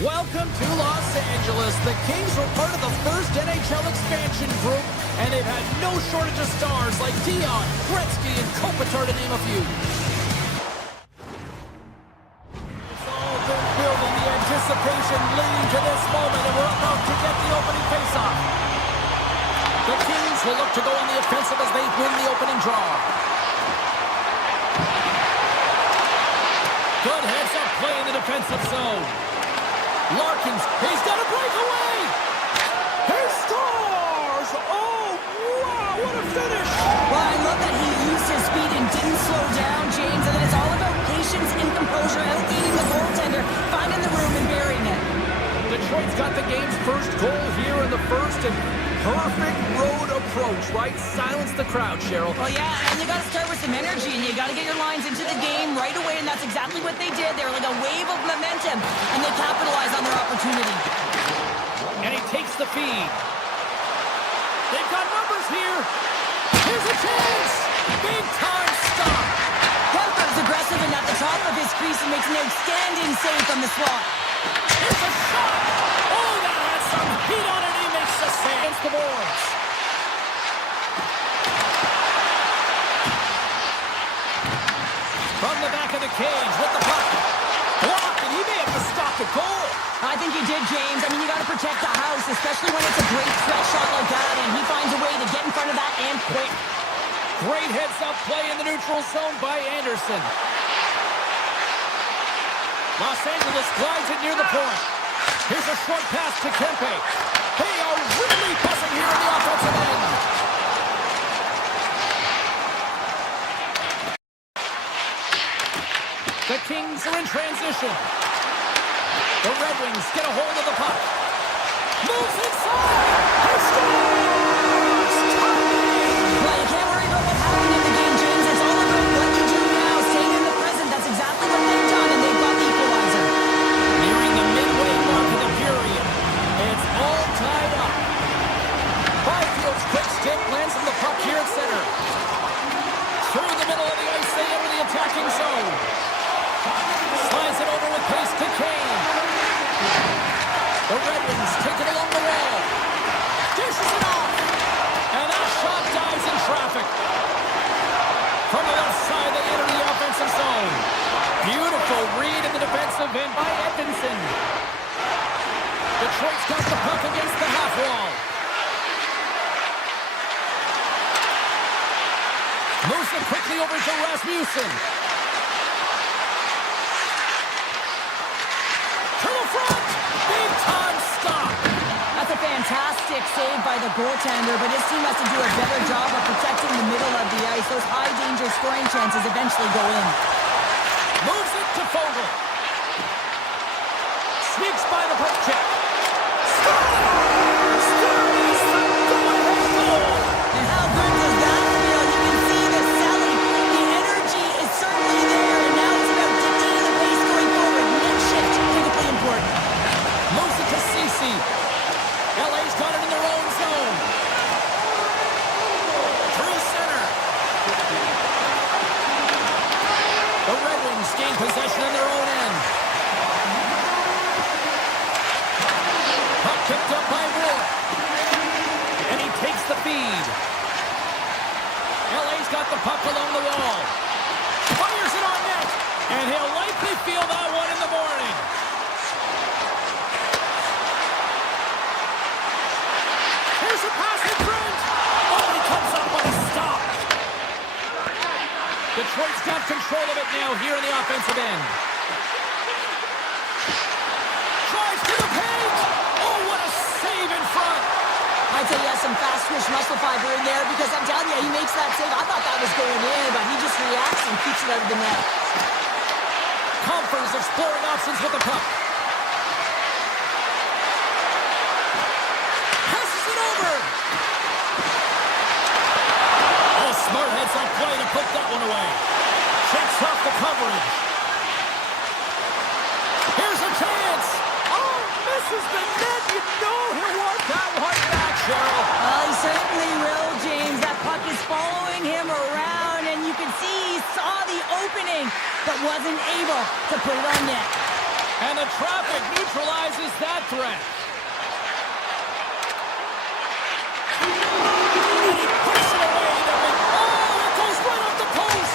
Welcome to Los Angeles. The Kings were part of the first NHL expansion group, and they've had no shortage of stars like Dion, Gretzky, and Kopitar, to name a few. It's all been building, the anticipation leading to this moment, and we're about to get the opening faceoff. The Kings will look to go on the offensive as they win the opening draw. Good heads-up play in the defensive zone. Larkins, he's got a breakaway! He scores! Oh, wow, what a finish! Well, I love that he used his speed and didn't slow down, James, and then it's all about patience and composure, outleading the goaltender, finding the room and burying it. Detroit's got the game's first goal here in the first, and perfect road approach, right? Silence the crowd, Cheryl. Well, yeah, and you got to start with some energy, and you got to get your lines into the game right away, and that's exactly what they did. They were like a wave of momentum, and they capitalized on their opportunity. And he takes the feed. They've got numbers here. Here's a chance. Big time stop. Kemper's aggressive and at the top of his crease and makes an outstanding save from the slot. Here's a shot. Oh, that has some heat on it. He makes the save against the boards. From the back of the cage with the puck. Blocked, and he may have to stop the goal. I think he did, James. I mean, you got to protect the house, especially when it's a great stretch shot like that, and he finds a way to get in front of that and quick. Great heads-up play in the neutral zone by Anderson. Los Angeles glides it near the point. Here's a short pass to Kempe. They are really buzzing here in the offensive end. The Kings are in transition. The Red Wings get a hold of the puck. Moves inside. He scores! Well, you can't worry about what happened in the game, James. It's all about what you do now, staying in the present. That's exactly what they've done, and they've got the equalizer. Nearing the midway mark of the period. It's all tied up. Byfield's quick stick lands on the puck here at center. Through the middle of the ice, they enter the attacking zone. Slides it over with pace to Kane. The Red Wings take it along the wall. Dishes it off. And that shot dies in traffic. From the left side, they enter the offensive zone. Beautiful read in the defensive end by Edmondson. Detroit's got the puck against the half wall. Moves it quickly over to Rasmussen. To the front. Big time stop. That's a fantastic save by the goaltender, but his team has to do a better job of protecting the middle of the ice. Those high-danger scoring chances eventually go in. Moves it to Fogle. Sneaks by the poke check. Scores! Scores! The go-ahead goal! And how good does that feel? You can see the selling. The energy is certainly there, and now it's about dictating the pace going forward. Next shift, critically important. Moves it to Ceci. LA's got it in their own zone. Through center. The Red Wings gain possession in their own end. Puck picked up by Moore. And he takes the feed. LA's got the puck along the wall. Fires it on net. And he'll likely feel that one in the morning. Here's a pass in front. Oh, he comes up on a stop. Detroit's got control of it now here in the offensive end. Drives to the paint. Oh, what a save in front. I'd say he has some fast-twitch muscle fiber in there because I'm telling you, he makes that save. I thought that was going in, but he just reacts and keeps it out of the net. Comfers exploring options with the puck. Passes it over. Oh, smart heads-up play to put that one away. Shakes off the coverage. Here's a chance. Oh, misses the net. You know he'll want that one back, Cheryl. Well, he certainly will, James. That puck is following him around, and you can see he saw the opening, but wasn't able to put it on net. And the traffic neutralizes that threat. And he puts it away. Oh, it goes right off the post.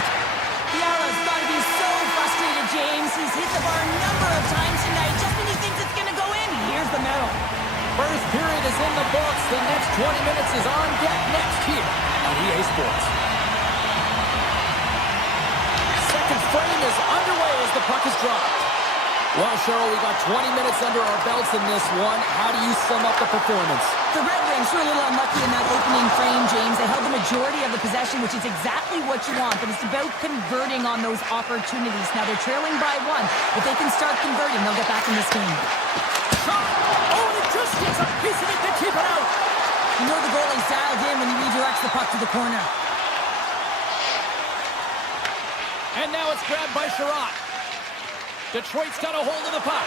Fiala's got to be so frustrated, James. He's hit the bar a number of times tonight. Just when he thinks it's going to go in, here's the medal. First period is in the books. The next 20 minutes is on deck next here on EA Sports. Second frame is underway as the puck is dropped. Well, Cheryl, we got 20 minutes under our belts in this one. How do you sum up the performance? The Red Wings were a little unlucky in that opening frame, James. They held the majority of the possession, which is exactly what you want, but it's about converting on those opportunities. Now they're trailing by 1. If they can start converting, they'll get back in this game. Shot! Oh, and it just gets a piece of it to keep it out. You know the goalie's dialed in when he redirects the puck to the corner. And now it's grabbed by Sherratt. Detroit's got a hold of the puck.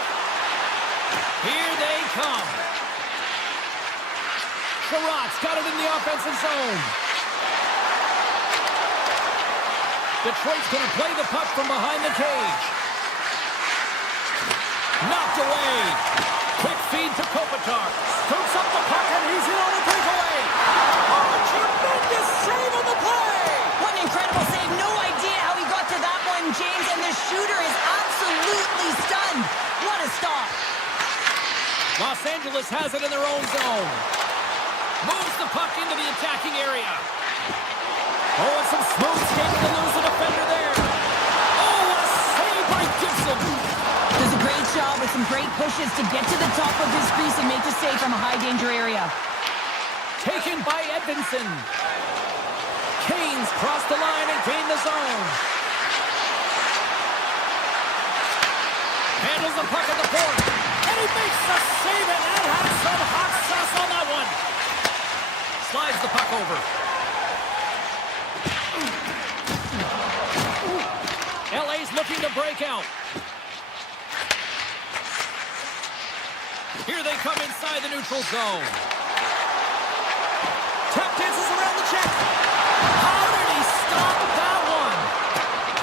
Here they come. Sherratt's got it in the offensive zone. Detroit's going to play the puck from behind the cage. Knocked away. Quick feed to Kopitar. Scoops up the puck and he's in on a breakaway. Oh, a tremendous save on the play. What an incredible save. No idea how he got to that one, James, and the shooter is absolutely stunned. What a stop. Los Angeles has it in their own zone. Moves the puck into the attacking area. Oh, and some smooth skating to lose the defender there. Oh, what a save by Gibson. Does a great job with some great pushes to get to the top of his crease and make the save from a high-danger area. Taken by Edvinsson. Canes cross the line and gain the zone. Handles the puck at the point. And he makes the save, and that has some hot sauce on that one. Slides the puck over. LA's looking to break out. Here they come inside the neutral zone. Tap dances around the check. How did he stop that one?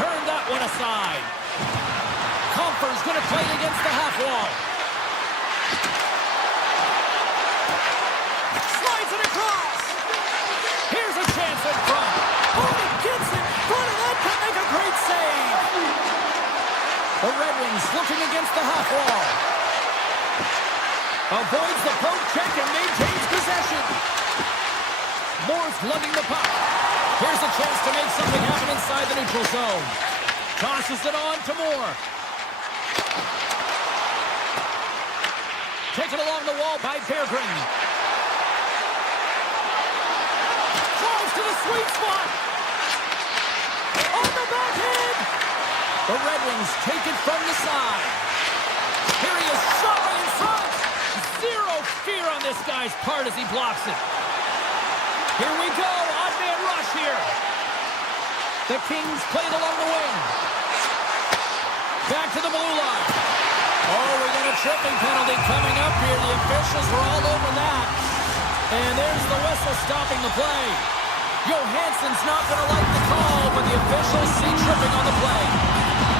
Turn that one aside. Comfer's going to play it against the half wall. Slides it across. Here's a chance in front. Oh, he gets in front of that to make a great save. The Red Wings looking against the half wall. Avoids the poke check and maintains possession. Moore's lugging the puck. Here's a chance to make something happen inside the neutral zone. Tosses it on to Moore. Taken along the wall by Berggren. Drives to the sweet spot. On the backhand. The Red Wings take it from the side. Here he is, shot right in front. Zero fear on this guy's part as he blocks it. Here we go, odd man rush here. The Kings played along the wing. Back to the blue line. Oh, we got a tripping penalty coming up here. The officials were all over that. And there's the whistle stopping the play. Johansson's not going to like the call, but the officials see tripping on the play.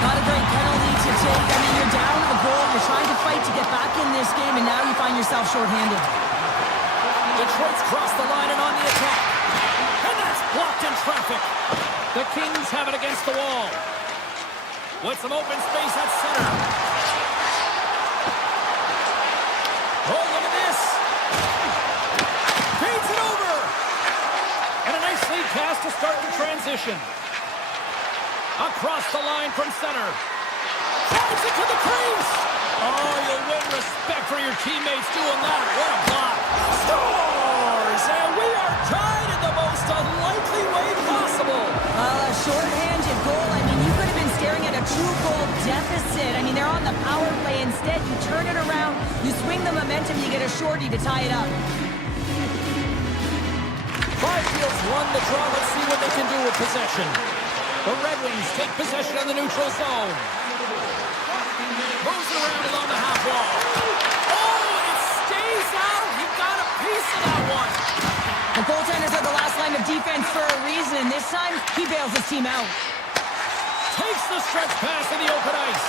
Not a great penalty to take. I mean, you're down a goal. You're trying to fight to get back in this game, and now you find yourself shorthanded. Detroit's crossed the line and on the attack. And that's blocked in traffic. The Kings have it against the wall. With some open space at center. Oh, look at this. Feeds it over. And a nice lead pass to start the transition. Across the line from center. Drives it to the crease. Oh, you'll win respect for your teammates doing that. What a block. Scores! And we are tied in the most unlikely way possible. A short-handed goal. I mean, you could have been staring at a two-goal deficit. I mean, they're on the power play. Instead, you turn it around, you swing the momentum, you get a shorty to tie it up. Byfield's won the draw. Let's see what they can do with possession. The Red Wings take possession on the neutral zone. Moves it around along the half wall. Oh, it stays out. He got a piece of that one. The goaltenders are the last line of defense for a reason. This time, he bails his team out. Takes the stretch pass in the open ice.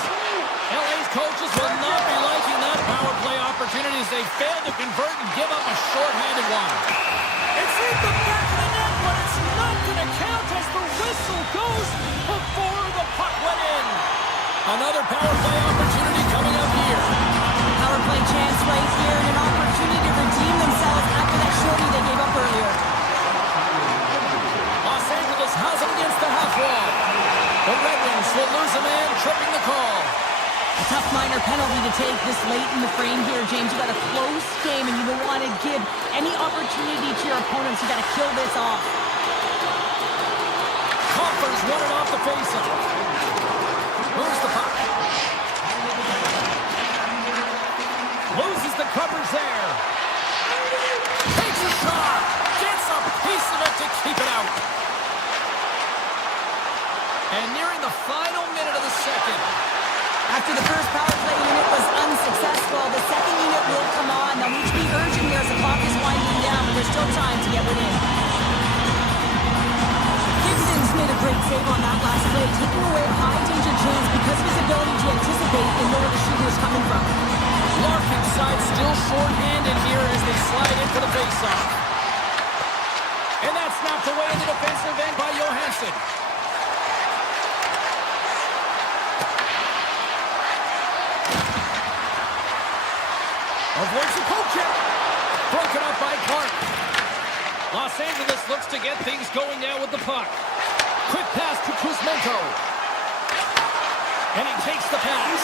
LA's coaches will not be liking that power play opportunity as they fail to convert and give up a short-handed one. It's in the back of the net, but it's not going to count as the whistle goes before the puck went in. Another power play opportunity coming up here. Power play chance right here and an opportunity to redeem themselves after that shorty they gave up earlier. Los Angeles has it against the half wall. The Red Wings will lose a man, tripping the call. A tough minor penalty to take this late in the frame here, James. You got a close game, and you don't want to give any opportunity to your opponents. You got to kill this off. Coffers won it off the faceoff. Moves the puck. Loses the covers there. Takes a shot. Gets a piece of it to keep it out. And nearing the final minute of the second. After the first power play unit was unsuccessful, the second unit will come on. They'll need to be urgent here as the clock is winding down, but there's still time to get one in. Gibson's made a great save on that last play, taking away a high-danger chance because of his ability to anticipate and know where the shooter is coming from. Larkin's side still short-handed here as they slide in for the face-off. And that's knocked away in the defensive end by Johansson. Avoids the poke check. Broken up by Clark. Los Angeles looks to get things going now with the puck. Quick pass to Kuzmenko. And he takes the pass.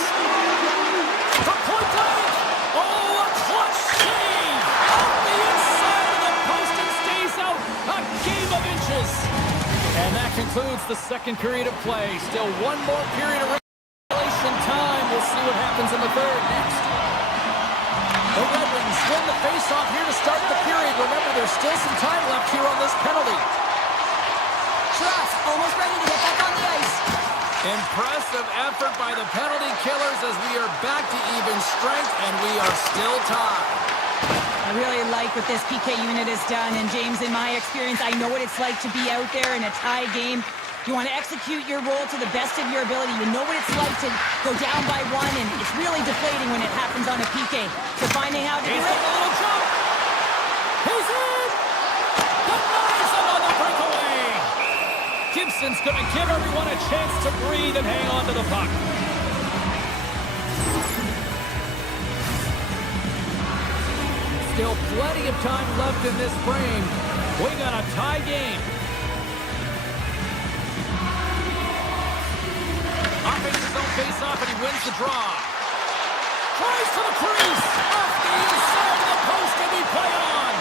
From point blank. Oh, a clutch save. Off the inside of the post and stays out a game of inches. And that concludes the second period of play. Still one more period of regulation time. We'll see what happens in the third next. The Red Wings win the face-off here to start the period. Remember, there's still some time left here on this penalty. Trust, almost ready to get back on the ice. Impressive effort by the penalty killers as we are back to even strength, and we are still tied. I really like what this PK unit has done, and James, in my experience, I know what it's like to be out there in a tie game. You want to execute your role to the best of your ability. You know what it's like to go down by one, and it's really deflating when it happens on a PK. So finding out to do it. He's got a little jump. He's in. Denies another breakaway. Gibson's going to give everyone a chance to breathe and hang on to the puck. Still plenty of time left in this frame. We got a tie game. Offense his own face-off, and he wins the draw. Tries to the crease. Off the inside of the post, and we play on.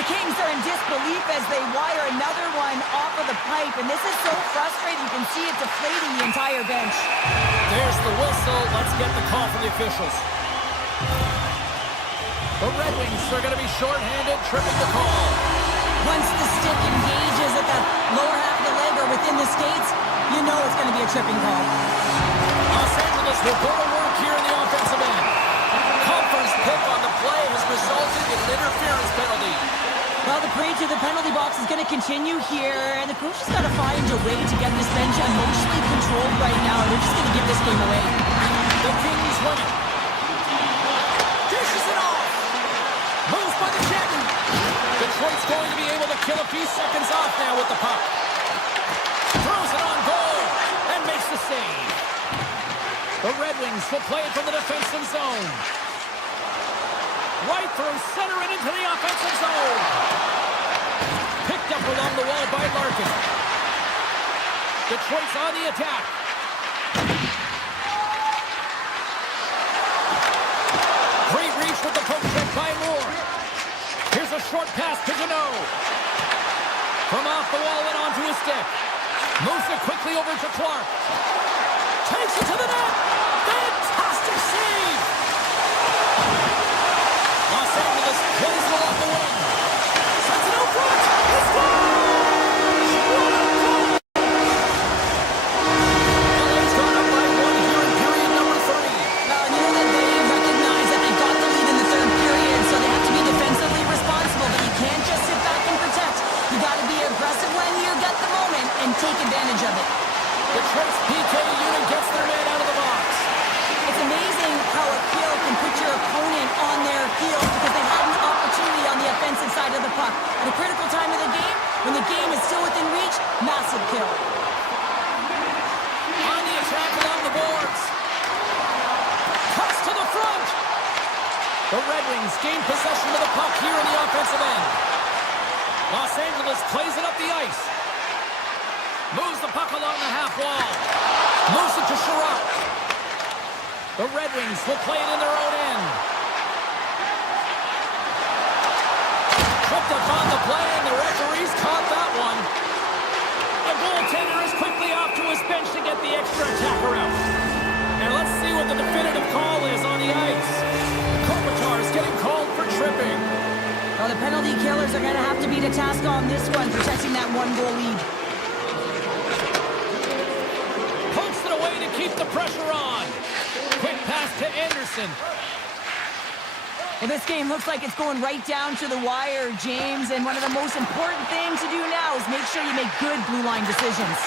The Kings are in disbelief as they wire another one off of the pipe, and this is so frustrating. You can see it deflating the entire bench. There's the whistle. Let's get the call from the officials. The Red Wings are going to be shorthanded, tripping the call. Once the stick engages at the lower half of the leg or within the skates, you know it's going to be a tripping call. Los Angeles will go to work here in the offensive end. Comfer's pick on the play has resulted in an interference penalty. Well, the parade to the penalty box is going to continue here, and the coach has got to find a way to get this bench emotionally controlled right now. They're just going to give this game away. The Kings win it. Dishes it off. Moves by the Jet. Detroit's going to be able to kill a few seconds off now with the puck. Throws it on goal and makes the save. The Red Wings will play it from the defensive zone. Right through center and into the offensive zone. Picked up along the wall by Larkin. Detroit's on the attack. Great reach with the poke check by Moore. Here's a short pass to Gano. From off the wall and onto his stick. Moves it quickly over to Clark. Takes it to the net. Fantastic save. Los Angeles plays well on the wing. Sends it out front. It's gone. What a goal. LA's gone up by one here in period number 3. Well, you know that they recognize that they've got the lead in the third period, so they have to be defensively responsible, but you can't just sit back and protect. You got to be aggressive when you get the moment and take advantage of it. Detroit's PK puck. At a critical time of the game, when the game is still within reach, massive kill. On the attack along the boards. Cuts to the front. The Red Wings gain possession of the puck here in the offensive end. Los Angeles plays it up the ice. Moves the puck along the half wall. Moves it to Sherratt. The Red Wings will play it in their own end. Tripped upon the play, and the referees caught that one. The goaltender is quickly off to his bench to get the extra attacker out. And let's see what the definitive call is on the ice. Kopitar is getting called for tripping. Well, the penalty killers are going to have to beat a task on this one, protecting that one-goal lead. Pokes it away to keep the pressure on. Quick pass to Anderson. Well, this game looks like it's going right down to the wire, James, and one of the most important things to do now is make sure you make good blue line decisions.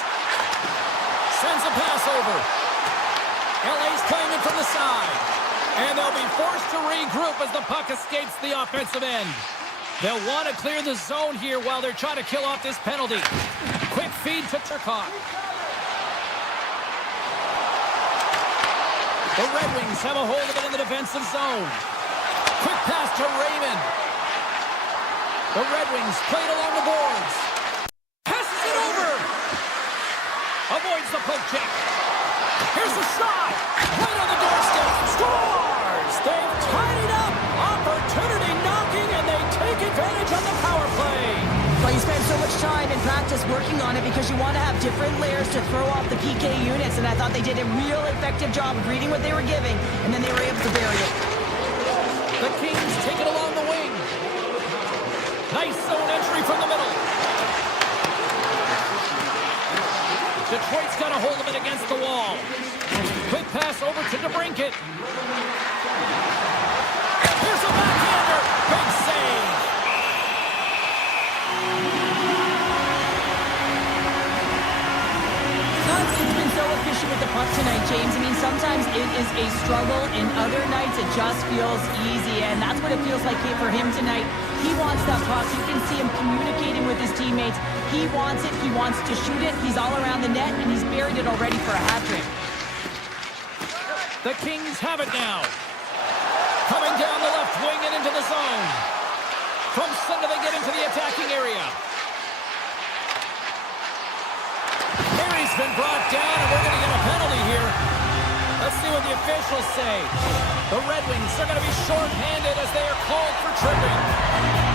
Sends a pass over. LA's playing it from the side. And they'll be forced to regroup as the puck escapes the offensive end. They'll want to clear the zone here while they're trying to kill off this penalty. Quick feed to Turcotte. The Red Wings have a hold of it in the defensive zone. Quick pass to Raymond. The Red Wings played along the boards. Passes it over. Avoids the poke check. Here's the shot. Right on the doorstep. Scores! They've tied it up. Opportunity knocking, and they take advantage on the power play. Well, you spend so much time in practice working on it because you want to have different layers to throw off the PK units, and I thought they did a real effective job of reading what they were giving, and then they were able to bury it. The Kings take it along the wing. Nice zone entry from the middle. Detroit's got a hold of it against the wall. Quick pass over to DeBrincat. Here's a backhander. Big save. It's been so efficient with the puck tonight, James. I mean, sometimes it is a struggle. In other nights, it just feels easy, and that's what it feels like for him tonight. He wants that puck. You can see him communicating with his teammates. He wants it. He wants to shoot it. He's all around the net, and he's buried it already for a hat trick. The Kings have it now. Coming down the left wing and into the zone. From center, they get into the attacking area. Harry's been brought down, and we're going to get a penalty here. Let's see what the officials say. The Red Wings are going to be short-handed as they are called for tripping.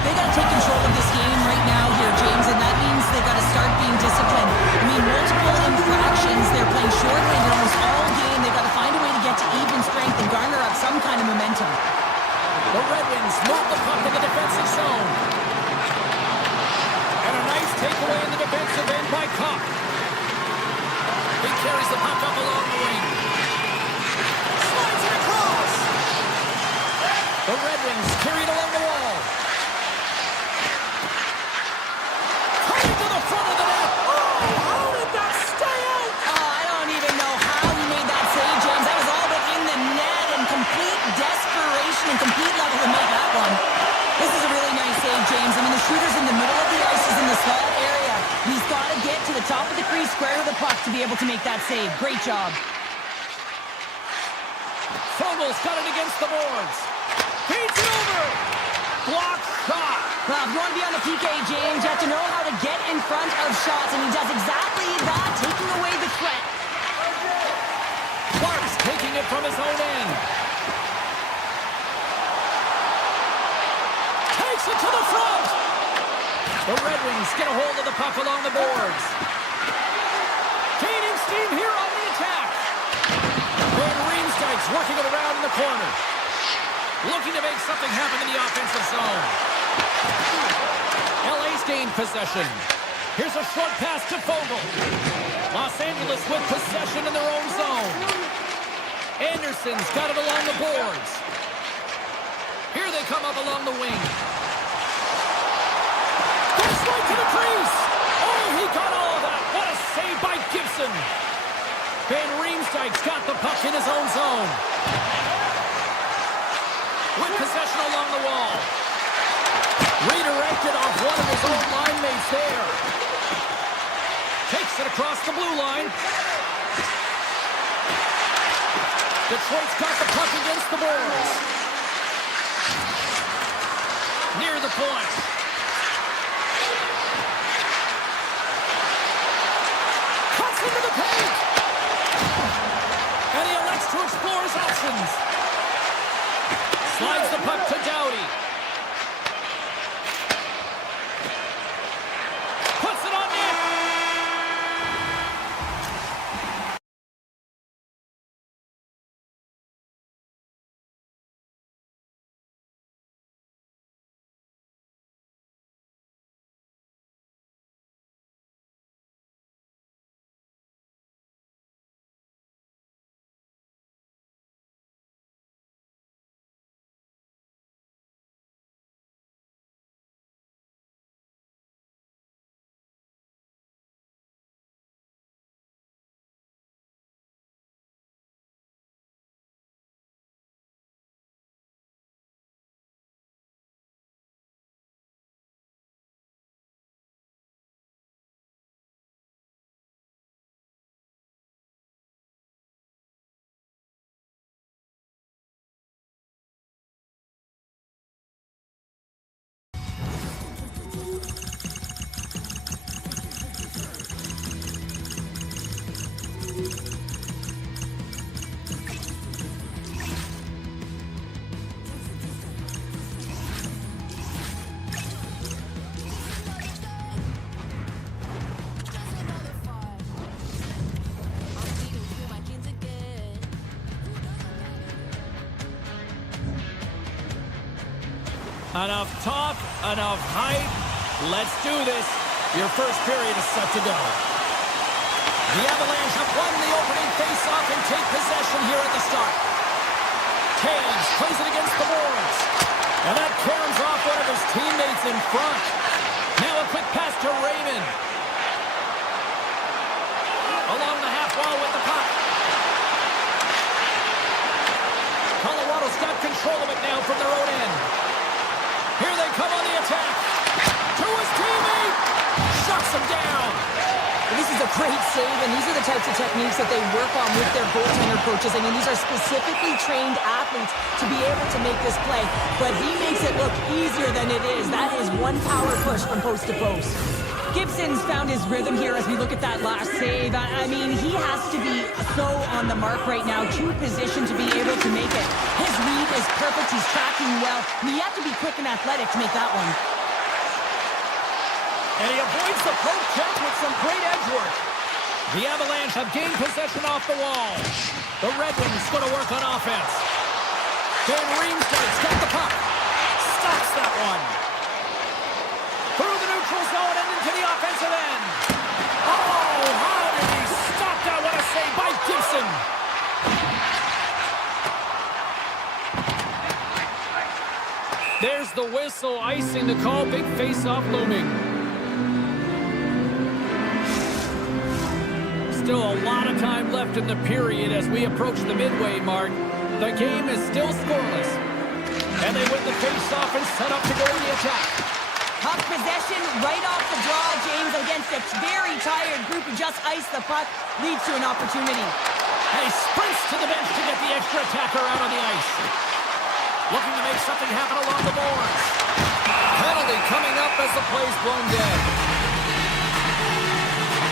They got to take control of this game right now here, James, and that means they got to start being disciplined. I mean, multiple infractions. They're playing short-handed almost all game. They got to find a way to get to even strength and garner up some kind of momentum. The Red Wings move the puck in the defensive zone. And a nice takeaway in the defensive end by Koch. He carries the puck up along the wing. Slides it across. The Red Wings carry it along the wall. Coming to the front of the net. Oh, how did that stay out? Oh, I don't even know how he made that save, James. That was all but in the net and complete desperation and complete level to make that one. This is a really nice save, James. I mean, the shooter's in the middle of the ice. He's in the slot area. He's got to get to the top of the crease, square to the puck to be able to make that save. Great job. Fogel's got it against the boards. Feeds it over. Block shot. Well, if you want to be on the PK, James, you have to know how to get in front of shots, and he does exactly that, taking away the threat. Clark's taking it from his own end. Takes it to the front. The Red Wings get a hold of the puck along the boards. Gaining steam here on the attack. Van Riemsdyk's working it around in the corner. Looking to make something happen in the offensive zone. LA's gained possession. Here's a short pass to Fogel. Los Angeles with possession in their own zone. Anderson's got it along the boards. Here they come up along the wing. Goes right to the crease. Oh, he got all of that. What a save by Gibson. Van Riemsdyk's got the puck in his own zone. With possession along the wall. Redirected off one of his own line mates there. Takes it across the blue line. Detroit's got the puck against the boards. Near the point. Cuts into the paint. And he elects to explore his options. Slides the puck to Doughty. Puts it on net. Enough talk, enough hype. Let's do this. Your first period is set to go. The Avalanche have won the opening faceoff and take possession here at the start. Taves plays it against the boards. And that caroms off one of his teammates in front. Now a quick pass to Raymond. Along the half wall with the puck. Colorado's got control of it now from their own end. Here they come on the attack. To his teammate. Shuts him down. This is a great save, and these are the types of techniques that they work on with their goaltender coaches. I mean, these are specifically trained athletes to be able to make this play, but he makes it look easier than it is. That is one power push from post to post. Gibson's found his rhythm here as we look at that last save. I mean, he has to be so on the mark right now, to position to be able to make it. His read is perfect. He's tracking well. I mean, you have to be quick and athletic to make that one. And he avoids the poke check with some great edge work. The Avalanche have gained possession off the wall. The Red Wings going to work on offense. Van Riemsdyk's got the puck. Stops that one. Through the neutral zone and into the offensive end. Oh, how did he stop that? What a save by Gibson. There's the whistle, icing the call. Big face-off looming. Still a lot of time left in the period as we approach the midway mark. The game is still scoreless. And they win the face-off and set up to go on the attack. Puck possession right off the draw, James, against a very tired group who just iced the puck, leads to an opportunity. And he sprints to the bench to get the extra attacker out on the ice. Looking to make something happen along the boards. Penalty coming up as the play's blown dead.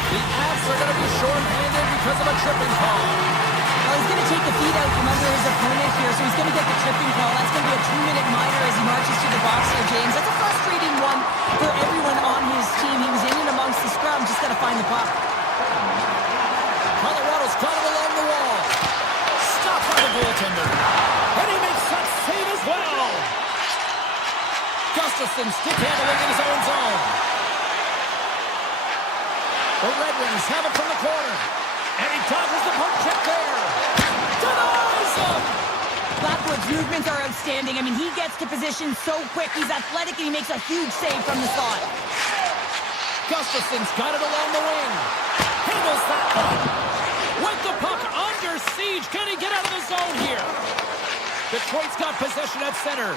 The Avs are going to be short-handed because of a tripping call. Well, he's going to take the feet out from under his opponent here, so he's going to get the tripping call. That's going to be a 2-minute minor as he marches to the box here, James. That's a frustrating one for everyone on his team. He was in and amongst the scrum, just got to find the puck. Colorado's got it along the wall. Stopped by the goaltender. And he makes that save as well. Gustafsson stick handling in his own zone. The Red Wings have it from the corner. And he dodges the puck check there. Denies him! Blackwood's movements are outstanding. I mean, he gets to position so quick. He's athletic, and he makes a huge save from the slot. Gustafsson's got it along the wing. Handles that one. With the puck under siege. Can he get out of the zone here? Detroit's got possession at center.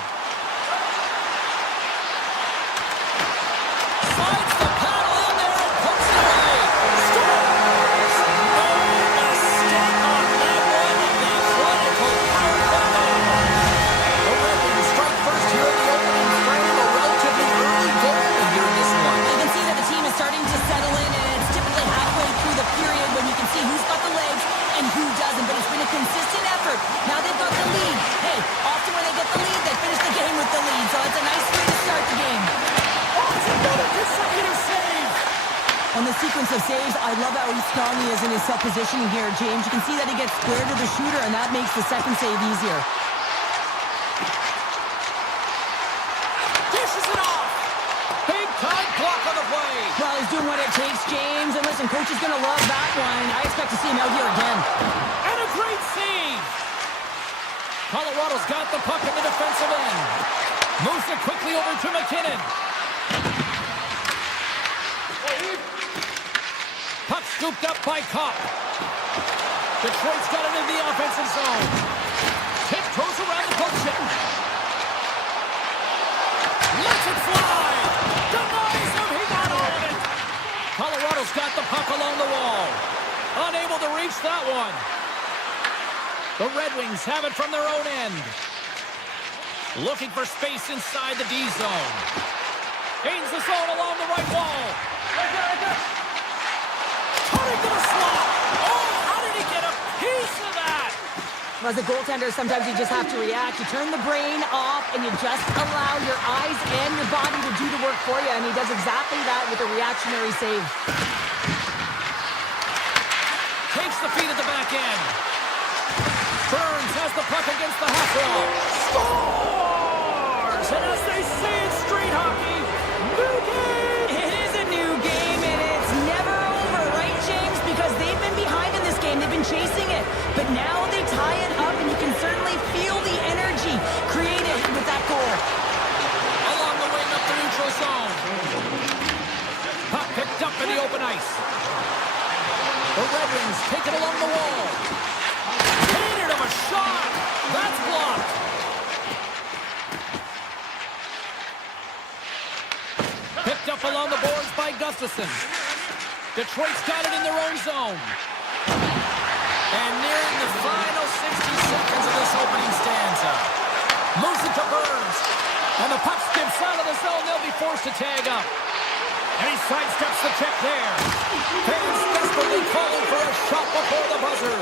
defensive saves. I love how strong he is in his set positioning here, James. You can see that he gets square to the shooter, and that makes the second save easier. Dishes it off. Big time block on the play. Well, he's doing what it takes, James. And listen, coach is going to love that one. I expect to see him out here again. And a great save. Colorado's got the puck in the defensive end. Moves it quickly over to McKinnon. Puck scooped up by Kopp. Detroit's got it in the offensive zone. Tiptoes around the poke check. Lets it fly. Denies him. He got all of it. Colorado's got the puck along the wall. Unable to reach that one. The Red Wings have it from their own end. Looking for space inside the D zone. Gains the zone along the right wall. Cutting to the slot. Oh, how did he get a piece of that? As a goaltender, sometimes you just have to react. You turn the brain off, and you just allow your eyes and your body to do the work for you, and he does exactly that with a reactionary save. Takes the feed at the back end. Burns has the puck against the half wall. Scores! And as they say in street hockey, new game! It is a new game, and it's never over, right, James? Because they've been behind in this game. They've been chasing it. But now they tie it up, and you can certainly feel the energy created with that goal. Along the wing up the neutral zone. Puck picked up in the open ice. The Red Wings take it along the wall. Hated of a shot. That's blocked. Picked up along the boards by Gustafsson. Detroit's got it in their own zone. And nearing the final 60 seconds of this opening stanza. Moves it to Burns. And the puck skips out of the zone. They'll be forced to tag up. And he sidesteps the check there. Fans desperately calling for a shot before the buzzer.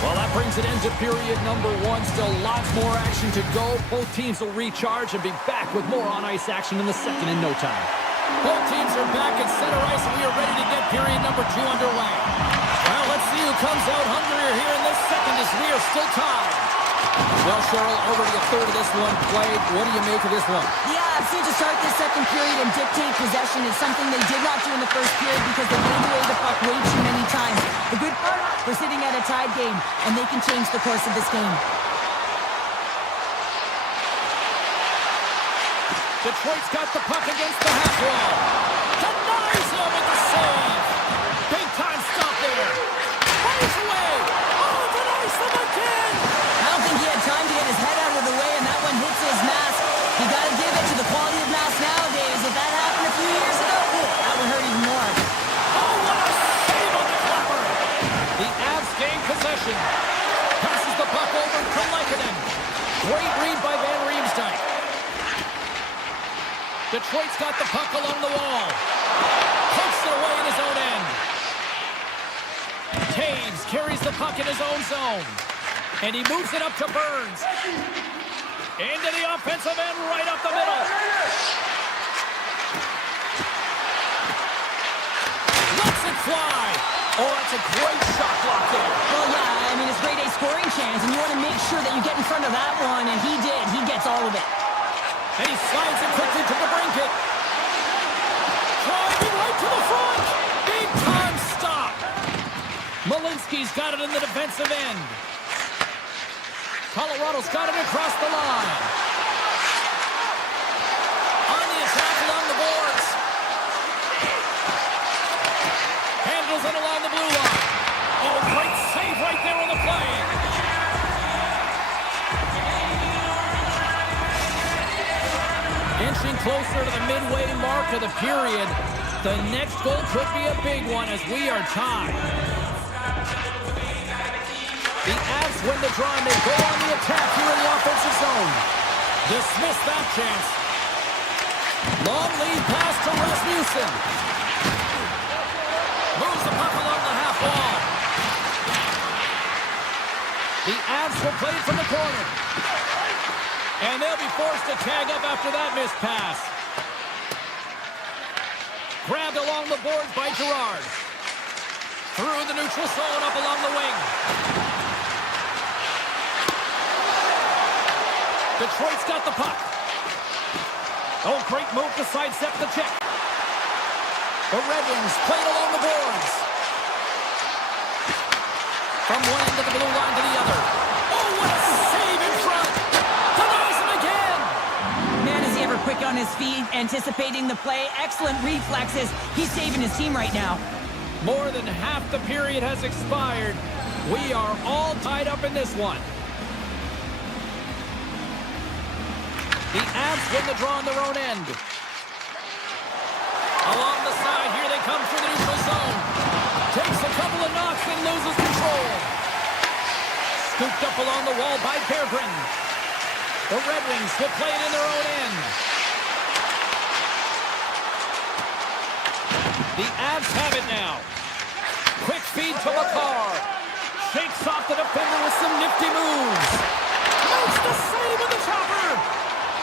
Well, that brings an end to period number one. Still lots more action to go. Both teams will recharge and be back with more on-ice action in the second in no time. Both teams are back at center ice, and we are ready to get period number two underway. Well, let's see who comes out hungrier here in this second as we are still tied. Well, Cheryl, already a third of this one played. What do you make of this one? Yeah, I've seen to start this second period and dictate possession is something they did not do in the first period because they gave away the puck way too many times. The good part, we're sitting at a tied game, and they can change the course of this game. Detroit's got the puck against the half wall. Denies him with the save. Big time stop there. Fires away. Oh, denies him again. I don't think he had time to get his head out of the way, and that one hits his mask. You got to give it to the quality of mask nowadays. If that happened a few years ago, that would hurt even more. Oh, what a save on the clapper. The Avs gain possession. Passes the puck over to Lehkonen. Great read by Van Riemsdyk. Detroit's got the puck along the wall. Pokes it away in his own end. Taves carries the puck in his own zone. And he moves it up to Burns. Into the offensive end, right up the middle. Lets it fly. Oh, that's a great shot block there. Well, yeah, I mean, it's grade A scoring chance, and you want to make sure that you get in front of that one, and he did. He gets all of it. And he slides it quickly to the brinket. Driving right to the front. Big time stop. Malinsky's got it in the defensive end. Colorado's got it across the line. On the attack along the boards. Handles it along the blue line. Oh, great save right there on the play. Inching closer to the midway mark of the period. The next goal could be a big one as we are tied. The Avs win the draw and they go on the attack here in the offensive zone. Dismiss that chance. Long lead pass to Rasmussen. Moves the puck along the half wall. The Avs will play it from the corner. And they'll be forced to tag up after that missed pass. Grabbed along the boards by Gerard. Through the neutral zone, up along the wing. Detroit's got the puck. Oh, great move to sidestep the check. The Red Wings played along the boards. From one end of the blue line to the other. Oh, what a save in front. Denies him again. Man, is he ever quick on his feet, anticipating the play. Excellent reflexes. He's saving his team right now. More than half the period has expired. We are all tied up in this one. The Avs win the draw on their own end. Along the side, here they come through the neutral zone. Takes a couple of knocks and loses control. Scooped up along the wall by Berggren. The Red Wings will play it in their own end. The Avs have it now. Quick feed to Makar. Shakes off the defender with some nifty moves. Makes the save with the chopper.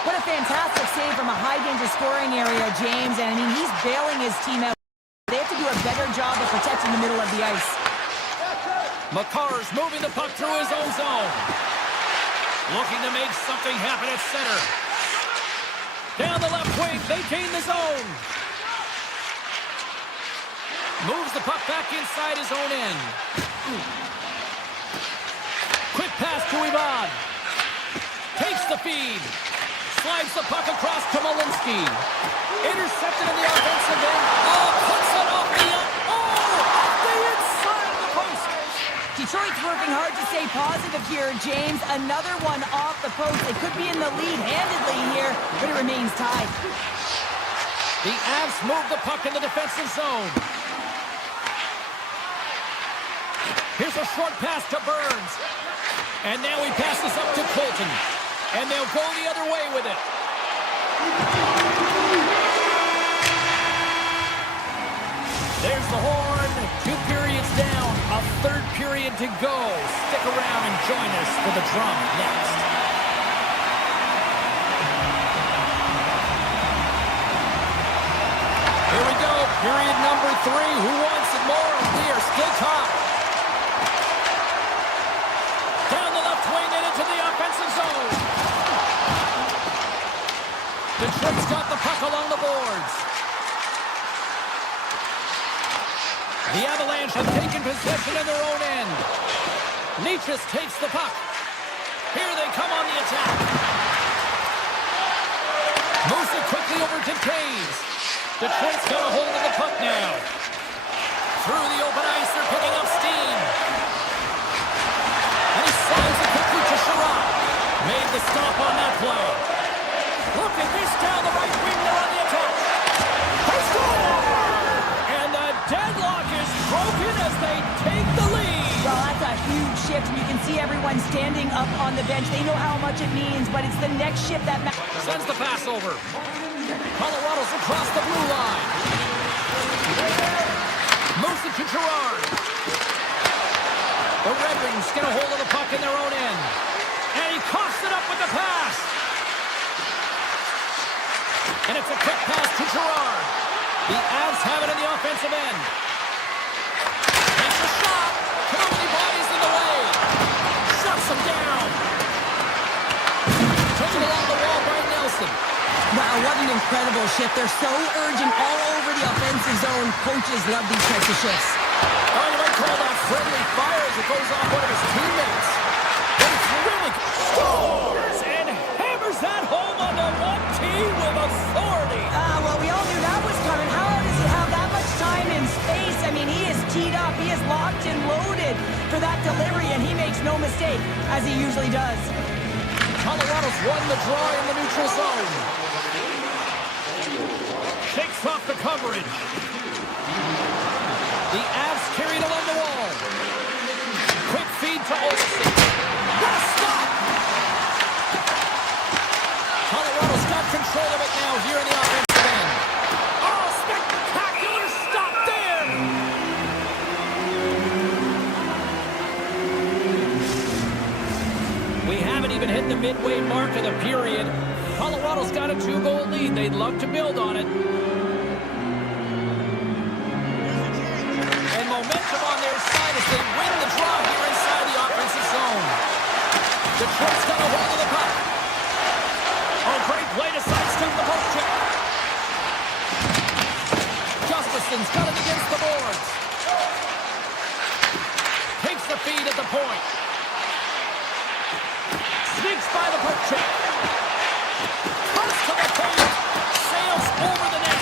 What a fantastic save from a high-danger scoring area, James. And, I mean, he's bailing his team out. They have to do a better job of protecting the middle of the ice. Makar's moving the puck through his own zone. Looking to make something happen at center. Down the left wing, they gain the zone. Moves the puck back inside his own end. Quick pass to Ivan. Takes the feed. Slides the puck across to Malinsky. Intercepted in the offensive end. Oh, puts it off the inside of the post. Detroit's working hard to stay positive here, James. Another one off the post. They could be in the lead handedly here, but it remains tied. The Avs move the puck in the defensive zone. Here's a short pass to Burns. And now he passes up to Colton. And they'll go the other way with it. There's the horn. 2 periods down. A third period to go. Stick around and join us for the drama next. Here we go. Period number 3. Who wants it more? We are still tied. Down the left wing and into the offensive zone. Detroit's got the puck along the boards. The Avalanche have taken possession in their own end. Nietzsche takes the puck. Here they come on the attack. Moves it quickly over to Taves. Detroit's got a hold of the puck now. Through the open ice, they're picking up steam. And he slides it quickly to Sherrod. Made the stop on that play. Look at this down the right wing, they're on the attack. They score! And the deadlock is broken as they take the lead. Well, that's a huge shift. You can see everyone standing up on the bench. They know how much it means, but it's the next shift that matters. Sends the pass over. Colorado's across the blue line. Moves it to Gerard. The Red Wings get a hold of the puck in their own end. And he coughs it up with the pass. And it's a quick pass to Gerard. The Avs have it in the offensive end. Takes a shot. Too many bodies in the way. Shuts him down. Taken along the wall by Nelson. Wow, what an incredible shift. They're so urgent all over the offensive zone. Coaches love these types of shifts. Oh, you might call that friendly fire as it goes off one of his teammates. But it's really scores and hammers that home on the 1T with authority. Well, we all knew that was coming. How does he have that much time and space? I mean, he is teed up. He is locked and loaded for that delivery, and he makes no mistake, as he usually does. Colorado's won the draw in the neutral zone. Shakes off the coverage. The Avs carried along the wall. Quick feed to Olsen. What a stop! Colorado's got control of it now here in the offensive end. Oh, spectacular stop there! We haven't even hit the midway mark of the period. Colorado's got a 2-goal lead. They'd love to build on it. And momentum on their side as they win the draw here inside the offensive zone. Detroit's got a hold of the puck. Oh, great play to sidestep the poke check. Gustafson's got it against the boards. Takes the feed at the point. Sneaks by the poke check. Comes to the paint. Sails over the net.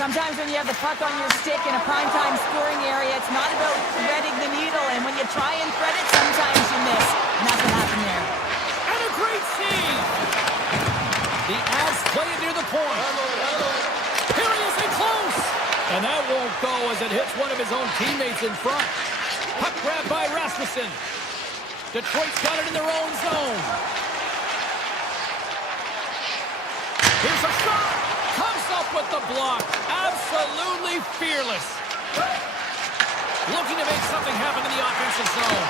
Sometimes when you have the puck on your stick in a primetime scoring area, it's not about threading the needle. And when you try and thread it, sometimes you miss. And that's what happened there. And a great save. The Avs play it near the point. Here he is in close. And that won't go as it hits one of his own teammates in front. Puck grab by Rasmussen. Detroit's got it in their own zone. Here's a shot. Comes up with the block. Absolutely fearless. Looking to make something happen in the offensive zone.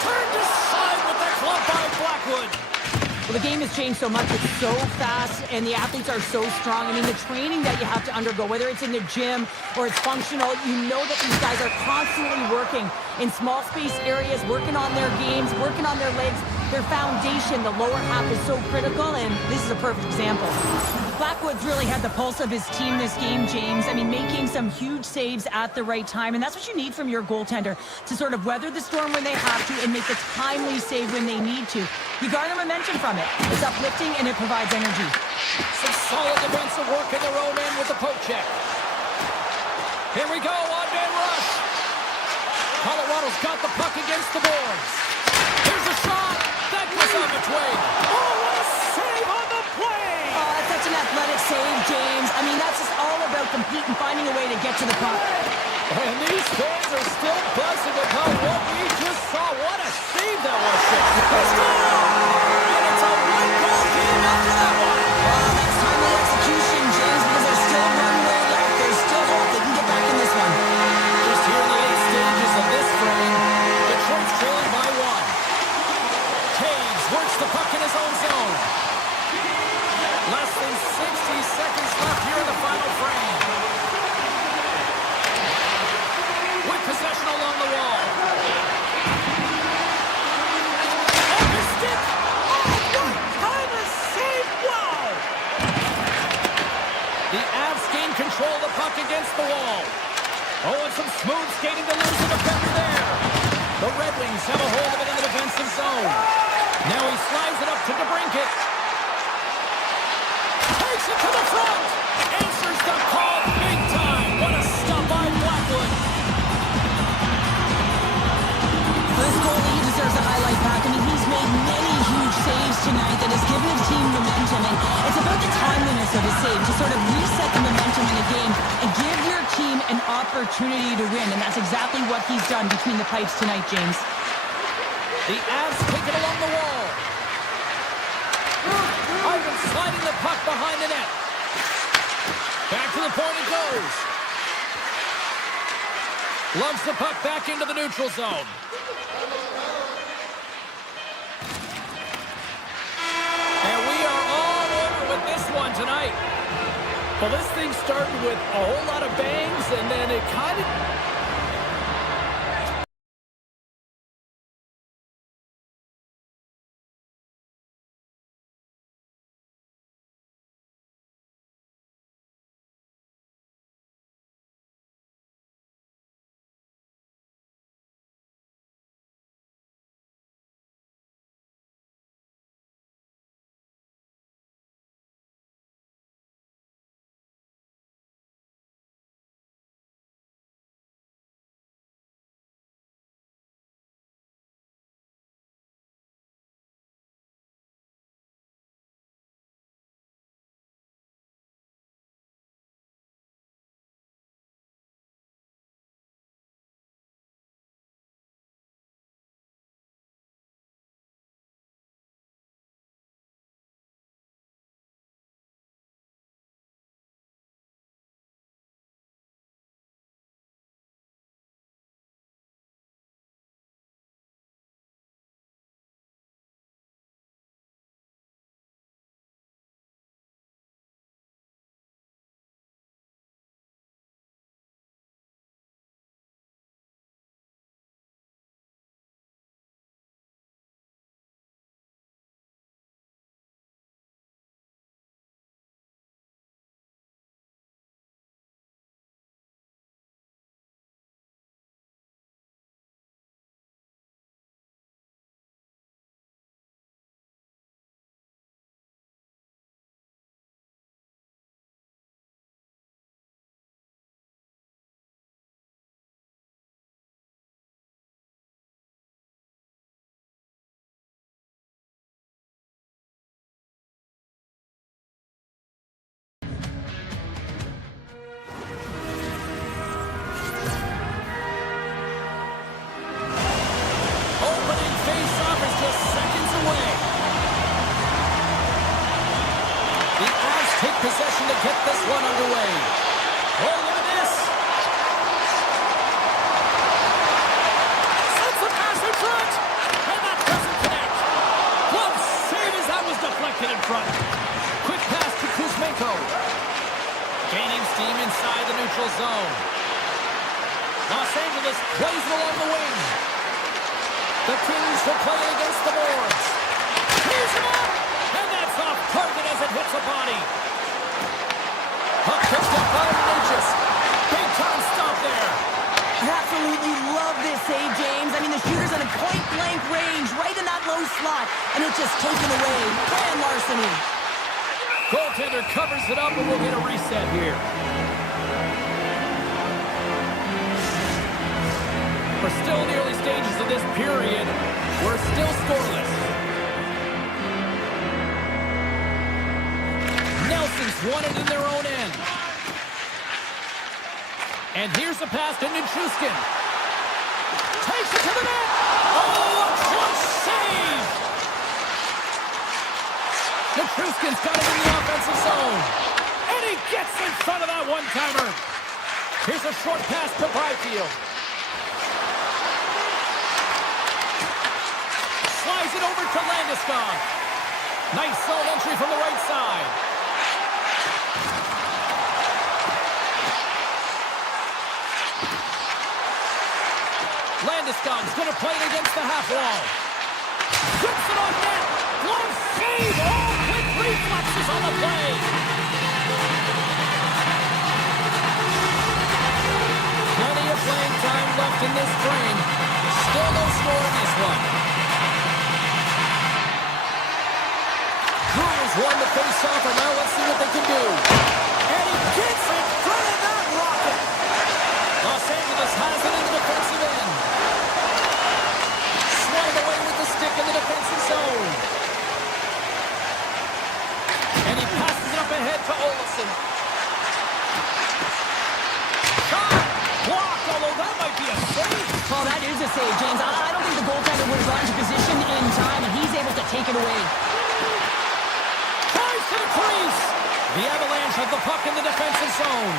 Turned aside with the club by Blackwood. Well, the game has changed so much. It's so fast, and the athletes are so strong. I mean, the training that you have to undergo, whether it's in the gym or it's functional, you know that these guys are constantly working in small space areas, working on their games, working on their legs. Their foundation, the lower half, is so critical, and this is a perfect example. Blackwood's really had the pulse of his team this game, James. I mean, making some huge saves at the right time, and that's what you need from your goaltender, to sort of weather the storm when they have to and make a timely save when they need to. You garner momentum from it. It's uplifting, and it provides energy. Some solid defensive work in their own end with the poke check. Here we go, on-man rush. Colorado's got the puck against the boards. Here's a shot. That goes on between. Oh, what a save on the play! Oh, that's such an athletic save, James. I mean, that's just all about competing, finding a way to get to the puck. And these fans are still buzzing about what we just saw. What a save that was, Chip. And it's a one-goal game after that one. Oh, that's timely execution, James, because there's still one way left. There's still hope they can get back in this one. Just here in the late stages of this frame, Detroit's trailing by one. Taves works the puck in his own zone. Less than 60 seconds left here in the final frame. With possession along the wall. Off his stick. Oh, what kind of save! Wow! The Avs gain control of the puck against the wall. Oh, and some smooth skating to lose the defender there. The Red Wings have a hold of it in the defensive zone. Now he slides it up to DeBrincat. Takes it to the front. Answers the call big time. What a stop by Blackwood. This goalie deserves a highlight back. I mean, he's made many huge saves tonight that has given his team momentum, and it's about the timeliness of his save to sort of reset the momentum in the game and give your team an opportunity to win, and that's exactly what he's done between the pipes tonight, James. The Avs take it along the wall. Ivan sliding the puck behind the net. Back to the point it goes. Loves the puck back into the neutral zone. And we are all over with this one tonight. Well, this thing started with a whole lot of bangs, and then it kind of possession to get this one underway. Oh, look at this. Sends the pass in front. And that doesn't connect. Glove save as that was deflected in front. Quick pass to Kuzmenko. Gaining steam inside the neutral zone. Los Angeles plays it along the wing. The Kings are playing against the boards. Here's him up. And that's off target as it hits a body. Puck picked up by Ignatius. Big time stop there. I absolutely love this save, James. I mean, the shooter's in a point-blank range, right in that low slot, and it's just taken away. Grand larceny. Goaltender covers it up, and we'll get a reset here. We're still in the early stages of this period. We're still scoreless. Nelson's won it in their own end. And here's the pass to Nichushkin. Takes it to the net. Oh, a clutch save! Nichushkin's got it in the offensive zone. And he gets in front of that one-timer. Here's a short pass to Byfield. Slides it over to Landeskog. Nice zone entry from the right side. Landeskog's going to play it against the half wall. Puts it on net. Glove save. Oh, quick reflexes on the play. Plenty of playing time left in this frame. Still no score in this one. Brewers won the face-off, and now let's see what they can do. And he gets in front of that rocket. Los Angeles has it in the defensive end. Swatted away with the stick in the defensive zone. And he passes it up ahead to Olsen. Shot! Blocked, although that might be a save. Oh, that is a save, James. I don't think the goaltender would have gotten to position in time, and he's able to take it away. Tries to the crease. The Avalanche have the puck in the defensive zone.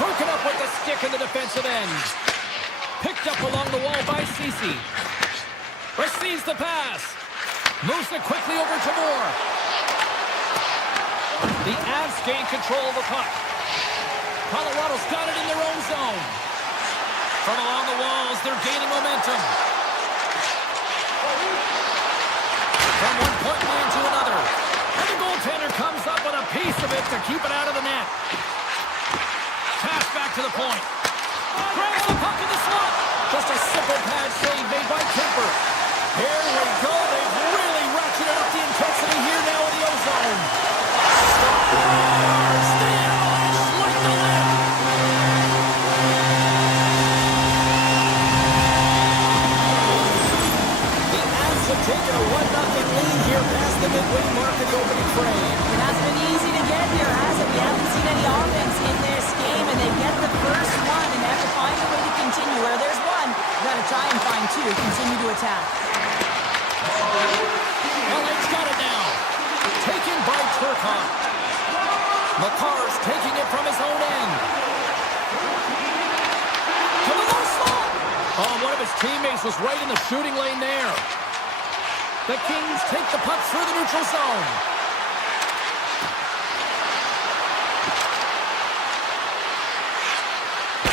Broken up with the stick in the defensive end. Picked up along the wall by Ceci. Receives the pass. Moves it quickly over to Moore. The Avs gain control of the puck. Colorado's got it in their own zone. From along the walls, they're gaining momentum. From one point man to another. And the goaltender comes up with a piece of it to keep it out of the net. Pass back to the point. Grabs the puck in the slot. Just a simple pad save made by Kemper. Here we go. They've really ratcheted up the intensity here now in the O-zone. Stars! The Avalanche like the lead. The Avs have taken a 1-0 lead here past the midway mark of the opening frame. It hasn't been easy to get here, has it? We haven't seen any offense in this game, and they get the first one, and they have to find a way to continue. Where there's one, you got to try and find two. Continue to attack. LA's got it now. Taken by Turcotte. McCarr's taking it from his own end. To the low slot. Oh, one of his teammates was right in the shooting lane there. The Kings take the puck through the neutral zone.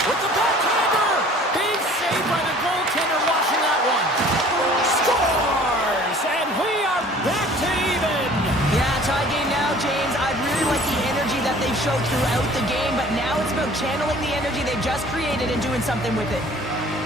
With the backhander. Big save by the goaltender watching that one. Scores! And we are back to even. Yeah, tie game now, James. I really like the energy that they've showed throughout the game, but now it's about channeling the energy they've just created and doing something with it.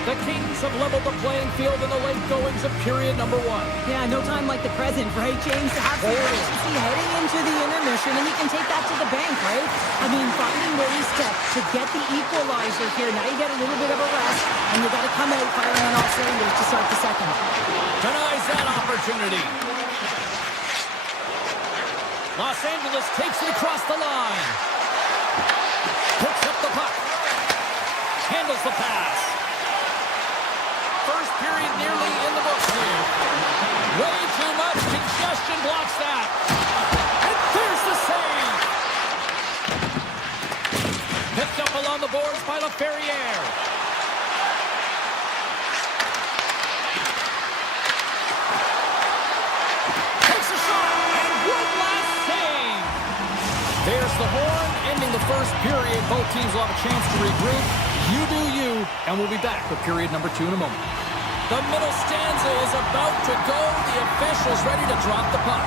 The Kings have leveled the playing field in the late goings of period number 1. Yeah, no time like the present, right, James? To have some urgency heading into the intermission, and you can take that to the bank, right? I mean, finding ways to get the equalizer here. Now you get a little bit of a rest, and you got to come out firing on all cylinders to start the second. Denies that opportunity. Los Angeles takes it across the line. Picks up the puck. Handles the pass. First period nearly in the books here. Way too much congestion and blocks that. And there's the save. Picked up along the boards by LaFerriere. Takes a shot, and one last save. There's the horn, ending the first period. Both teams will have a chance to regroup. You do you, and we'll be back with period number 2 in a moment. The middle stanza is about to go. The officials ready to drop the puck.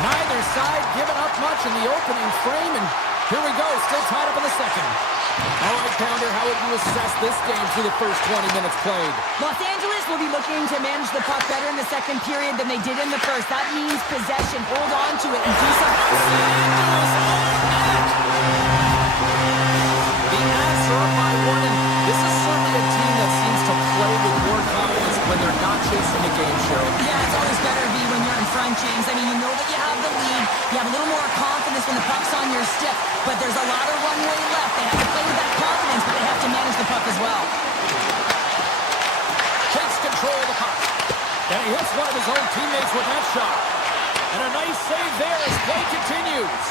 Neither side giving up much in the opening frame, and here we go, still tied up in the second. All right, Pounder, how would you assess this game through the first 20 minutes played? Los Angeles will be looking to manage the puck better in the second period than they did in the first. That means possession. Hold on to it and do something. The Avs are up by 1, and this is certainly a team that seems to play with more confidence when they're not chasing a game, Cheryl. Yeah, it's always better to be when you're in front, James. I mean, you know that you have the lead. You have a little more confidence when the puck's on your stick, but there's a lot of runway left. They have to play with that confidence, but they have to manage the puck as well. Takes control of the puck. And he hits one of his own teammates with that shot. And a nice save there as play continues.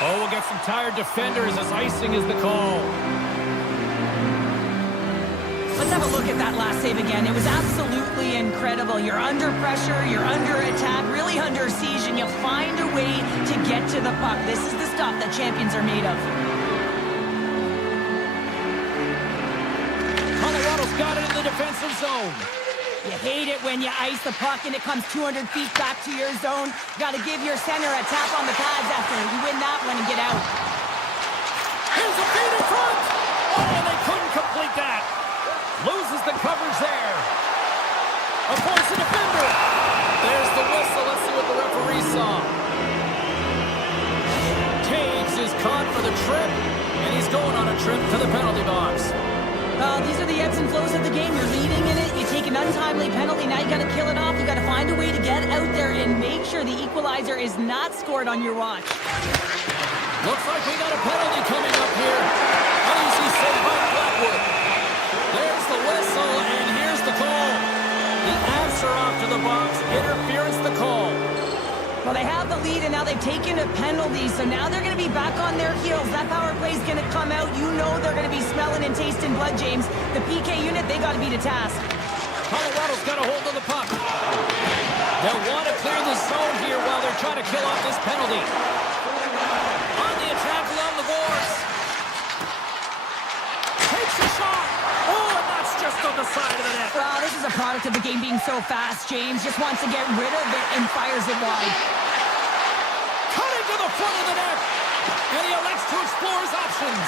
Oh, we'll get some tired defenders as icing is the call. Let's have a look at that last save again. It was absolutely incredible. You're under pressure, you're under attack, really under siege, and you find a way to get to the puck. This is the stuff that champions are made of. Colorado's got it in the defensive zone. You hate it when you ice the puck and it comes 200 feet back to your zone. You got to give your center a tap on the pads after you win that one and get out. Here's a feed in front. Oh, and they couldn't complete that. Loses the coverage there. A force a defender. There's the whistle. Let's see what the referee saw. Taves is caught for the trip, and he's going on a trip to the penalty box. These are the ebbs and flows of the game. You're leading in it. You take an untimely penalty. Now you got to kill it off. You got to find a way to get out there and make sure the equalizer is not scored on your watch. Looks like we got a penalty coming up here. Uneasy save by Blackwood. There's the whistle, and here's the call. The Avs are off to the box. Interference the call. Well, they have the lead, and now they've taken a penalty, so now they're going to be back on their heels. That power play is going to come out. You know they're going to be smelling and tasting blood, James. The PK unit, they got to be to task. Colorado's got a hold of the puck. They'll want to clear the zone here while they're trying to kill off this penalty. On the attack along the boards. Takes a shot. Oh, and that's just on the side of the net. Well, this is a product of the game being so fast. James just wants to get rid of it and fires it wide. Cutting to the front of the net. And he elects to explore his options.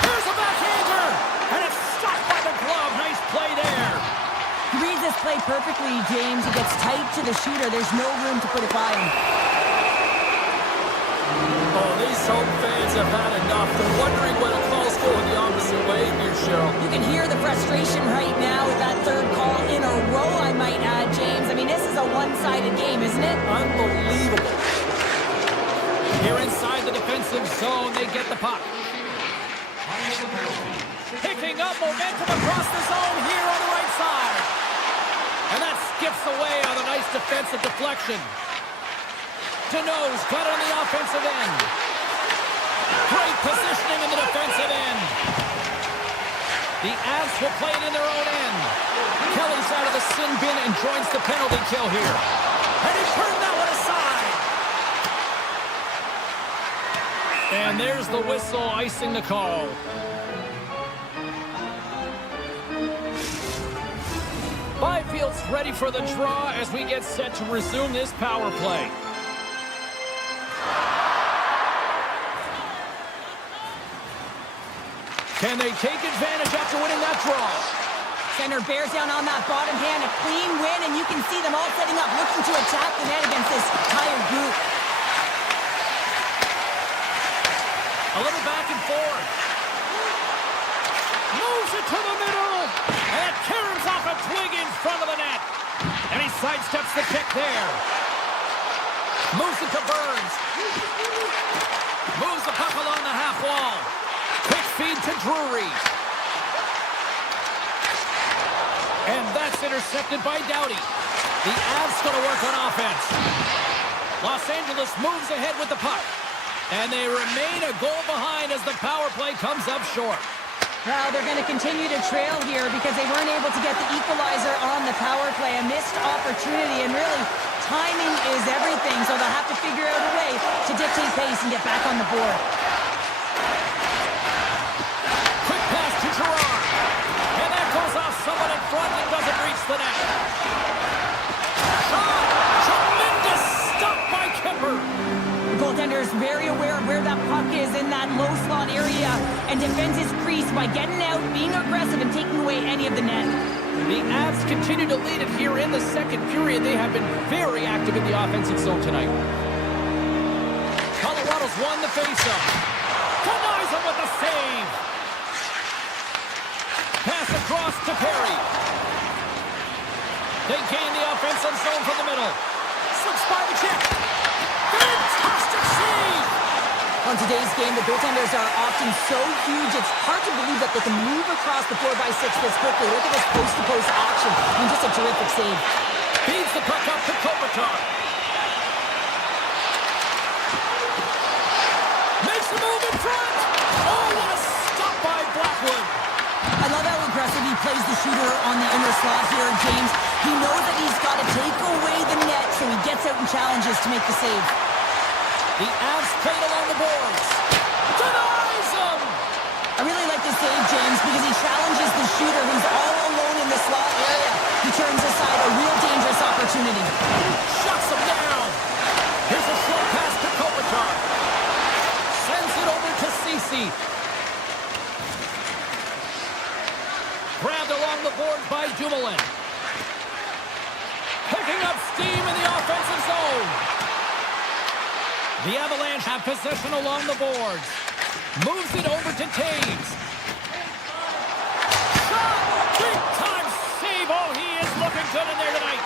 Here's a backhander. And it's stopped by the glove. Nice play there. He reads this play perfectly, James. He gets tight to the shooter. There's no room to put it by him. Oh, these home fans have had enough. They're wondering when a call's going the opposite way here, Cheryl. You can hear the frustration right now with that third call in a row, I might add, James. I mean, this is a one-sided game, isn't it? Unbelievable. Here inside the defensive zone, they get the puck. Picking up momentum across the zone here on the right side. And that skips away on a nice defensive deflection. Deneau's got it on the offensive end. Great positioning in the defensive end. The Avs will play it in their own end. Kelly's out of the sin bin and joins the penalty kill here. And he turned that one aside. And there's the whistle icing the call. Byfield's ready for the draw as we get set to resume this power play. Can they take advantage after winning that draw? Center bears down on that bottom hand, a clean win, and you can see them all setting up, looking to attack the net against this tired group. A little back and forth. Moves it to the middle. And it caroms off a twig in front of the net. And he sidesteps the kick there. Moves it to Burns. Moves the puck along the half wall. Quick feed to Drury. And that's intercepted by Doughty. The Avs going to work on offense. Los Angeles moves ahead with the puck. And they remain a goal behind as the power play comes up short. Well, they're going to continue to trail here because they weren't able to get the equalizer on the power play. A missed opportunity, and really, timing is everything, so they'll have to figure out a way to dictate pace and get back on the board. Quick pass to Gerard. And that goes off someone in front and doesn't reach the net. Shot! Tremendous stop by Kemper. The goaltender is very aware of where that puck is in that low slot area and defends his crease by getting out, being aggressive, and taking away any of the net. The Avs continue to lead it here in the second period. They have been very active in the offensive zone tonight. Colorado's won the faceoff. Denies him with the save. Pass across to Perry. They gain the offensive zone from the middle. Slips by the check. Fantastic save! On today's game, the goaltenders are often so huge, it's hard to believe that they can move across the 4x6 this quickly. Look at this post-to-post action. I mean, just a terrific save. Feeds the puck up to Kopitar. Makes the move in front. Oh, what a stop by Blackwood. I love how aggressive he plays the shooter on the inner slot here, James. He knows that he's got to take away the net, so he gets out and challenges to make the save. The Avs played along the boards. Denies him! I really like this save, James, because he challenges the shooter who's all alone in the slot area. He turns aside a real dangerous opportunity. Shuts him down. Here's a short pass to Kopitar. Sends it over to Ceci. Grabbed along the board by Dumoulin. Picking up steam in the offensive zone. The Avalanche have possession along the boards. Moves it over to Taves. Shot! Big time save. Oh, he is looking good in there tonight.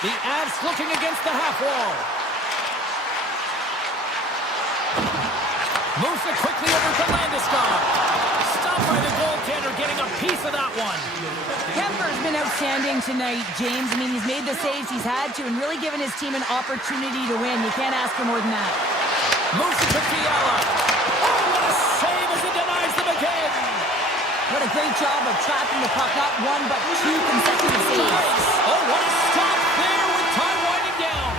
The Avs looking against the half wall. Moves it quickly over to Landeskog. Stopped by the goaltender, getting a piece of that one. Kemper's been outstanding tonight, James. I mean, he's made the saves he's had to and really given his team an opportunity to win. You can't ask for more than that. Moves it to Fiala. Oh, what a save as it denies them again. What a great job of trapping the puck. Not one, but two consecutive saves. Oh, what a stop there with time winding down.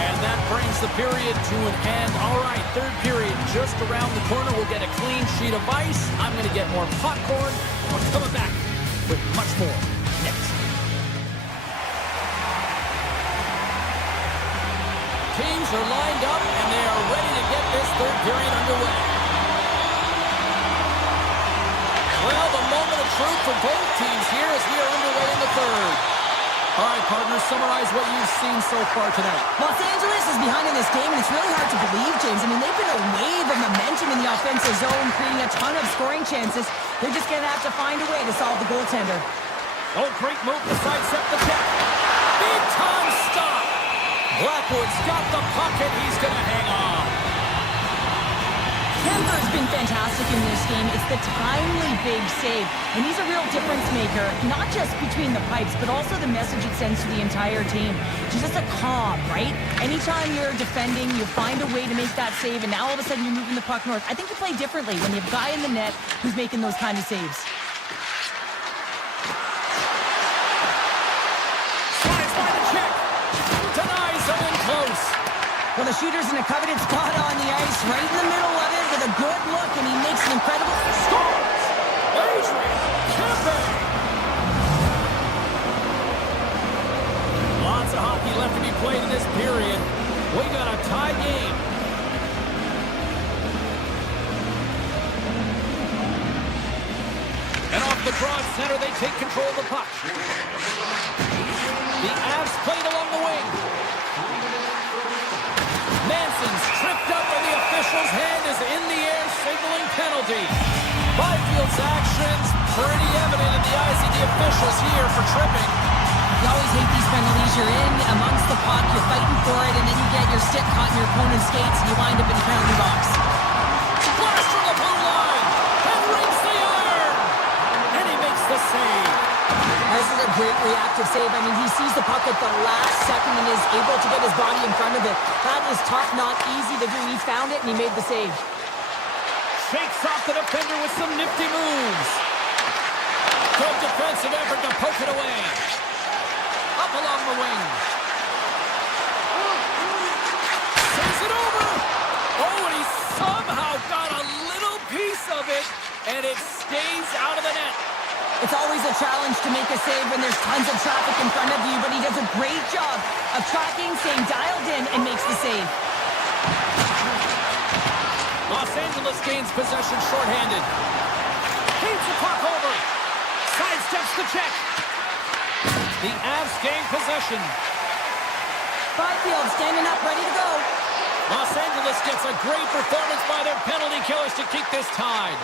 And that brings the period to an end. All right, third period just around the corner. We'll get a clean sheet of ice. I'm going to get more popcorn. We're coming back with much more next. Teams are lined up, and they are ready to get this third period underway. Well, the moment of truth for both teams here as we are underway in the third. All right, partners, summarize what you've seen so far tonight. Los Angeles is behind in this game, and it's really hard to believe, James. I mean, they've been a wave of momentum in the offensive zone, creating a ton of scoring chances. They're just going to have to find a way to solve the goaltender. Oh, great move to sidestep the check. Big time stop. Blackwood's got the puck, and he's going to hang on. Kemper's been fantastic in this game. It's the timely big save, and he's a real difference maker, not just between the pipes, but also the message it sends to the entire team. Just a calm, right? Anytime you're defending, you find a way to make that save, and now all of a sudden you're moving the puck north. I think you play differently when you have a guy in the net who's making those kind of saves. Slides by the check. Denies him in close. Well, the shooter's in a coveted spot on the ice, right in the middle of it, with a good look, and he makes an incredible... Scores! Adrian Kemper! Lots of hockey left to be played in this period. We got a tie game. And off the broad center, they take control of the puck. The Avs played along the wing. Manson's tripped up, and the official's hand is in the air, signaling penalty. Byfield's actions pretty evident in the eyes of the officials here for tripping. You always hate these penalties. You're in amongst the puck, you're fighting for it, and then you get your stick caught in your opponent's skates, and you wind up in the penalty box. Blast from the blue line, and rings the iron, and he makes the save. This is a great reactive save. I mean, he sees the puck at the last second and is able to get his body in front of it. That is tough, not easy to do. He found it and he made the save. Shakes off the defender with some nifty moves. Good defensive effort to poke it away. Up along the wing. Sends it over. Oh, and he somehow got a little piece of it, and it stays out of the net. It's always a challenge to make a save when there's tons of traffic in front of you, but he does a great job of tracking, staying dialed in, and makes the save. Los Angeles gains possession shorthanded. Keeps the puck over. Sidesteps the check. The Avs gain possession. Byfield standing up, ready to go. Los Angeles gets a great performance by their penalty killers to keep this tied.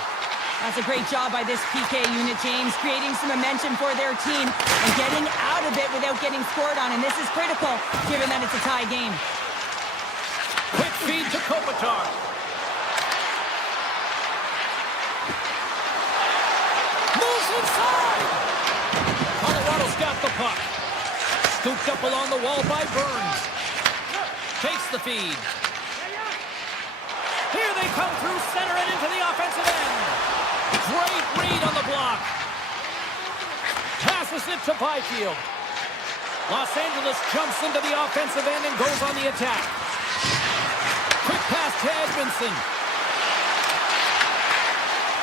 That's a great job by this PK unit, James, creating some momentum for their team and getting out of it without getting scored on. And this is critical, given that it's a tie game. Quick feed to Kopitar. Moves inside. Colorado's got the puck. Scooped up along the wall by Burns. Takes the feed. Here they come through center and into the offensive end. Great read on the block. Passes it to Byfield. Los Angeles jumps into the offensive end and goes on the attack. Quick pass to Edmondson.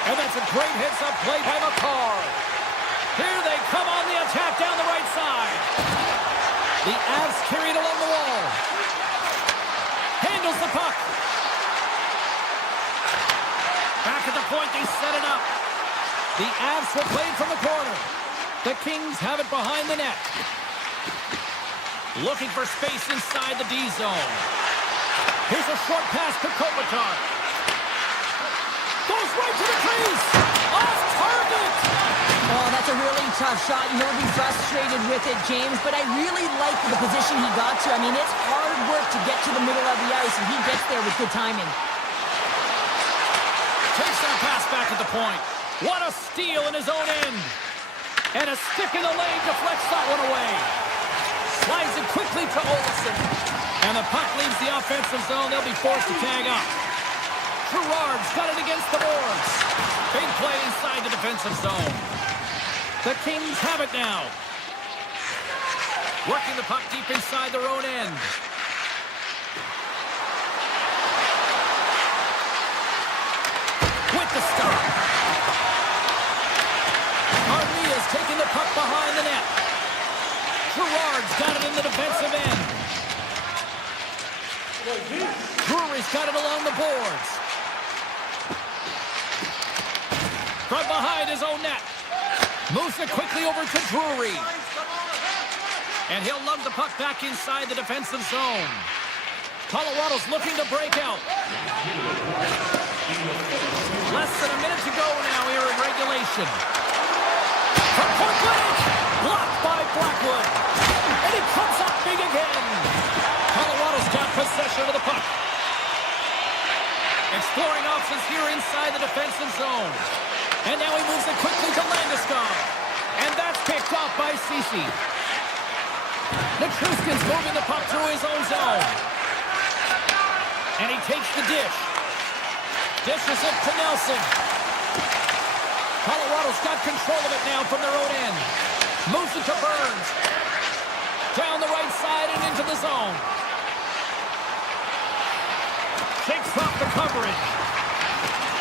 And that's a great heads-up play by McCarr. Here they come on the attack down the right side. The Avs carry it along the wall. Handles the puck. Back at the point, they set it up. The Avs will play it from the corner. The Kings have it behind the net. Looking for space inside the D zone. Here's a short pass to Kopitar. Goes right to the crease. Off target. Oh, that's a really tough shot. You'll be frustrated with it, James, but I really like the position he got to. I mean, it's hard work to get to the middle of the ice, and he gets there with good timing. Takes that pass back at the point. What a steal in his own end. And a stick in the leg deflects that one away. Slides it quickly to Olsen. And the puck leaves the offensive zone. They'll be forced to tag up. Gerard's got it against the boards. Big play inside the defensive zone. The Kings have it now. Working the puck deep inside their own end. With the stop. Armia's taking the puck behind the net. Gerard's got it in the defensive end. Drury's got it along the boards. From behind his own net. Moves it quickly over to Drury. And he'll lug the puck back inside the defensive zone. Colorado's looking to break out. Less than a minute to go now here in regulation. From point blank, blocked by Blackwood. And he comes up big again. Colorado's got possession of the puck. Exploring options here inside the defensive zone. And now he moves it quickly to Landeskog. And that's picked off by Ceci. Nichushkin's moving the puck through his own zone. And he takes the dish. Dishes it to Nelson. Colorado's got control of it now from their own end. Moves it to Burns. Down the right side and into the zone. Shakes off the coverage.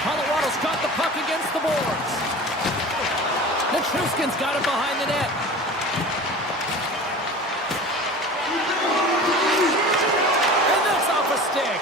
Colorado's got the puck against the boards. Nichushkin's got it behind the net. And that's off a stick.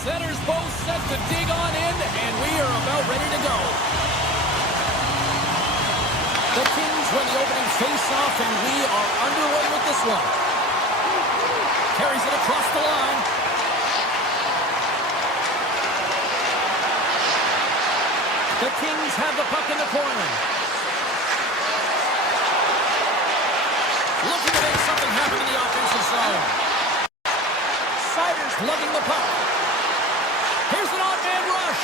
Center's both set to dig on in, and we are about ready to go. The Kings win the opening face-off, and we are underway with this one. Carries it across the line. The Kings have the puck in the corner. Looking to make something happen in the offensive zone. Sider's lugging the puck. Here's an odd-man rush.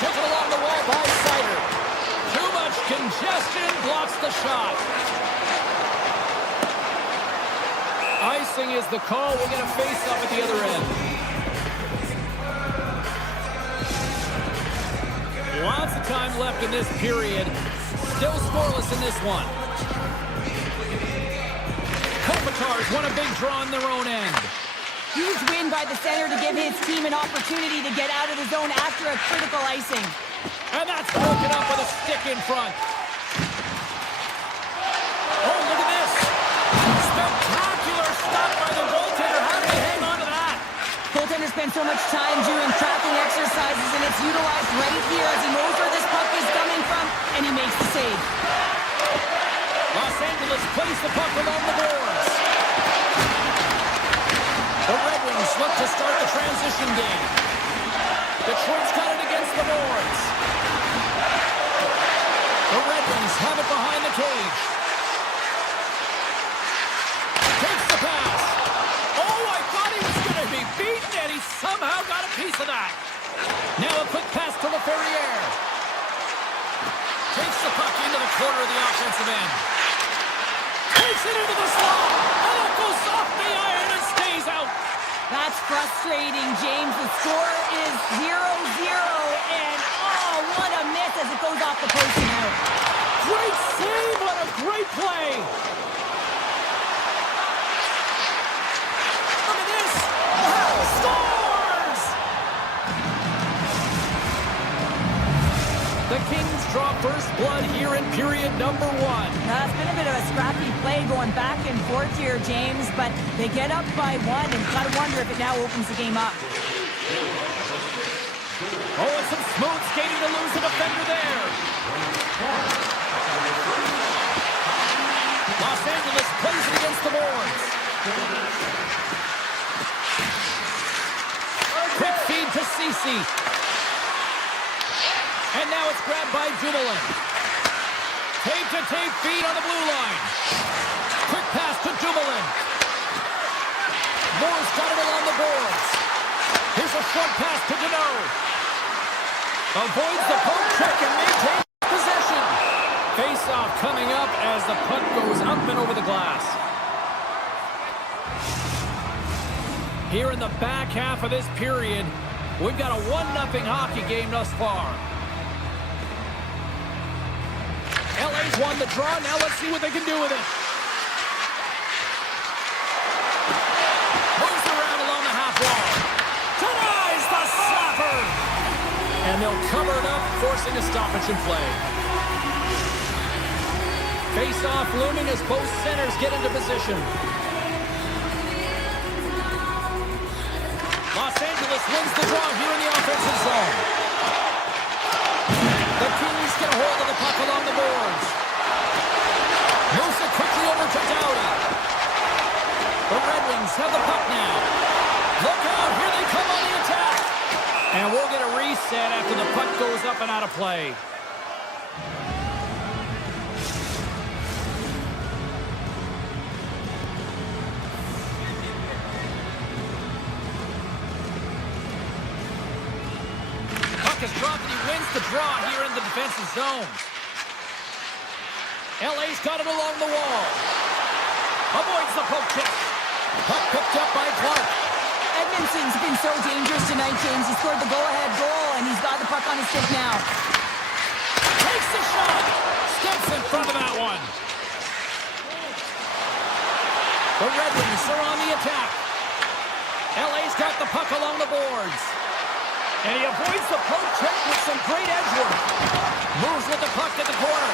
Taken along the wall by Sider. Too much congestion blocks the shot. Icing is the call. We'll get a face-off at the other end. Lots of time left in this period. Still scoreless in this one. Kopitar's won a big draw on their own end. Huge win by the center to give his team an opportunity to get out of the zone after a critical icing. And that's broken up with a stick in front. Oh, look at this. Spectacular stop by the goaltender. How did he hang on to that? Goaltender spent so much time doing tracking exercises, and it's utilized right here as he knows where this puck is coming from, and he makes the save. Los Angeles plays the puck along the boards. The Red Wings look to start the transition game. Detroit's got it against the boards. The Red Wings have it behind the cage. Takes the pass. Oh, I thought he was going to be beaten, and he somehow got a piece of that. Now a quick pass to LaFerriere. Takes the puck into the corner of the offensive end. Takes it into the slot. And it goes off the iron and stays out. That's frustrating, James. The score is 0-0, and oh, what a miss as it goes off the post and out. Great save. What a great play. Look at this. Scores! The Kings draw first blood here in period number 1. It's been a bit of a scrappy play going back and forth here, James, but they get up by 1, and you've got to wonder if it now opens the game up. Oh, and some smooth skating to lose a defender there. Los Angeles plays it against the boards. Quick feed to Ceci. And now it's grabbed by Dumoulin. Tape-to-tape feed on the blue line. Quick pass to Dumoulin. Moore's got it along the boards. Here's a short pass to Deneau. Avoids the poke check and maintains possession. Face-off coming up as the puck goes up and over the glass. Here in the back half of this period, we've got a 1-0 hockey game thus far. LA's won the draw. Now let's see what they can do with it. Moves around along the half wall. Denies the slapper. And they'll cover it up, forcing a stoppage in play. Face-off looming as both centers get into position. Los Angeles wins the draw here in the offensive zone. The Kings get a hold of the puck along the boards. Moves it quickly over to Doughty. The Red Wings have the puck now. Look out, here they come on the attack. And we'll get a reset after the puck goes up and out of play. Puck is dropped and he wins the draw here in the defensive zone. LA's got it along the wall. Avoids the poke check. Puck picked up by Clark. Edmondson's been so dangerous tonight, James. He scored the go-ahead goal, and he's got the puck on his stick now. Takes the shot. Steps in front of that one. The Red Wings are on the attack. LA's got the puck along the boards. And he avoids the poke check with some great edge work. Moves with the puck at the corner.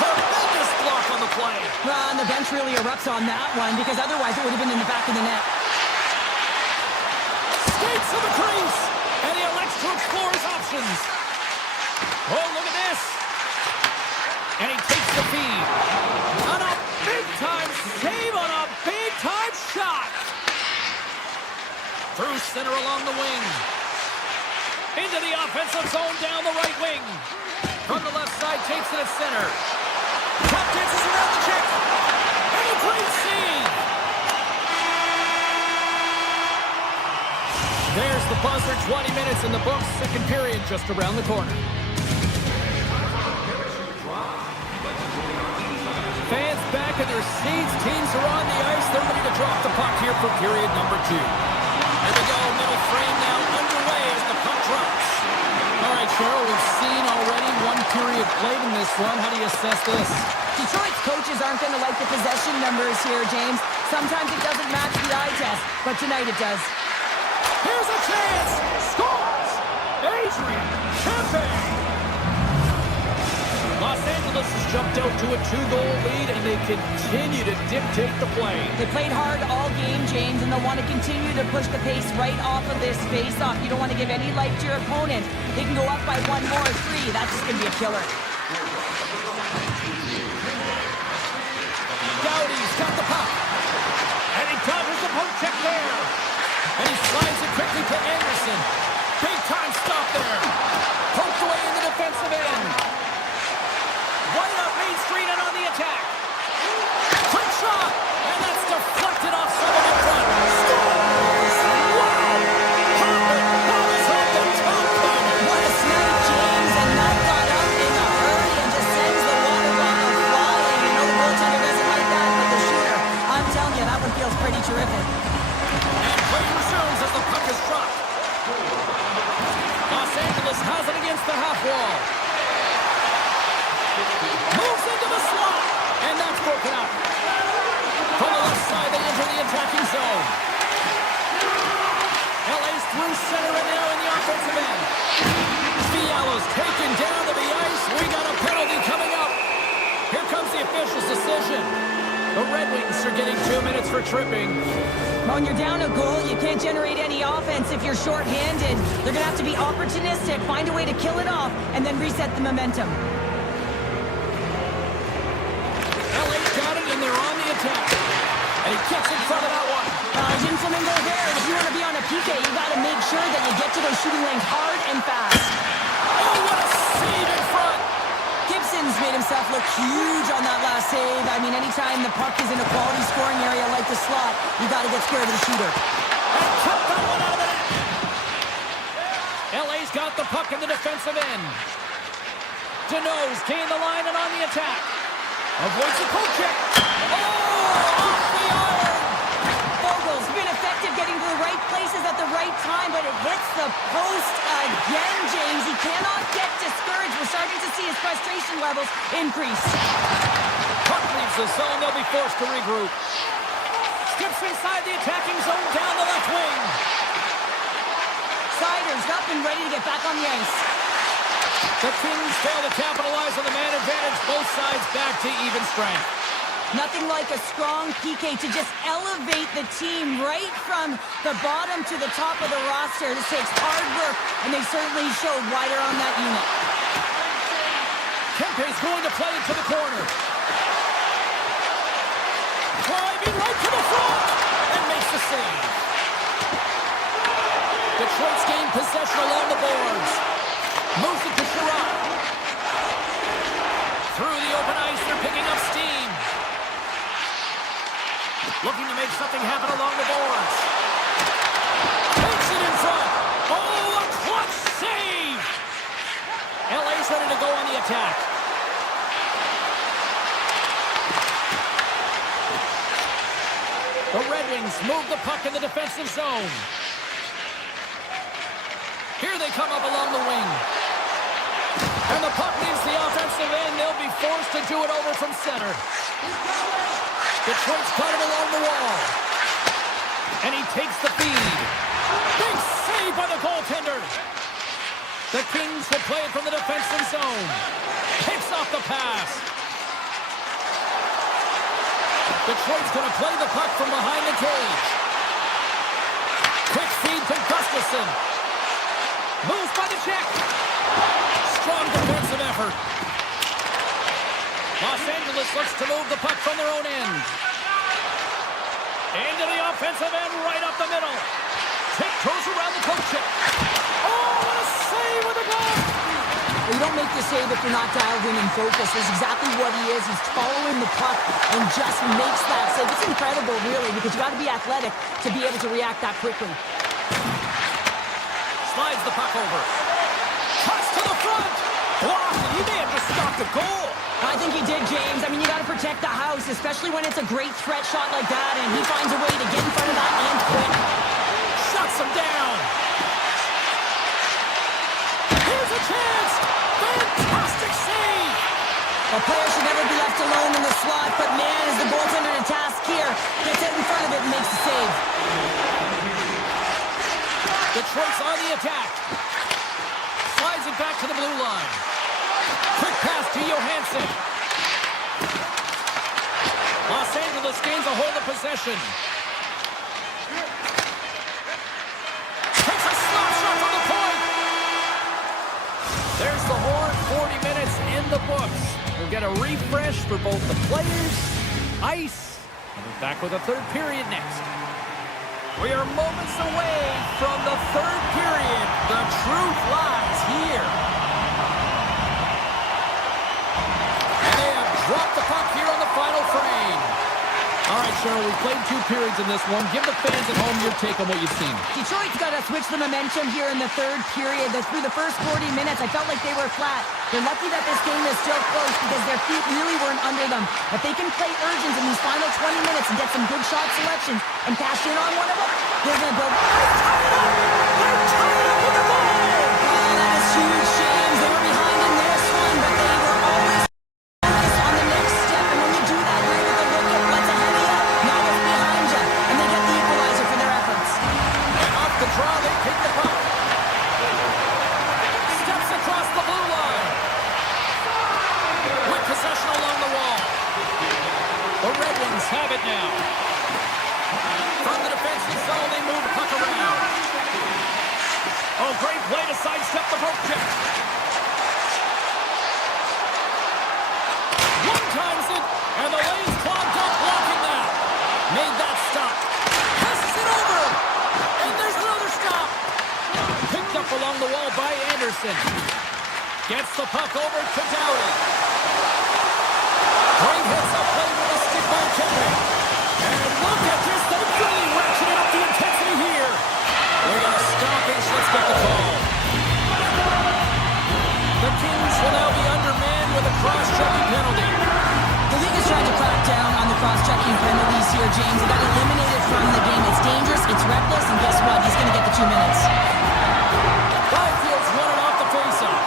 Tremendous block on the play. Well, and the bench really erupts on that one, because otherwise it would have been in the back of the net. Oh, look at this. And he takes the feed. On a big-time save on a big-time shot. Through center along the wing. Into the offensive zone down the right wing. From the left side, takes it at center. Top dances around the check. And a great save. There's the buzzer. 20 minutes in the books. Second period just around the corner. Fans back in their seats. Teams are on the ice. They're ready to drop the puck here for period number 2. Here we go. Middle frame now underway as the puck drops. All right, Cheryl, we've seen already one period played in this one. How do you assess this? Detroit's coaches aren't going to like the possession numbers here, James. Sometimes it doesn't match the eye test, but tonight it does. Here's a chance. Scores! Adrian Kempe! Los Angeles has jumped out to a 2-goal lead, and they continue to dictate the play. They played hard all game, James, and they'll want to continue to push the pace right off of this face-off. You don't want to give any life to your opponent. They can go up by 1 more or 3. That's just going to be a killer. Doughty's got the puck. And he dodges the poke check there. And he slides it quickly to Anderson. Big time stop there. Poked away in the defensive end. Right up Main Street and on the attack. Quick shot. And that's deflected off someone in front. Scores! Wow! That is off the top corner. What a snap, James, and that got up in a hurry and just sends the water bottle flying. You know the goaltender doesn't like that, but the shooter, I'm telling you, that one feels pretty terrific. And play resumes as the puck is dropped. Los Angeles has it against the half wall. Moves into the slot. And that's broken up. From the left side, they enter the attacking zone. LA's through center and now in the offensive end. Fiala's taken down to the ice. We got a penalty coming up. Here comes the official's decision. The Red Wings are getting 2 minutes for tripping. When you're down a goal, you can't generate any offense if you're shorthanded. They're going to have to be opportunistic, find a way to kill it off, and then reset the momentum. LA's got it, and they're on the attack. And he gets in front of that one. Jim Flamingo there. If you want to be on a PK, you got to make sure that you get to those shooting lanes hard and fast. Oh, what a save in front. Gibson's made himself look huge on that last save. I mean, anytime the puck is in a quality scoring area like the slot, you got to get scared of the shooter. And cut that one out of the net. LA's got the puck in the defensive end. Denos gained the line and on the attack. Avoids the poke check. Oh, off the iron. Vogel's been effective getting to the right places at the right time, but it hits the post again, James. He cannot get discouraged. We're starting to see his frustration levels increase. Puck leaves the zone. They'll be forced to regroup. Skips inside the attacking zone down the left wing. Siders up and ready to get back on the ice. The Kings fail to capitalize on the man advantage. Both sides back to even strength. Nothing like a strong PK to just elevate the team right from the bottom to the top of the roster. This takes hard work, and they certainly showed why they're on that unit. Kempe's going to play it to the corner. Driving right to the front and makes the save. Detroit's gained possession along the boards. Moves it to Sherrod. Through the open ice, they're picking up steam. Looking to make something happen along the boards. Takes it in front. Oh, a clutch save! LA's ready to go on the attack. The Red Wings move the puck in the defensive zone. Here they come up along the wing. And the puck leaves the offensive end. They'll be forced to do it over from center. Detroit's got him along the wall. And he takes the feed. Big save by the goaltender. The Kings will play it from the defensive zone. Picks off the pass. Detroit's going to play the puck from behind the cage. Quick feed to Gustafsson. Moves by the check. effort. Los Angeles looks to move the puck from their own end. Into the offensive end, right up the middle. Tiptoes around the poke check. Oh, what a save with a glove! Well, you don't make the save if you're not dialed in and focused. That's exactly what he is. He's following the puck and just makes that save. It's incredible, really, because you got to be athletic to be able to react that quickly. Slides the puck over. Cuts to the front. Blocked, and he may have just stopped a goal. I think he did, James. I mean, you got to protect the house, especially when it's a great threat shot like that, and he finds a way to get in front of that and quit. Shuts him down. Here's a chance. Fantastic save. A player should never be left alone in the slot, but man, is the goaltender to task here. Gets out in front of it and makes the save. Detroit's on the attack. Slides it back to the blue line. Quick pass to Johansson. Los Angeles gains a hold of possession. Takes a slap shot from the point. There's the horn. 40 minutes in the books. We'll get a refresh for both the players, ice, and we're back with a third period next. We are moments away from the third period. The truth lies here. And they have dropped the puck here on the final frame. All right, Cheryl, we've played 2 periods in this one. Give the fans at home your take on what you've seen. Detroit's got to switch the momentum here in the third period. Through the first 40 minutes, I felt like they were flat. They're lucky that this game is still close because their feet really weren't under them. If they can play urgent in these final 20 minutes and get some good shot selections and cash in on one of them, they're going to build. They're tied up with the ball! Oh, that is huge, James. They were behind in this one, but they were always focused on the next step. And when you do that, you're able to look at what's ahead of you, not what's behind you. And they get the equalizer for their efforts. And off the draw, they pick the puck. Steps across the blue line. With possession along the wall. The Red Wings have it now. From the defensive zone, they move the puck around. Oh, great play to sidestep the poke check. One times it, and the lane's clogged up, blocking that. Made that stop. Passes it over. And there's another stop. Picked up along the wall by Anderson. Gets the puck over to Dowdy. Great hits up play with a stick by Kemper. And look at this. They're really ratcheting up the intensity here. We're going to stop it. Let's get the call. The Kings will now be undermanned with a cross-checking penalty. The league is trying to crack down on the cross-checking penalties here, James. They got eliminated from the game. It's dangerous, it's reckless, and guess what? He's going to get the 2 minutes. Byfield's running off the faceoff.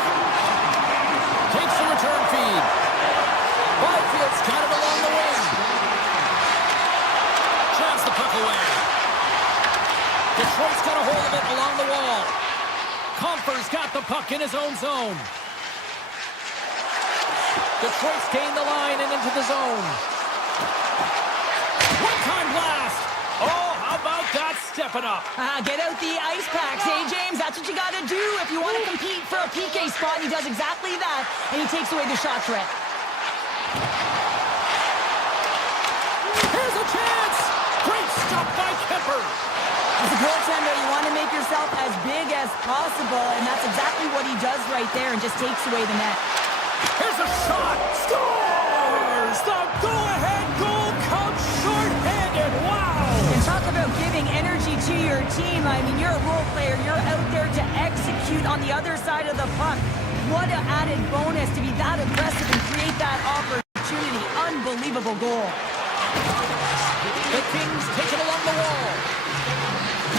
Takes the return feed. Byfield's got it along the wing. Jabs the puck away. Detroit's got a hold of it along the wall. Comfer's got the puck in his own zone. Detroit's gained the line and into the zone. One-time blast. Oh, how about that stepping up? Get out the ice packs, hey, James? That's what you got to do if you want to compete for a PK spot. He does exactly that, and he takes away the shot threat. Here's a chance. Great stop by Kemper. As a goaltender, you want to make yourself as big as possible, and that's exactly what he does right there and just takes away the net. Here's a shot. Scores! The go-ahead goal comes short-handed. Wow! And talk about giving energy to your team. I mean, you're a role player. You're out there to execute on the other side of the puck. What an added bonus to be that aggressive and create that opportunity. Unbelievable goal. The Kings take it along the wall.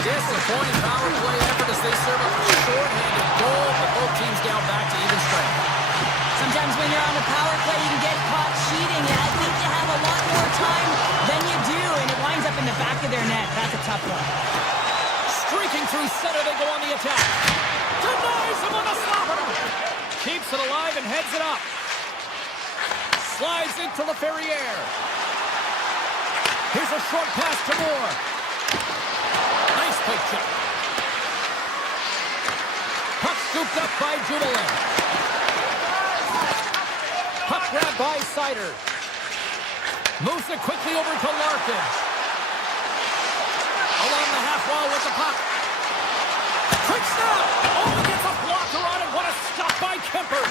Disappointing power play effort as they serve up a short-handed goal, but both teams down back to even strength. Sometimes when you're on the power play, you can get caught cheating, and I think you have a lot more time than you do, and it winds up in the back of their net. That's a tough one. Streaking through center, they go on the attack. Denies him on the stopper. Keeps it alive and heads it up. Slides into LaFerriere. Here's a short pass to Moore. Nice poke check. Puck scooped up by Jubilee. shot by Sider. Moves it quickly over to Larkin. Along the half wall with the puck. Quick snap! Oh, he gets a blocker on it. What a stop by Kemper.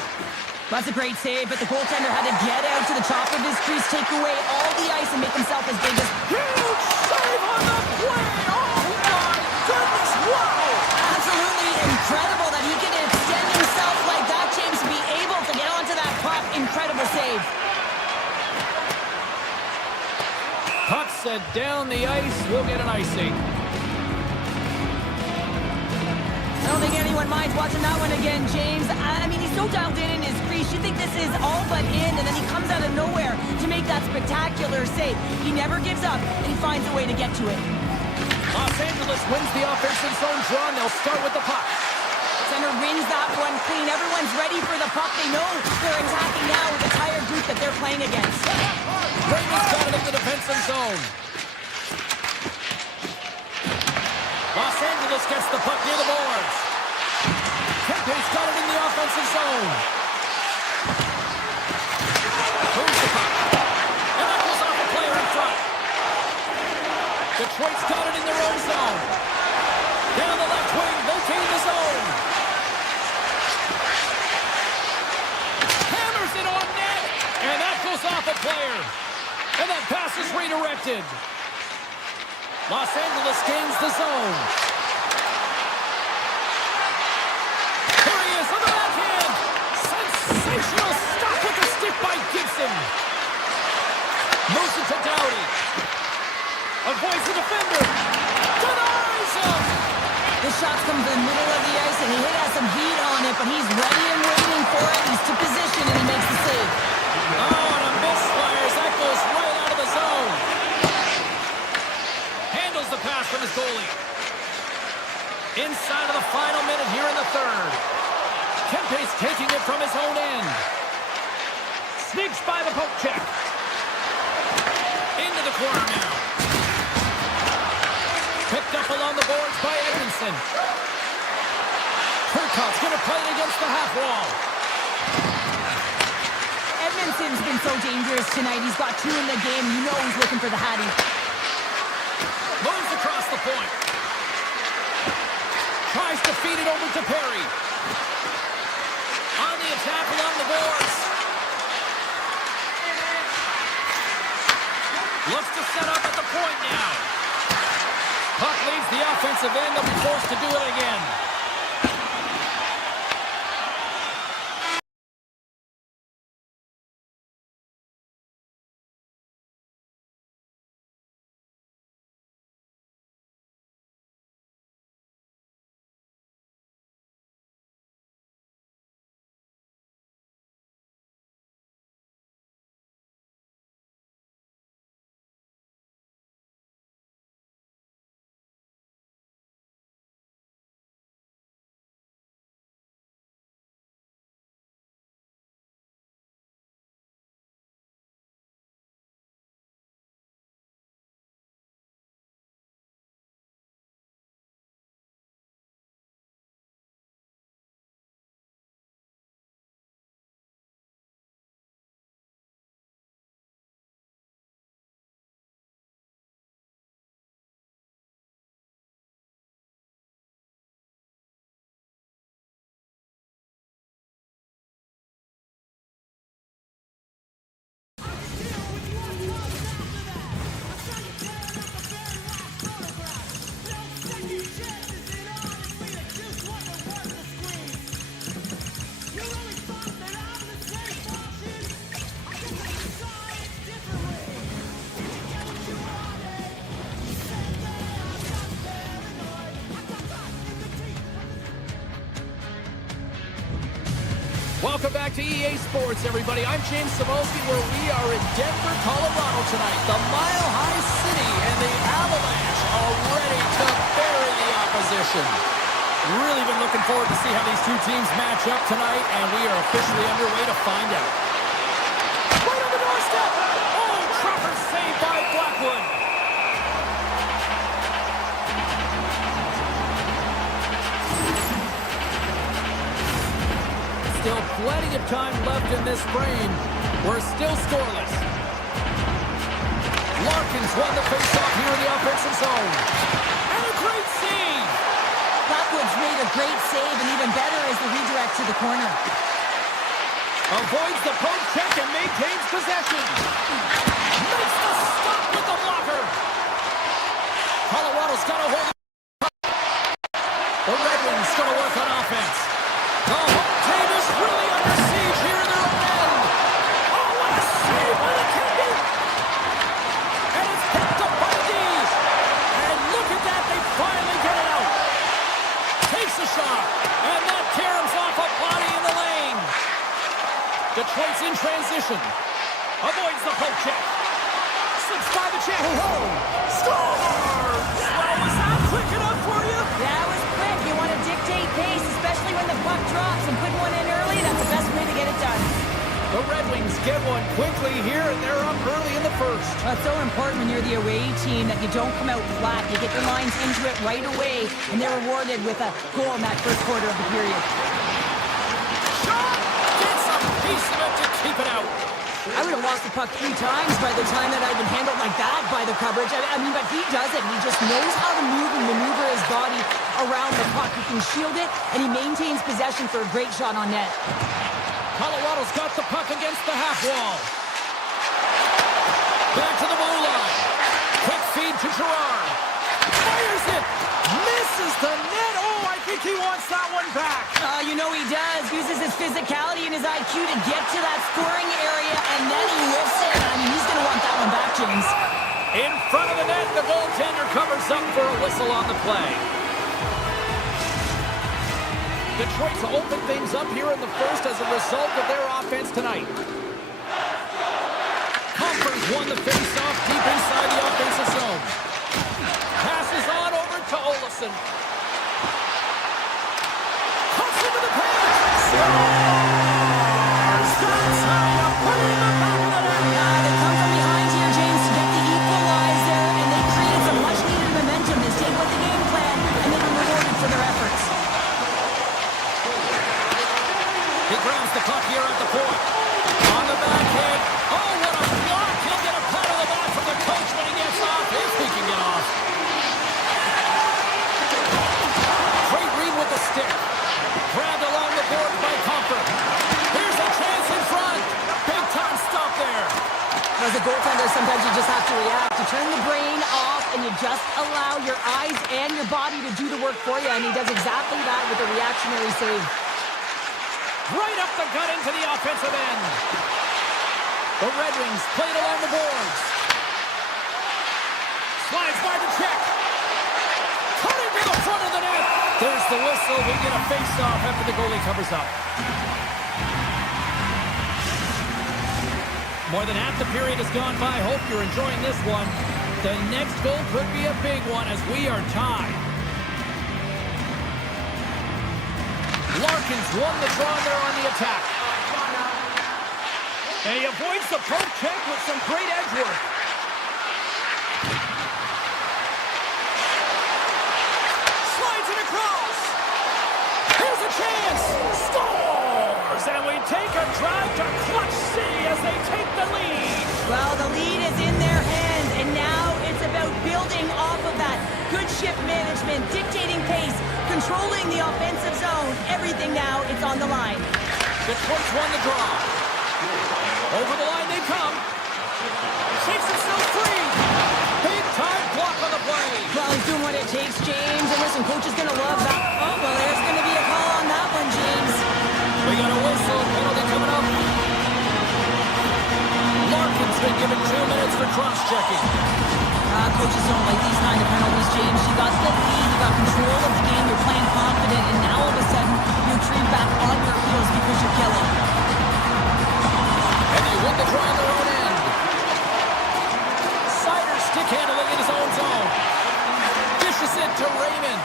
That's a great save, but the goaltender had to get out to the top of his crease, take away all the ice, and make himself as big as... Huge save on the play! Oh, my goodness! Wow! Absolutely incredible that he can extend himself like that, James, to be able to get onto that puck. Incredible save. Puck set down the ice. We'll get an icing. I don't think anyone minds watching that one again, James. I mean, he's so dialed in his crease. You think this is all but in, and then he comes out of nowhere to make that spectacular save. He never gives up, and he finds a way to get to it. Los Angeles wins the offensive zone draw, and they'll start with the puck. Center wins that one clean. Everyone's ready for the puck. They know they're attacking now with the entire group that they're playing against. Brady's got it in the defensive zone. Los Angeles gets the puck near the boards. Kempe's got it in the offensive zone. Moves the puck. And that goes off a player in front. Detroit's got it in their own zone. Down the left wing, locating the zone. Hammers it on net. And that goes off a player. And that pass is redirected. Los Angeles gains the zone. Here he is on the backhand. Sensational stop with the stick by Gibson. Moves it to Doughty. Avoids the defender. Denies him. The shot's come to the middle of the ice, and he has some heat on it, but he's ready and waiting for it. He's to position, and he makes the save. Oh, and a miss fires. That goes right out of the zone. Handles the pass from his goalie. Inside of the final minute here in the third. Kempe's taking it from his own end. Sneaks by the poke check. Into the corner now. Picked up along the boards by Edmondson. Turcotte's going to play it against the half wall. Edmondson's been so dangerous tonight. He's got 2 in the game. You know he's looking for the Hattie. Moves across the point. Tries to feed it over to Perry. On the attack along the boards. Looks to set up at the point now. Puck leaves the offensive end. They'll be forced to do it again. Welcome back to EA Sports, everybody. I'm James Cebulski, where we are in Denver, Colorado tonight. The Mile High City and the Avalanche are ready to bury the opposition. Really been looking forward to see how these two teams match up tonight, and we are officially underway to find out. Right on the doorstep! Oh, Trapper saved by Blackwood. Still plenty of time left in this frame. We're still scoreless. Larkin's won the faceoff here in the offensive zone. And a great save! Blackwood's made a great save, and even better is the redirect to the corner. Avoids the poke check and maintains possession. Makes the stop with the blocker. Colorado's got to hold it. The Red Wings going to work on offense. The home team is really under siege here in their own end. Oh, what a save by the Canadian! And it's picked up by the D. And look at that, they finally get it out. Takes a shot, and that tears off a body in the lane. Detroit's in transition. Avoids the poke check. Slips by the check. Scores! Well, was that quick enough for you? That was quick. You want to dictate pace, especially when the puck drops, and put one in early. That's the best way to get it done. The Red Wings get one quickly here, and they're up early in the first. Well, it's so important when you're the away team that you don't come out flat. You get your lines into it right away, and they're rewarded with a goal in that first quarter of the period. Shot! Gets a piece of it to keep it out. I would have lost the puck 3 times by the time that I'd been handled like that by the coverage. I mean, but he doesn't. He just knows how to move and maneuver his body around the puck. He can shield it, and he maintains possession for a great shot on net. Colorado's got the puck against the half wall. Back to the blue line. Quick feed to Girard. Fires it. Misses the net. Oh, I think he wants that one back. You know he does. Uses his physicality and his IQ to get to that scoring area, and then he whiffs it. I mean, he's going to want that one back, James. In front of the net, the goaltender covers up for a whistle on the play. Detroit's opened things up here in the first as a result of their offense tonight. Comfort won the faceoff deep inside the offensive zone. Passes on over to Olsen. Cuts into the paint. Scores! That's how you put it in the back of the net. They come from behind here, James, to get the equalizer, and they created some much-needed momentum. They stayed with the game plan, and they were rewarded for their efforts. He grabs the puck here at the point. On the backhand. Oh, what a block! He'll get a pat on the back from the coach when he gets off, if he can get off. Great read with the stick. Grabbed along the board by Comfort. Here's a chance in front. Big time stop there. As a goaltender, sometimes you just have to react. You turn the brain off, and you just allow your eyes and your body to do the work for you, and he does exactly that with a reactionary save. Right up the gut into the offensive end. The Red Wings played along the boards. Slides by the check. Cutting to the front of the net. There's the whistle. We get a face-off after the goalie covers up. More than half the period has gone by. Hope you're enjoying this one. The next goal could be a big one as we are tied. Larkin's won the draw there on the attack. And he avoids the poke check with some great edge work. Slides it across. Here's a chance. Scores! And we take a drive to Clutch City as they take the lead. Well, the lead is in their hands, and now it's about building off of that. Good shift management, dictating pace, controlling the offensive zone. Everything now, it's on the line. Detroit's won the draw. Over the line they come. Shakes himself free. Big time block on the play. Well, he's doing what it takes, James. And listen, coach is going to love that. Oh, well, there's going to be a call on that one, James. We got a whistle. Penalty coming up. Larkin's been given 2 minutes for cross-checking. Coaches don't like these kind of penalties, James. You got the lead, you got control of the game, you're playing confident, and now all of a sudden, you retreat back on your heels because you're killing. And they win the draw on their own end. Sider stick handling in his own zone. Dishes it to Raymond.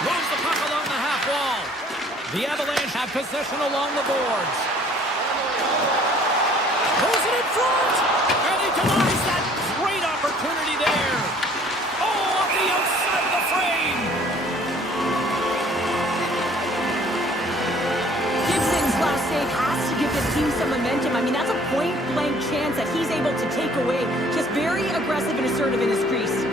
Moves the puck along the half wall. The Avalanche have possession along the boards. Throws it in front. And he denies that great opportunity there. Oh, off the outside of the frame. Gibson's last save has some momentum. I mean, that's a point-blank chance that he's able to take away. Just very aggressive and assertive in his crease.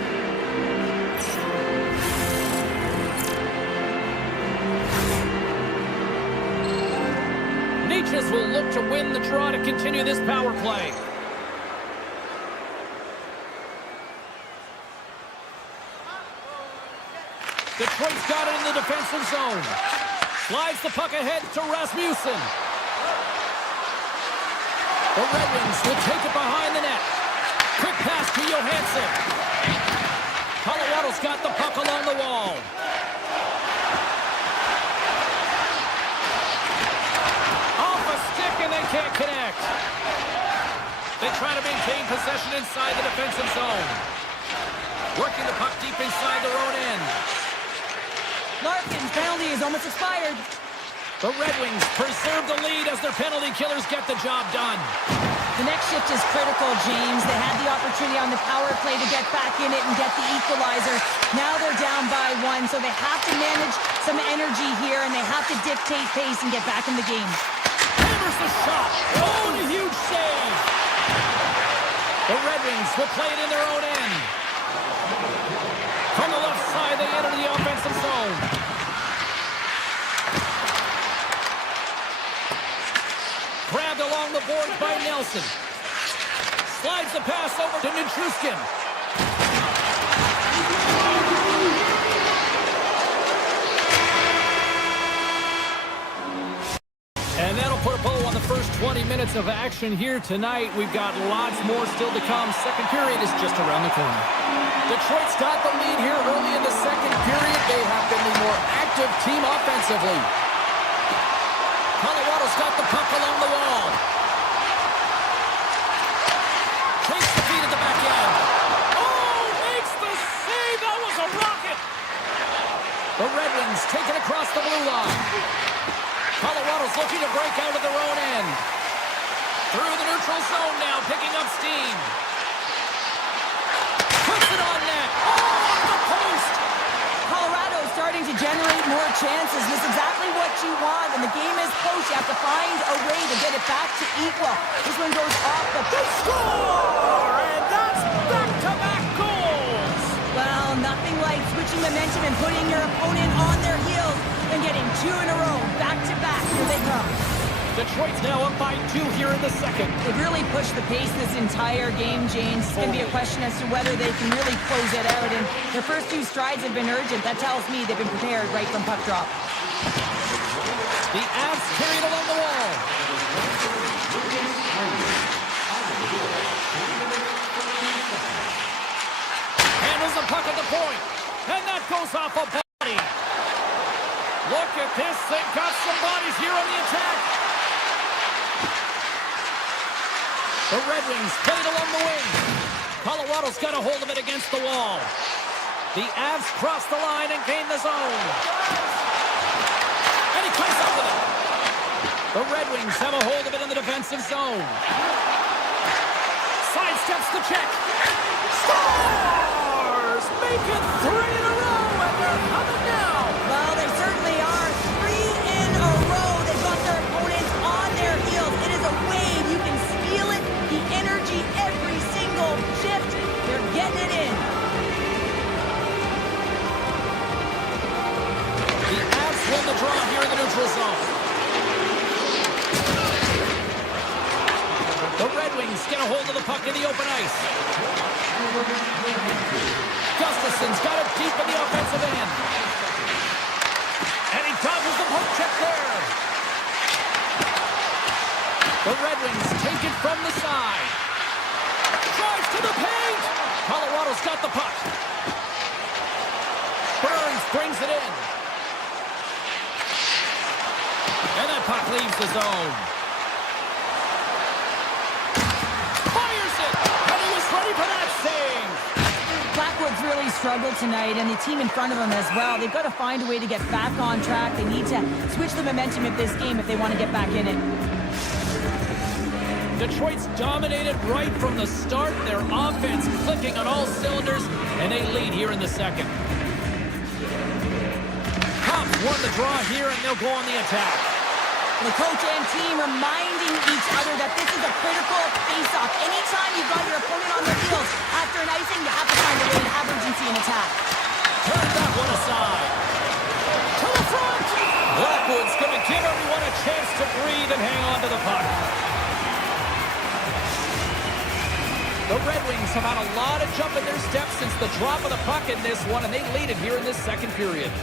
Neches will look to win the draw to continue this power play. Detroit's got it in the defensive zone. Slides the puck ahead to Rasmussen. The Red Wings will take it behind the net. Quick pass to Johansson. Colorado's got the puck along the wall. Off a stick and they can't connect. They try to maintain possession inside the defensive zone. Working the puck deep inside their own end. Larkin's penalty is almost expired. The Red Wings preserve the lead as their penalty killers get the job done. The next shift is critical, James. They had the opportunity on the power play to get back in it and get the equalizer. Now they're down by 1, so they have to manage some energy here, and they have to dictate pace and get back in the game. Hammers the shot. Oh, and a huge save. The Red Wings will play it in their own end. From the left side, they enter the offensive zone. Grabbed along the boards by Nelson. Slides the pass over to Nichushkin. And that'll put a bow on the first 20 minutes of action here tonight. We've got lots more still to come. Second period is just around the corner. Detroit's got the lead here early in the second period. They have been the more active team offensively. Colorado's got the puck along the wall. Takes the feed at the back end. Oh, makes the save. That was a rocket. The Red Wings take it across the blue line. Colorado's looking to break out of their own end. Through the neutral zone now, picking up steam. Puts it on net. Oh, off the post. Colorado starting to generate more chances. This is exactly what you want. When the game is close, you have to find a way to get it back to equal. This one goes off the post. Score! And that's back-to-back goals. Well, nothing like switching momentum and putting your opponent on their heels and getting 2 in a row, back-to-back. Here they come. Detroit's now up by 2 here in the second. They've really pushed the pace this entire game, James. It's going to be a question as to whether they can really close it out. And their first 2 strides have been urgent. That tells me they've been prepared right from puck drop. The Avs carried along the wall. Handles the puck at the point. And that goes off a body. Look at this. They've got some bodies here on the attack. The Red Wings played along the wing. Colorado's got a hold of it against the wall. The Avs cross the line and gain the zone. And he comes up with it. The Red Wings have a hold of it in the defensive zone. Sidesteps the check. Scores! Make it 3 in a row, and they're coming now. Well, they certainly are. 3 in a row. They've got their opponents on their heels. It is a wave. You can feel it. The energy every single shift. They're getting it in. The Avs win the draw here in the neutral zone. The Red Wings get a hold of the puck in the open ice. Gustafson's got it deep in the offensive end. And he dodges the poke check there. The Red Wings take it from the side. Drives to the paint. Colorado's got the puck. Burns brings it in. And that puck leaves the zone. Fires it. And he was ready for that save. Blackwood's really struggled tonight, and the team in front of them as well. They've got to find a way to get back on track. They need to switch the momentum of this game if they want to get back in it. Detroit's dominated right from the start. Their offense clicking on all cylinders, and they lead here in the second. Cops won the draw here, and they'll go on the attack. The coach and team reminding each other that this is a critical face-off. Anytime you've got your opponent on their heels after an icing, you have to find a way to have urgency in attack. Turn that one aside. To the front. Blackwood's going to give everyone a chance to breathe and hang on to the puck. The Red Wings have had a lot of jump in their steps since the drop of the puck in this one, and they lead it here in this second period.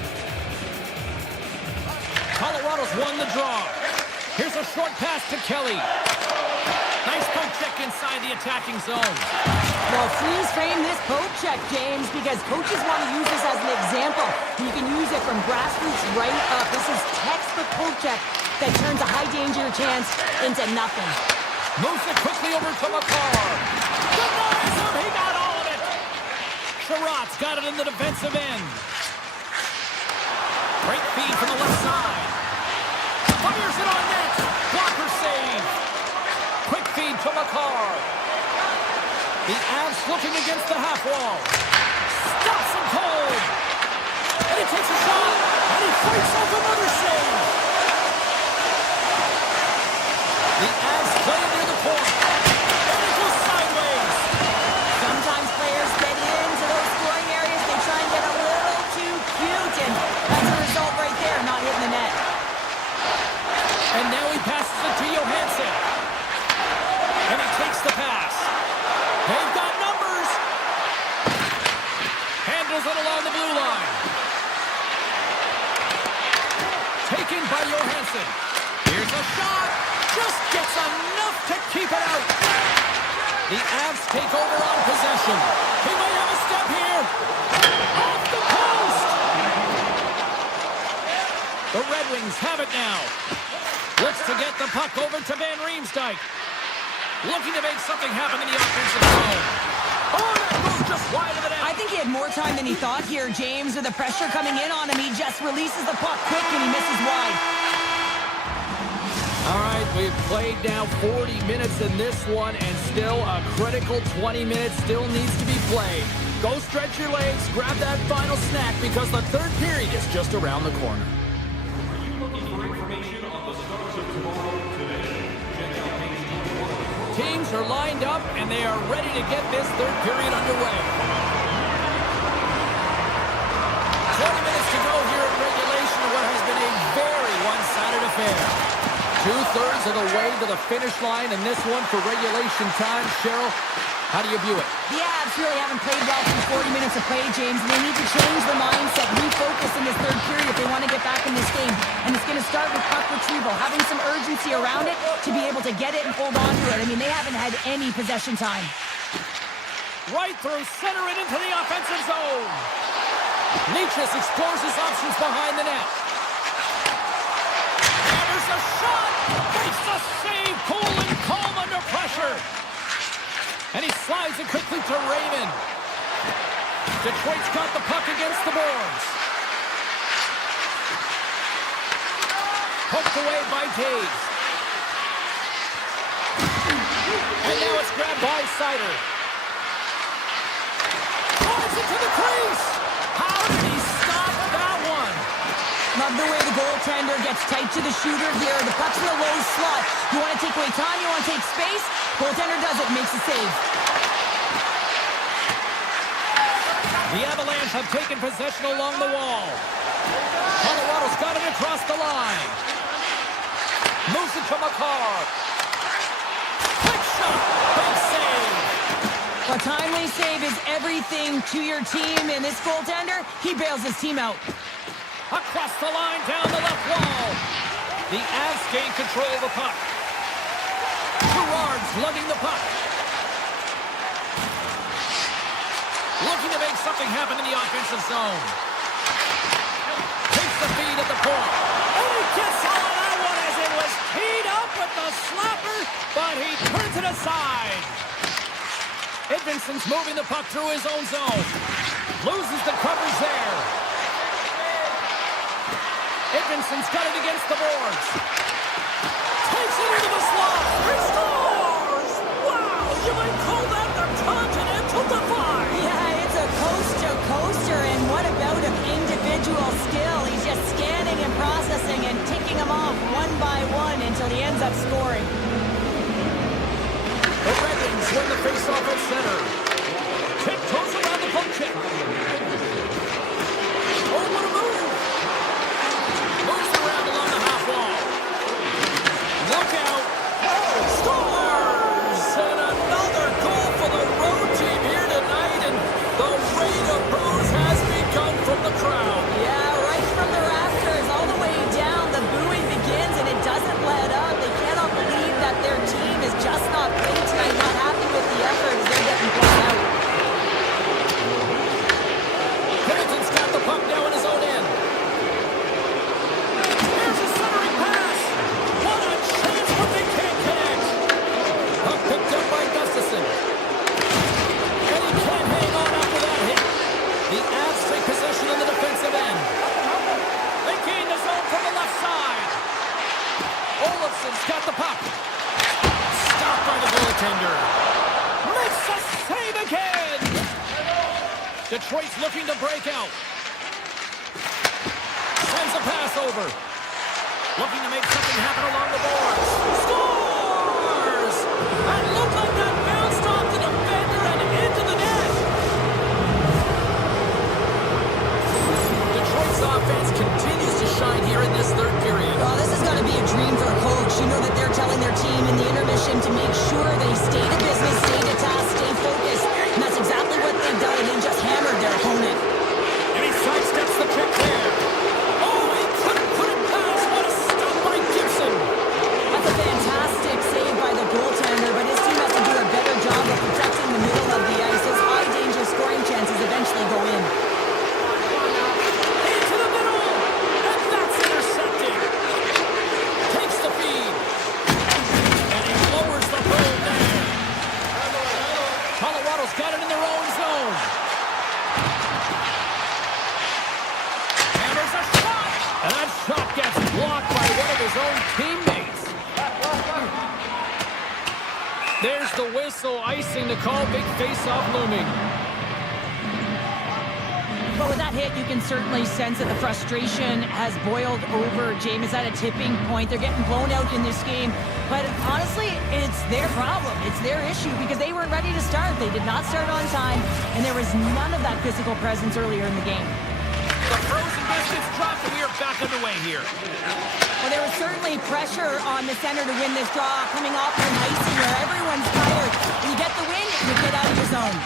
Colorado's won the draw. Here's a short pass to Kelly. Nice poke check inside the attacking zone. Well, freeze frame this poke check, James, because coaches want to use this as an example. You can use it from grassroots right up. This is textbook poke check that turns a high danger chance into nothing. Moves it quickly over to McCarr. Denies him. He got all of it. Sherratt's got it in the defensive end. Great feed from the left side. Fires it on net. Blocker save. Quick feed to McCarr. The Avs looking against the half wall. Stops him cold. And he takes a shot. And he fights off another save. The Avs play near the point. And it goes sideways. Sometimes players get into those scoring areas. They try and get a little too cute. And that's a result right there, not hitting the net. And now he passes it to Johansson. And he takes the pass. They've got numbers. Handles it along the blue line. Taken by Johansson. Here's a shot. Just gets enough to keep it out. The Avs take over on possession. He might have a step here. Off the post. The Red Wings have it now. Looks to get the puck over to Van Riemsdyk. Looking to make something happen in the offensive zone. Oh, that goes just wide of the net. I think he had more time than he thought here, James. With the pressure coming in on him, he just releases the puck quick and he misses wide. All right, we've played now 40 minutes in this one, and still a critical 20 minutes still needs to be played. Go stretch your legs, grab that final snack, because the third period is just around the corner. Are you looking for information on the stars of tomorrow today? Check out page 21. Teams are lined up, and they are ready to get this third period underway. 20 minutes to go here in regulation of what has been a very one-sided affair. Two-thirds of the way to the finish line in this one for regulation time. Cheryl, how do you view it? The Avs really haven't played well for 40 minutes of play, James. They need to change the mindset, refocus in this third period if they want to get back in this game. And it's going to start with puck retrieval, having some urgency around it to be able to get it and hold on to it. I mean, they haven't had any possession time. Right through center and into the offensive zone. Nietzsche explores his options behind the net. And there's a shot. Makes the save. Cool and calm under pressure. And he slides it quickly to Raymond. Detroit's got the puck against the boards. Poked away by Taves. And now it's grabbed by Sider. Drives it to the crease. How did he stop that one? Love the way the goaltender gets tight to the shooter here. The puck's in the low slot. You want to take away time, you want to take space. Goaltender does it, makes a save. The Avalanche have taken possession along the wall. Colorado's got it across the line. Moves it to McCarr. Quick shot. Big save. A timely save is everything to your team, and this goaltender, he bails his team out. Across the line, down the left wall. The Avs gain control of the puck. Gerard's lugging the puck. Looking to make something happen in the offensive zone. Takes the feed at the point. And he gets all of that one as it was teed up with the slapper, but he turns it aside. Edvinson's moving the puck through his own zone. Loses the coverage there. Edvinson's got it against the boards. Takes it into the slot. He scores! Wow, you might call that the Continental Divide. Yeah, it's a coaster, and what a bout of individual skill. He's just scanning and processing and ticking them off one by one. up scoring. The Red Wings win the face-off at center. Tiptoes around the poke check. Oh, what a move! Moves around along the half wall. Look out! Scores! And another goal for the road team here tonight, and the rain of boos has begun from the crowd. Yeah, right from the rafters all the way down, the booing begins and it doesn't let up. They cannot believe that their team is just not playing tonight, not happy with the effort as they're getting blown out. Hamilton's got the puck now in his own end. Here's a centering pass. What a chance, but they can't connect. Puck picked up by Gustafsson. And he can't hang on after that hit. The Avs take possession on the defensive end. They gain the zone from the left side. Olofsson's got the puck. Stopped by the goaltender. Makes the save again. Detroit's looking to break out. Sends a pass over. Looking to make something happen along the boards. Scores! And looked like that bounced off the defender and into the net. Detroit's offense continues to shine here in this third period. Well, this is going to be a dream for a coach. You know that they're telling their team in the intermission to make sure they stay to business, stay to task, stay focused. And that's exactly what they've done. They just hammered their opponent. And he sidesteps the check there. Oh, he couldn't put it past. What a stop by Gibson. That's a fantastic save by the goaltender, but his team has to do a better job of protecting the middle of the ice. His high-danger scoring chances eventually go in. Into the middle. And that's intercepted. Takes the feed. And he lowers the boom there. Colorado's got it in their own zone. Hammers a shot. And that shot gets blocked by one of his own teammates. There's the whistle, icing the call, big face-off looming. But with that hit, you can certainly sense that the frustration has boiled over. James is at a tipping point. They're getting blown out in this game. But honestly, it's their problem. It's their issue because they weren't ready to start. They did not start on time, and there was none of that physical presence earlier in the game. The frozen biscuits dropped, and we are back underway here. Well, there was certainly pressure on the center to win this draw, coming off an icing where everyone's tired. When you get the win, you get out of your zone.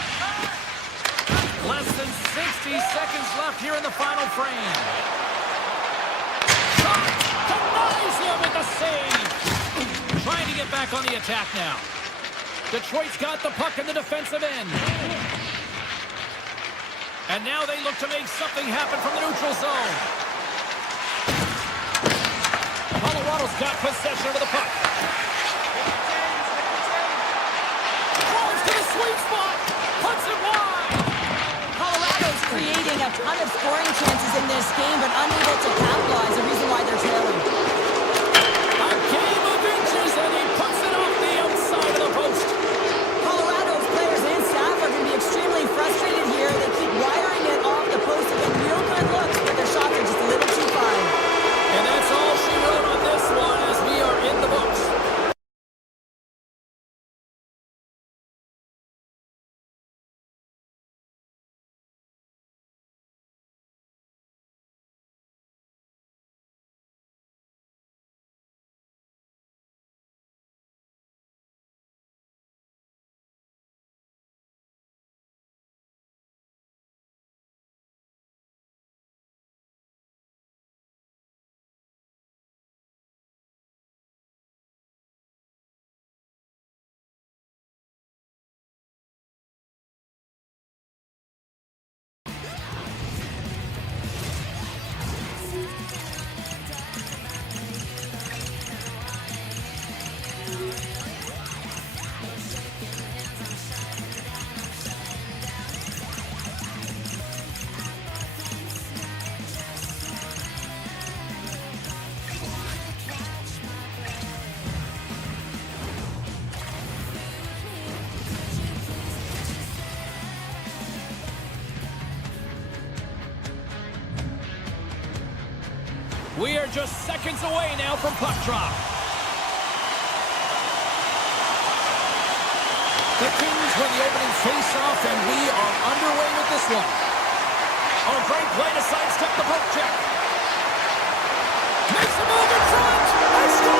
Less than 60 seconds left here in the final frame. Shot! Denies him with the save! Trying to get back on the attack now. Detroit's got the puck in the defensive end. And now they look to make something happen from the neutral zone. Colorado's got possession of the puck. Throws to the sweet spot. Puts it wide. Colorado's creating a ton of scoring chances in this game, but unable to capitalize, the reason why they're trailing. A game of inches, and he puts it off the outside of the post. Colorado's players and staff are going to be extremely frustrated here. They keep wiring it off the post to get real good looks, but their shots are just a little too fine. And that's all she wrote on this one as we are in the books. We are just seconds away now from puck drop. The Kings win the opening face-off, and we are underway with this one. Oh, great play to sidestep the poke check. Makes a move in front. They score!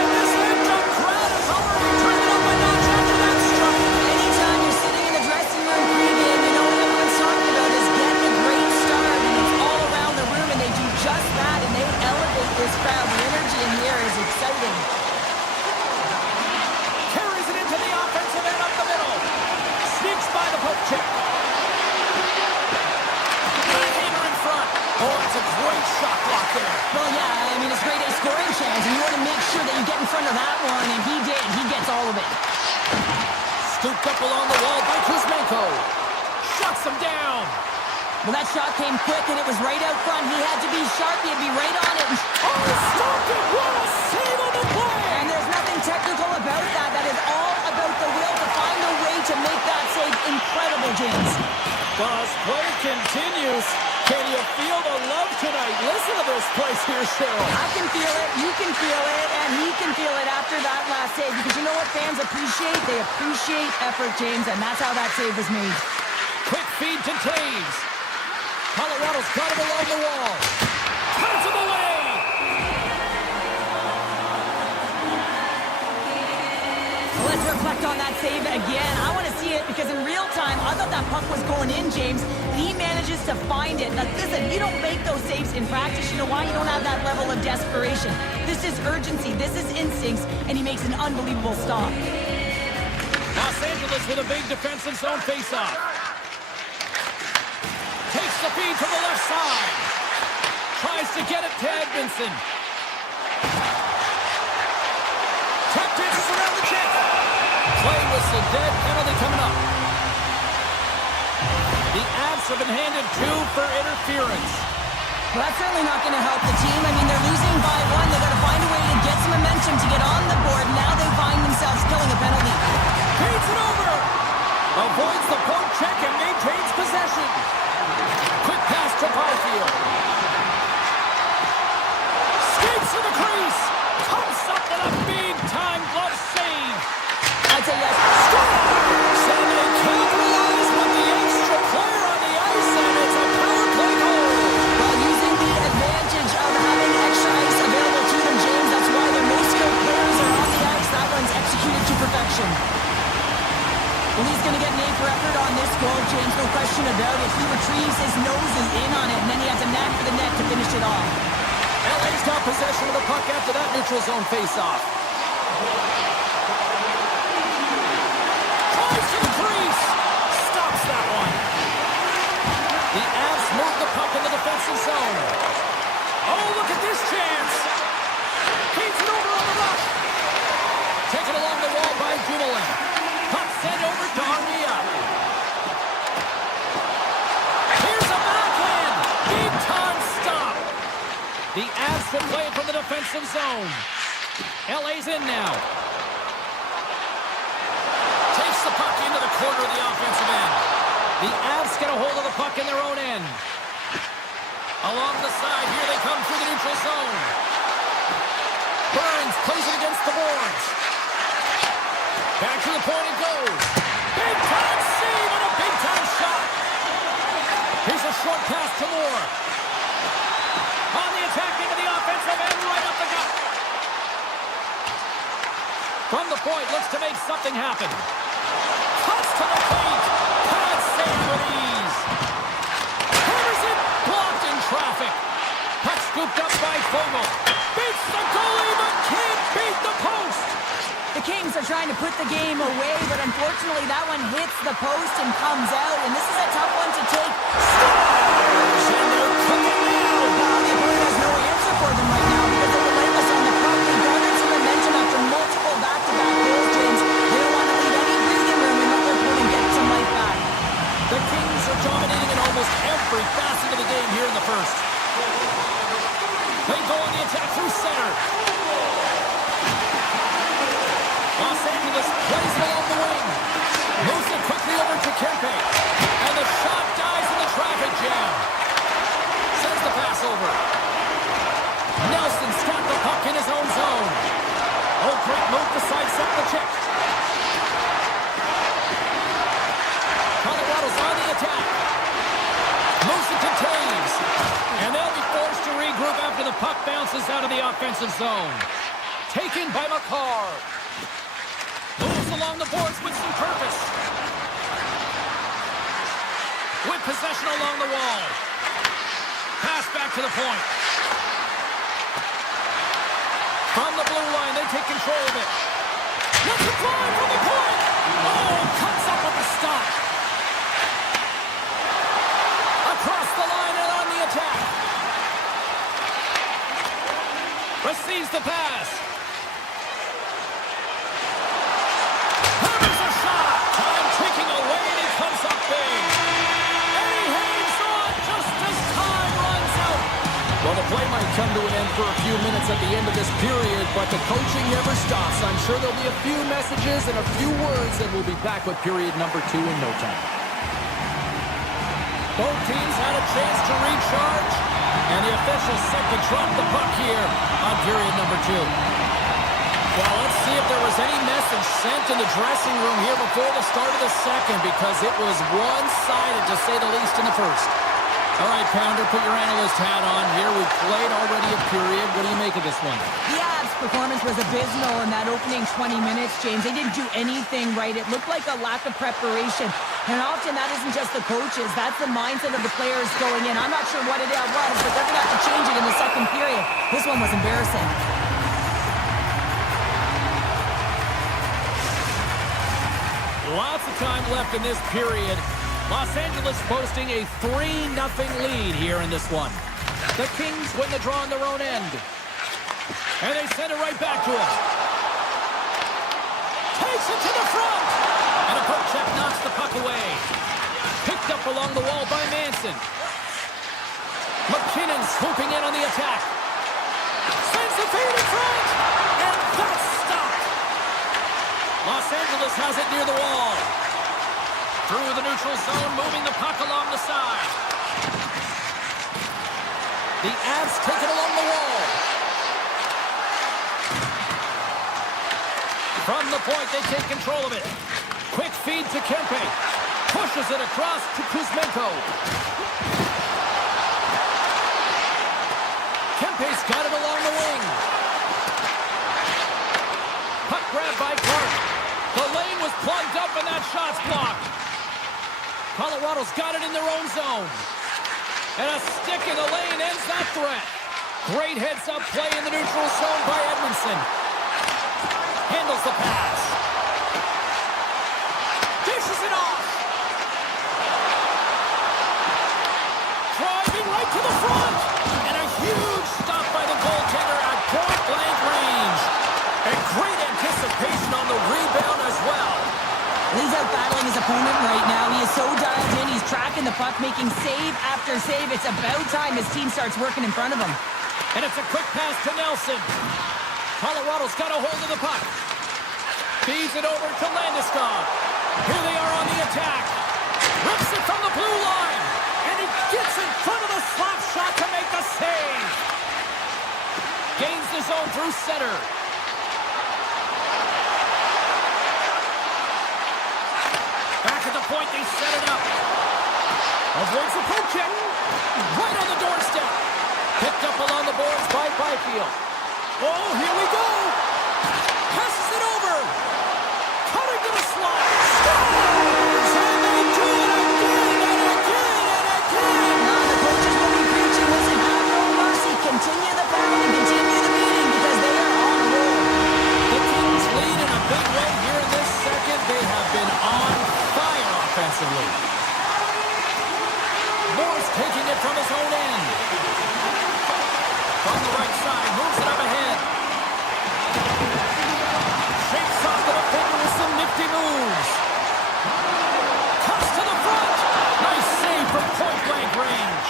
And this Anthem crowd is already turning up a notch after that strike. Anytime you're sitting in the dressing room pregame, you know what everyone's talking about is getting a great start, and it's all around the room, and they do just that, and they elevate this crowd. The energy in here is exciting. Carries it into the offensive end up the middle. Sneaks by the poke check. Backhander in front. Oh, it's a great shot block there. Well, yeah, I mean, it's grade A scoring chance, and you want to make sure that you get in front of that one, and he did. He gets all of it. Scooped up along the wall by Kuzmenko. Shuts him down. Well, that shot came quick, and it was right out front. He had to be sharp. He had to be right on it. Oh, stopped it. What a save on the play. And there's nothing technical about that. That is all about the will to find a way to make that save incredible, James. Buzz play continues. Can you feel the love tonight? Listen to this place here, Cheryl. I can feel it, you can feel it, and he can feel it after that last save. Because you know what fans appreciate? They appreciate effort, James, and that's how that save was made. Quick feed to Taves. Colorado's got him along the wall. Turns him away. Let's reflect on that save again. I want to see it because in real time, I thought that puck was going in, James. He manages to find it. Now, listen, you don't make those saves in practice. You know why? You don't have that level of desperation. This is urgency. This is instincts, and he makes an unbelievable stop. Los Angeles with a big defensive zone faceoff. Takes the feed from the left side. Tries to get it to Edmondson. Tap dances around the check. Play whistle dead. Penalty coming up. The Avs have been handed 2 for interference. Well, that's certainly not going to help the team. I mean, they're losing by 1. They've got to find a way to get some momentum to get on the board. Now they find themselves killing a penalty. Feeds it over. Avoids the poke check and maintains possession. Quick pass to Byfield. Skates to the crease. Comes up with a big-time glove save. I'd say yes. Scores! And they capitalize with the extra player on the ice, and it's a power play goal. While using the advantage of having extra ice available to them, James, that's why their most skilled players are on the ice. That one's executed to perfection. Well, he's going to get an A for effort on this goal, James, no question about it. He retrieves his noses in on it, and then he has a knack for the net to finish it off. LA's got possession of the puck after that neutral zone faceoff. Tries to the crease. Stops that one. The Avs move the puck in the defensive zone. Oh, look at this chance. Feeds it over on the rush. Taken along the wall by Dumoulin. Puck sent over to Armia. Here's a backhand. Big time stop. The Avs will play it from the defensive zone. LA's in now. Takes the puck into the corner of the offensive end. The Avs get a hold of the puck in their own end. Along the side, here they come through the neutral zone. Burns plays it against the boards. Back to the point it goes. Big time save and a big time shot. Here's a short pass to Moore. On the attack into the offensive end, right up the gut. From the point, looks to make something happen. Cuts to the paint. Can't save with ease. Hammers it. Blocked in traffic. Puck scooped up by Fogle. Beats the goalie, but can't beat the post. The Kings are trying to put the game away, but unfortunately that one hits the post and comes out, and this is a tough one to take. Scores! And they're cooking now. The opponent has no answer for them right now because they're relentless on the puck. They garnered some momentum after multiple back-to-back goals, James. They don't want to leave any breathing room and let their opponent get some life back. The Kings are dominating in almost every facet of the game here in the first. They go on the attack through center. Los Angeles plays it along the wing. Moves it quickly over to Kempe. And the shot dies in the traffic jam. Sends the pass over. Nelson's got the puck in his own zone. Oh, great move to sidestep the check. Puck bounces out of the offensive zone. Taken by McCarr. Moves along the boards with some purpose. With possession along the wall. Pass back to the point. From the blue line, they take control of it. Let's it fly from the point. Oh, comes up with the stop. Across the line and on the attack. Receives the pass. Hammers a shot. Time ticking away and he comes up big. And he hangs on just as time runs out. Well, the play might come to an end for a few minutes at the end of this period, but the coaching never stops. I'm sure there'll be a few messages and a few words, and we'll be back with period number 2 in no time. Both teams had a chance to recharge, and the officials set to drop the puck here on period number 2. Well, let's see if there was any message sent in the dressing room here before the start of the second, because it was one-sided, to say the least, in the first. All right, Pounder, put your analyst hat on here. We've played already a period. What do you make of this one? The Avs' performance was abysmal in that opening 20 minutes, James. They didn't do anything right. It looked like a lack of preparation. And often that isn't just the coaches. That's the mindset of the players going in. I'm not sure what it was, but they're going to have to change it in the second period. This one was embarrassing. Lots of time left in this period. Los Angeles posting a 3-0 lead here in this one. The Kings win the draw on their own end. And they send it right back to him. Takes it to the front. And a poke check knocks the puck away. Picked up along the wall by Manson. McKinnon swooping in on the attack. Sends the feed in front. And that's stopped. Los Angeles has it near the wall. Through the neutral zone, moving the puck along the side. The Avs take it along the wall. From the point, they take control of it. Quick feed to Kempe. Pushes it across to Kuzmenko. Kempe's got it along the wing. Puck grab by Clark. The lane was plugged up and that shot's blocked. Colorado's got it in their own zone. And a stick in the lane ends that threat. Great heads-up play in the neutral zone by Edmondson. Handles the pass. Dishes it off. Driving right to the front. And a huge stop by the goaltender at point-blank range. And great anticipation on the rebound as well. He's out battling his opponent right now. He is so dialed in. He's tracking the puck, making save after save. It's about time his team starts working in front of him. And it's a quick pass to Nelson. Colorado's got a hold of the puck. Feeds it over to Landeskog. Here they are on the attack. Rips it from the blue line. And he gets in front of the slap shot to make the save. Gains the zone through center. Back at the point, they set it up. Avoids the poke check. Right on the doorstep. Picked up along the boards by Byfield. Oh, here we go. Passes it over. Cutting to the slot. Scores! And they do it again and again and again. Now the coaches will be preaching, listen, have no mercy. Continue the pounding, continue the beating, because they are on a roll. The Kings lead in a big way here in this second. They have been on fire offensively. Morris taking it from his own end. From the right side, moves it up ahead. Shakes off the defender with some nifty moves. Cuts to the front. Nice save from point-blank range.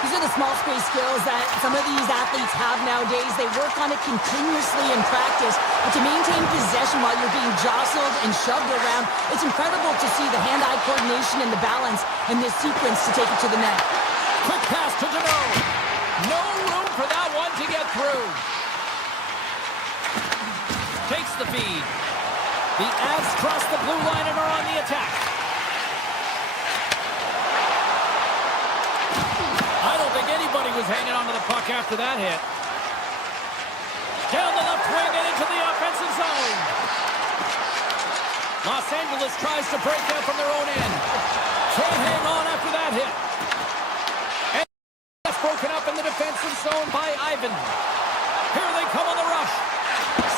These are the small space skills that some of these athletes have nowadays. They work on it continuously in practice. But to maintain possession while you're being jostled and shoved around, it's incredible to see the hand-eye coordination and the balance in this sequence to take it to the net. Quick pass to Deneau. No room for that one to get through. Takes the feed. The Avs cross the blue line and are on the attack. I don't think anybody was hanging onto the puck after after that hit. Down the left wing and into the offensive zone. Los Angeles tries to break out from their own end. Can't hang on after that hit. And that's broken up in the defensive zone by Ivan. Here they come on the rush.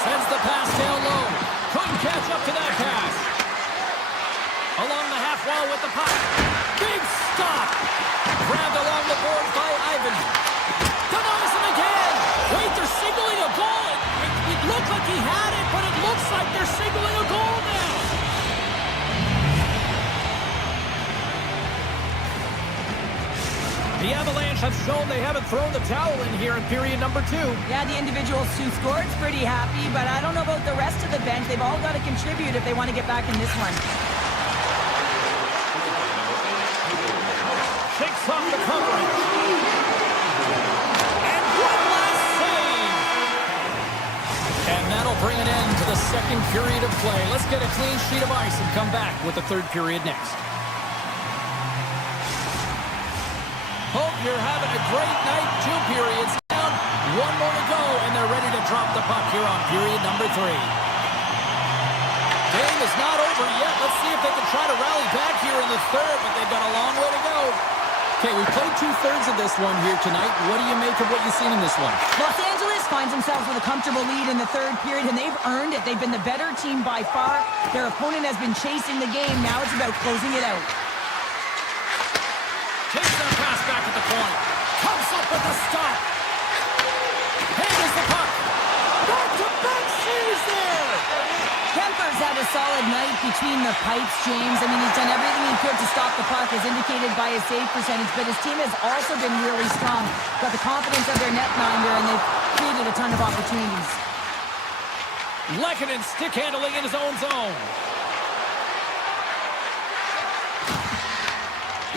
Sends the pass down low. Couldn't catch up to that pass. Along the half wall with the puck. Big stop. Grabbed along the boards by Ivan. Denies him again. Wait, they're signaling a goal. It looked like he had it, but it looks like they're signaling a goal now. The Avalanche have shown they haven't thrown the towel in here in period number 2. Yeah, the individuals who scored's pretty happy, but I don't know about the rest of the bench. They've all got to contribute if they want to get back in this one. Shakes off the coverage. And one last save. And that'll bring an end to the second period of play. Let's get a clean sheet of ice and come back with the third period next. Hope you're having a great night. 2 periods down, 1 more to go, and they're ready to drop the puck here on period number 3. Game is not over yet. Let's see if they can try to rally back here in the third, but they've got a long way to go. Okay, we played 2/3 of this one here tonight. What do you make of what you've seen in this one? Los Angeles finds themselves with a comfortable lead in the third period, and they've earned it. They've been the better team by far. Their opponent has been chasing the game. Now it's about closing it out. Takes that pass back at the point. Comes up with a stop. Handles the puck. Back-to-back saves there. Kemper's had a solid night between the pipes, James. I mean, he's done everything he could to stop the puck, as indicated by his save percentage, but his team has also been really strong. Got the confidence of their netminder, and they've created a ton of opportunities. Lehkonen stick handling in his own zone.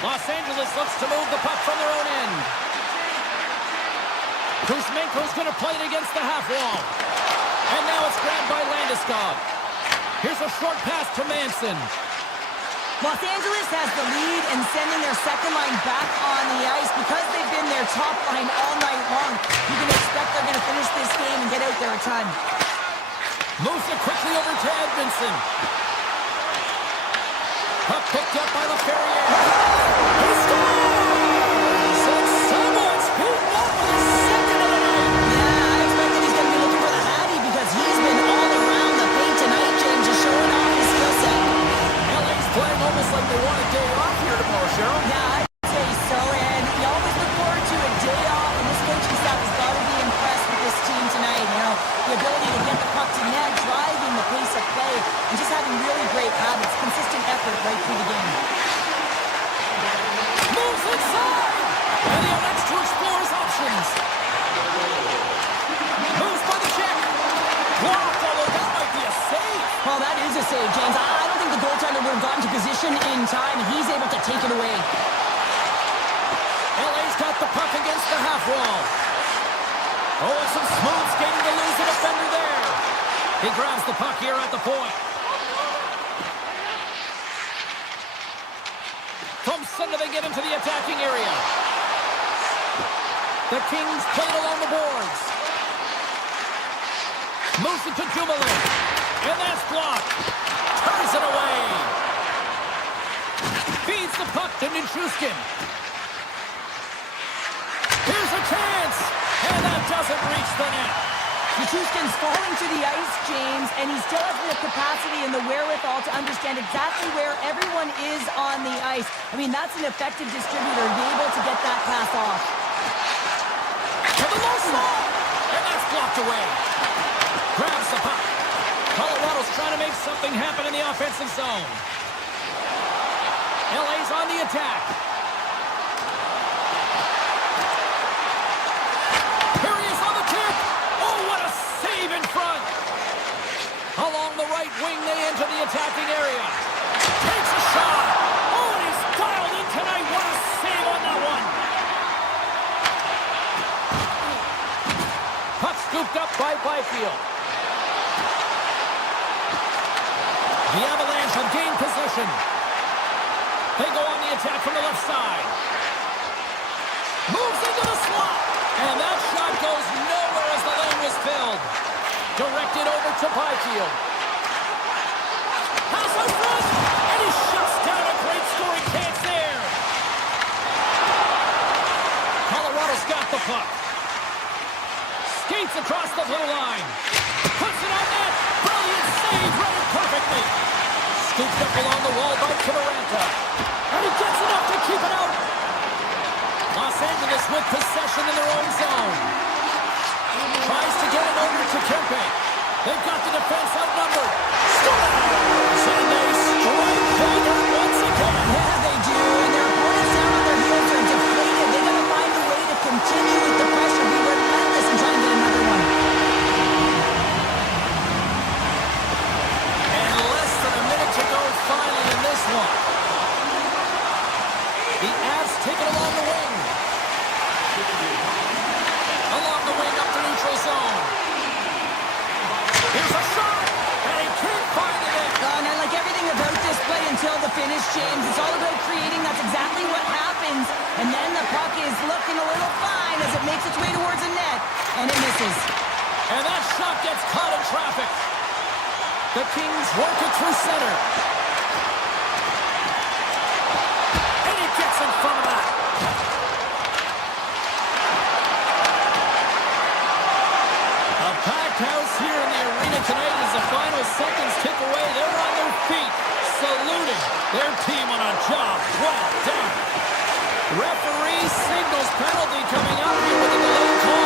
Los Angeles looks to move the puck from their own end. Kuzmenko's going to play it against the half wall. And now it's grabbed by Landeskog. Here's a short pass to Manson. Los Angeles has the lead and sending their second line back on the ice because they've been their top line all night long. You can expect they're going to finish this game and get out there a ton. Moves it quickly over to Edmondson. Puck picked up by LaFerriere. He scores! And someone's beaten up with his second of the night. Yeah, I expect that he's going to be looking for the Hattie because he's been all around the paint tonight, James, just showing off his skill set. LA's playing almost like they want a day off here tomorrow, Cheryl. Yeah, I'd say so, and you always look forward to a day off, and this coaching staff has got to be impressed with this team tonight. You know, the ability to get the puck to net, driving the pace of play, and just having really great habits, consistent effort right through the game. Moves inside! And he elects to explore his options. Moves by the check. Blocked, although that might be a save. Well, that is a save, James. I don't think the goaltender would have gotten to position in time, and he's able to take it away. LA's got the puck against the half wall. Oh, and some smooth skating to lose the defender there. He grabs the puck here at the point. From center, they get into the attacking area. The Kings play it along the boards. Moves it to Dumoulin. And that's blocked. Turns it away. Feeds the puck to Nichushkin. Here's a chance. And that doesn't reach the net. Nichushkin's falling to the ice, James, and he still has the capacity and the wherewithal to understand exactly where everyone is on the ice. I mean, that's an effective distributor, be able to get that pass off. To the low slot. And that's blocked away. Grabs the puck. Colorado's trying to make something happen in the offensive zone. LA's on the attack. Here he is on the tip. Oh, what a save in front. Along the right wing, they enter the attacking area. Takes a shot. Oh, and he's dialed in tonight. What a save on that one. Puck scooped up by Byfield. The Avalanche have gained possession. They go on the attack from the left side. Moves into the slot. And that shot Directed over to Byfield. Pass out front, and he shuts down a great scoring chance there. Colorado's got the puck. Skates across the blue line. Puts it on net. Brilliant save, read it perfectly. Scooped up along the wall by Kivaranta. And he gets enough to keep it out. Los Angeles with possession in their own zone. Tries to get it over to Kempe. They've got the defense outnumbered. Score! And they strike Baker once again. Yeah, they do. And their opponents down on their heels are deflated. They got to find a way to continue with the pressure. Be relentless and try and get another one. And less than a minute to go finally in this one. The Avs take it along the wing. Along the wing up the neutral zone. Here's a shot, and he can't find it. And I like everything about this play until the finish, James. It's all about creating. That's exactly what happens. And then the puck is looking a little fine as it makes its way towards the net, and it misses. And that shot gets caught in traffic. The Kings work it through center. And he gets in front of that. A packed house here in the arena tonight as the final seconds tick away. They're on their feet, saluting their team on a job well done. Referee signals penalty coming up here with a delayed call.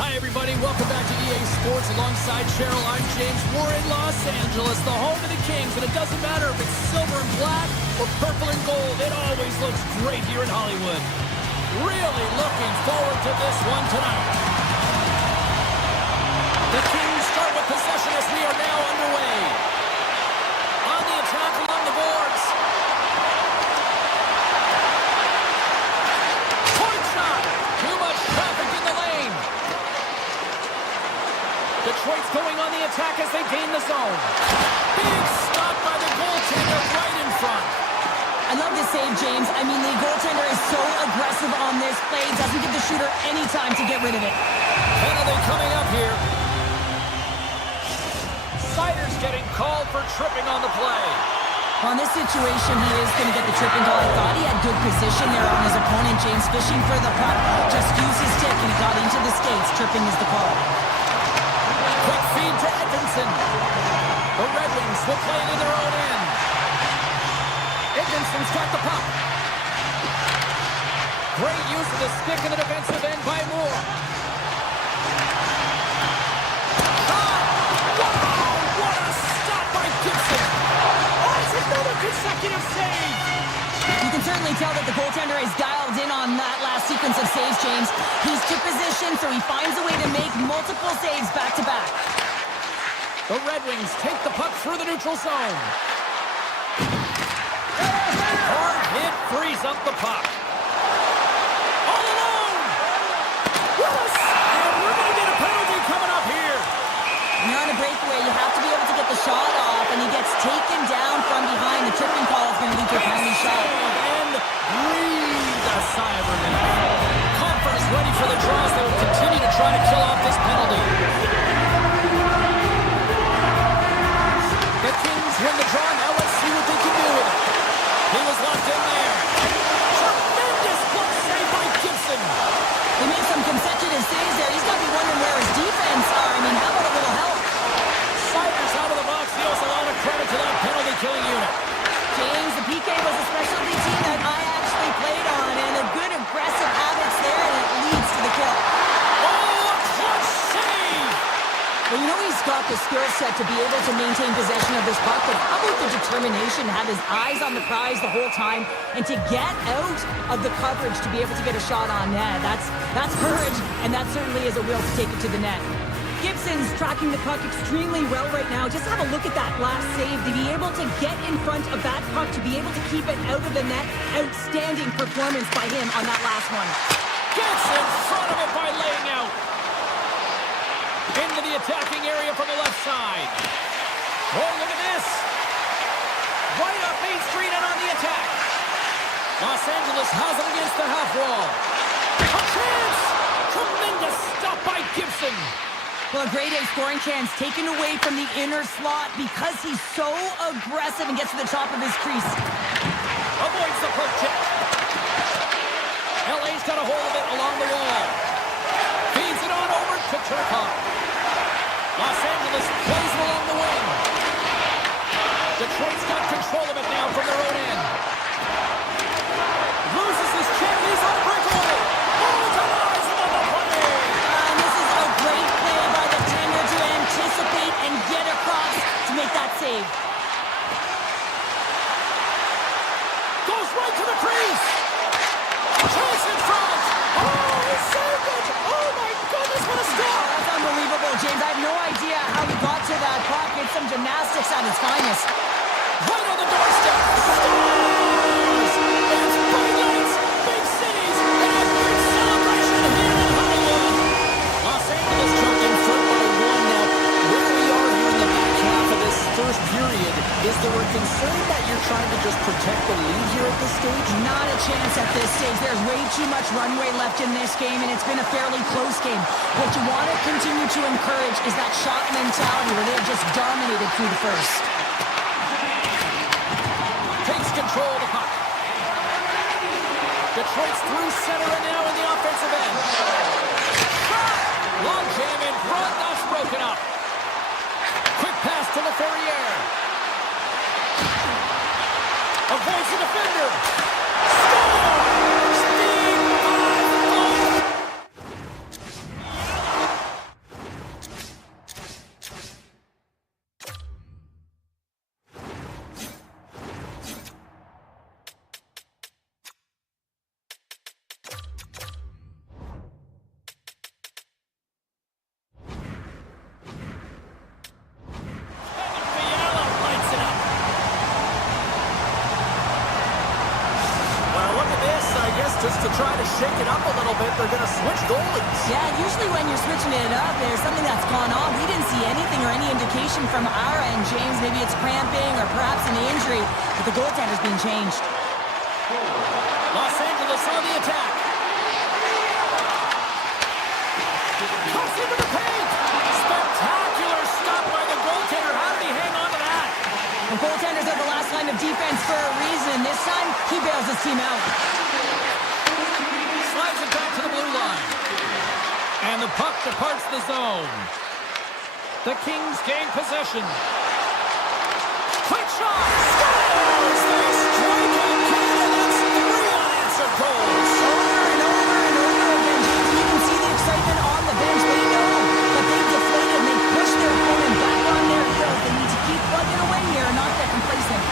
Hi, everybody. Welcome back to EA Sports. Alongside Cheryl, I'm James. We're in Los Angeles, the home of the Kings, and it doesn't matter if it's silver and black or purple and gold. It always looks great here in Hollywood. Really looking forward to this one tonight. The Kings start with possession as we are now underway. On the attack along the boards. Point shot. Too much traffic in the lane. Detroit's going on the attack as they gain the zone. Big stop by the goaltender right in front. I love this save, James. I mean, the goaltender is so aggressive on this play. Doesn't give the shooter any time to get rid of it. Penalty coming up here. Sider's getting called for tripping on the play. On this situation, he is going to get the tripping call. I thought he had good position there on his opponent. James fishing for the puck. Just used his stick and he got into the skates. Tripping is the call. Quick feed to Edmondson. The Red Wings will play it in their own end. Edmondson's got the puck. Great use of the stick in the defensive end by Moore. consecutive saves. You can certainly tell that the goaltender is dialed in on that last sequence of saves, James. He's to position, so he finds a way to make multiple saves back-to-back. The Red Wings take the puck through the neutral zone. Hard hit frees up the puck. All alone! Yes! And we're going to get a penalty coming up here. When you're on a breakaway, you have to be able to get the shot off, and he gets taken down from behind. The tripping call is going to lead to a penalty shot. And breathe a sigh of relief. Comfort is ready for the draws. They will continue to try to kill off this penalty. The Kings win the draw. Now let's see what they can do with it. He was locked in there. Tremendous block save by Gibson. They made some consecutive saves there. He's got to be wondering where his defense are. I mean, how about a little help? Siders out of the box deals a lot of credit to that penalty-killing unit. James, the PK was a specialty team that I actually played on, and a good aggressive habits there, and it leads to the kill. Oh, clutch save! Well, you know he's got the skill set to be able to maintain possession of this puck, but how about the determination to have his eyes on the prize the whole time and to get out of the coverage to be able to get a shot on net? That's courage, and that certainly is a will to take it to the net. Gibson's tracking the puck extremely well right now. Just have a look at that last save. To be able to get in front of that puck, to be able to keep it out of the net, outstanding performance by him on that last one. Gets in front of it by laying out. Into the attacking area from the left side. Oh, look at this. Right up Main Street and on the attack. Los Angeles has it against the half wall. A chance! Tremendous stop by Gibson. Well, a grade A scoring chance taken away from the inner slot because he's so aggressive and gets to the top of his crease. Avoids the poke check. LA's got a hold of it along the wall. Feeds it on over to Turcotte. Los Angeles plays it along the wing. Detroit's got control of it now from their own end. Loses his check. He's on the breakaway. Oh, denies him on the play. And this is a great play by the tender to anticipate and get across to make that save. Goes right to the crease. Chase in front. Oh, he saved it. Oh, my goodness, what a stop. That's unbelievable, James. I have no idea how he got to that puck. It's some gymnastics at its finest. Right on the doorstep. Stars! It's bright lights, big cities, and a big celebration here in Hollywood. Los Angeles jumped in front by one now. Where we are here in the back half of this first period, is there a concern that you're trying to just protect the lead here at this stage? Not a chance at this stage. There's way too much runway left in this game, and it's been a fairly close game. What you want to continue to encourage is that shot mentality where they've just dominated through the first. Takes control of the puck. Detroit's through center and now in the offensive end. Long jam in front, that's broken up. Quick pass to Laferriere. Avoids the defender. Scores! Speed 5-5. Fiala lights it up. Well, look at this. I guess just to try to shake it up a little bit, they're going to switch goalies. Yeah, usually when you're switching it up, there's something that's gone on. We didn't see anything or any indication from our end, James. Maybe it's cramping or perhaps an injury, but the goaltender's being changed. Los Angeles on the attack. Cuts into the paint. Spectacular stop by the goaltender. How did he hang on to that? The goaltenders are the last line of defense for a reason. This time, he bails his team out. Slides it back to the blue line. And the puck departs the zone. The Kings gain possession. Quick shot. Scores! They strike out Canada. That's 3 unanswered goals. Over and over and over again, James. You can see the excitement on the bench. They know that they've deflated and they push their opponent back on their heels. They need to keep plugging away here and not get complacent.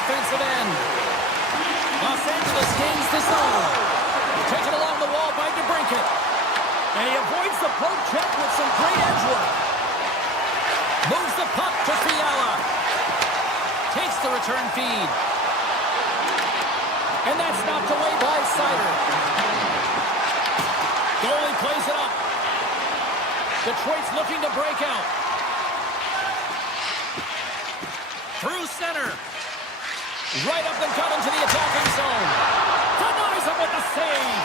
offensive end. Los Angeles gains the zone. Taken along the wall by DeBrincat. And he avoids the poke check with some great edge work. Moves the puck to Fiala. Takes the return feed. And that's knocked away by Sider. Goalie plays it up. Detroit's looking to break out. Through center. Right up and cut into the attacking zone. Denies him with the save.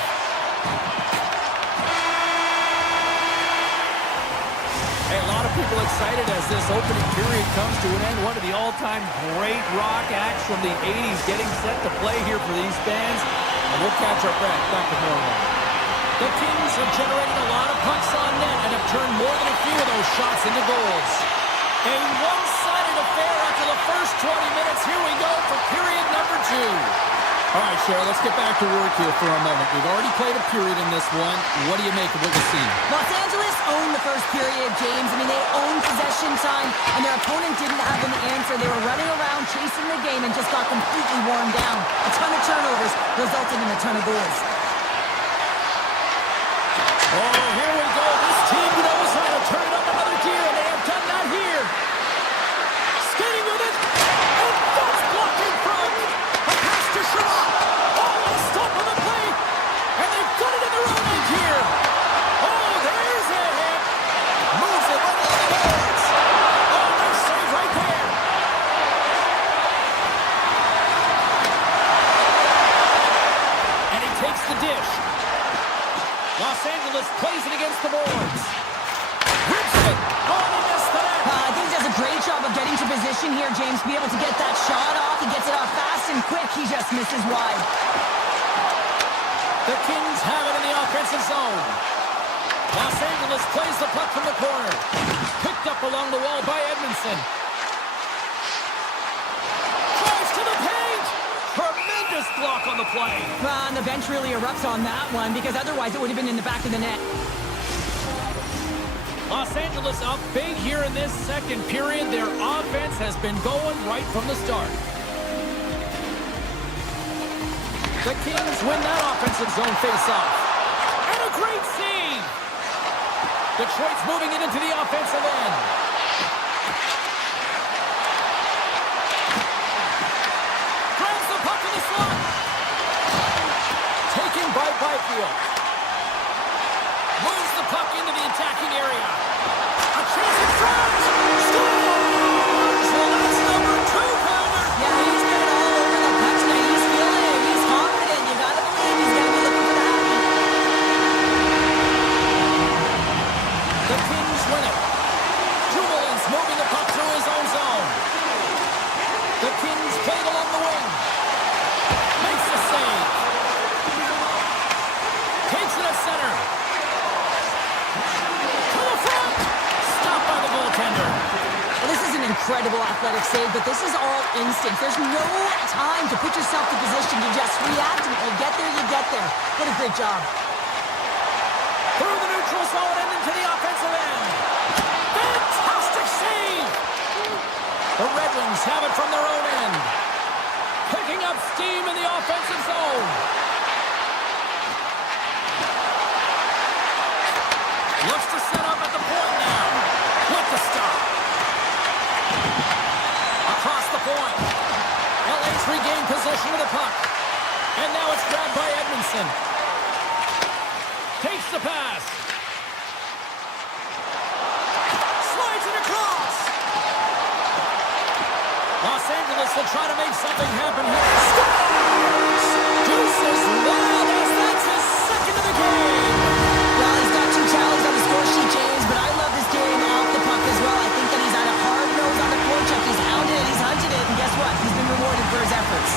Hey, a lot of people excited as this opening period comes to an end. One of the all-time great rock acts from the 80s getting set to play here for these fans. And we'll catch our breath back to normal. The Kings have generated a lot of pucks on net and have turned more than a few of those shots into goals. A one-sided affair after the first 20 minutes. Here we go for period number 2. All right, Cheryl, let's get back to work here for a moment. We've already played a period in this one. What do you make of what we've seen? Los Angeles owned the first period, James. I mean, they owned possession time, and their opponent didn't have an answer. They were running around, chasing the game, and just got completely worn down. A ton of turnovers resulted in a ton of goals. Oh, here we go. This team knows how to turn up another gear, and they have done that here. Skating with it, and that's blocked in front. A pass to Sherlock. Oh, a stop on the play, and they've got it in their own end here. Oh, there's a hit. Moves it right along the boards. Oh, nice save right there. And he takes the dish. Los Angeles plays it against the boards. Rips it. Oh, he missed the net. I think he does a great job of getting to position here, James, to be able to get that shot off. He gets it off fast and quick. He just misses wide. The Kings have it in the offensive zone. Los Angeles plays the puck from the corner. Picked up along the wall by Edmondson. Drives to the paint. Tremendous block on the play. And the bench really erupts on that one because otherwise it would have been in the back of the net. Los Angeles up big here in this second period. Their offense has been going right from the start. The Kings win that offensive zone face-off. And a great save. Detroit's moving it into the offensive end. Grabs the puck in the slot. Taken by Byfield. Moves the puck into the attacking area. A chance in front. Scores! Well, that's number 2, Pounder. Yeah, he's got it all over the puck tonight. He's feeling it. He's confident. You gotta believe he's gonna be looking for the happy. The Kings win it. Dumoulin's moving the puck through his own zone. The Kings play it along the wing. Makes the save. Takes it at center. To the front. Stopped by the goaltender. Well, this is an incredible athletic save, but this is all instinct. There's no time to put yourself in position. You just react, and if you get there, you get there. What a great job. Through the neutral zone and into the offensive end. Fantastic save. The Red Wings have it from their own end. Picking up steam in the offensive zone. Looks to set up at the point now. With the stop. Across the point. LA's regained possession of the puck. And now it's grabbed by Edmondson. Takes the pass. Slides it across. Los Angeles will try to make something happen here. Scores! Deuces wild as that's his second of the game. Well, he's got 2 tallies on the score sheet, James, but I love his game off the puck as well. I think that he's had a hard nose on the forecheck. He's hounded it, he's hunted it, and guess what? He's been rewarded for his efforts.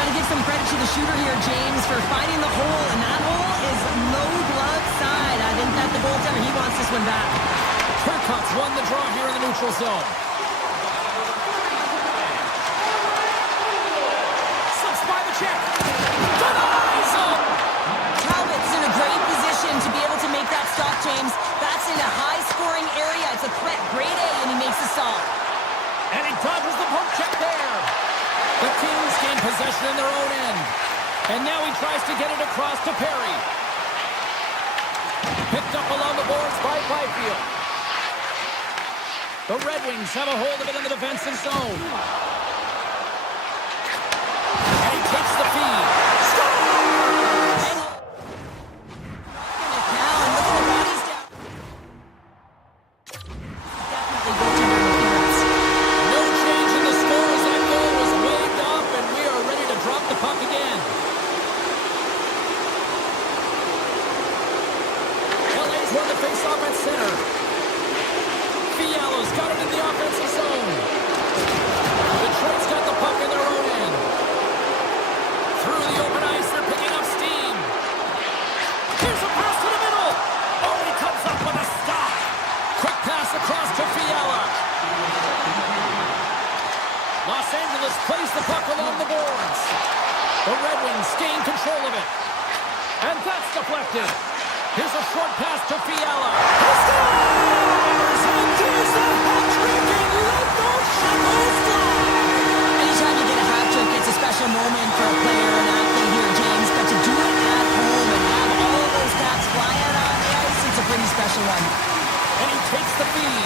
Gotta give some credit to the shooter here, James, for finding the hole, and that hole is low glove side. I think that the goaltender, he wants this one back. Turcotte's won the draw here in the neutral zone. Slips by the check. Denies him! Talbot's in a great position to be able to make that stop, James. That's in a high-scoring area. It's a threat, grade A, and he makes the stop. And he dodges the poke check there. possession in their own end. And now he tries to get it across to Perry. Picked up along the boards by Byfield. The Red Wings have a hold of it in the defensive zone. And he takes the feed. No change in the score as that goal was waved off, and we are ready to drop the puck again. LA's won the faceoff at center. Fiala's got it in the offensive zone. Detroit's got the puck in their own end. Through the open ice, they're picking up steam. Here's a pass to the middle. Oh, he comes up with a stop. Quick pass across to Fiala. Los Angeles plays the puck along the boards. The Red Wings gain control of it. And that's deflected. Here's a short pass to Fiala. He scores! And there's the hat-trick, and let those shackles fly! Anytime you get a hat trick, it's a special moment for a player and athlete here, James. But to do it at home and have all of those caps fly out on the ice, it's a pretty special one. And he takes the feed.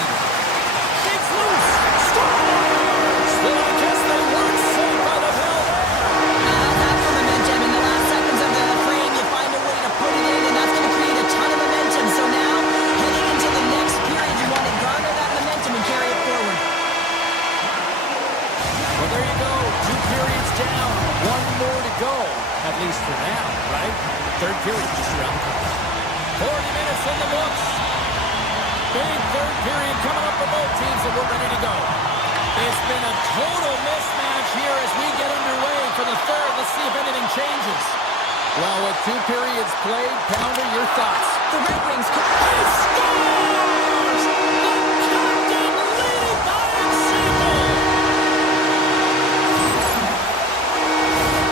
Shakes loose. Scores! Then I guess they weren't saved by the bell there. That's the momentum. In the last seconds of the frame, you find a way to put it in, and that's going to create a ton of momentum. So now, heading into the next period, you want to garner that momentum and carry it forward. Well, there you go. 2 periods down. 1 more to go. At least for now, right? Third period just around the corner. 40 minutes in the books. Big third period coming up for both teams, and we're ready to go. It's been a total mismatch here as we get underway for the third. Let's see if anything changes. Well, with 2 periods played, Pounder, your thoughts? The Red Wings He scores! The captain leading by example!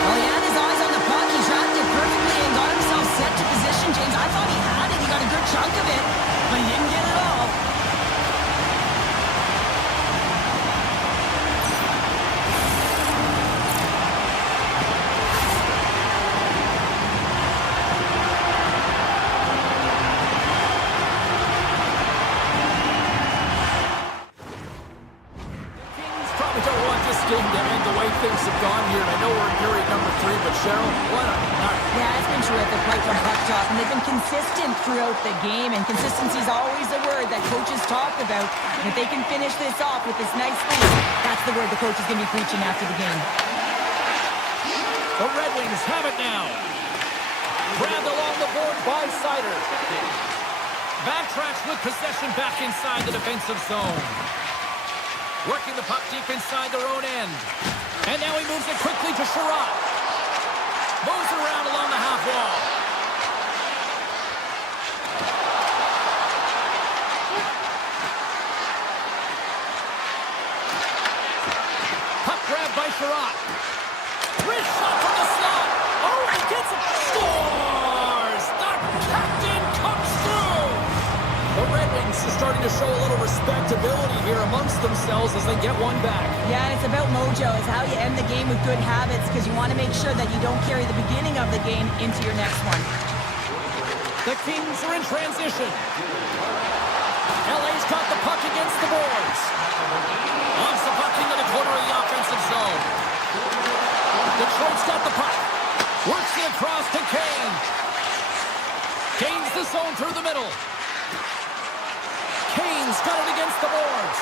Well, he had his eyes on the puck. He tracked it perfectly and got himself set to position, James. I thought he had it. He got a good chunk of it, but he didn't get it all. Kings probably don't want this game to end the way things have gone here. I know we're in period number 3, but Cheryl, what a night. Yeah, it's been terrific right from puck drop, and they've been consistent throughout the game, and consistency is always a word that coaches talk about. And if they can finish this off with this nice lead, that's the word the coach is going to be preaching after the game. The Red Wings have it now. Grabbed along the board by Sider. Backtracks with possession back inside the defensive zone. Working the puck deep inside their own end. And now he moves it quickly to Sherratt. Moves around along the half wall. Puck grabbed by Sherratt. Wrist shot from the slot. Oh, he gets it. Scores! The captain comes through. The Red Wings are starting to show a little respectability here amongst themselves as they get one back. Yeah, and it's about mojo. It's how you end the game with good habits, because you want to make sure that you don't carry the beginning of the game into your next one. The Kings are in transition. LA's got the puck against the boards. Launches the puck into the corner of the offensive zone. Detroit's got the puck. Works it across to Kane. Gains the zone through the middle. Kane's got it against the boards.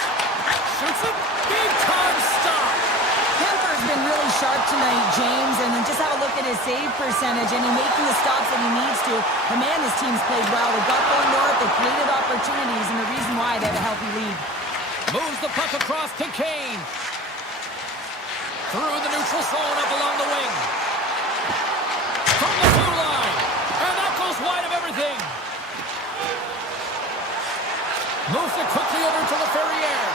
Shoots it. Big time stop. Kemper's been really sharp tonight, James, and just have a look at his save percentage, and he's making the stops that he needs to. The man, his team's played well. They got going north, they created opportunities, and the reason why they have a healthy lead. Moves the puck across to Kane. Through the neutral zone up along the wing. From the blue line. And that goes wide of everything. Moves it quickly over to LaFerriere.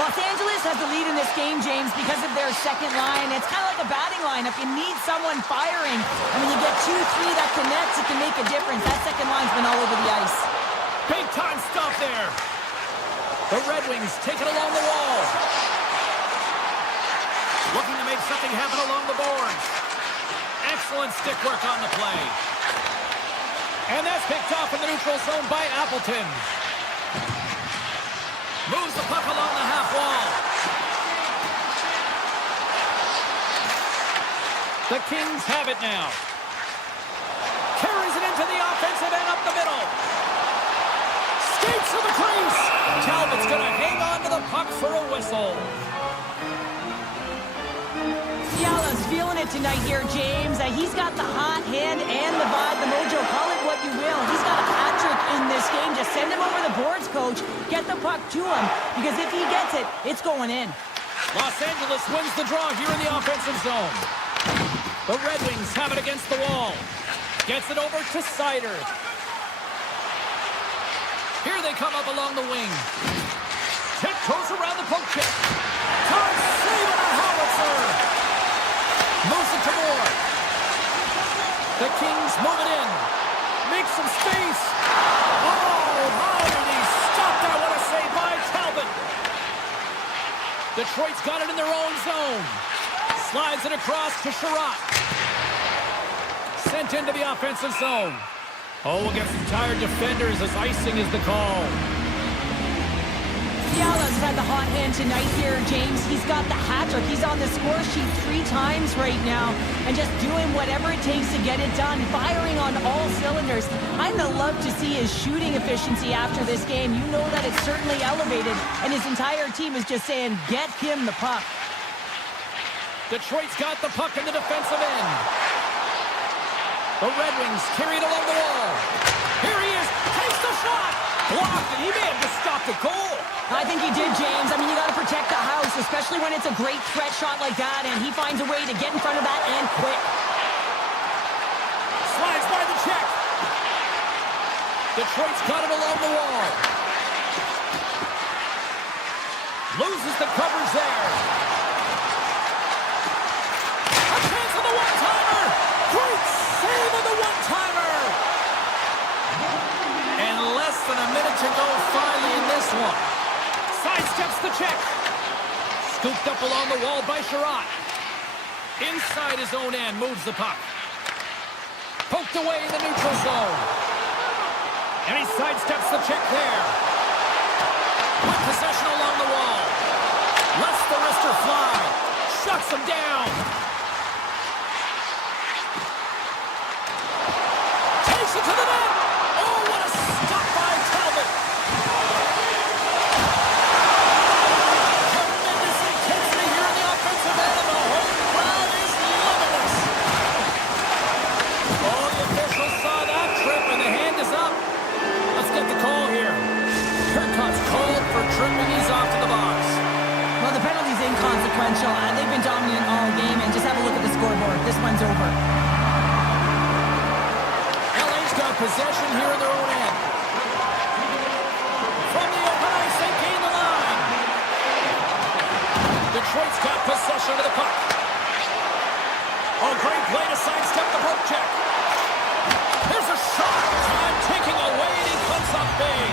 Los Angeles has the lead in this game, James, because of their second line. It's kind of like a batting lineup. You need someone firing. And when you get 2-3 that connects, it can make a difference. That second line's been all over the ice. Big time stop there. The Red Wings take it along the wall. Looking to make something happen along the boards. Excellent stick work on the play. And that's picked off in the neutral zone by Appleton. Moves the puck along the half wall. The Kings have it now. Carries it into the offensive end up the middle. Skates to the crease. Talbot's going to hang on to the puck for a whistle. Fiala's feeling it tonight here, James. He's got the hot hand and the vibe, the mojo. Call it what you will. He's got a hat trick in this game. Just send him over the boards, coach. Get the puck to him, because if he gets it, it's going in. Los Angeles wins the draw here in the offensive zone. The Red Wings have it against the wall. Gets it over to Sider. Here they come up along the wing. Tiptoes around the poke check. Todd saving a howitzer. Moves it to Moore. The Kings move it in. Make some space. Oh, how did he stop that? What a save by Talbot. Detroit's got it in their own zone. Slides it across to Sherratt. Sent into the offensive zone. Oh, against some tired defenders as icing is the call. Fiala's had the hot hand tonight here, James. He's got the hat trick. He's on the score sheet 3 times right now and just doing whatever it takes to get it done, firing on all cylinders. I'd love to see his shooting efficiency after this game. You know that it's certainly elevated, and his entire team is just saying, get him the puck. Detroit's got the puck in the defensive end. The Red Wings carry it along the wall. Here he is, takes the shot. Blocked, and he may have just stopped the goal. I think he did, James. I mean, you got to protect the house, especially when it's a great threat shot like that, and he finds a way to get in front of that and quick. Slides by the check. Detroit's got it along the wall. Loses the coverage there. A chance on the one-timer. Great save on the one-timer. And less than a minute to go finally in this one. Sidesteps the check. Scooped up along the wall by Sherratt. Inside his own end, moves the puck. Poked away in the neutral zone. And he sidesteps the check there. With possession along the wall. Lets the wrister fly. Shuts him down. Takes it to the net. Oh, what a stop by Talbot. Tremendous intensity here in the offensive end, and the home crowd is loving this. Oh, the officials saw that trip, and the hand is up. Let's get the call here. Turcotte's called for tripping. He's off to the box. Well, the penalty's inconsequential. They've been dominant all game, and just have a look at the scoreboard. This one's over. LA's got possession here in their own end. From the open ice, they gain the line. Detroit's got possession of the puck. Oh, great play to sidestep the poke check. Here's a shot. Time taking away, and he comes up big.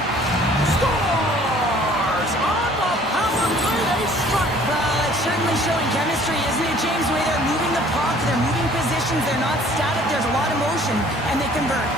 Scores! On the power play, they struck. Well, it's certainly showing chemistry, isn't it, James? The way they're moving the puck, they're moving positions, they're not static, there's a lot of motion, and they convert.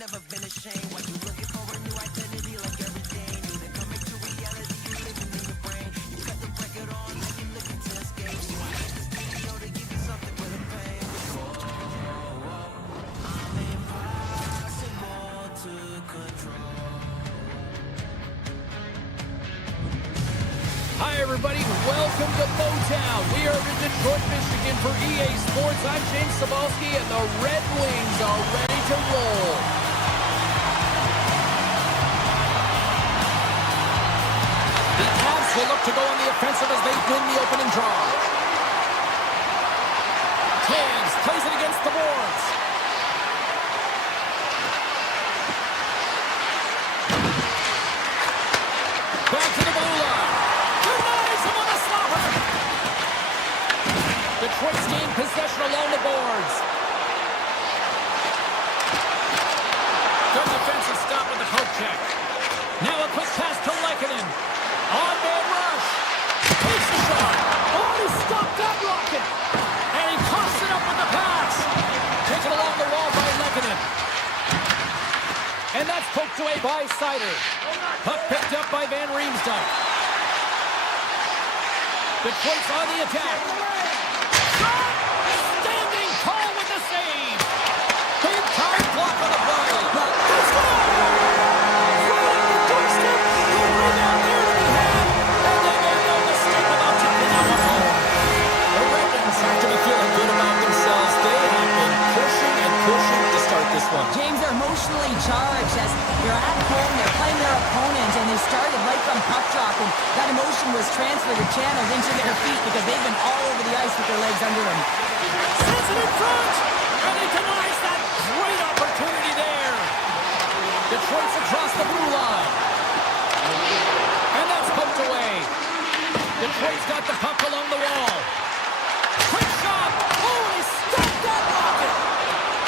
never been ashamed. When you looking for a new identity like every day, need to come into reality, you living in your brain. You cut the record on like you're looking to escape. So I hit this video to give you something with a pain. I'm impossible to control. Hi, everybody. Welcome to Motown. We are in Detroit, Michigan for EA Sports. I'm James Cybulski, and the Red Wings are ready to roll. The Avs will look to go on the offensive as they win the opening draw. Taves plays it against the boards. Back to the blue line. Detroit's gained possession along the boards. Good defensive stop with the poke check. Now a quick pass to Lehkonen. On-man rush. Takes the shot. Oh, he stopped that rocket. And he tossed it up with the pass. Taken along the wall by Lehkonen. And that's poked away by Sider. Puck picked up by Van Riemsdyk. Detroit's on the attack. Standing tall with the save. Big time block on the play. Let's go! Right on the doorstep. The rebound there to be had. And they make no mistake about taking that one home. The Red Wings have to be feeling good about themselves. They have been pushing and pushing to start this one. James, they're emotionally charged as they're at home, they're playing their opponent, and they started right from puck drop, and that emotion was transferred or channeled into their feet because they've been all over the ice with their legs under them. Sends it in front, and he denies that great opportunity there. Detroit's across the blue line. And that's poked away. Detroit's got the puck along the wall. Quick shot. Oh, he stopped that rocket.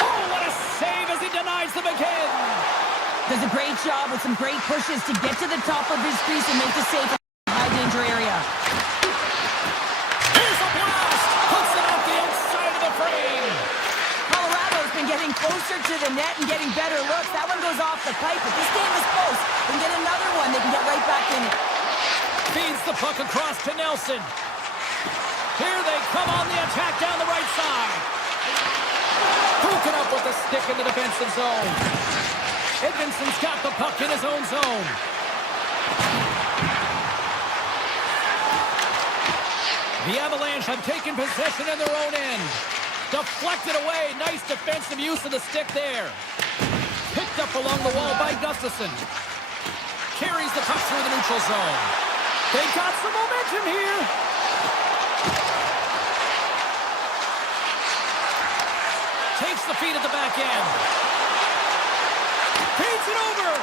Oh, what a save as he denies them again. Does a great job with some great pushes to get to the top of his crease and make the save in the high danger area. Here's a blast. Puts it off the outside of the frame. Colorado's been getting closer to the net and getting better looks. That one goes off the pipe, but this game is close. They can get another one. They can get right back in it. Feeds the puck across to Nelson. Here they come on the attack down the right side. Broken up with the stick in the defensive zone. Edmondson's got the puck in his own zone. The Avalanche have taken possession in their own end. Deflected away. Nice defensive use of the stick there. Picked up along the wall by Gustafsson. Carries the puck through the neutral zone. They got some momentum here. Takes the feed at the back end. Feeds it over.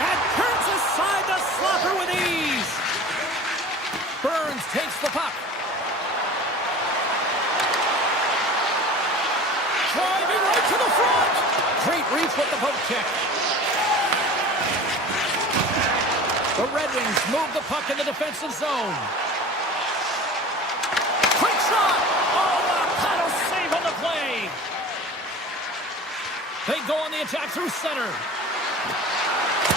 And turns aside the slapper with ease. Burns takes the puck. Driving right to the front. Great reach with the poke check. The Red Wings move the puck in the defensive zone. Quick shot. Oh, a paddle save on the play. They go on the attack through center.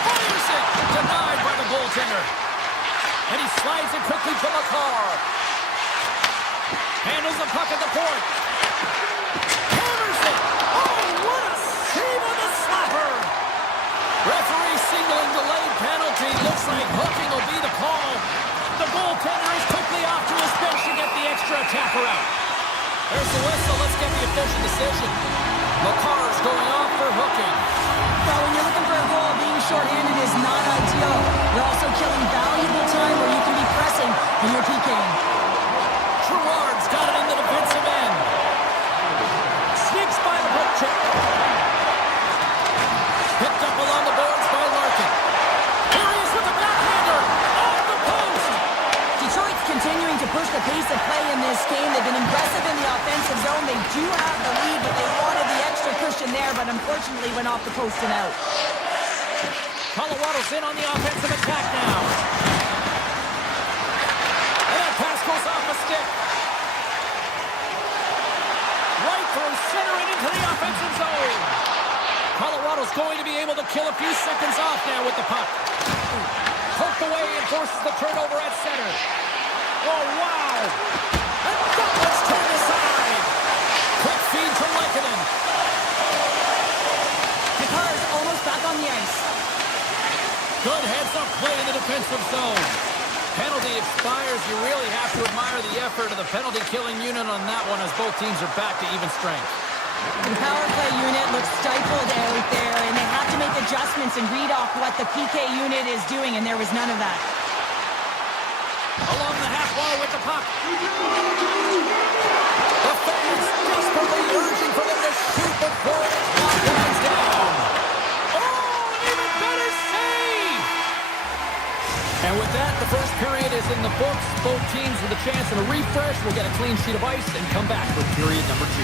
Fires it. Denied by the goaltender. And he slides it quickly to McCarr. Handles the puck at the point. Hammers it. Oh, what a save on the slapper. Referee signaling delayed penalty. Looks like hooking will be the call. The goaltender is quickly off to his bench to get the extra attacker out. There's the whistle. Let's get the official decision. McCarr's going off for hooking. Well, when you're looking for a goal, being shorthanded is not ideal. You're also killing valuable time where you can be pressing when you're PKing. Gerard's got it in the defensive end. Sneaks by the poke check. Picked up along the boards by Larkin. Here he is with the backhander. Off the post. Detroit's continuing to push the pace of play in this game. They've been aggressive in the offensive zone. They do have the lead, but they wanted the extra cushion there, but unfortunately went off the post and out. Colorado's in on the offensive attack now. And that pass goes off the stick. Right through center and into the offensive zone. Colorado's going to be able to kill a few seconds off now with the puck. Poked away and forces the turnover at center. Oh, wow. And Dublin's turned aside. Quick feed to Lehkonen. Carr's almost back on the ice. Good heads-up play in the defensive zone. Penalty expires. You really have to admire the effort of the penalty-killing unit on that one as both teams are back to even strength. The power play unit looks stifled out there, and they have to make adjustments and read off what the PK unit is doing, and there was none of that. Along the half wall with the puck. The fans desperately urging for them to shoot before the clock winds down. Oh, even better save! And with that, the first period is in the books. Both teams with a chance at a refresh will get a clean sheet of ice and come back for period number 2.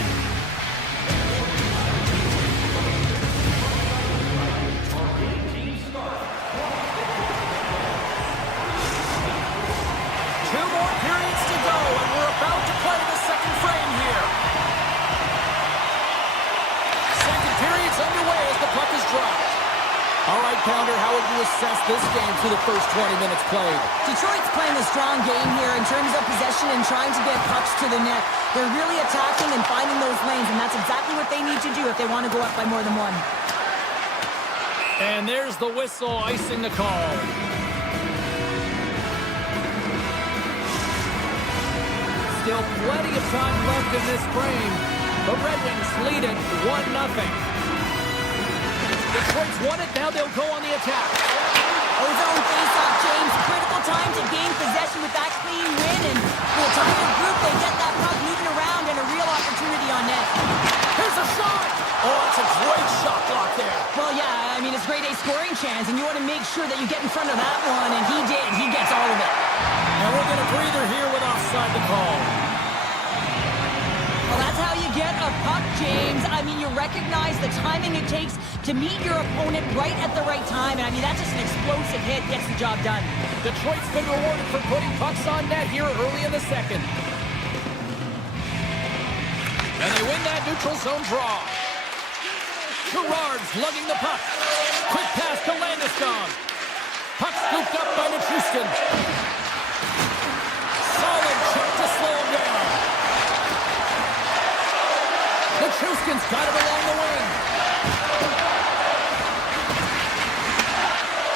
All right, Pounder, how would you assess this game through the first 20 minutes played? Detroit's playing a strong game here in terms of possession and trying to get pucks to the net. They're really attacking and finding those lanes, and that's exactly what they need to do if they want to go up by more than one. And there's the whistle icing the call. Still plenty of time left in this frame. The Red Wings lead it 1-0. Detroit's won it, now they'll go on the attack. Ozone face-off, James. Critical time to gain possession with that clean win, and for the time of the group, they get that puck moving around and a real opportunity on net. Here's a shot! Oh, it's a great shot block there. Well, yeah, I mean, it's grade A scoring chance, and you want to make sure that you get in front of that one, and he did. He gets all of it. And we'll get a breather here with offside the call. Well, that's how you get a puck, James. I mean, you recognize the timing it takes to meet your opponent right at the right time. And I mean, that's just an explosive hit, gets the job done. Detroit's been rewarded for putting pucks on net here early in the second. And they win that neutral zone draw. Gerard's lugging the puck. Quick pass to Landeskog. Puck scooped up by Nichushkin. Solid check to slow him down. Nichushkin's got it along the wing.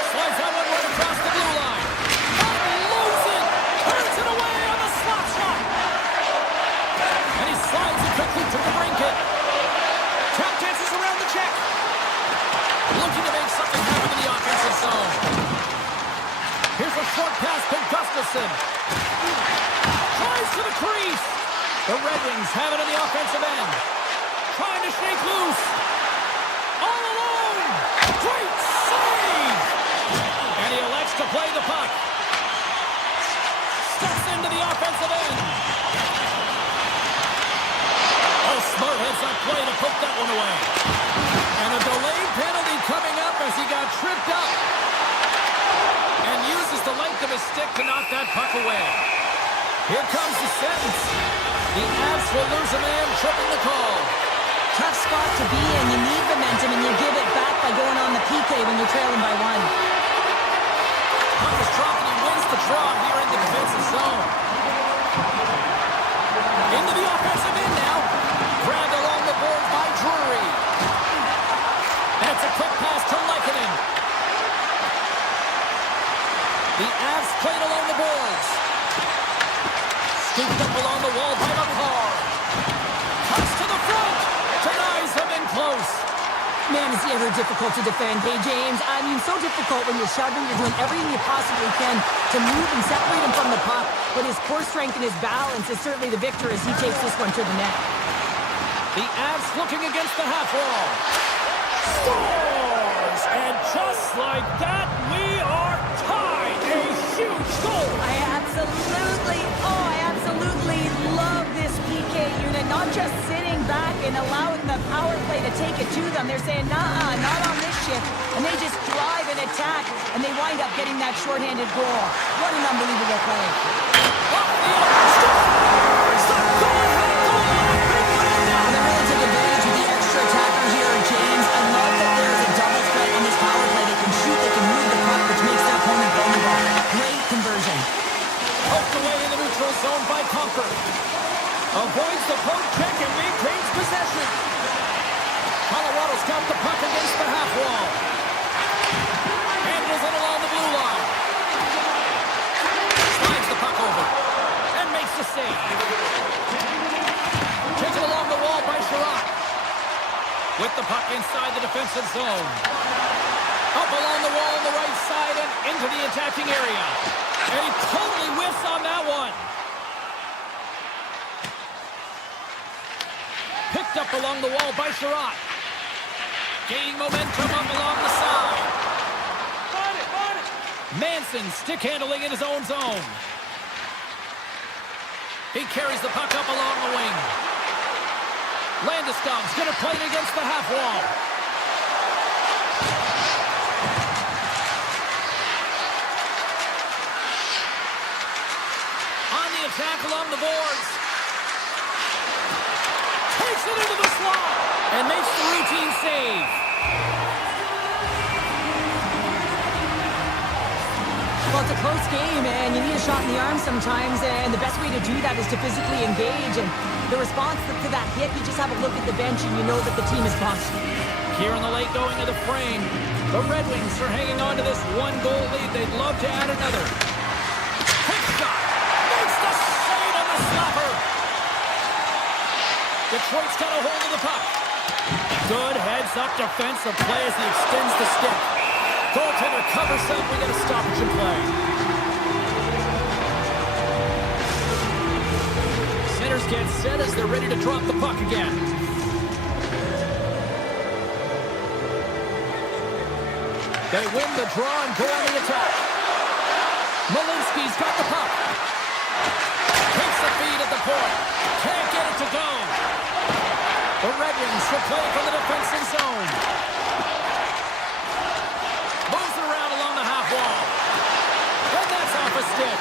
Slides that one right across the blue line. Unloads it. Turns it away on the slot shot. And he slides it quickly to the brinket. Tap dances around the check. Looking to make something happen in the offensive zone. Here's a short pass to Gustafsson. Tries to the crease. The Red Wings have it in the offensive end. Trying to shake loose. All alone. Great save. And he elects to play the puck. Steps into the offensive end. Oh, smart heads-up play to put that one away. And a delayed penalty coming up as he got tripped up. And uses the length of his stick to knock that puck away. Here comes the sentence. The Avs will lose a man, tripping the call. Tough spot to be in. You need momentum, and you give it back by going on the PK when you're trailing by one. Puck is dropped, and he wins the draw here in the defensive zone. Into the offensive end now. Grabbed along the boards by Drury. And it's a quick pass to Lehkonen. The Avs played along the boards. Scooped up along the wall by McCarr. Cuts to the front. Denies him in close. Man, is he ever difficult to defend. Hey, James, I mean, so difficult when you're shoving, you're doing everything you possibly can to move and separate him from the puck. But his core strength and his balance is certainly the victor as he takes this one to the net. The Avs looking against the half wall. Scores! And just like that, we are tied. A huge goal. I absolutely love this PK unit. Not just sitting back and allowing the power play to take it to them. They're saying, nah, not on this shift. And they just drive and attack, and they wind up getting that shorthanded goal. What an unbelievable play. Up the other scores! The goal! And they really took advantage of the extra attacker here, James. I love the Avoids the poke check and maintains possession. Colorado's got the puck against the half wall. Handles it along the blue line. Slides the puck over. And makes the save. Taken along the wall by Sherratt. With the puck inside the defensive zone. Up along the wall on the right side and into the attacking area. And he totally whiffs on that one. Picked up along the wall by Sherratt. Gaining momentum up along the side. Manson stick handling in his own zone. He carries the puck up along the wing. Landeskog's going to play it against the half wall. On the attack along the boards. Takes it into the slot and makes the routine save. Well, it's a close game, and you need a shot in the arm sometimes, and the best way to do that is to physically engage, and the response to that hit, you just have a look at the bench, and you know that the team is pumped. Here in the late going of the frame, the Red Wings are hanging on to this one-goal lead. They'd love to add another. Quick shot. Makes the save on the stopper. Detroit's got a hold of the puck. Good heads-up defensive play as he extends the stick. Goaltender covers up. We get a stoppage in play. Centers get set as they're ready to drop the puck again. They win the draw and go on the attack. Malinsky's got the puck. Takes the feed at the point. Can't get it to go. The Red Wings will play from the defensive zone. Moves it around along the half wall. And that's off a stick.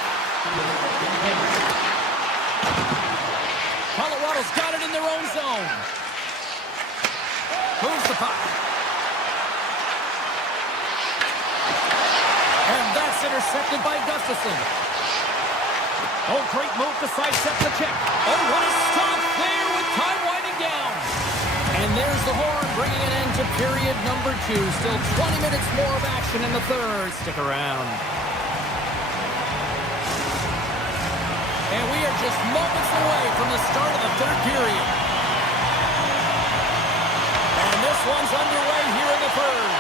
Colorado's got it in their own zone. Moves the puck. And that's intercepted by Gustafsson. Oh, great move to sidestep the check. Oh, what a stop there with time winding down. And there's the horn, bringing an end to period number 2. Still 20 minutes more of action in the third. Stick around. And we are just moments away from the start of the third period. And this one's underway here in the third.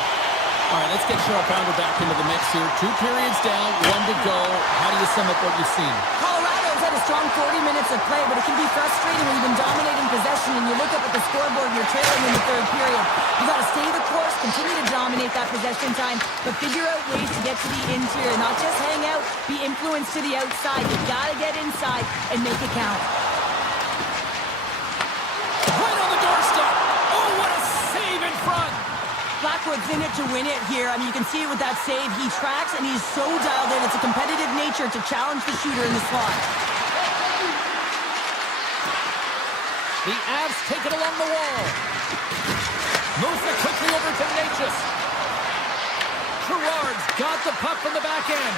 All right, let's get Cheryl Pounder back into the mix here. 2 periods down, 1 to go. How do you sum up what you've seen? Colorado's had a strong 40 minutes of play, but it can be frustrating when you've been dominating possession and you look up at the scoreboard, you're trailing in the third period. You got to stay the course, continue to dominate that possession time, but figure out ways to get to the interior, not just hang out, be influenced to the outside. You got to get inside and make it count. Right on the doorstep. Oh, what a save in front. Blackwood's in it to win it here. I mean, you can see it with that save. He tracks, and he's so dialed in. It's a competitive nature to challenge the shooter in the slot. The Avs take it along the wall. Moves it quickly over to Natchez. Gerard's got the puck from the back end.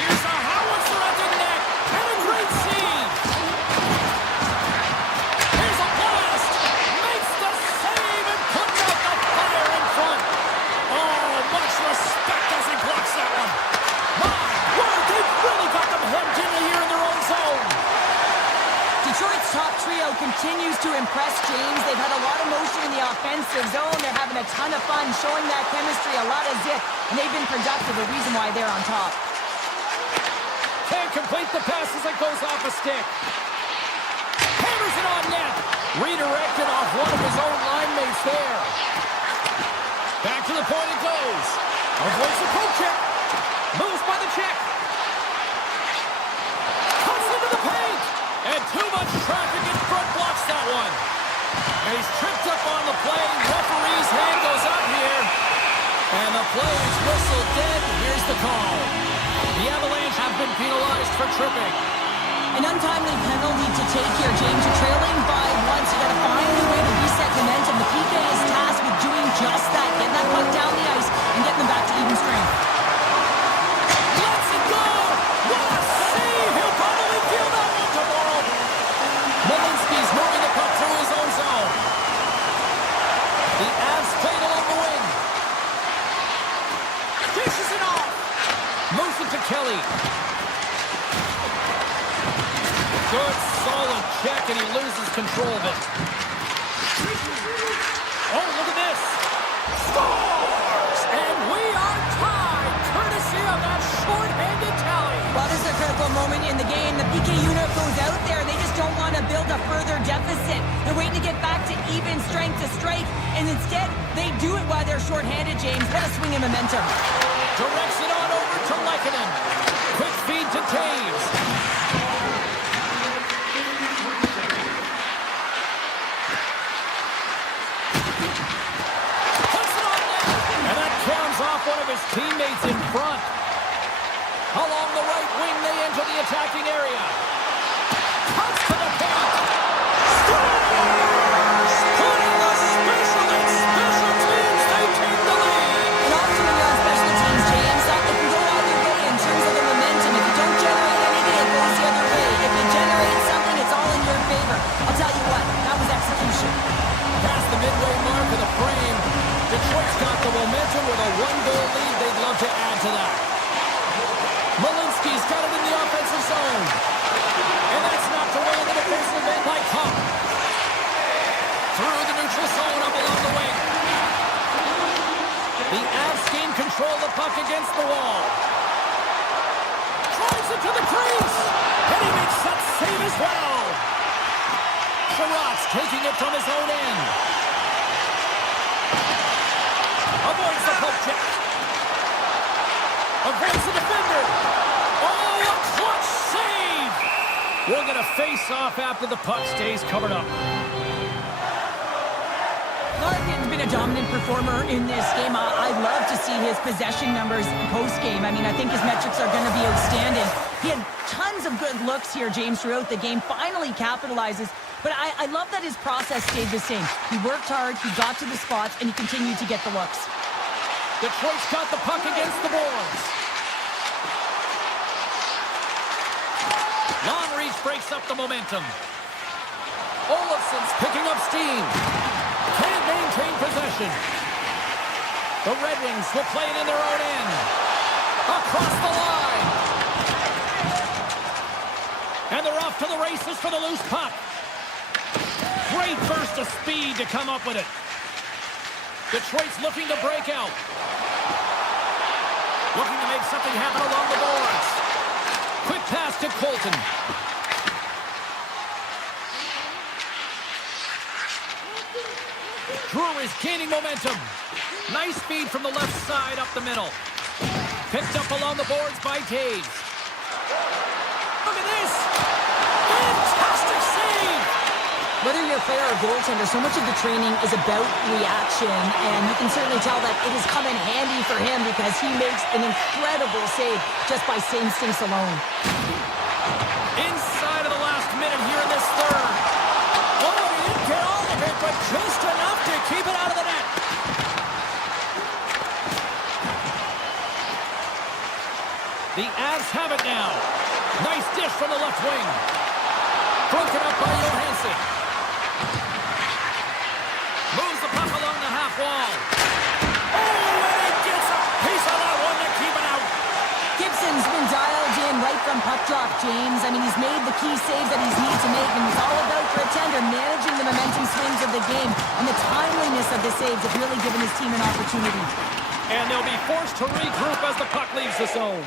Here's a howitzer at the net. And a great save. Here's a blast. Makes the save and puts out the fire in front. Oh, much respect as he blocks that one. My word, they've really got them hemmed in here in their own zone. Detroit's top trio continues to impress, James. They've had a lot of motion in the offensive zone. They're having a ton of fun, showing that chemistry, a lot of zip, and they've been productive, the reason why they're on top. Can't complete the pass as it goes off a stick. Hammers it on net. Redirected off one of his own line mates there. Back to the point it goes. Avoids the poke check. Moves by the check. Cuts into the paint. And too much traffic in front blocks that one. And he's tripped up on the play. Referee's hand goes up here. And the play is whistled dead. Here's the call. The Avalanche have been penalized for tripping. An untimely penalty to take here, James. You're trailing by 1, so you got to find a way to reset momentum. The PK is tasked with doing just that, getting that puck down the ice and getting them back to even strength. Lets it go! What a save! He'll probably feel that one tomorrow. Kelly. Good, solid check, and he loses control of it. Oh, look at this. Scores! And we are tied, courtesy of that short-handed tally. Well, this is a critical moment in the game. The PK unit goes out there. They just don't want to build a further deficit. They're waiting to get back to even strength to strike, and instead, they do it while they're short-handed, James. What a swing in momentum. Directs it on over to Lekanen. Quick feed to Taves. Puts it on net. And that caroms off one of his teammates in front. Along the right wing, they enter the attacking area. Cuts to the paint. Scores! Putting the special in special teams. They take the lead. And often when you're on special teams, James, it can go either way in terms of the momentum. If you don't generate anything, it goes the other way. If you generate something, it's all in your favor. I'll tell you what, that was execution. Past the midway mark of the frame, Detroit's got the momentum with a one-goal lead. They'd love to add to that. Malinsky's got it in the offensive zone. And that's knocked away in the defensive end by Cup. Through the neutral zone up along the wing. The Avs gain control of the puck against the wall. Drives it to the crease. And he makes that save as well. Sherratt's taking it from his own end. Avoids the poke check. Avoids the defender. Oh, a clutch save! We're going to face off after the puck stays covered up. Larkin's been a dominant performer in this game. I love to see his possession numbers post-game. I mean, I think his metrics are going to be outstanding. He had tons of good looks here, James, throughout the game. Finally capitalizes. But I love that his process stayed the same. He worked hard, he got to the spots, and he continued to get the looks. Detroit's got the puck against the boards. Long reach breaks up the momentum. Olofsson's picking up steam. Can't maintain possession. The Red Wings will play it in their own end. Across the line. And they're off to the races for the loose puck. Great burst of speed to come up with it. Detroit's looking to break out. Looking to make something happen along the boards. Quick pass to Colton. Brewer is gaining momentum. Nice speed from the left side up the middle. Picked up along the boards by Taves. Look at this! Fantastic save! Whether you're a player or goaltender, so much of the training is about reaction, and you can certainly tell that it has come in handy for him because he makes an incredible save just by instincts alone. Inside of the last minute here in this third. Oh, he didn't get all of it, but just enough to keep it out of the net. The Avs have it now. Nice dish from the left wing. Broken up by Johansson. Moves the puck along the half wall. Oh, and he gets a piece of that one to keep it out. Gibson's been dialed in right from puck drop, James. I mean, he's made the key saves that he's needed to make, and he's all about for a tender, managing the momentum swings of the game, and the timeliness of the saves have really given his team an opportunity. And they'll be forced to regroup as the puck leaves the zone.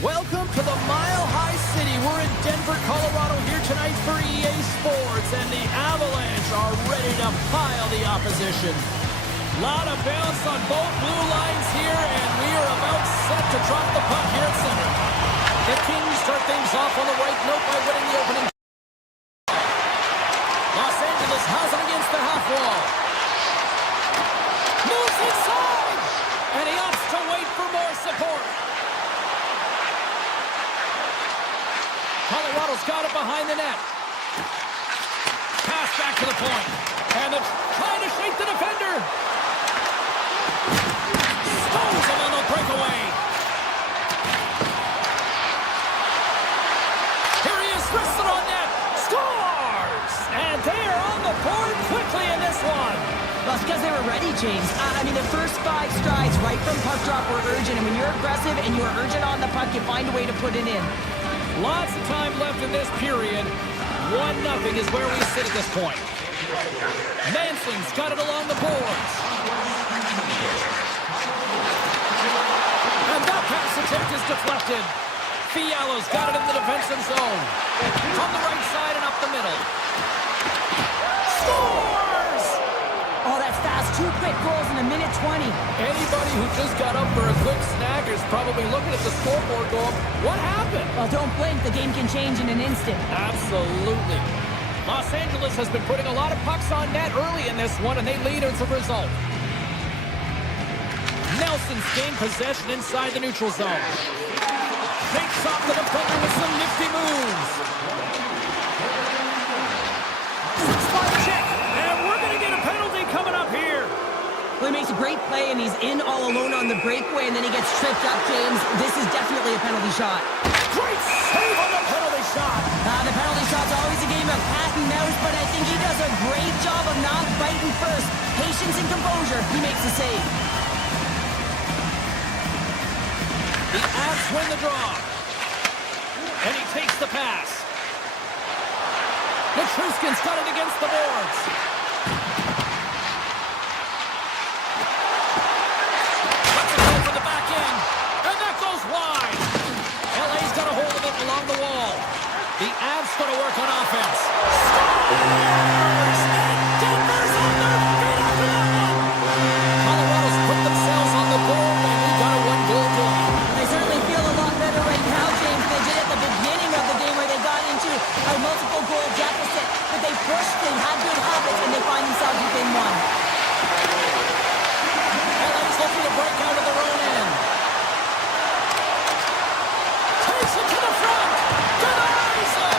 Welcome to the Mile High City. We're in Denver, Colorado here tonight for EA Sports, and the Avalanche are ready to pile the opposition. Lot of bounce on both blue lines here, and we are about set to drop the puck here at center. The Kings start things off on the right note by winning the opening. Los Angeles has it against the half wall. Moves inside, and he opts to wait for more support. Colorado's got it behind the net. Pass back to the point. And they're trying to shake the defender. Stones him on the breakaway. Here he is, wristed on net. Scores! And they are on the board quickly in this one. Well, it's because they were ready, James. I mean, the first 5 strides right from puck drop were urgent. And when you're aggressive and you're urgent on the puck, you find a way to put it in. Lots of time left in this period. 1-0 is where we sit at this point. Manson's got it along the boards. And that pass attempt is deflected. Fiala's got it in the defensive zone. From the right side and up the middle. Scores! Oh, that's fast. 2 quick goals in a minute 20. Anybody who just got up for a quick snack is probably looking at the scoreboard going, what happened? Well, don't blink. The game can change in an instant. Absolutely. Los Angeles has been putting a lot of pucks on net early in this one, and they lead as a result. Nelson's gained possession inside the neutral zone. Takes off the defender with some nifty moves. Spot check, and we're going to get a penalty coming up here. Well, he makes a great play, and he's in all alone on the breakaway, and then he gets tripped up, James. This is definitely a penalty shot. Great save on the penalty shot. The penalty shot's always a game of cat and mouse, but I think he does a great job of not biting first. Patience and composure. He makes the save. The Avs win the draw. And he takes the pass. Nichushkin's got it against the boards. Let's go for the back end. And that goes wide. LA's got a hold of it along the wall. The Avs going to work on offense. Scores! And Denver's on their feet after that one. Colorado's put themselves on the board, and we got a 1-goal lead. They certainly feel a lot better right now, James. They did at the beginning of the game where they got into a multiple goal deficit, but they pushed, they had good habits, and they find themselves within one. LA's looking to break out of their own end. Takes it to the front. Denies him.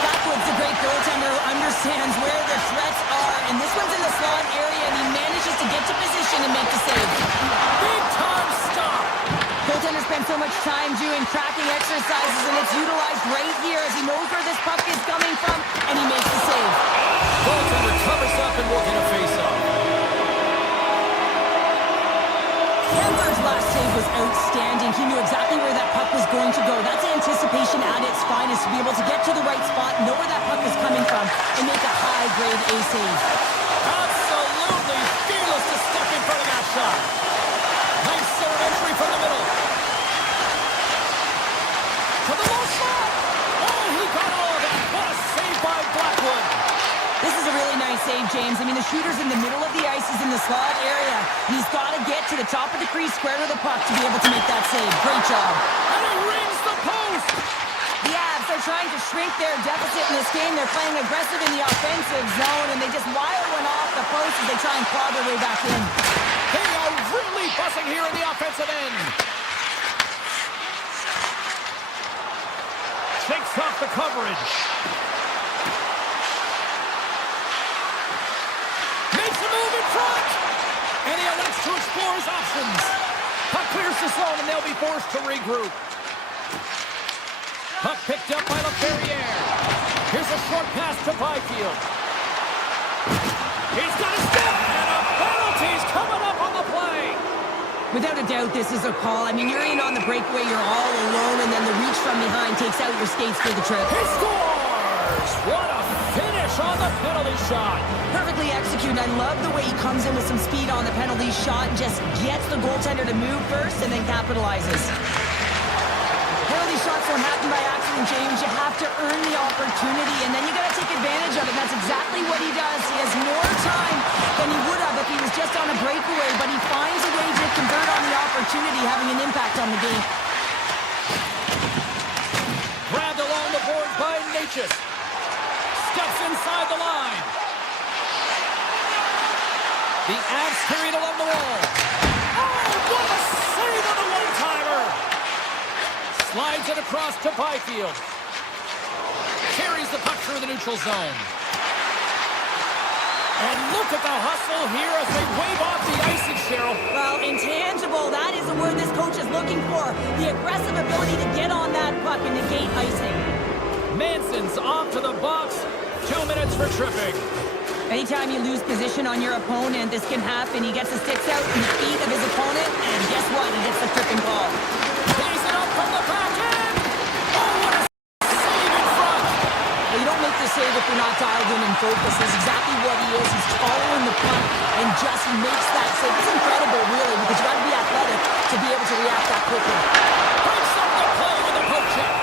Blackwood's a great goaltender who understands where the threats are, and this one's in the slot area, and he manages to get to position and make the save. Big time stop. Goaltender spends so much time doing tracking exercises, and it's utilized right here as he knows where this puck is coming from, and he makes the save. Goaltender covers up and we'll get a face-off. Kemper's last save was outstanding. He knew exactly where that puck was going to go. That's anticipation at its finest, to be able to get to the right spot, know where that puck is coming from, and make a high-grade A save. Absolutely fearless to step in front of that shot. Nice third entry from the middle. To the low slot. Oh, he got all of that. What a save by Blackwood. This is a really nice save, James. I mean, the shooter's in the middle of the ice. He's in the slot area. He's got to get to the top of the crease, square to the puck, to be able to make that save. Great job. And he rings the post. The Avs are trying to shrink their deficit in this game. They're playing aggressive in the offensive zone, and they just wire one off the post as they try and claw their way back in. They are really buzzing here in the offensive end. Shakes off the coverage. Makes a move in front. And he elects to explore his options. Puck clears the zone, and they'll be forced to regroup. Puck picked up by LaFerriere. Here's a short pass to Byfield. He's got a step, and a penalty's coming up on the play. Without a doubt, this is a call. I mean, you're in on the breakaway, you're all alone, and then the reach from behind takes out your skates for the trip. He scores! What a finish on the penalty shot. Perfectly executed. I love the way he comes in with some speed on the penalty shot and just gets the goaltender to move first and then capitalizes. don't happen by accident, James. You have to earn the opportunity, and then you got to take advantage of it. That's exactly what he does. He has more time than he would have if he was just on a breakaway, but he finds a way to convert on the opportunity, having an impact on the game. Grabbed along the boards by Natchez. Steps inside the line. The Avs carried along the wall. Oh, what a save on the one-timer! Slides it across to Byfield. Carries the puck through the neutral zone. And look at the hustle here as they wave off the icing, Cheryl. Well, intangible, that is the word this coach is looking for. The aggressive ability to get on that puck and negate icing. Manson's off to the box. 2 minutes for tripping. Anytime you lose position on your opponent, this can happen. He gets the sticks out in the feet of his opponent, and guess what? He gets the tripping call. Pays it up from the back end. Oh, what a save in front. Well, you don't make the save if you're not dialed in and focused. That's exactly what he is. He's following the puck and just makes that save. It's incredible, really, because you got to be athletic to be able to react that quickly. Breaks up the play with a poke check.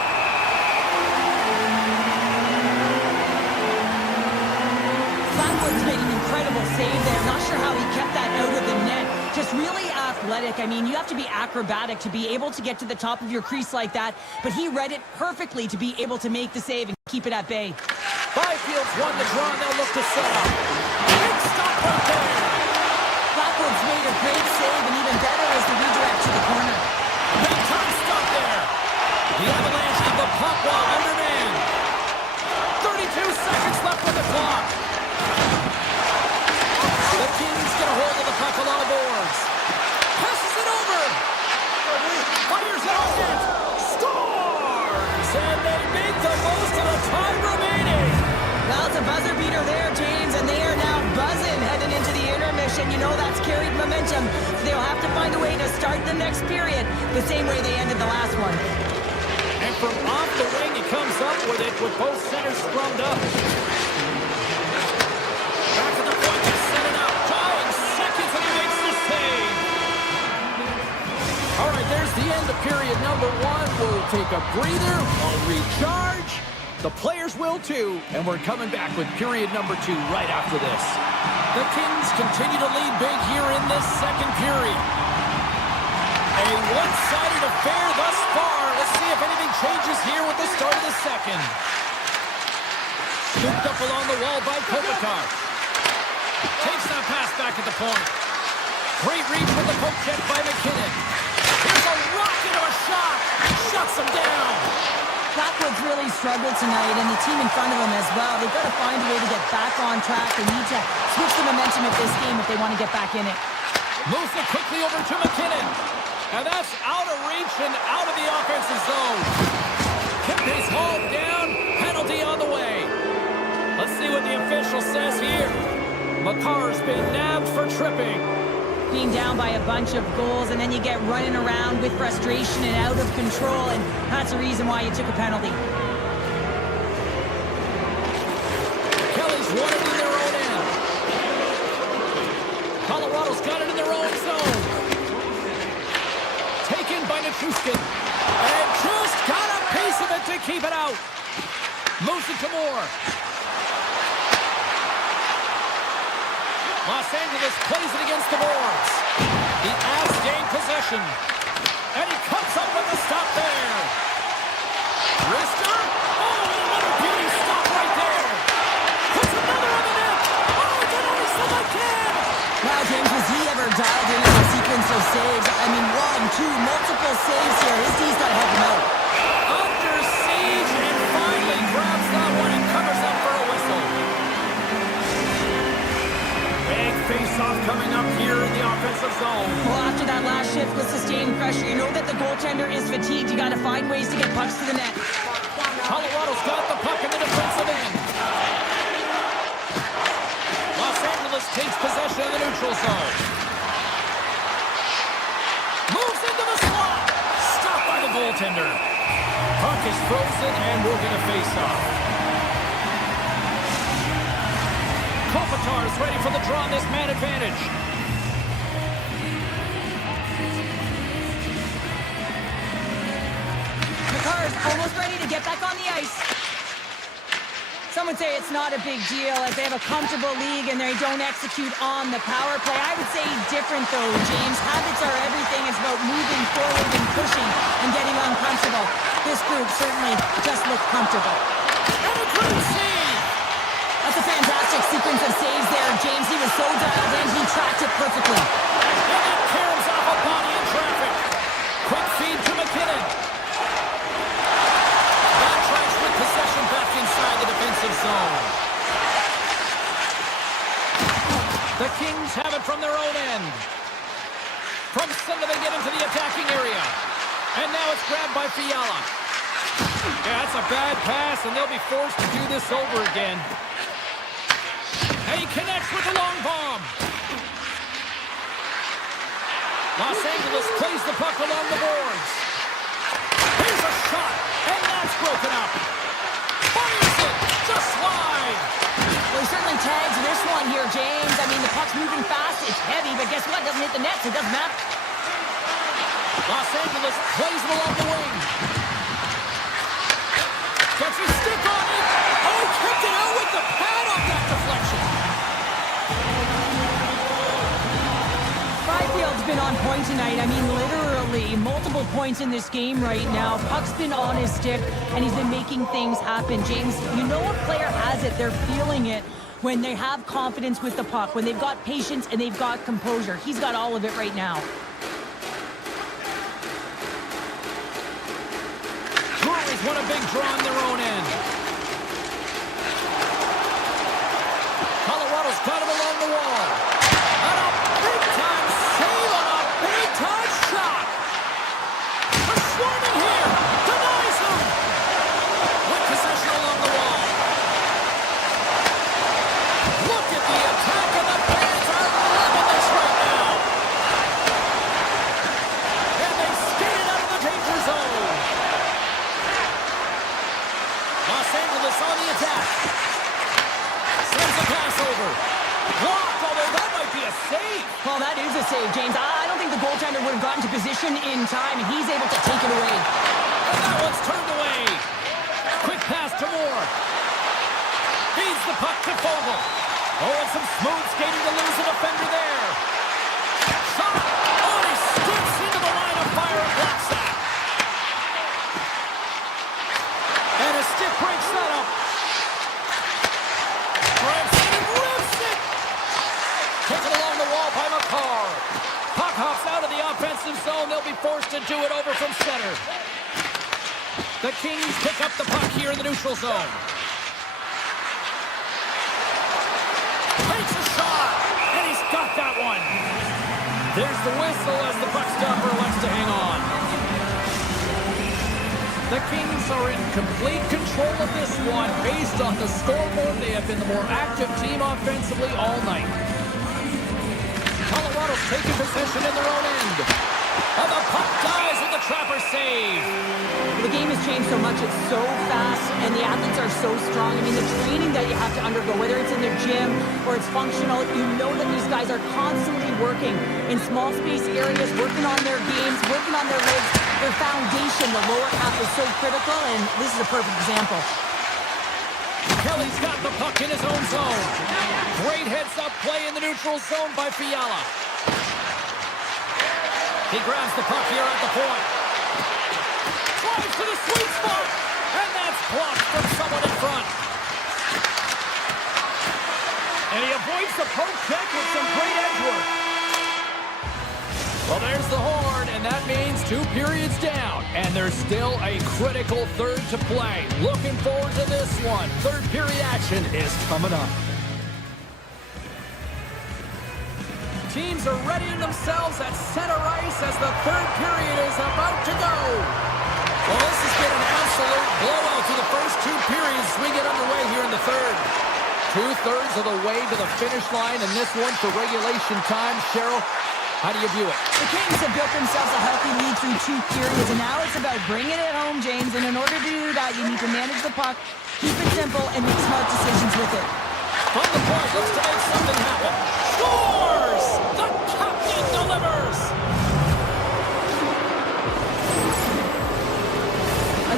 Flatwood's made an incredible save there. Not sure how he kept that out of the net. Just really athletic. I mean, you have to be acrobatic to be able to get to the top of your crease like that, but he read it perfectly to be able to make the save and keep it at bay. Byfield's won the draw, and they'll look to set up. Big stop right there. Flatwood's made a great save, and even better is the redirect to the corner. Big time stop there. The Avalanche have the puck while undermanned. 32 seconds left on the clock. The Kings get a hold of the puck along the boards. Passes it over. Fires it on net. Scores! And they make the most of the time remaining. Well, it's a buzzer beater there, James, and they are now buzzing heading into the intermission. You know that's carried momentum. They'll have to find a way to start the next period the same way they ended the last one. And from off the wing, he comes up with it with both centers scrummed up. Back to the point to set it up. Dying seconds, and he makes the save. All right, there's the end of period number one. We'll take a breather. We'll recharge. The players will too. And we're coming back with period number two right after this. The Kings continue to lead big here in this second period. A one-sided affair thus far. Let's see if anything changes here with the start of the second. Scooped up along the wall by Kopitar. Takes that pass back at the point. Great reach with the poke check by McKinnon. Here's a rocket of a shot. Shuts him down. Flatwood's really struggled tonight, and the team in front of them as well. They've got to find a way to get back on track. They need to switch the momentum of this game if they want to get back in it. Moves it quickly over to McKinnon. And that's out of reach and out of the offensive zone. Kempe's hauled down. Penalty on the way. Let's see what the official says here. Makar's been nabbed for tripping. Being down by a bunch of goals, and then you get running around with frustration and out of control, and that's the reason why you took a penalty. Kelly's won it in their own end. Colorado's got it in their own zone. Taken by Nichushkin. And just got a piece of it to keep it out. Moves it to Moore. Los Angeles plays it against the boards. The Avs gain possession. And he comes up with a stop there. Rister. Oh, and another beauty stop right there. Puts another on the net. Oh, denies the backhand. Wow, James, was he ever dialed in a sequence of saves? I mean, one, two, multiple saves here. His D's got to help him out. Under siege and finally grabs that one and covers up for a whistle. Big face-off coming up here in the offensive zone. Well, after that last shift with sustained pressure, you know that the goaltender is fatigued. You got to find ways to get pucks to the net. Colorado's got the puck in the defensive end. Los Angeles takes possession of the neutral zone. Moves into the slot. Stopped by the goaltender. Puck is frozen and we'll get a face-off. Kopitar is ready for the draw on this man advantage. Makar's almost ready to get back on the ice. Some would say it's not a big deal if they have a comfortable league and they don't execute on the power play. I would say different though, James. Habits are everything. It's about moving forward and pushing and getting uncomfortable. This group certainly just looked comfortable. And a great save! That's a fantastic sequence of saves there, James. He was so dialed in, he tracked it perfectly. And it caroms off a body in traffic. Quick feed to McKinnon. Avalanche with possession back inside the defensive zone. The Kings have it from their own end. From center they get into the attacking area. And now it's grabbed by Fiala. Yeah, that's a bad pass, and they'll be forced to do this over again. And he connects with the long bomb. Los Angeles plays the puck along the boards. Here's a shot, and that's broken up. Fires it, just wide. Well, he certainly tags this one here, James. I mean, the puck's moving fast, it's heavy, but guess what? It doesn't hit the net, so it doesn't matter. Los Angeles plays it along the wing. Gets his stick on it. Oh, kicked it out with the pad off that deflection. Byfield's been on point tonight. I mean, literally multiple points in this game right now. Puck's been on his stick, and he's been making things happen. James, you know a player has it. They're feeling it when they have confidence with the puck, when they've got patience and they've got composure. He's got all of it right now. Breweries won a big draw on their own end. Colorado's got him along the wall. And a big-time save on a big-time shot. They're swarming here. Denies him. With possession along the wall. Look at the attack, and the fans are loving this right now. And they skated out of the danger zone. Los Angeles on the attack. Sends a pass over. Blocked, although that might be a save. Well, that is a save, James. I don't think the goaltender would have gotten to position in time, and he's able to take it away. And that one's turned away. Quick pass to Moore. Feeds the puck to Fogle. Oh, and some smooth skating to lose a defender there. Shot. Oh, he sticks into the line of fire and blocks that. And a stick breaks that up. Branson rips it. Taken along the wall by Makar. Puck hops out of the offensive zone. They'll be forced to do it over from center. The Kings pick up the puck here in the neutral zone. Takes a shot, and he's got that one. There's the whistle as the puck stopper elects to hang on. The Kings are in complete control of this one. Based on the scoreboard, they have been the more active team offensively all night. Colorado's taking possession in their own end. And the puck dies with the trapper save. The game has changed so much. It's so fast, and the athletes are so strong. I mean, the training that you have to undergo, whether it's in their gym or it's functional, you know that these guys are constantly working in small space areas, working on their games, working on their legs. Their foundation, the lower half, is so critical, and this is a perfect example. Kelly's got the puck in his own zone. Great heads-up play in the neutral zone by Fiala. He grabs the puck here at the point. Drives to the sweet spot, and that's blocked from someone in front. And he avoids the poke check with some great edge work. Well, there's the horn, and that means 2 periods down. And there's still a critical third to play. Looking forward to this one. Third period action is coming up. Teams are readying themselves at center ice as the third period is about to go. Well, this has been an absolute blowout to the first 2 periods as we get underway here in the third. 2/3 of the way to the finish line, and this one for regulation time. Cheryl, how do you view it? The Kings have built themselves a healthy lead through 2 periods, and now it's about bringing it home, James. And in order to do that, you need to manage the puck, keep it simple, and make smart decisions with it. From the point, looks to make something happen. Scores! The captain delivers! A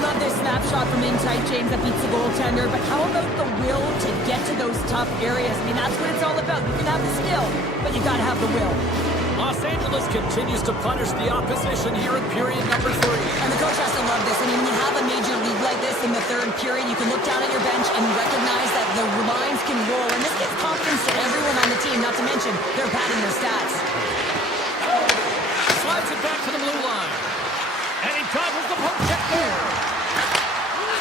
snapshot from in tight, James, that beats the goaltender, but how about the will to get to those tough areas? I mean, that's what it's all about. You can have the skill, but you gotta have the will. Los Angeles continues to punish the opposition here in period number 3. And the coach has to love this. I mean, when you have a major league like this in the third period, you can look down at your bench and recognize that the lines can roll. And this gives confidence to everyone on the team, not to mention they're padding their stats. Slides it back to the blue line. And he toggles the poke check there.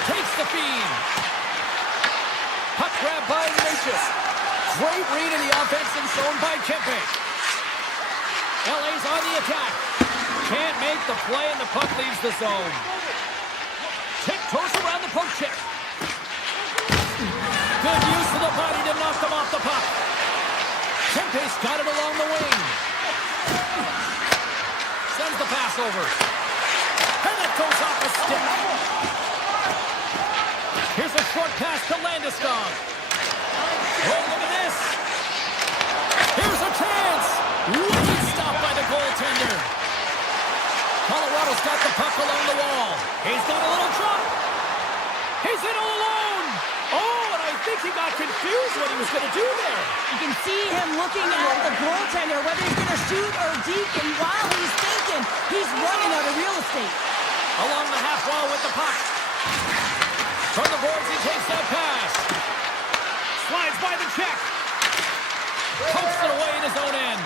Takes the feed. Puck grab by Ignatius. Great read in the offensive zone by Kempe. LA's on the attack. Can't make the play, and the puck leaves the zone. Tiptoes around the poke check. Good use of the body to knock them off the puck. Kempe's got it along the wing. Sends the pass over. And it goes off the stick. Here's a short pass to Landeskog. Oh, look at this. Here's a chance. Wicked stop by the goaltender. Colorado's got the puck along the wall. He's got a little drop. He's in all alone. Oh, and I think he got confused what he was going to do there. You can see him looking at the goaltender, whether he's going to shoot or deke, and while he's thinking, he's running out of real estate. Along the half wall with the puck. From the boards, he takes that pass. Slides by the check. Pokes it away in his own end.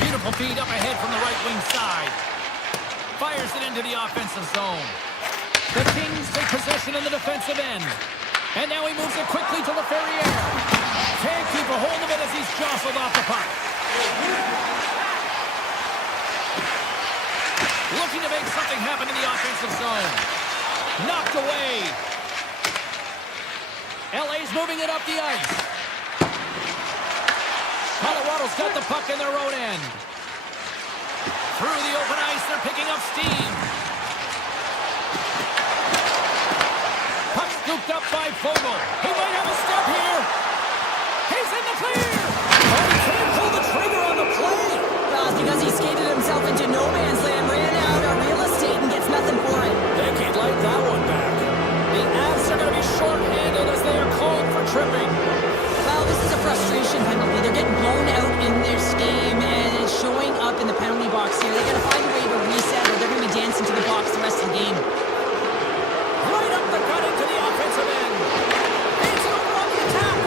Beautiful feed up ahead from the right wing side. Fires it into the offensive zone. The Kings take possession in the defensive end. And now he moves it quickly to LaFerriere. Can't keep a hold of it as he's jostled off the puck. Looking to make something happen in the offensive zone. Knocked away. LA's moving it up the ice. Colorado's got the puck in their own end. Through the open ice, they're picking up steam. Puck scooped up by Fogle. He might have a step here. He's in the clear. Oh, he can't pull the trigger on the play. Well, it's because he skated himself into no man's land, ran out of real estate, and gets nothing for it. Think he'd like that one back. The Avs are going to be short-handed as they are called for tripping. Well, this is a frustration penalty. They're getting blown out in this game, and it's showing up in the penalty box here. They got to find a way to reset, or they're going to be dancing to the box the rest of the game. Right up the gut into the offensive end. It's over on the attack.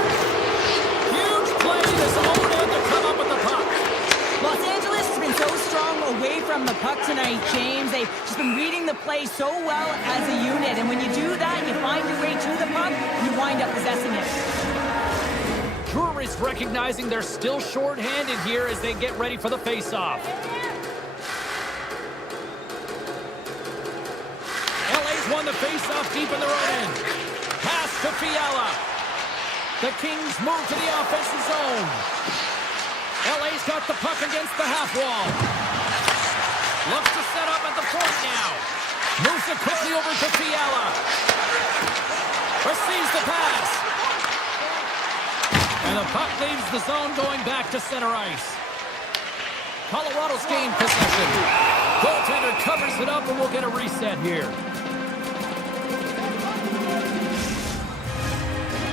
Huge play to his own end to come up with the puck. Los Angeles has been so strong away from the puck tonight, James. They've just been reading the play so well as a unit, and when you do that, you find your way to the puck, you wind up possessing it. Drury's recognizing they're still short-handed here as they get ready for the face-off. LA's won the face-off deep in their own end. Pass to Fiala. The Kings move to the offensive zone. LA's got the puck against the half wall. Looks to set up at the point now. Moves it quickly over to Fiala. Receives the pass. And the puck leaves the zone going back to center ice. Colorado's gained possession. Goaltender covers it up and we'll get a reset here.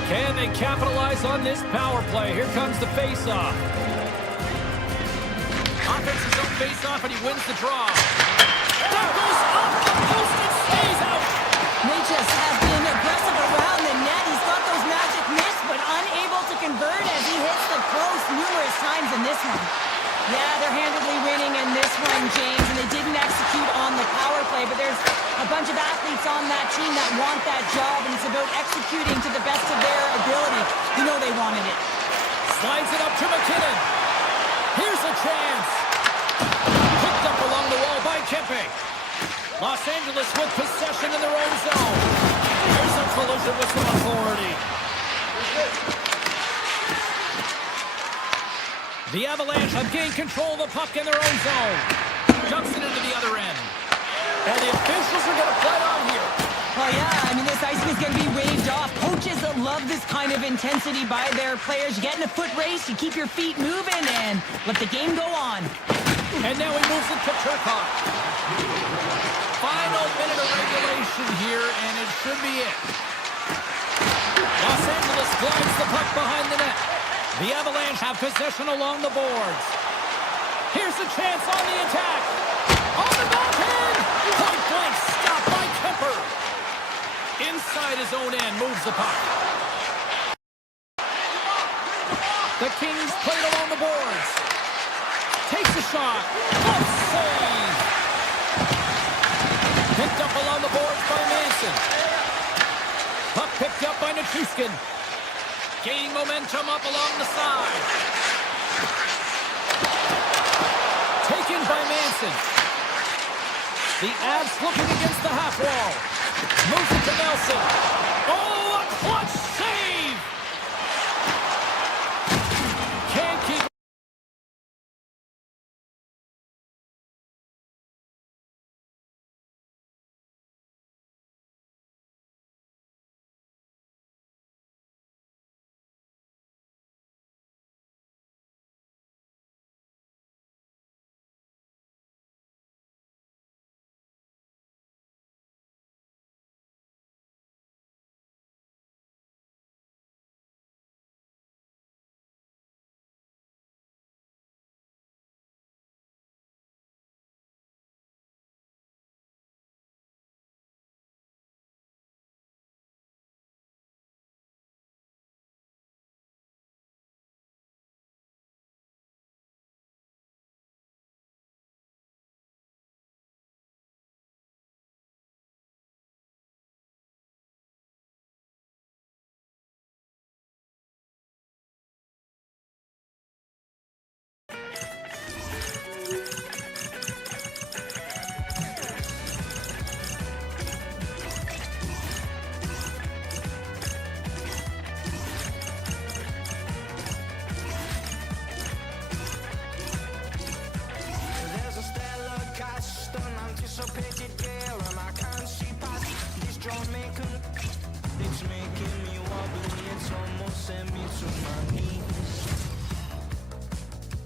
Can they capitalize on this power play? Here comes the face-off. Offensive zone face-off and he wins the draw. That goes off the post and stays out. Natchez has been aggressive around the net. He's got those magic mitts, but unable to convert as he hits the post numerous times in this one. Yeah, they're handedly winning in this one, James, and they didn't execute on the power play, but there's a bunch of athletes on that team that want that job, and it's about executing to the best of their ability. You know they wanted it. Slides it up to McKinnon. Here's a chance. Picked up along the wall by Kempe. Los Angeles with possession in their own zone. Here's a collision with some authority. The Avalanche have gained control of the puck in their own zone. Jumps it into the other end. And the officials are going to play on here. Oh, yeah, I mean, this icing is going to be waved off. Coaches love this kind of intensity by their players. You get in a foot race, you keep your feet moving, and let the game go on. And now he moves it to Turcotte. Final minute of regulation here, and it should be it. Los Angeles glides the puck behind the net. The Avalanche have possession along the boards. Here's a chance on the attack. On the backhand! Point blank, stopped by Kemper. Inside his own end, moves the puck. The Kings play it along the boards. Takes a shot. Glove save. Picked up along the boards by Manson. Puck picked up by Nichushkin. Gaining momentum up along the side. Taken by Manson. The Avs looking against the half wall. Moves it to Nelson. Oh, a clutch save! Can't keep. There's a stellar cast on anticipated gale, and I can't see past this drum making. It's making me wobbly, it's almost sent me to my knees.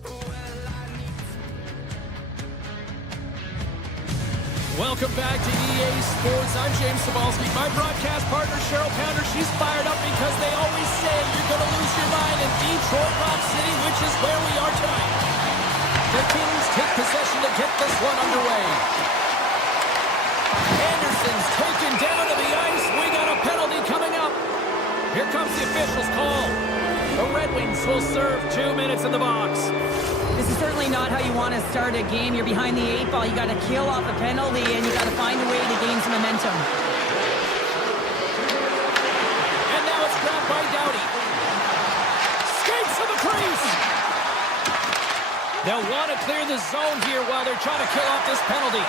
Well, I need. Welcome back to EA Sports. I'm James Cebulski. My broadcast partner, Cheryl Pounder, she's fired up because they always say you're going to lose your mind in Detroit Rock City, which is where we are tonight. The Kings take possession to get this one underway. Anderson's taken down to the ice. We got a penalty coming up. Here comes the official's call. The Red Wings will serve 2 minutes in the box. This is certainly not how you want to start a game. You're behind the 8 ball. You got to kill off a penalty, and you got to find a way to gain some momentum. And now it's grabbed by Doughty. Skates to the crease. They'll want to clear the zone here while they're trying to kill off this penalty.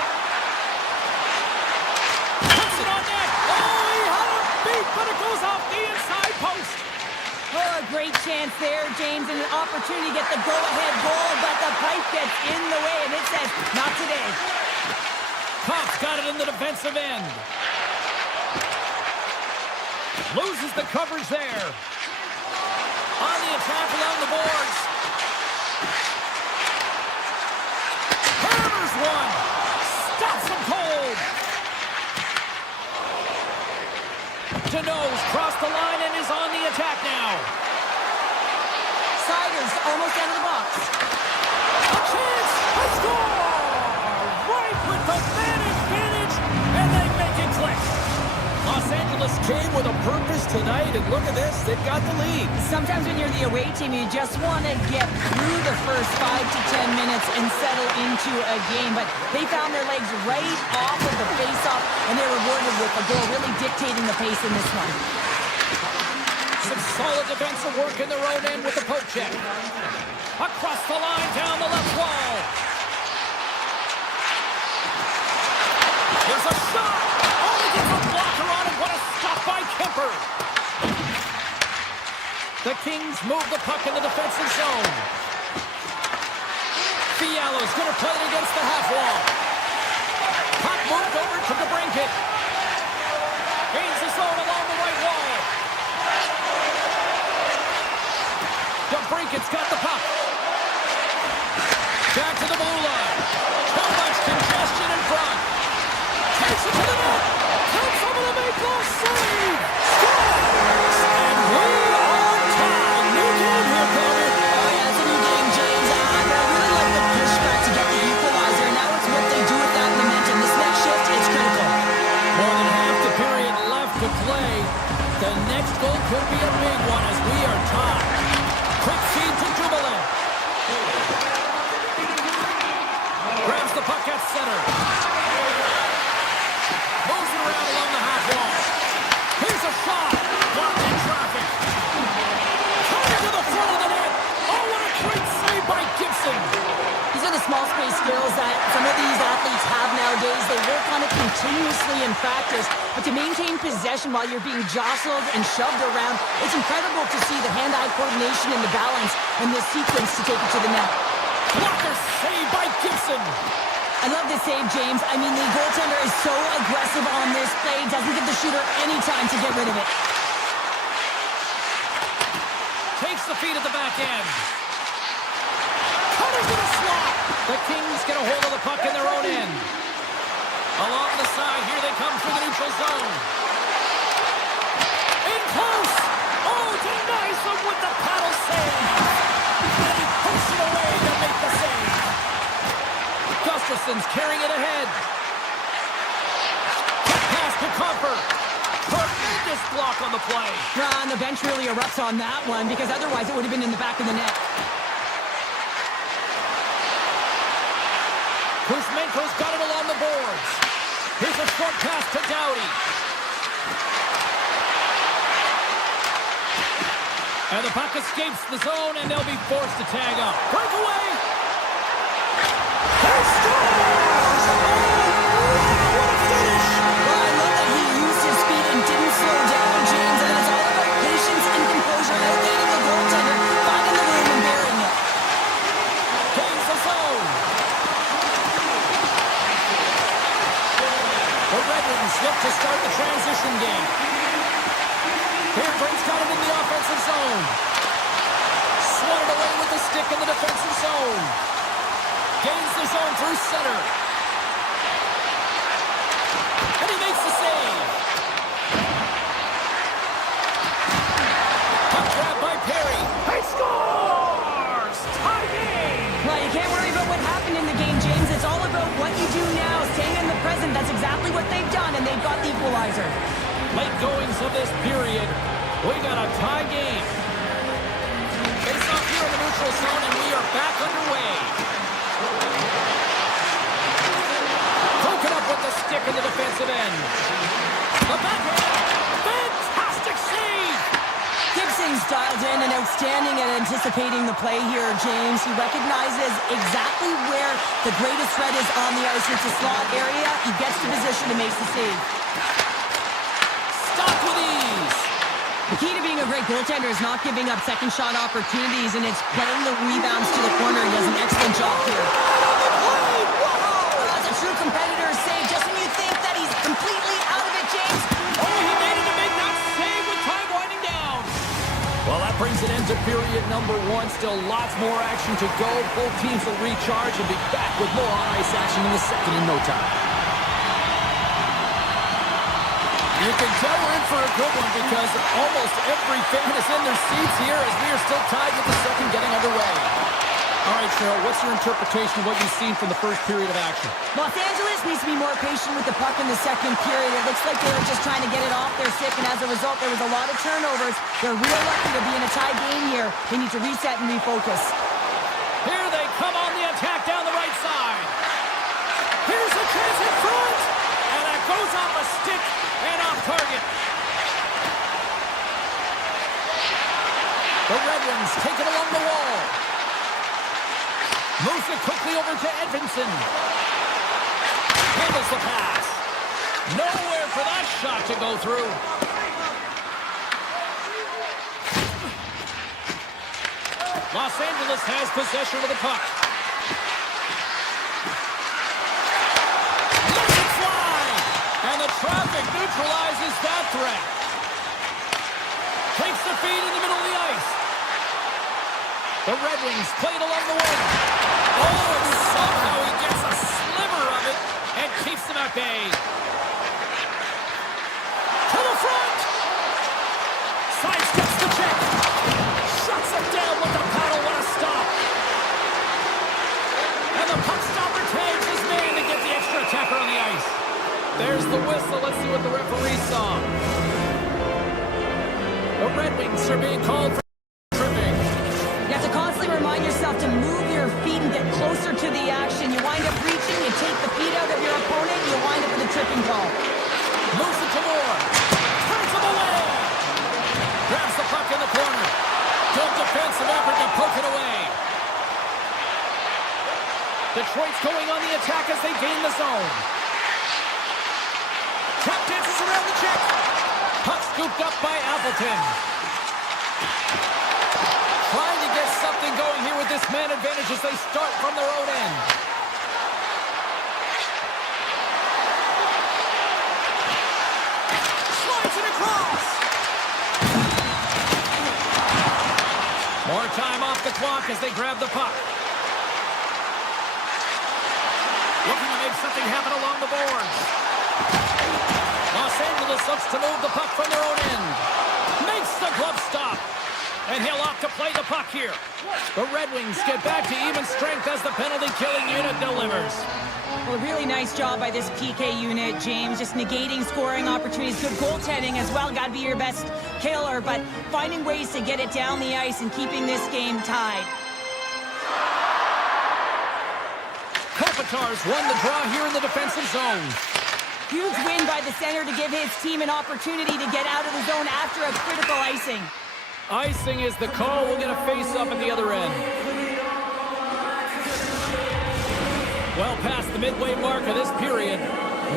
Puts it on net. Oh, he had a beat, but it goes off the inside post. Oh, a great chance there, James, and an opportunity to get the go-ahead goal, but the pipe gets in the way, and it says, not today. Kopp's got it in the defensive end. Loses the coverage there. On the attack along the boards. Hammers one. Stops him cold. Deneau's crossed the line and is on the attack now. Siders almost out of the box. A chance. A score. Right with the man advantage, and they make it click. Los Angeles came with a purpose tonight, and look at this. They've got the lead. Sometimes when you're the away team, you just want to get through the first 5 to 10 minutes and settle into a game. But they found their legs right off of the face-off, and they're rewarded with a goal, really dictating the pace in this one. Some solid defensive work in their own end with the poke check. Across the line, down the left wall. Here's a shot. Oh, he gets a blocker on it. What a stop by Kemper. The Kings move the puck in the defensive zone. Fialo's going to play it against the half wall. Puck moved over to the Brinket. Gains the zone along the right wall. DeBrinket's got the puck. Back to the blue line. Too much congestion in front. The next goal could be a big one as we are tied. Quick feed to Dumoulin. Grabs the puck at center. Moves it around along the half wall. Here's a shot. Blocked in traffic. Coming to the front of the net. Oh, what a great save by Gibson. These are the small space skills that some of these athletes have nowadays. They work on it continuously in practice, but to maintain possession while you're being jostled and shoved around, it's incredible to see the hand-eye coordination and the balance in this sequence to take it to the net. Blocker save by Gibson. I love this save, James. I mean, the goaltender is so aggressive on this play, doesn't give the shooter any time to get rid of it. Takes the feed at the back end. Cutting to the slot. The Kings get a hold of the puck in their own end. Along the side, here they come through the neutral zone. In close. Oh, denies them with the paddle save. And he puts it away to make the save. Gustafson's carrying it ahead. Pass to Comfort. Tremendous block on the play. And the bench really erupts on that one because otherwise it would have been in the back of the net. Kuzmenko's got it along the boards. Here's a short pass to Doughty. And the puck escapes the zone, and they'll be forced to tag up. Breakaway! He scores! Oh, what a finish! Well, I love that he used his speed and didn't slow down, James. And it's all about patience and composure, outleading the goaltender, finding the room and burying it. Gains the zone. The Red Wings look to start the transition game. Here, Brent's got it in the offensive zone. Swatted away with the stick in the defensive zone. Gains the zone through center. And he makes the save. Puck grab by Perry. He scores! Tie game! Well, you can't worry about what happened in the game, James. It's all about what you do now, staying in the present. That's exactly what they've done, and they've got the equalizer. Late goings of this period. We got a tie game. Face off here in the neutral zone, and we are back underway. Broken up with the stick in the defensive end. The backhand. Fantastic save. Gibson's dialed in and outstanding at anticipating the play here, James. He recognizes exactly where the greatest threat is on the ice. It's a slot area. He gets to position and makes the save. Stopped with ease. The key to being a great goaltender is not giving up second shot opportunities, and it's playing the rebounds to the corner. He does an excellent job here. That's a true competitor's save. Just when you think that he's completely out of it, James. Oh, he made it to make that save with time winding down. Well, that brings an end to period number one. Still lots more action to go. Both teams will recharge and be back with more on-ice action in the second in no time. You can tell we're in for a good one because almost every fan is in their seats here as we are still tied with the second getting underway. All right, Cheryl, what's your interpretation of what you've seen from the first period of action? Los Angeles needs to be more patient with the puck in the second period. It looks like they were just trying to get it off their stick, and as a result, there was a lot of turnovers. They're real lucky to be in a tie game here. They need to reset and refocus. Here they come on the attack down the right side. Here's a chance in front, and that goes off a stick and off target. The Red Wings take it along the wall. Moves it quickly over to Edvinsson. Handles the pass. Nowhere for that shot to go through. Los Angeles has possession of the puck. Lets it fly! And the traffic neutralizes that threat. Takes the feed in the middle of the ice. The Red Wings play it along the wing. Oh, and somehow he gets a sliver of it and keeps them at bay. To the front! Sidesteps the check. Shuts it down with the paddle. What a stop. And the puck stopper tags his man to get the extra attacker on the ice. There's the whistle. Let's see what the referee saw. The Red Wings are being called for tripping. You have to constantly remind yourself to move your feet and get closer to the action. You wind up reaching, you take the feet out of your opponent, you wind up with a tripping call. Moves it to Moore. Turns him away. Grabs the puck in the corner. Good defensive effort to poke it away. Detroit's going on the attack as they gain the zone. Trap dances around the check. Puck scooped up by Appleton. Trying to get something going here with this man advantage as they start from their own end. Slides it across. More time off the clock as they grab the puck. Looking to make something happen along the boards. Los Angeles looks to move the puck from their own end. Makes the glove stop. And he'll opt to play the puck here. The Red Wings get back to even strength as the penalty-killing unit delivers. Well, a really nice job by this PK unit, James. Just negating scoring opportunities. Good goaltending as well. Got to be your best killer, but finding ways to get it down the ice and keeping this game tied. Kopitar's won the draw here in the defensive zone. Huge win by the center to give his team an opportunity to get out of the zone after a critical icing. Icing is the call. We'll get a face-up at the other end. Well past the midway mark of this period,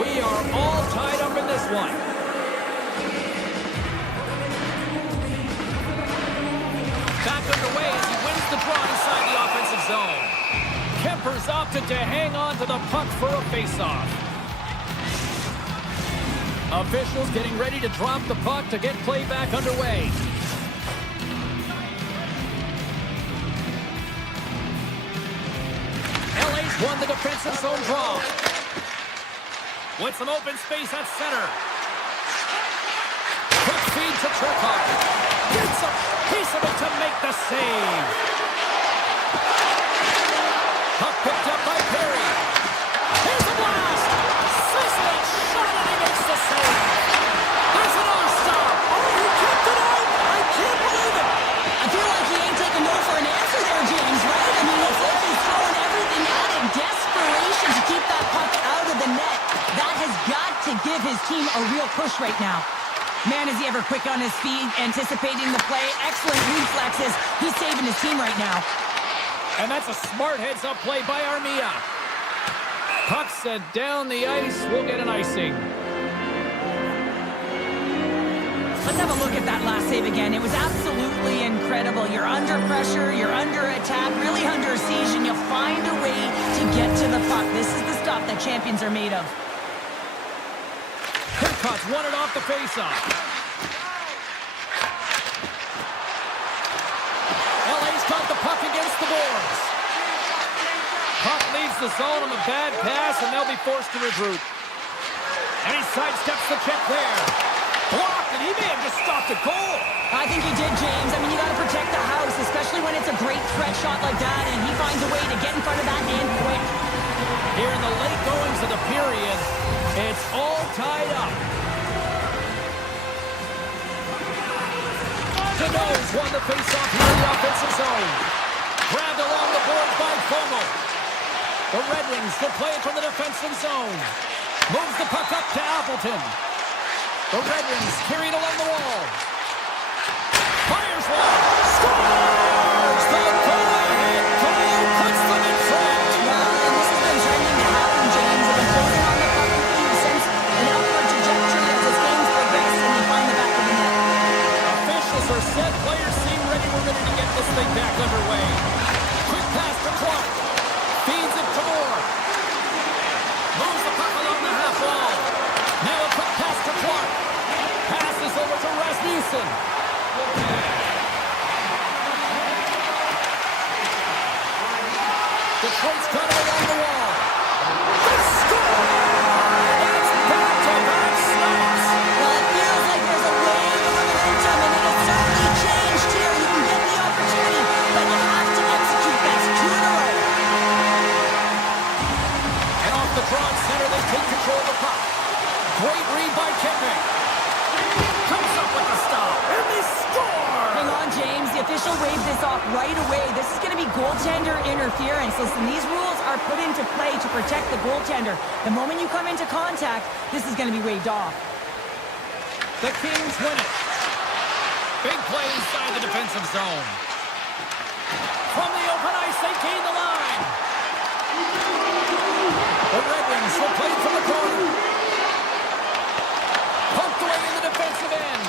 we are all tied up in this one. Back underway as he wins the draw inside the offensive zone. Kemper's opted to hang on to the puck for a face-off. Officials getting ready to drop the puck to get play back underway. LA's won the defensive zone draw. With some open space at center. Quick feed to Turcotte. Gets a piece of it to make the save. Puck picked up by Perry. Here's a blast. Sicily shot and he makes the save. There's another stop. Oh, he kept it out. I can't believe it. I feel like he ain't taking no for an answer there, James, right? I mean, looks like he's throwing everything at it. Desperation to keep that puck out of the net. That has got to give his team a real push right now. Man, is he ever quick on his feet, anticipating the play. Excellent reflexes. He's saving his team right now. And that's a smart heads-up play by Armia. Puck sent down the ice. We'll get an icing. Let's have a look at that last save again. It was absolutely incredible. You're under pressure, you're under attack, really under siege, and you find a way to get to the puck. This is the stuff that champions are made of. Turcotte's won it off the faceoff. LA's got the puck against the boards. Puck leaves the zone on a bad pass, and they'll be forced to regroup. And he sidesteps the check there. Blocked, and he may have just stopped a goal. I think he did, James. I mean, you got to protect the house, especially when it's a great threat shot like that, and he finds a way to get in front of that and quick. Here in the late goings of the period, it's all tied up. Deneau's won the faceoff here in the offensive zone. Grabbed along the boards by Fogle. The Red Wings will play it from the defensive zone. Moves the puck up to Appleton. The Red Wings carried along the wall. Fires one. Scores! The go-ahead goal puts them in front. Well, and this has been trending to happen, James. They've been holding on the puck with you since an upward trajectory as this game's progressed, and they find the back of the net. Officials are set. Players seem ready. We're ready to get this thing back underway. Quick pass to Clark. Feeds it to Moore. Moves the puck along the half wall. Now a quick pass to Clark. Passes over to Rasmussen. Detroit's got it along the wall. They score! It's back-to-back snaps. Well, it feels like there's a wave of momentum, and it has certainly changed here. You can get the opportunity, but you have to execute. That's 2 in a row. And off the draw in center, they take control of the puck. Great read by Kendrick. Comes up with the stop. And they stop right away. This is going to be goaltender interference. Listen, these rules are put into play to protect the goaltender. The moment you come into contact, this is going to be waved off. The Kings win it. Big play inside the defensive zone. From the open ice, they gain the line. The Red Wings will play from the corner. Poked away in the defensive end.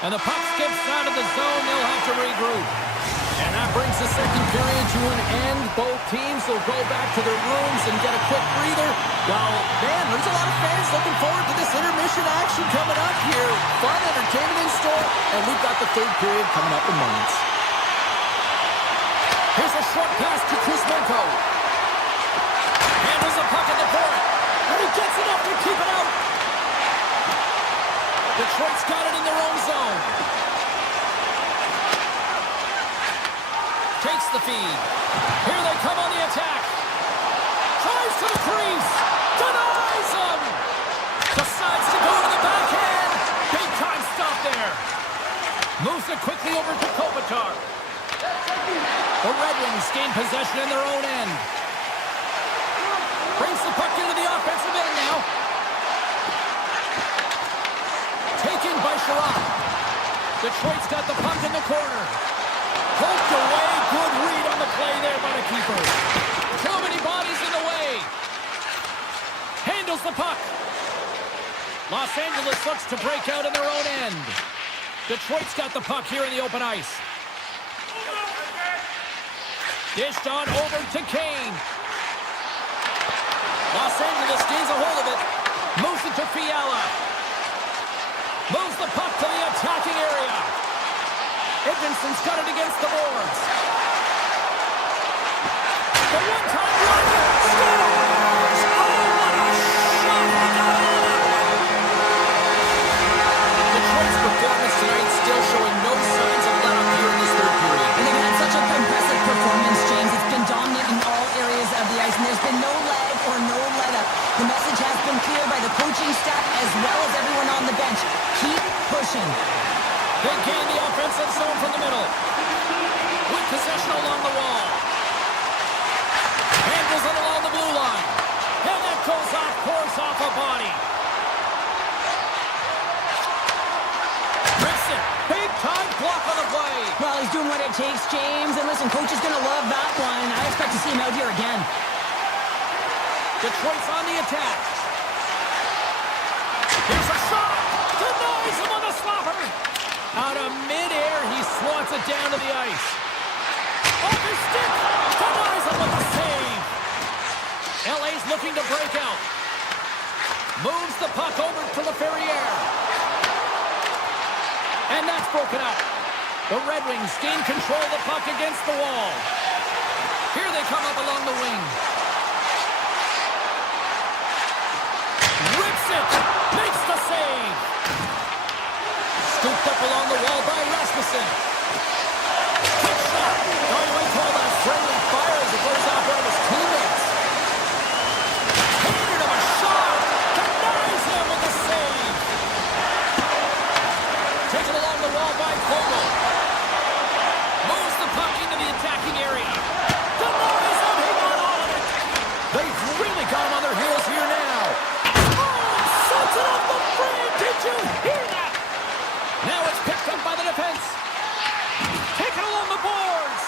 And the puck skips out of the zone. They'll have to regroup. And that brings the second period to an end. Both teams will go back to their rooms and get a quick breather. Well, man, there's a lot of fans looking forward to this intermission action coming up here. Fun entertainment in store. And we've got the third period coming up in moments. Here's a short pass to Kuzmenko. Handles the puck at the point. And he gets enough to keep it out. Detroit's got it in their own zone. Takes the feed. Here they come on the attack. Tries to the crease. Denies him. Decides to go to the backhand. Big time stop there. Moves it quickly over to Kopitar. The Red Wings gain possession in their own end. Brings the puck into the offensive end now. Taken by Sherrod. Detroit's got the puck in the corner. Poked away. Good read on the play there by the keeper. Too many bodies in the way. Handles the puck. Los Angeles looks to break out in their own end. Detroit's got the puck here in the open ice. Dished on over to Kane. Los Angeles gains a hold of it. Moves it to Fiala. Moves the puck to the attacking area. Edvinson's got it against the boards. The one-time run. Scores! Oh, what a shot he got on that one! Detroit's performance tonight still showing no signs of let up here in this third period. And they've had such a impressive performance, James. It's been dominant in all areas of the ice, and there's been no lag or no let-up. The message has been clear by the coaching staff as well as everyone on the bench. Keep pushing. They gain the offensive zone from the middle. With possession along the wall. Handles it along the blue line. And that goes off course off a body. Rips it. Big time block on the play. Well, he's doing what it takes, James. And listen, coach is going to love that one. I expect to see him out here again. Detroit's on the attack. Here's a shot. Denies him on the slapper. Out of midair, he swats it down to the ice. Off his stick. Denies him with the save. LA's looking to break out. Moves the puck over to LaFerriere. And that's broken up. The Red Wings gain control of the puck against the wall. Here they come up along the wing. Rips it. Makes the save. Scooped up along the wall by Rasmussen. Quick shot. Oh, you might call that friendly fire as it goes off one of his teammates. Handed him a shot. Denies him with the save. Taken along the wall by Fogle. Moves the puck into the attacking area. Denies him. He got all of it. They've really got him on their heels here now. Oh, sets it off the frame. Did you hear that? Now it's picked up by the defense. Taken along the boards.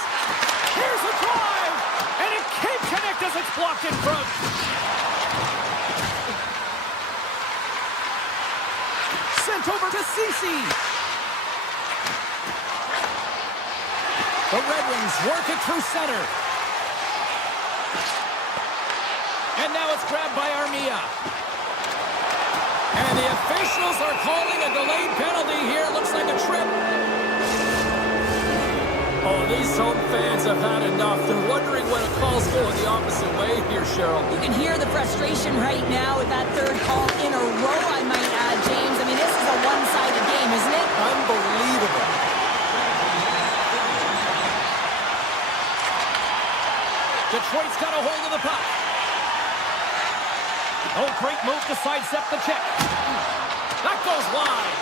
Here's a drive. And it can't connect as it's blocked in front. Sent over to Ceci. The Red Wings work it through center. And now it's grabbed by Armia. And the officials are calling a delayed penalty here. Looks like a trip. Oh, these home fans have had enough. They're wondering when a call's going the opposite way here, Cheryl. You can hear the frustration right now with that third call in a row, I might add, James. I mean, this is a one-sided game, isn't it? Unbelievable. Detroit's got a hold of the puck. Oh, great move to sidestep the check. That goes wide.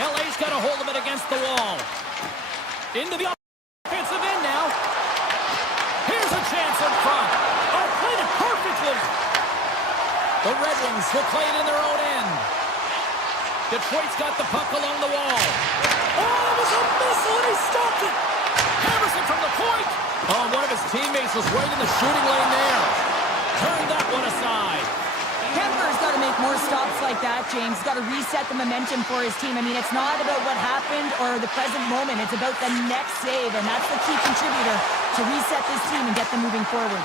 LA's got a hold of it against the wall. Into the The Red Wings will play it in their own end. Detroit's got the puck along the wall. Oh, it was a missile, and he stopped it. Hammers it from the point. Oh, one of his teammates was right in the shooting lane there. Turned that one aside. Kemper's got to make more stops like that, James. He's got to reset the momentum for his team. I mean, it's not about what happened or the present moment. It's about the next save, and that's the key contributor to reset this team and get them moving forward.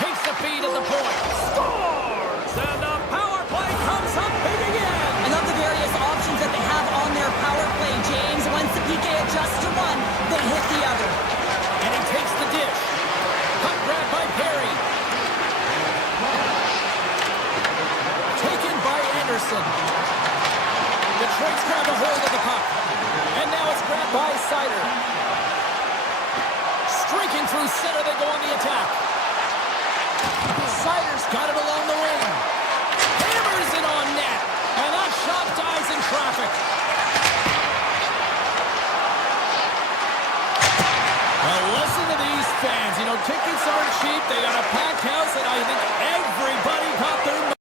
Takes the feed at the point. Scores! And the power play comes up big again. I love the various options that they have on their power play, James. Once the PK adjusts to one, they hit the other. And he takes the dish. Puck grab by Perry. Taken by Anderson. Detroit's grabbed a hold of the puck. And now it's grabbed by Sider. Streaking through center, they go on the attack. Sider's got it along the wing. Hammers it on net. And that shot dies in traffic. Well, listen to these fans. You know, tickets aren't cheap. They got a packed house, and I think everybody got their...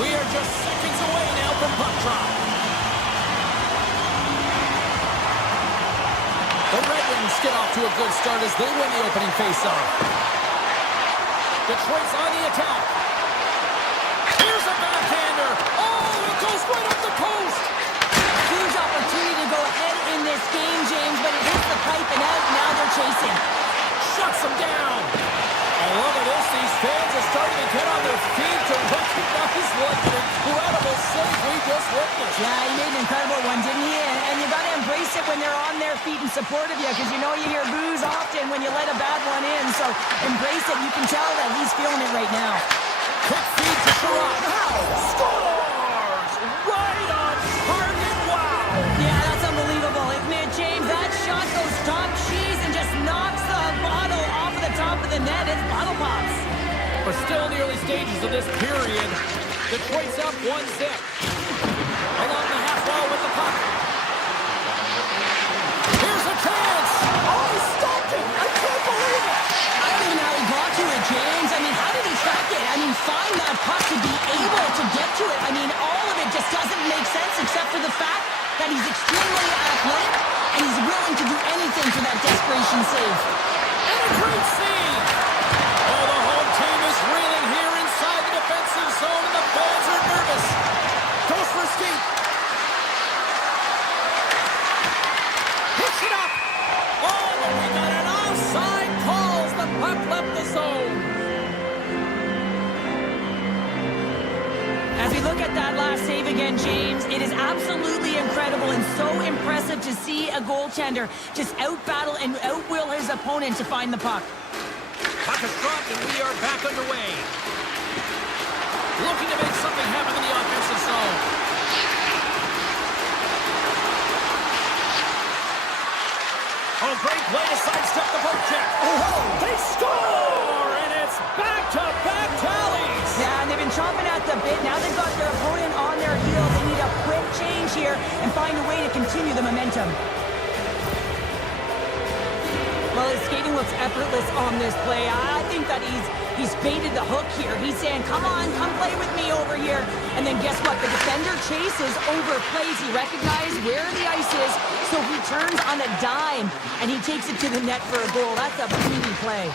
We are just seconds away now from puck drop. The Red Wings get off to a good start as they win the opening faceoff. Detroit's on the attack. Here's a backhander. Oh, it goes right up the post. Huge opportunity to go ahead in this game, James, but it hits the pipe and out. Now they're chasing. Shuts them down. I love this. These fans are starting to get on their feet to recognize what an incredible save we just witnessed. Yeah, he made an incredible one, didn't he? And you got to embrace it when they're on their feet in support of you, because you know you hear boos often when you let a bad one in. So embrace it. You can tell that he's feeling it right now. Quick feed to Sherrod. Scores! Right on target. Wow! Yeah, that's unbelievable, isn't it, James? That shot goes top cheese and just knocks the bottle off of the top of the net. It's bottle pops. We're still in the early stages of this period. Detroit's up 1-0. Along the half wall with the puck. Here's a chance. Oh, he stopped it. I can't believe it. I don't even know how he got to it, James. I mean, how did he track it? I mean, find that puck to be able to get to it. I mean, all of it just doesn't make sense except for the fact that he's extremely athletic and he's willing to do anything for that desperation save. And a great save. Oh, the home team is reeling here inside the defensive zone, and the fans are nervous. Goes for a skate. Hits it up. Oh, but we got an offside call as the puck left the zone. As we look at that last save again, James, it is absolutely incredible and so impressive to see a goaltender just out-battle and out-will his opponent to find the puck. Puck is dropped, and we are back underway. Looking to make something happen in the offensive zone. Oh, great play to sidestep the poke check. Oh, they score! And it's back-to-back tallies. Yeah, and they've been chomping at the bit. Now they've got their opponent on their heels. They need a quick change here and find a way to continue the momentum. Well, his skating looks effortless on this play. I think that he's baited the hook here. He's saying, come on, come play with me over here. And then guess what? The defender chases, overplays. He recognizes where the ice is, so he turns on a dime, and he takes it to the net for a goal. That's a beauty play.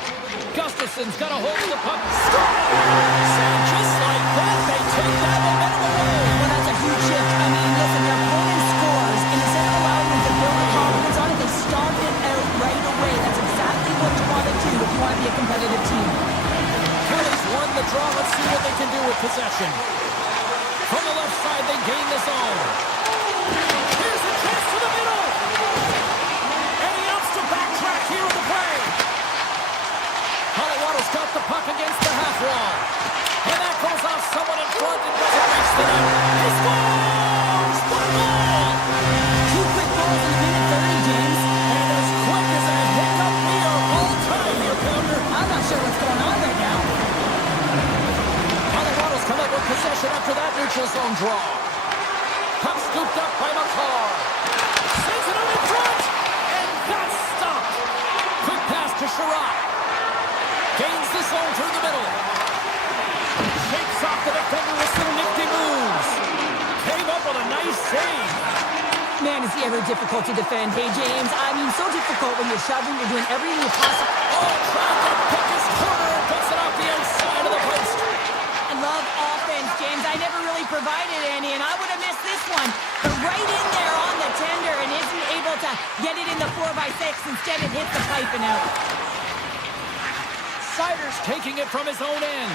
Gustafson's got a hold of the puck. And just like that, they take that momentum away. Well, that's a huge shift. I mean, listen, their opponent scores, and instead of allowing them to build their confidence on it, they stomp it out right away. That's exactly what you want to do if you want to be a competitive team. Kelly's won the draw. Let's see what they can do with possession. From the left side, they gain the zone. Here's a chance to the middle. And he opts to backtrack here in the play. Colorado's got the puck against the half wall. And that goes off someone in front and doesn't reach the net. He scores! What a goal! 2 quick goals in a minute 30, James. And as quick as a hiccup, we are all tied here, Pounder. I'm not sure what's going on right now. Colorado's come up with possession after that neutral zone draw. Puck scooped up by McCarr. Sends it out in front. And that's stopped. Quick pass to Sherratt. Gains the zone through the middle. Shakes off the defender with some nifty moves. Came up with a nice save. Man, is he ever difficult to defend. Hey, James, I mean, so difficult when you're shoving, you're doing everything you possibly... Oh, trying to pick his corner and puts it off the outside of the post. I love offense, James. I never really provided any, and I would have missed this one. But right in there on the tender and isn't able to get it in the 4x6. Instead, it hits the pipe and out. Siders taking it from his own end.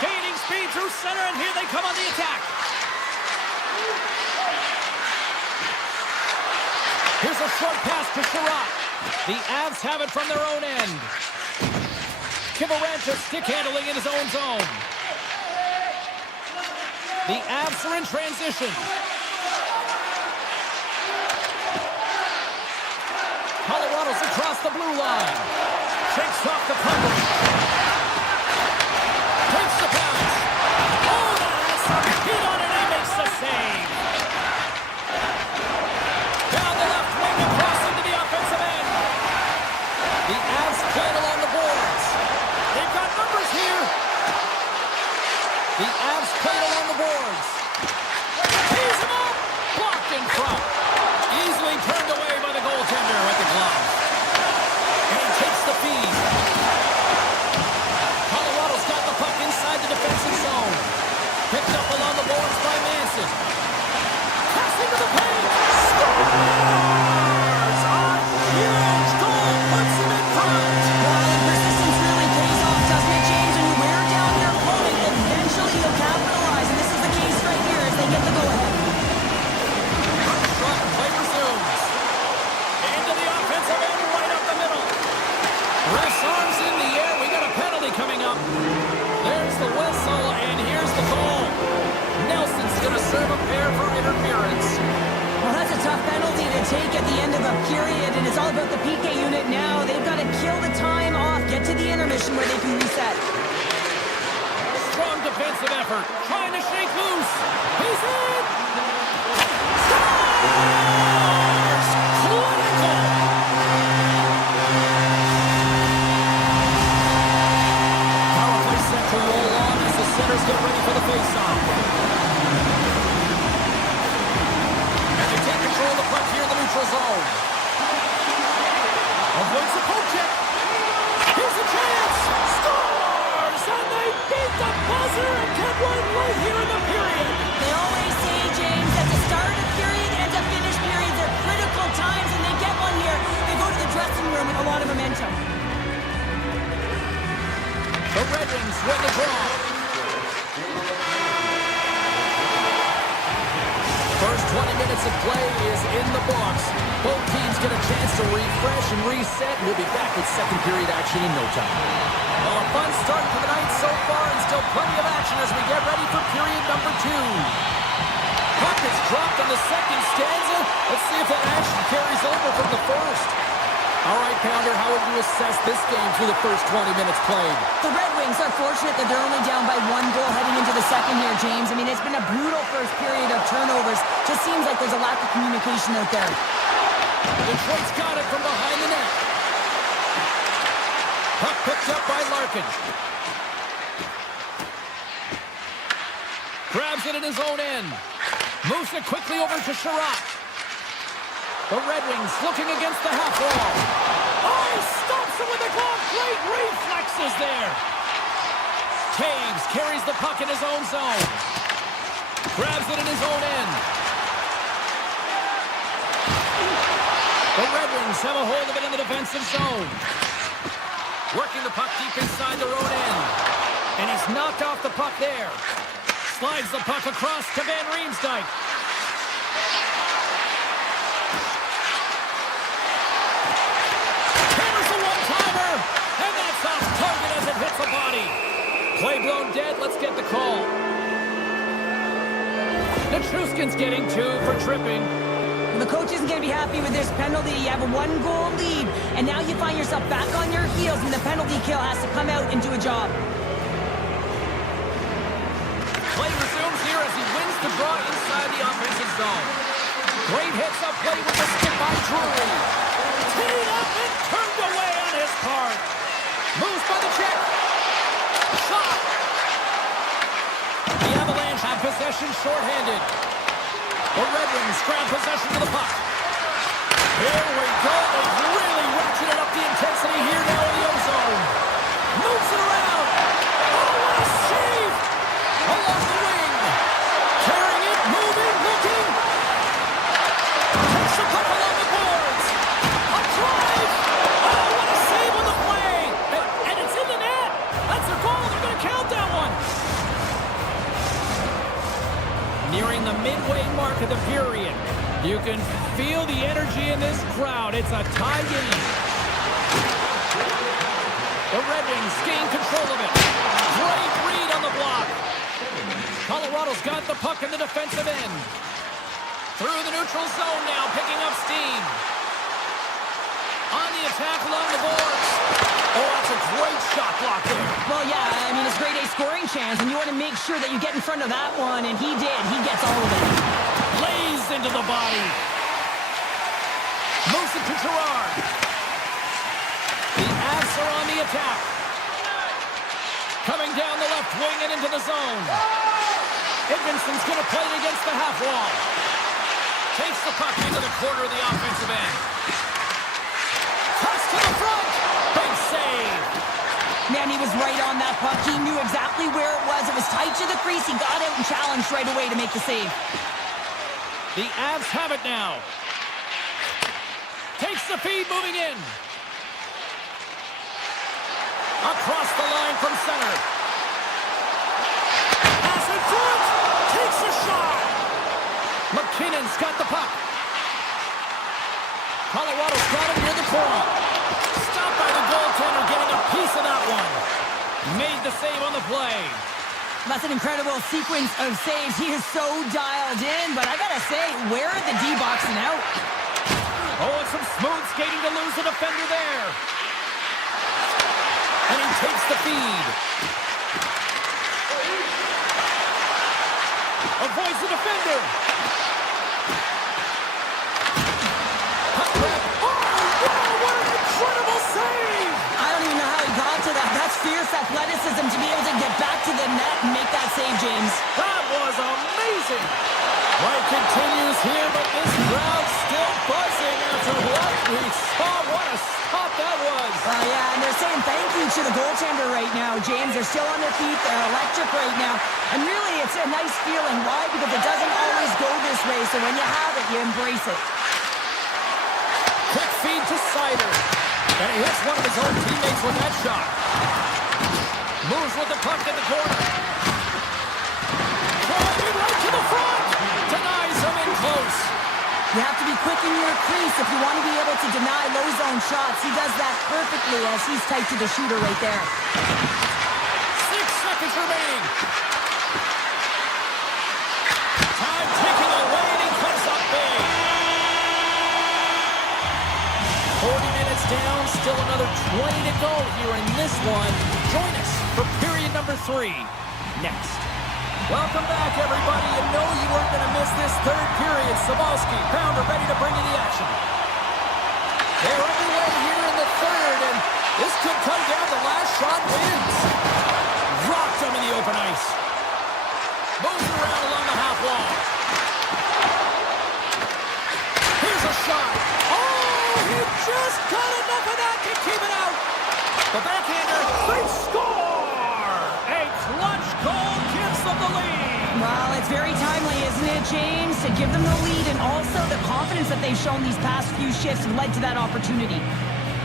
Gaining speed through center, and here they come on the attack. Here's a short pass to Sherratt. The Avs have it from their own end. Kivaranta stick handling in his own zone. The Avs are in transition. Colorado's across the blue line. Shakes off the puck. Takes the pass. Oh, that has some heat on it, and he makes the save. Down the left wing, across into the offensive end. The Avs playing along the boards. They've got numbers here. The Avs playing along the boards. Tees him up. Blocked in front. Easily turned away by the goaltender with the glove. And he takes the feed. Colorado's got the puck inside the defensive zone. Picked up along the boards by Manson. Passing to the paint. Scores! A huge goal puts him in front. Well, persistence really pays off, doesn't it, James? When you wear down your opponent, eventually you'll capitalize. And this is the case right here as they get the go-ahead. Shot play resumes. Into the offensive end, right up the middle. Ref's arms in the air. We got a penalty coming up. There's the whistle, and here's the goal. Nelson's going to serve a pair for interference. Well, that's a tough penalty to take at the end of a period, and it's all about the PK unit now. They've got to kill the time off, get to the intermission where they can reset. Strong defensive effort. Trying to shake loose. He's in. Scores! Clinical. Power play set to roll on as the centers get ready for the faceoff. And they take control of the puck here in the neutral zone. Avoids the poke check. Here's a chance. Scores! And they beat the buzzer and get one right here in the period. They always say, James, that the start of period and the finish periods are critical times, and they get one here. They go to the dressing room with a lot of momentum. The Red Wings win the draw. First 20 minutes of play is in the books. Both teams get a chance to refresh and reset. We'll be back with second period action in no time. Well, a fun start to the night so far, and still plenty of action as we get ready for period number 2. Puck is dropped on the second stanza. Let's see if that action carries over from the first. All right, Pounder, how would you assess this game through the first 20 minutes played? The Red Wings are fortunate that they're only down by 1 goal heading into the second here, James. I mean, it's been a brutal first period of turnovers. Just seems like there's a lack of communication out there. Detroit's got it from behind the net. Puck picked up by Larkin. Grabs it in his own end. Moves it quickly over to Sherratt. The Red Wings looking against the half wall. Oh, he stops it with the glove. Great reflexes there. Taves carries the puck in his own zone. Grabs it in his own end. The Red Wings have a hold of it in the defensive zone. Working the puck deep inside their own end. And he's knocked off the puck there. Slides the puck across to Van Riemsdyk. Hammers the one-timer. And that's off target as it hits a body. Play blown dead. Let's get the call. Nichushkin's getting 2 for tripping. The coach isn't going to be happy with this penalty. You have a 1-goal lead, and now you find yourself back on your heels, and the penalty kill has to come out and do a job. Play resumes here as he wins the draw inside the offensive zone. Great hits up play with the stick by Drury. Teed up and turned away on his part. Moves by the check. Shot. The Avalanche have possession shorthanded. The Red Wings grab possession of the puck. Here we go. They've really ratcheted up the intensity here now in the O-zone. Moves it around. Oh, what a save! Along the wing. Carrying it, moving, looking. Takes the puck along the boards. A drive. Oh, what a save on the play. And it's in the net. That's a goal. They're going to count that one. Nearing the midway mark of the period. You can feel the energy in this crowd. It's a tie game. The Red Wings gain control of it. Great read on the block. Colorado's got the puck in the defensive end. Through the neutral zone now, picking up steam. On the attack along the boards. Oh, that's a great shot block there. Well, yeah, I mean, it's grade A scoring chance, and you want to make sure that you get in front of that one, and he did. He gets all of it. Lays into the body. Moves it to Gerard. The Avs are on the attack. Coming down the left wing and into the zone. Edmondson's going to play it against the half wall. Takes the puck into the corner of the offensive end. Press to the front. Big save. Man, he was right on that puck. He knew exactly where it was. It was tight to the crease. He got out and challenged right away to make the save. The Avs have it now. Takes the feed, moving in. Across the line from center. Pass in front. Takes a shot. McKinnon's got the puck. Colorado's got it near the point. Stopped by the goaltender, getting a piece of that one. Made the save on the play. That's an incredible sequence of saves. He is so dialed in, but I gotta say, where are the D-boxing out? Oh, and some smooth skating to lose the defender there. And he takes the feed. Avoids the defender. Puck grab. Oh, wow, what an incredible save! I don't even know how he got to that. That's fierce athleticism to be able to get back to the net and make that save, James. That was amazing. Play continues here, but this crowd's still buzzing after what we saw. What a stop that was. Yeah, and they're saying thank you to the goaltender right now, James. They're still on their feet. They're electric right now. And really, it's a nice feeling. Why? Because it doesn't always go this way. So when you have it, you embrace it. Quick feed to Sider. And he hits one of his own teammates with that shot. Moves with the puck in the corner. Driving right to the front. Denies him in close. You have to be quick in your crease if you want to be able to deny low zone shots. He does that perfectly as he's tight to the shooter right there. 6 seconds remaining. Time ticking away, and he comes up big. 40 minutes to down. Still another 20 to go here in this one. Join us for period number 3 next. Welcome back, everybody. You know you weren't going to miss this third period. Sabalski, Pounder ready to bring you the action. They're underway here in the third, and this could come down to last shot wins. Rocked them in the open ice. Moves around along the half wall. Here's a shot. Oh, he just got enough of that to keep it out. The backhander, they score! A clutch goal gives them the lead. Well, it's very timely, isn't it, James? To give them the lead, and also the confidence that they've shown these past few shifts led to that opportunity.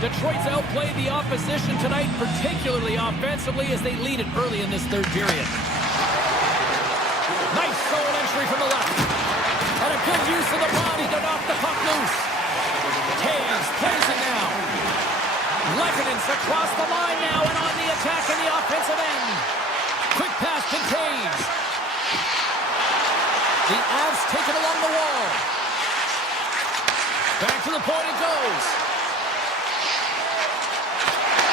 Detroit's outplayed the opposition tonight, particularly offensively, as they lead it early in this third period. Nice zone entry from the left. And a good use of the body to knock the puck loose. Taves plays it now. Lekanen's across the line now and on the attack in the offensive end. Quick pass to Taves. The Avs take it along the wall. Back to the point it goes.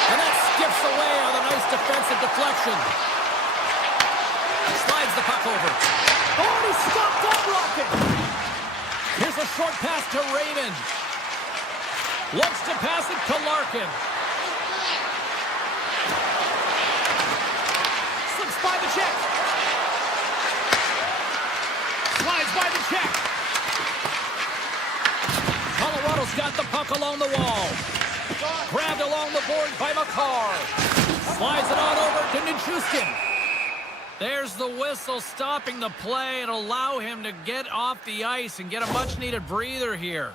And that skips away on a nice defensive deflection. Slides the puck over. Oh, he stopped that rocket. Here's a short pass to Raymond. Looks to pass it to Larkin. Slips by the check. Slides by the check. Colorado's got the puck along the wall. Grabbed along the board by Makar. Slides it on over to Nichushkin. There's the whistle stopping the play and allow him to get off the ice and get a much-needed breather here.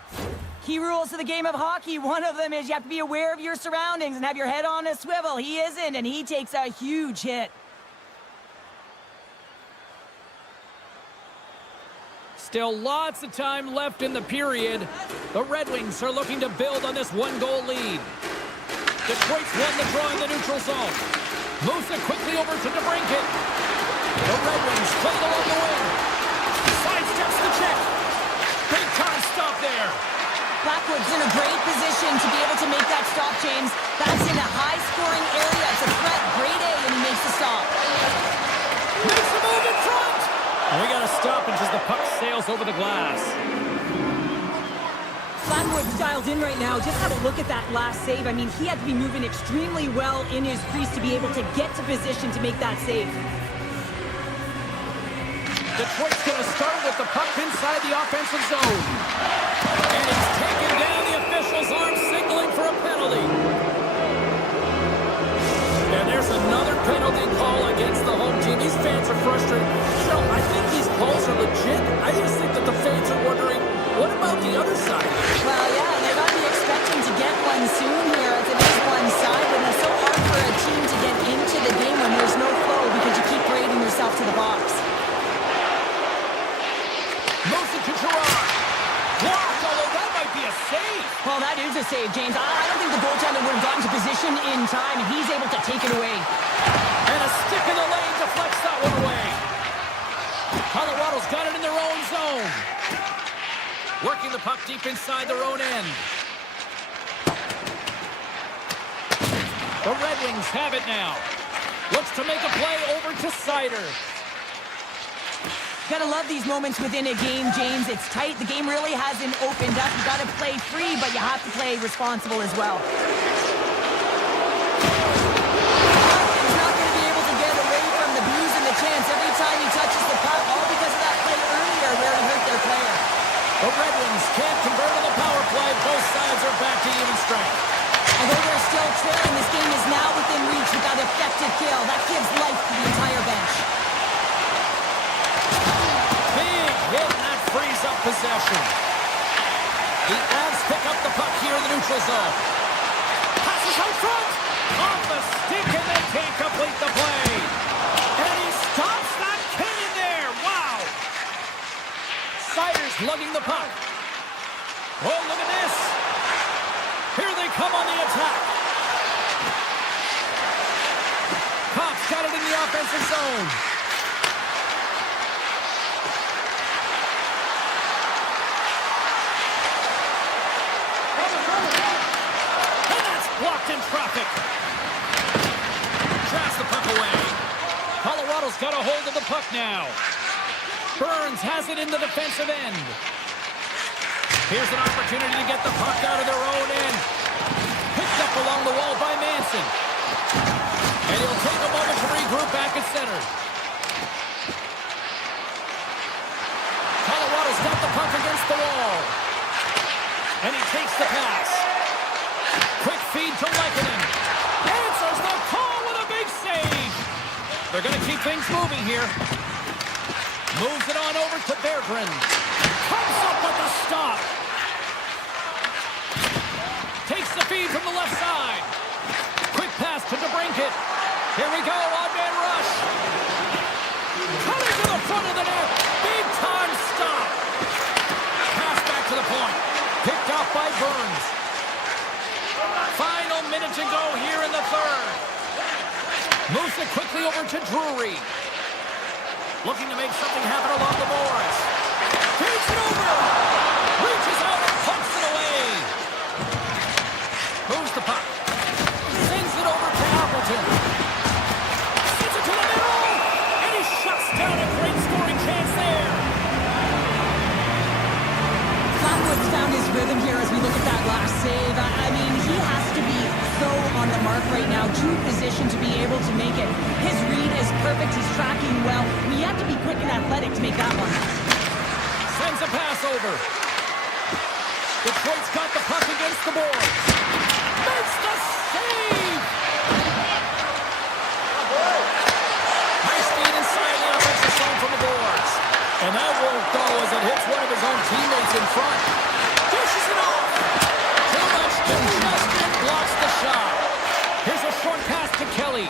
Key rules to the game of hockey. One of them is you have to be aware of your surroundings and have your head on a swivel. He isn't, and he takes a huge hit. Still lots of time left in the period. The Red Wings are looking to build on this one-goal lead. Detroit's won the draw in the neutral zone. Moves it quickly over to DeBrincat. The Red Wings play it along the wing. Sidesteps the check. Big time stop there. Blackwood's in a great position to be able to make that stop, James. That's in a high-scoring area. It's a threat, grade A, and he makes the stop. Makes a move in front. And we got to stop as the puck sails over the glass. Blackwood's dialed in right now. Just have a look at that last save. I mean, he had to be moving extremely well in his crease to be able to get to position to make that save. Detroit's going to start with the puck inside the offensive zone. And he's taken down. The official's arm signaling for a penalty. And there's another penalty call against the home team. These fans are frustrated. You know, I think these calls are legit. I just think that the fans are wondering, what about the other side? Well, yeah, they got to be expecting to get one soon here as it is one-sided. It's so hard for a team to get into the game when there's no flow because you keep grading yourself to the box. Moves it to Gerard. Blocked, although that might be a save. Well, that is a save, James. I don't think the goaltender would have gotten to position in time, and he's able to take it away. And a stick in the lane deflects that one away. Colorado's got it in their own zone. Working the puck deep inside their own end. The Red Wings have it now. Looks to make a play over to Seider. Gotta love these moments within a game, James. It's tight. The game really hasn't opened up. You gotta play free, but you have to play responsible as well. He's not gonna be able to get away from the blues and the chance every time he touches the puck, all because of that play earlier where he hurt their player. The Red Wings can't convert on the power play. Both sides are back to even strength. Although they're still trailing, this game is now within reach with that effective kill. That gives life to the entire bench. Big hit, and that frees up possession. The Avs pick up the puck here in the neutral zone. Passes out front. Off the stick, and they can't complete the play. And he stops that cannon there. Wow. Seider's lugging the puck. Oh, look at this. Here they come on the attack. Cops got it in the offensive zone. in traffic. Traps the puck away. Colorado's got a hold of the puck now. Burns has it in the defensive end. Here's an opportunity to get the puck out of their own end. Picked up along the wall by Manson. And he'll take a moment to regroup back at center. Colorado's got the puck against the wall. And he takes the pass. Quick feed to Lehkonen. Answers the call with a big save. They're going to keep things moving here. Moves it on over to Berggren. Comes up with the stop. Takes the feed from the left side. Quick pass to DeBrincat. Here we go, on-man rush. Coming to the front of the net. Big time stop. Pass back to the point. Picked off by Burns. Final minute to go here in the third. Moves it quickly over to Drury. Looking to make something happen along the boards. Takes it over. Reaches out and pumps it away. Moves the puck. Sends it over to Appleton. Sends it to the middle. And he shuts down a great scoring chance there. Flatwood's found his rhythm here as we look at that last save. I mean, he has to be so on the mark right now, true position to be able to make it. His read is perfect. He's tracking well. We have to be quick and athletic to make that one. Sends a pass over. Detroit's got the puck against the boards. Makes the save! Nice feed inside the offensive zone from the boards. And that won't go as it hits one of his own teammates in front. Dishes it off! Too much congestion blocks the shot. Here's a short pass to Kelly.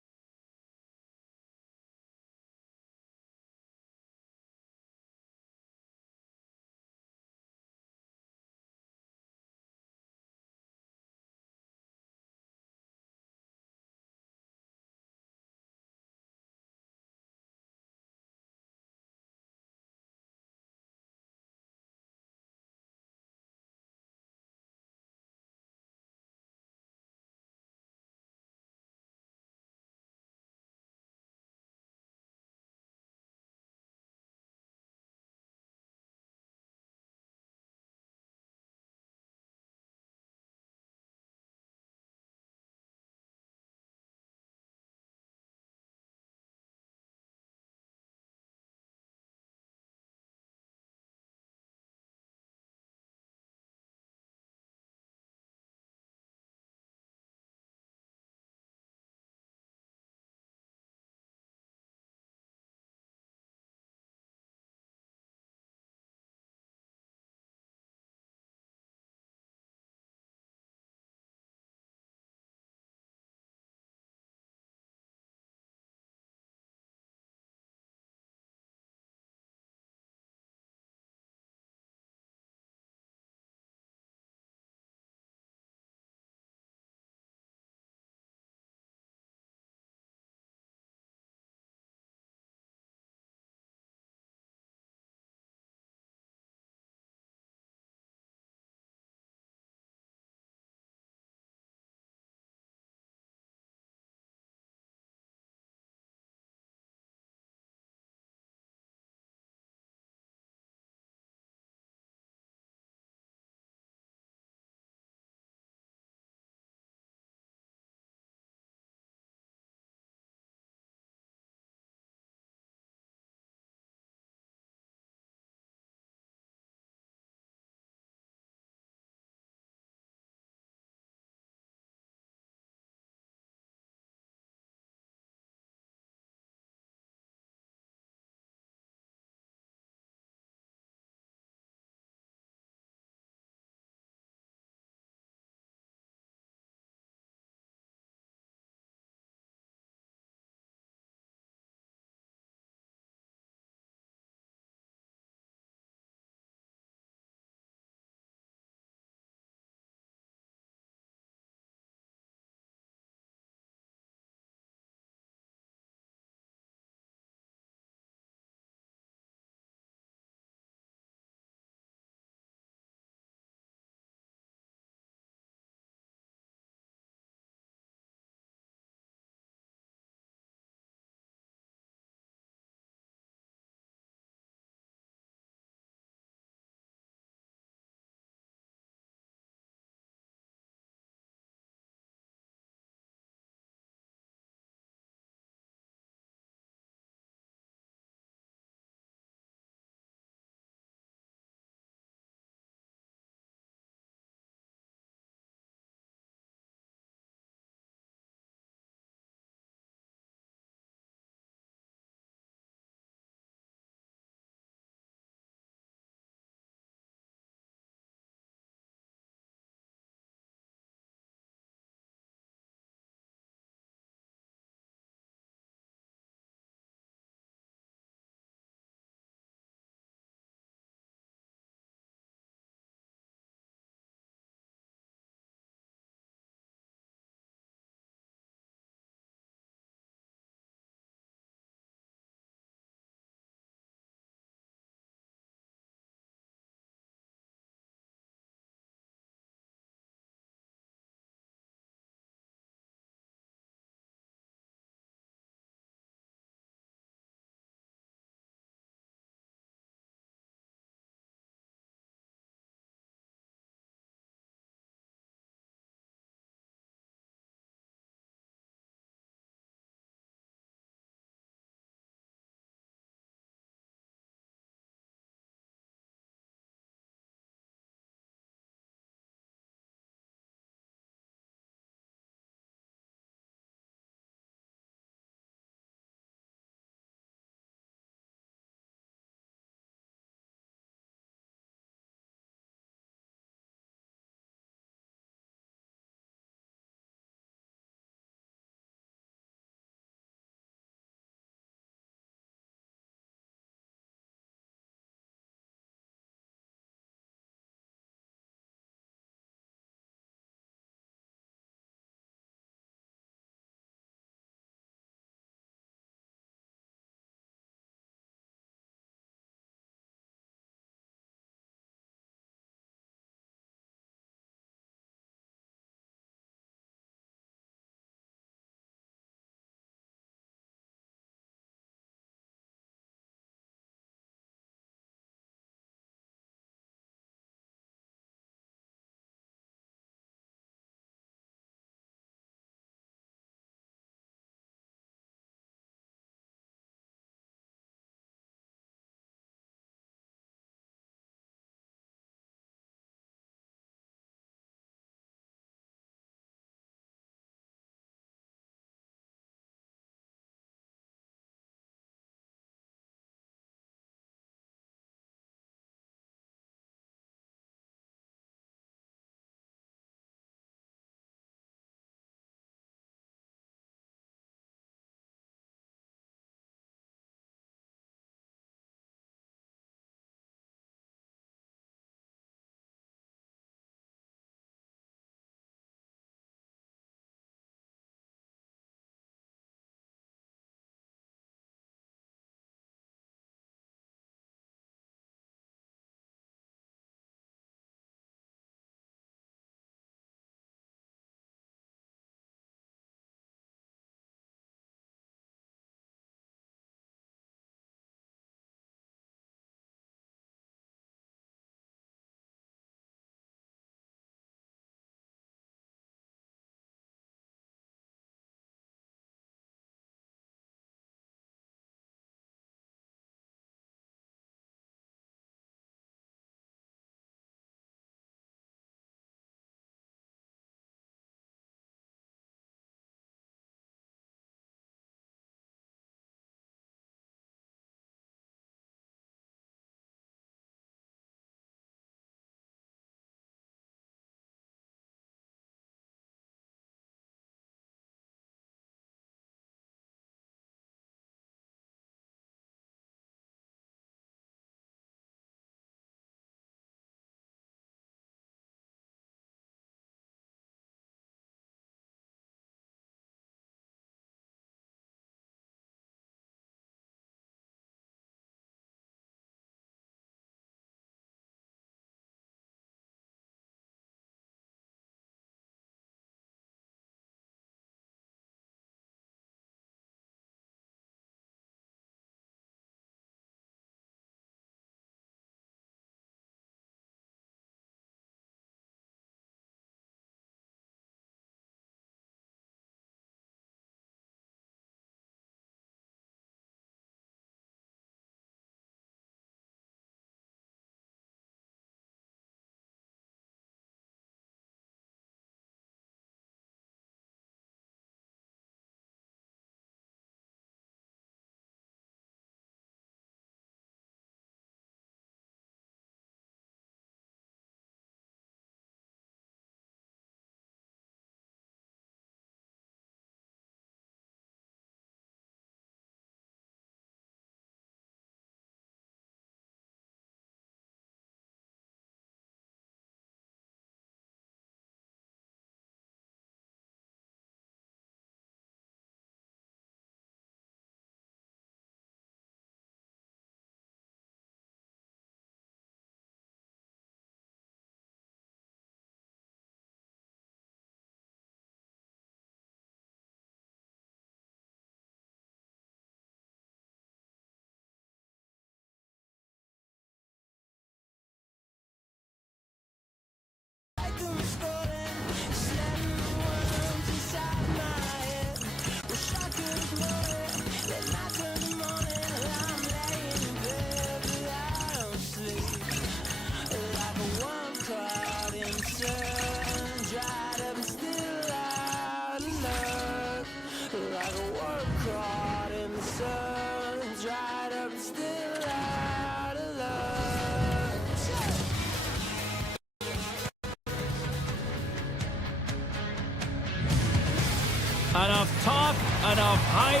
Enough talk, enough hype.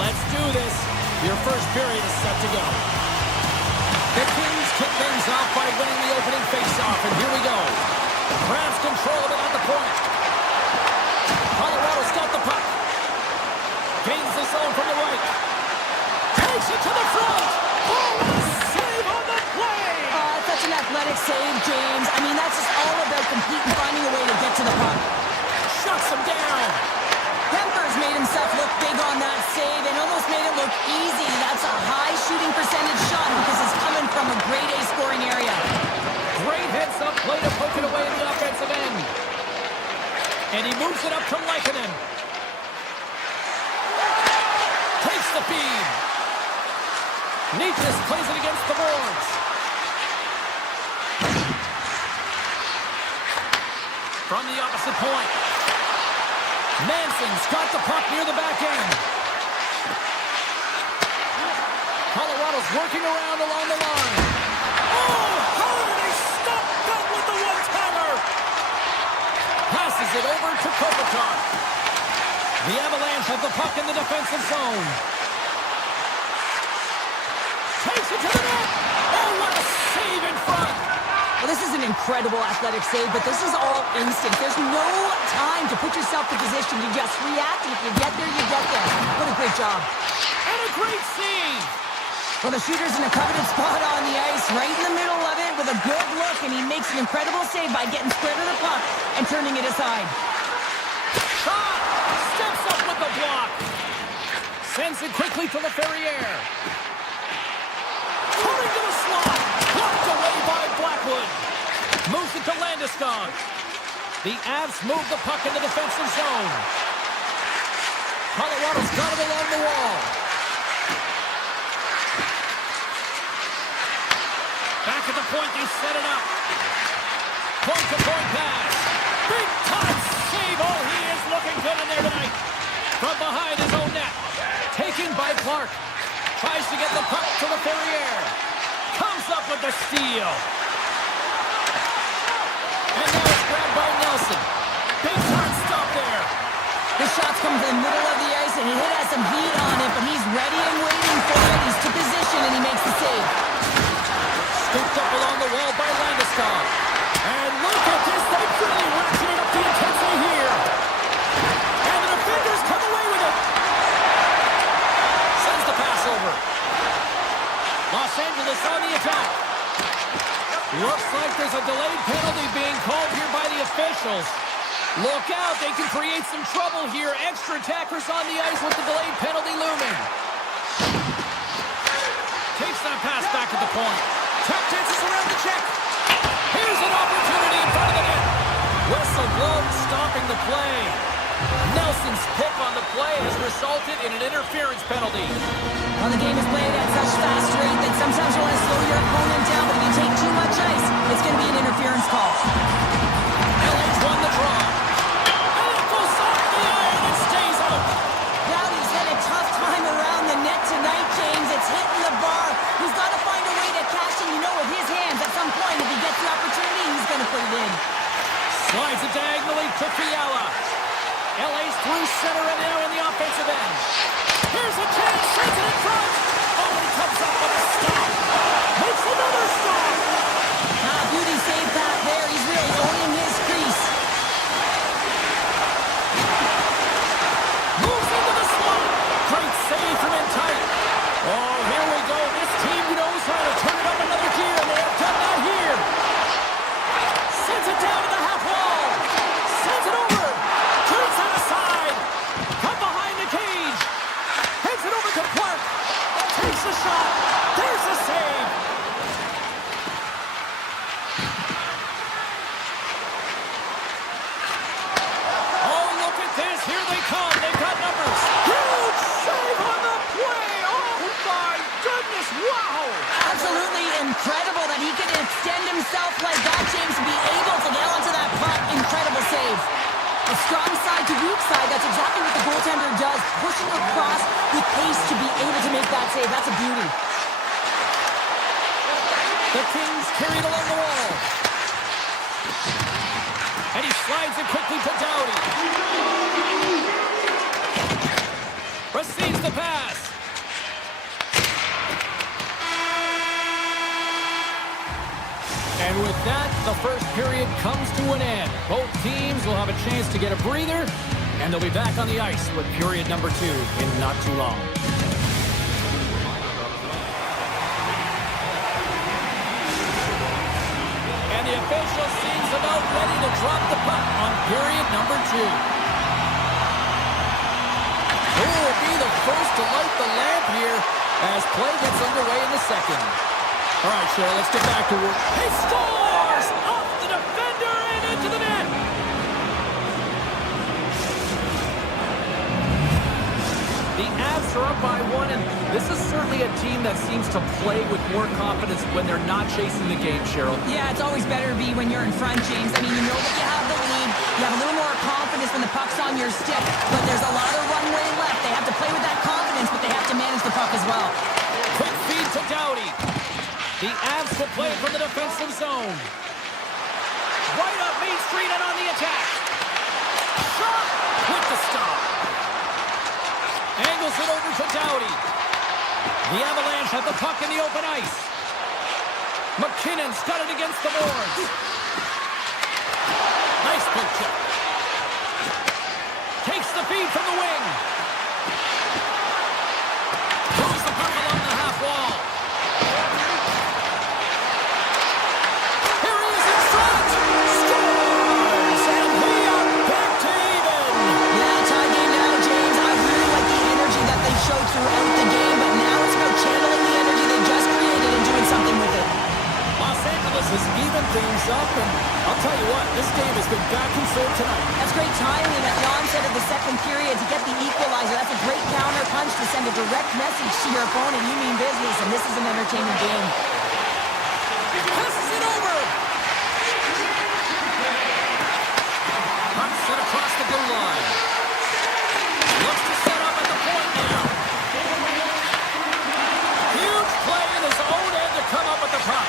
Let's do this. Your first period is set to go. The Kings kick things off by winning the opening faceoff, and here we go. Grabs control of it at the point. Colorado's got the puck. Gains the zone from the right. Takes it to the front. Oh, save on the play. Such an athletic save, James. I mean, that's just all about competing, finding a way to get to the puck. Shuts him down. Kemper's made himself look big on that save and almost made it look easy. That's a high shooting percentage shot because it's coming from a grade A scoring area. Great heads-up play to poke it away in the offensive end. And he moves it up to Lehkonen. Takes the feed. Nietzsche plays it against the boards. From the opposite point. Manson's got the puck near the back end. Colorado's working around along the line. Oh, how do they stop that with the one-timer? Passes it over to Kopitar. The Avalanche have the puck in the defensive zone. Takes it to the net. Oh, what a save in front. Well, this is an incredible athletic save, but this is all instinct. There's no time to put yourself in position. You just react, and if you get there, you get there. What a great job. And a great save. Well, the shooter's in a coveted spot on the ice, right in the middle of it with a good look, and he makes an incredible save by getting square to the puck and turning it aside. Shot! Steps up with the block. Sends it quickly to LaFerriere. Turning to the slot. Blocked away by Blackwood. Moves it to Landeskog. The Avs move the puck in the defensive zone. Colorado's got it along the wall. Back at the point, they set it up. Point-to-point pass. Big time save. Oh, he is looking good in there tonight. From behind his own net. Taken by Clark. Tries to get the puck to LaFerriere. Comes up with the steal. And now it's grabbed by Nelson. Big time stop there. The shot's come to the middle of the ice, and he has some heat on it, but he's ready and waiting for it. He's to position, and he makes the save. Scooped up along the wall by Landeskog. And look at this. They've really ratcheted up the intensity here. And the defenders come away with it. Sends the pass over. Los Angeles on the attack. Looks like there's a delayed penalty being called here by the officials. Look out, they can create some trouble here. Extra attackers on the ice with the delayed penalty looming. Takes that pass back at the point. Tap dances around the check. Here's an opportunity in front of the net. Whistle blown, stopping the play. Nelson's pick on the play has resulted in an interference penalty. Well, the game is played at such fast rate that sometimes you want to slow your opponent down, but if you take too much ice, it's going to be an interference call. LA's won the draw. And it goes off the iron and stays out. Doughty's had a tough time around the net tonight, James. It's hitting the bar. He's got to find a way to cash in, with his hands. At some point, if he gets the opportunity, he's going to put it in. Slides it diagonally to Fiala. LA's through center and now in the offensive end. Here's a chance, sends it in front. Oh, he comes up with a stop. Makes another stop. Beauty save back there. He's really owning his crease. Moves into the slot. Great save from in tight. Oh, here we go. This team knows how to turn it up another gear, and they have done that here. Sends it down to the half wall. Sends it over. Turns it aside. From behind the cage. Heads it over to Clark. Takes a shot. There's a save. Oh, look at this. Here they come. They've got numbers. Huge save on the play. Oh, my goodness. Wow. Absolutely incredible that he can extend himself like that, James, to be able to get onto that puck. Incredible save. A strong side to weak side, that's exactly what the goaltender does. Pushing across with pace to be able to make that save. That's a beauty. The Kings carry it along the wall. And he slides it quickly to Doughty. Receives the pass. And with that, the first period comes to an end. Both teams will have a chance to get a breather, and they'll be back on the ice with period number 2 in not too long. And the official seems about ready to drop the puck on period number 2. Who will be the first to light the lamp here as play gets underway in the second? All right, Cheryl, let's get back to work. He scores! Off the defender and into the net! The Avs are up by 1, and this is certainly a team that seems to play with more confidence when they're not chasing the game, Cheryl. Yeah, it's always better to be when you're in front, James. I mean, you know that you have the lead. You have a little more confidence when the puck's on your stick, but there's a lot of runway left. They have to play with that confidence, but they have to manage the puck as well. Quick feed to Doughty. The Avs will play from the defensive zone. Right up Main Street and on the attack. Shot! Quick to stop. Angles it over to Doughty. The Avalanche have the puck in the open ice. McKinnon's got it against the boards. Nice poke check. Takes the feed from the wing. Throws the puck along the half wall. Here he is in front. Scores! And we are back to even. Yeah, tie game now, James. I really like the energy that they showed throughout the game, but now it's about channeling the energy they just created and doing something with it. Los Angeles has evened things up, and I'll tell you what, this game has been back and forth tonight. That's great timing at the onset of the second period to get the equalizer. That's a great counter punch to send a direct message to your opponent. You mean business, and this is an entertaining game. Passes it over. Puck set across the blue line. Looks to set up at the point now. Huge play in his own end to come up with the puck.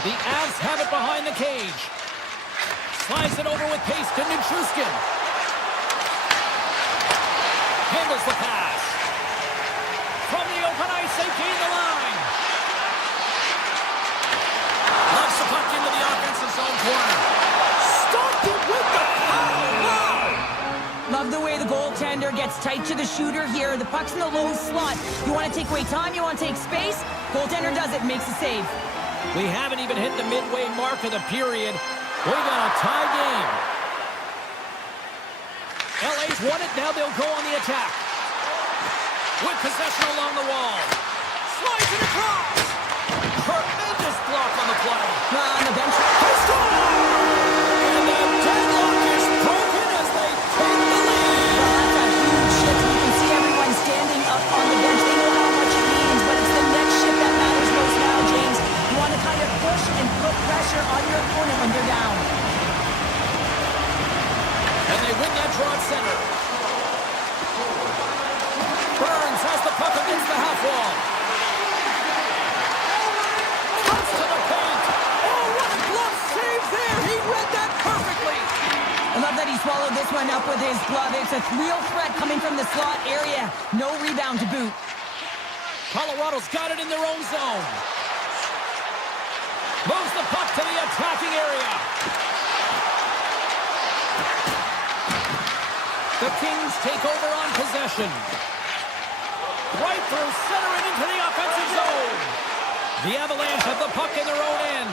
The Avs have it behind the cage. Slides it over with pace to Nichushkin. Handles the pass. From the open ice, they gain the line. Knocks the puck into the offensive zone corner. Stopped it with the power. Love the way the goaltender gets tight to the shooter here. The puck's in the low slot. You want to take away time, you want to take space. Goaltender does it, makes a save. We haven't even hit the midway mark of the period. We've got a tie game. LA's won it, now they'll go on the attack. With possession along the wall. Slides it across. Tremendous block on the play. On the bench. They score! And the deadlock is broken as they take the lead. Well, that's a huge shift. You can see everyone standing up on the bench. They know how much it means, but it's the next shift that matters most now, James. You want to kind of push and put pressure on your opponent when they're down. And they win that draw at center. Burns has the puck against the half wall. Cuts to the paint. Oh, what a glove save there. He read that perfectly. I love that he swallowed this one up with his glove. It's a real threat coming from the slot area. No rebound to boot. Colorado's got it in their own zone. Moves the puck to the attacking area. The Kings take over on possession. Right through center and into the offensive zone. The Avalanche have the puck in their own end.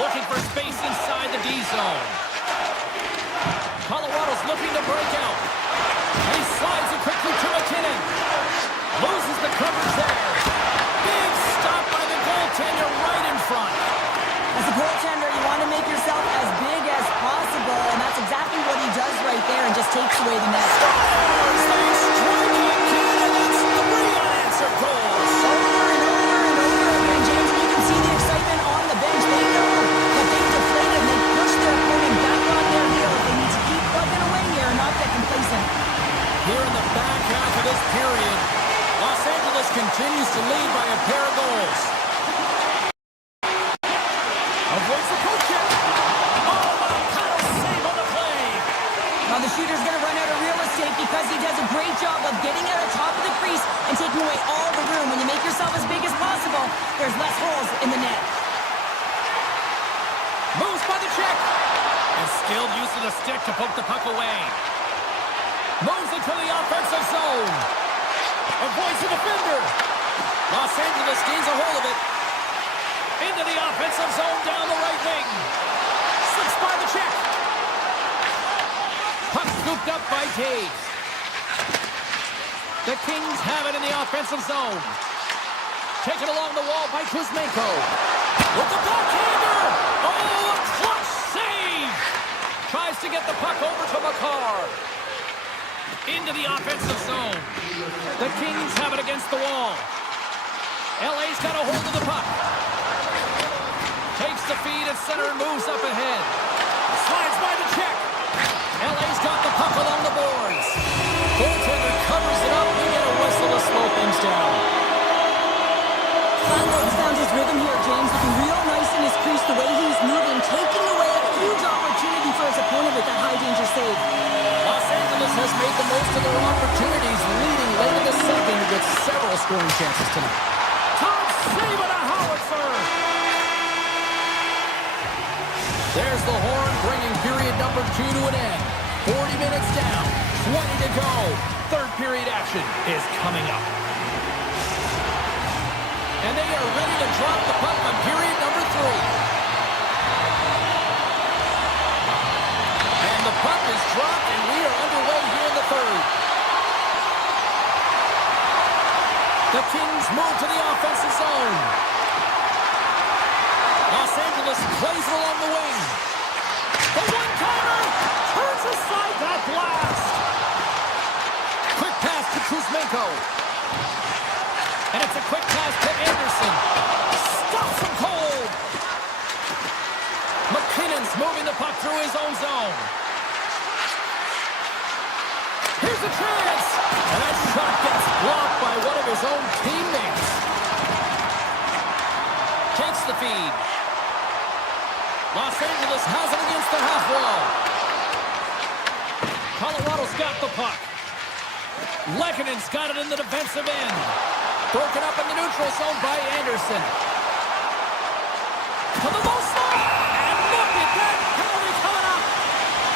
Looking for space inside the D zone. Colorado's looking to break out. And he slides it quickly to McKinnon. Loses the coverage there. Big stop by the goaltender right in front. As a goaltender, you want to make yourself as big as possible, and that's exactly what he does right there and just takes away the net. Scores! They strike again, and it's 3 unanswered goals. Over and over and over again, James, and you can see the excitement on the bench. They know that they've deflated and they push their opponent back on their heels. They need to keep plugging away here and not get complacent. Here in the back half of this period, Los Angeles continues to lead by a pair of goals. Avoids the poke check. Oh, what a power save on the play. shooter's going to run out of real estate because he does a great job of getting out of top of the crease and taking away all the room. When you make yourself as big as possible, there's less holes in the net. Moves by the check. And skilled use of the stick to poke the puck away. Moves into the offensive zone. Avoids the defender. Los Angeles gains a hold of it. Into the offensive zone down the right wing. Slips by the check. Puck scooped up by Taves. The Kings have it in the offensive zone. Taken along the wall by Kuzmenko. With the backhander! Oh, a clutch save! Tries to get the puck over to Makar. Into the offensive zone. The Kings have it against the wall. LA's got a hold of the puck. Takes the feed at center and moves up ahead. Slides by the check. LA's got the puck along the boards. Goaltender covers it up. We get a whistle to slow things down. He's found his rhythm here, James. Looking real nice in his crease, the way he's moving, taking away a huge opportunity for his opponent with that high-danger save. Los Angeles has made the most of their opportunities, leading late in the second with several scoring chances tonight. Top save and a howitzer! There's the horn, bringing period number 2 to an end. 40 minutes down, 20 to go. Third period action is coming up. And they are ready to drop the puck on period number 3. And the puck is dropped, and we are underway here in the third. The Kings move to the offensive zone. Los Angeles plays it along the wing. The one-timer turns aside that blast. Quick pass to Kuzmenko. And it's a quick pass to Anderson. Stops him cold. McKinnon's moving the puck through his own zone. Here's a chance. And that shot gets blocked by one of his own teammates. Takes the feed. Los Angeles has it against the half wall. Colorado's got the puck. Lekkonen's got it in the defensive end. Broken up in the neutral zone by Anderson. To the low slot. And look at that penalty coming up.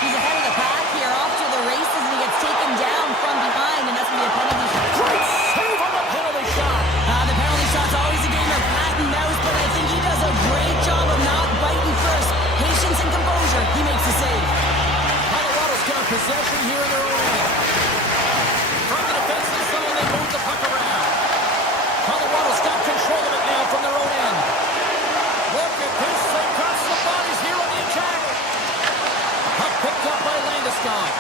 He's ahead of the pack here, off to the races, and he gets taken down from behind, and that's going to be a penalty shot. Great save on the penalty shot. The penalty shot's always a game of cat and mouse, but I think he does a great job of not biting first. Patience and composure, he makes the save. Colorado's got possession here in their own end. From the defensive zone, they move the puck around. Colorado's got control of it now from their own end. Look at this. They've got some bodies here on the attack. Puck picked up by Landeskog.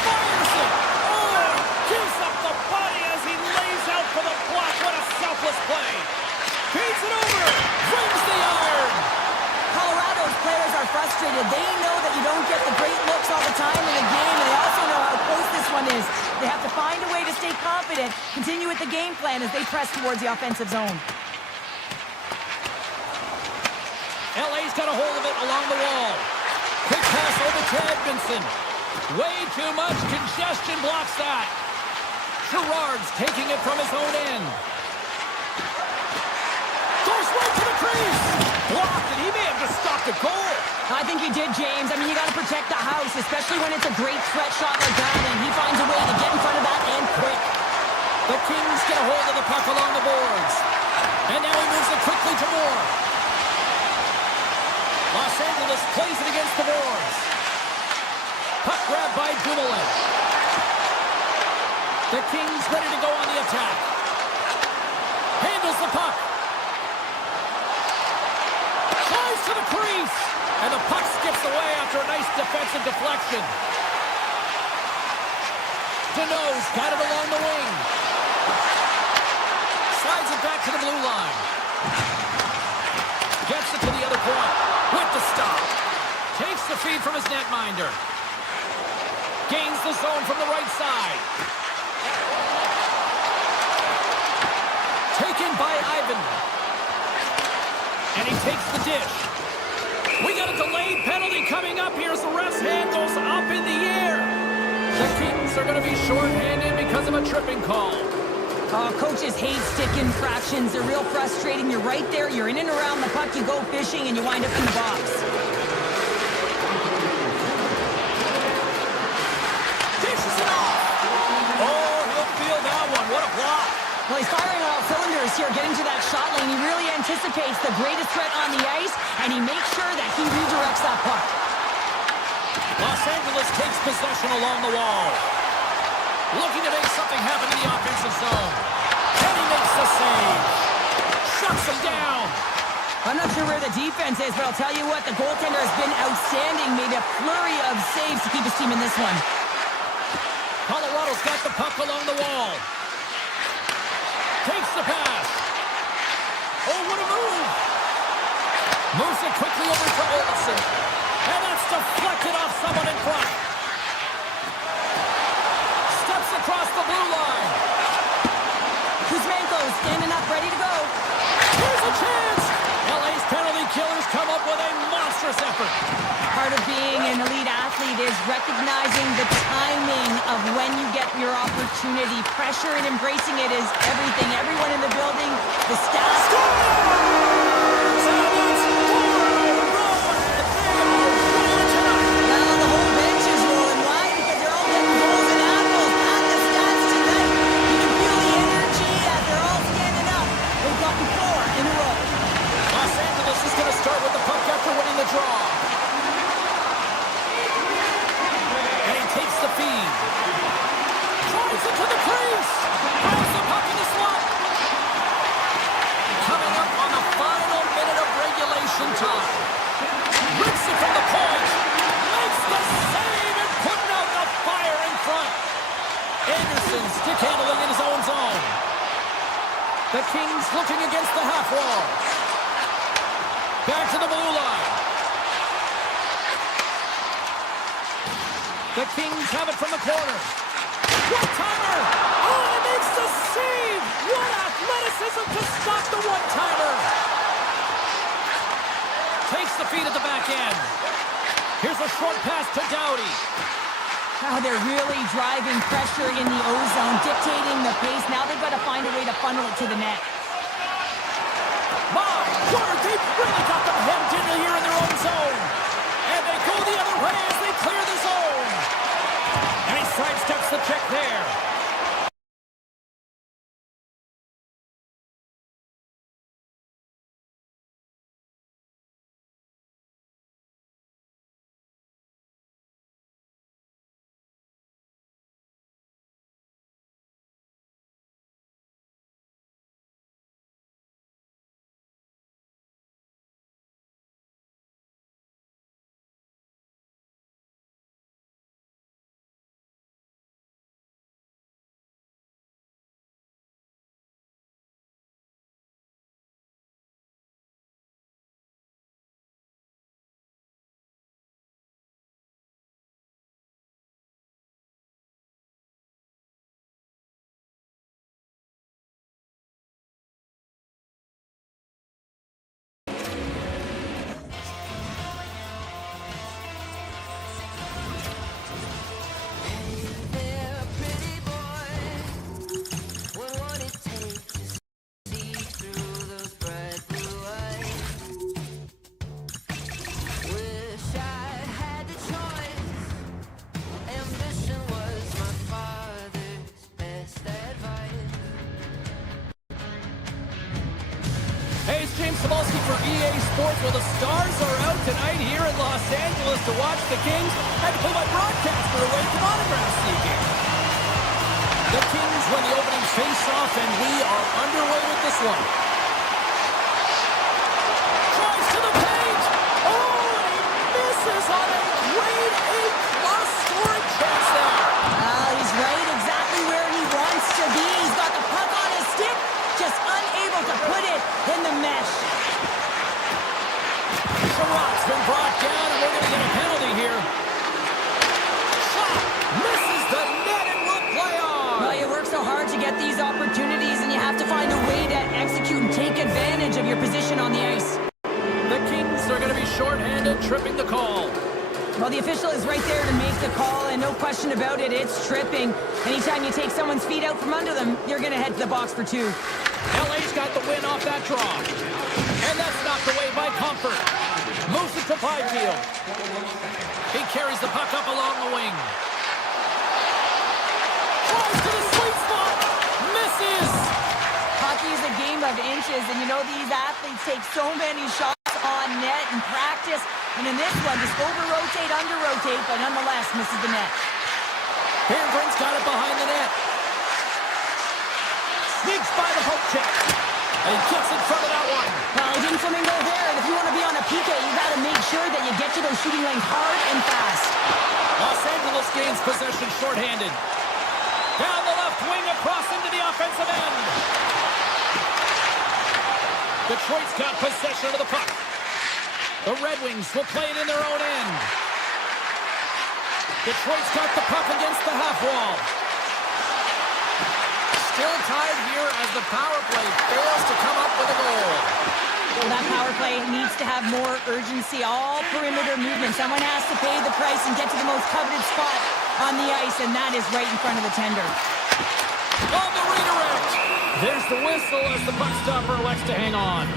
Fires it. Oh, gives up the body as he lays out for the block. What a selfless play. Feeds it over. Rings the iron. Colorado's players are frustrated. They know that you don't get the great looks all the time in a game, and they also know how close this one is. They have to find a way to stay confident, continue with the game plan as they press towards the offensive zone. LA's got a hold of it along the wall. Quick pass over to Edmondson. Way too much congestion blocks that. Gerard's taking it from his own end. Goes right to the crease. Blocked, and he may have just stopped a goal. I think he did, James. I mean, you got to protect the house, especially when it's a great threat shot like that, and he finds a way to get in front of that and quick. The Kings get a hold of the puck along the boards. And now he moves it quickly to Moore. Los Angeles plays it against the boards. Puck grab by Dumoulin. The Kings ready to go on the attack. Handles the puck. Tries to the crease. And the puck skips away after a nice defensive deflection. Deneau's got it along the wing. Slides it back to the blue line. Gets it to the other point. With the stop. Takes the feed from his netminder. Gains the zone from the right side. Taken by Ivan. And he takes the dish. We got a delayed penalty coming up here as the ref's hand goes up in the air. Kings are going to be shorthanded because of a tripping call. Oh, coaches hate stick infractions. They're real frustrating. You're right there. You're in and around the puck. You go fishing, and you wind up in the box. Dishes it off. Oh, he'll feel that one. What a block. Well, he's firing all cylinders here, getting to that shot lane. He really anticipates the greatest threat on the ice, and he makes sure that he redirects that puck. Los Angeles takes possession along the wall. Looking to make something happen in the offensive zone. And he makes the save. Shuts him down. I'm not sure where the defense is, but I'll tell you what, the goaltender has been outstanding. Made a flurry of saves to keep his team in this one. Colorado's got the puck along the wall. Takes the pass. Oh, what a move. Moves it quickly over to Olsen. And that's deflected off someone in front. Steps across the blue line. Kuzmenko standing up, ready to go. Here's a chance. LA's penalty killers come up with a monstrous effort. Part of being an elite athlete is recognizing the timing of when you get your opportunity. Pressure and embracing it is everything. Everyone in the building, the staff. Well, the whole bench is rolling. Why? Because they're all getting goals and apples. At the stats tonight, you can feel the energy as they're all standing up. They've gotten 4 in a row. Los Angeles is going to start with the puck after winning the draw. And he takes the feed. Drives it to the crease. Throws the puck in the slot. Coming up on the final minute of regulation time. Rips it from the point. Makes the save and putting out the fire in front. Anderson stick handling in his own zone. The Kings looking against the half wall. Back to the blue line. The Kings have it from the corner. One-timer! Oh, he makes the save! What athleticism to stop the one-timer! Takes the feed at the back end. Here's a short pass to Doughty. Now they're really driving pressure in the O-zone, dictating the pace. Now they've got to find a way to funnel it to the net. My word, they've really got them hemmed in here in their own zone. And they go the other way as they clear the zone. And he sidesteps the check there. For EA Sports, well, the Stars are out tonight here in Los Angeles to watch the Kings. I had to pull my broadcaster away from autograph seeking. The Kings win the opening face-off, and we are underway with this one. Drives to the paint. Oh, and he misses on a grade A+ scoring chance there. He's right exactly where he wants to be. He's got the puck on his stick, just unable to put it in the mesh. Sherrod's been brought down, and we're going to get a penalty here. Shot misses the net, and we'll play on. Well, you work so hard to get these opportunities, and you have to find a way to execute and take advantage of your position on the ice. The Kings are going to be shorthanded, tripping the call. Well, the official is right there to make the call, and no question about it, it's tripping. Anytime you take someone's feet out from under them, you're going to head to the box for 2. LA's got the win off that draw. And that's knocked away by Comfort. Moves it to Byfield. He carries the puck up along the wing. Tries to the sweet spot. Misses. Hockey is a game of inches, and you know these athletes take so many shots on net in practice. And in this one, just over-rotate, under-rotate, but nonetheless misses the net. Peregrine's got it behind the net. Sneaks by the poke check. And he gets in front of that one. Well, he didn't flamingo there, and if you want to be on a PK, you got to make sure that you get to those shooting lanes hard and fast. Los Angeles gains possession shorthanded. Down the left wing, across into the offensive end. Detroit's got possession of the puck. The Red Wings will play it in their own end. Detroit's got the puck against the half wall. Still tied here as the power play fails to come up with a goal. Well, that power play needs to have more urgency. All perimeter movement. Someone has to pay the price and get to the most coveted spot on the ice, and that is right in front of the tender. On the redirect. There's the whistle as the puck stopper elects to hang on.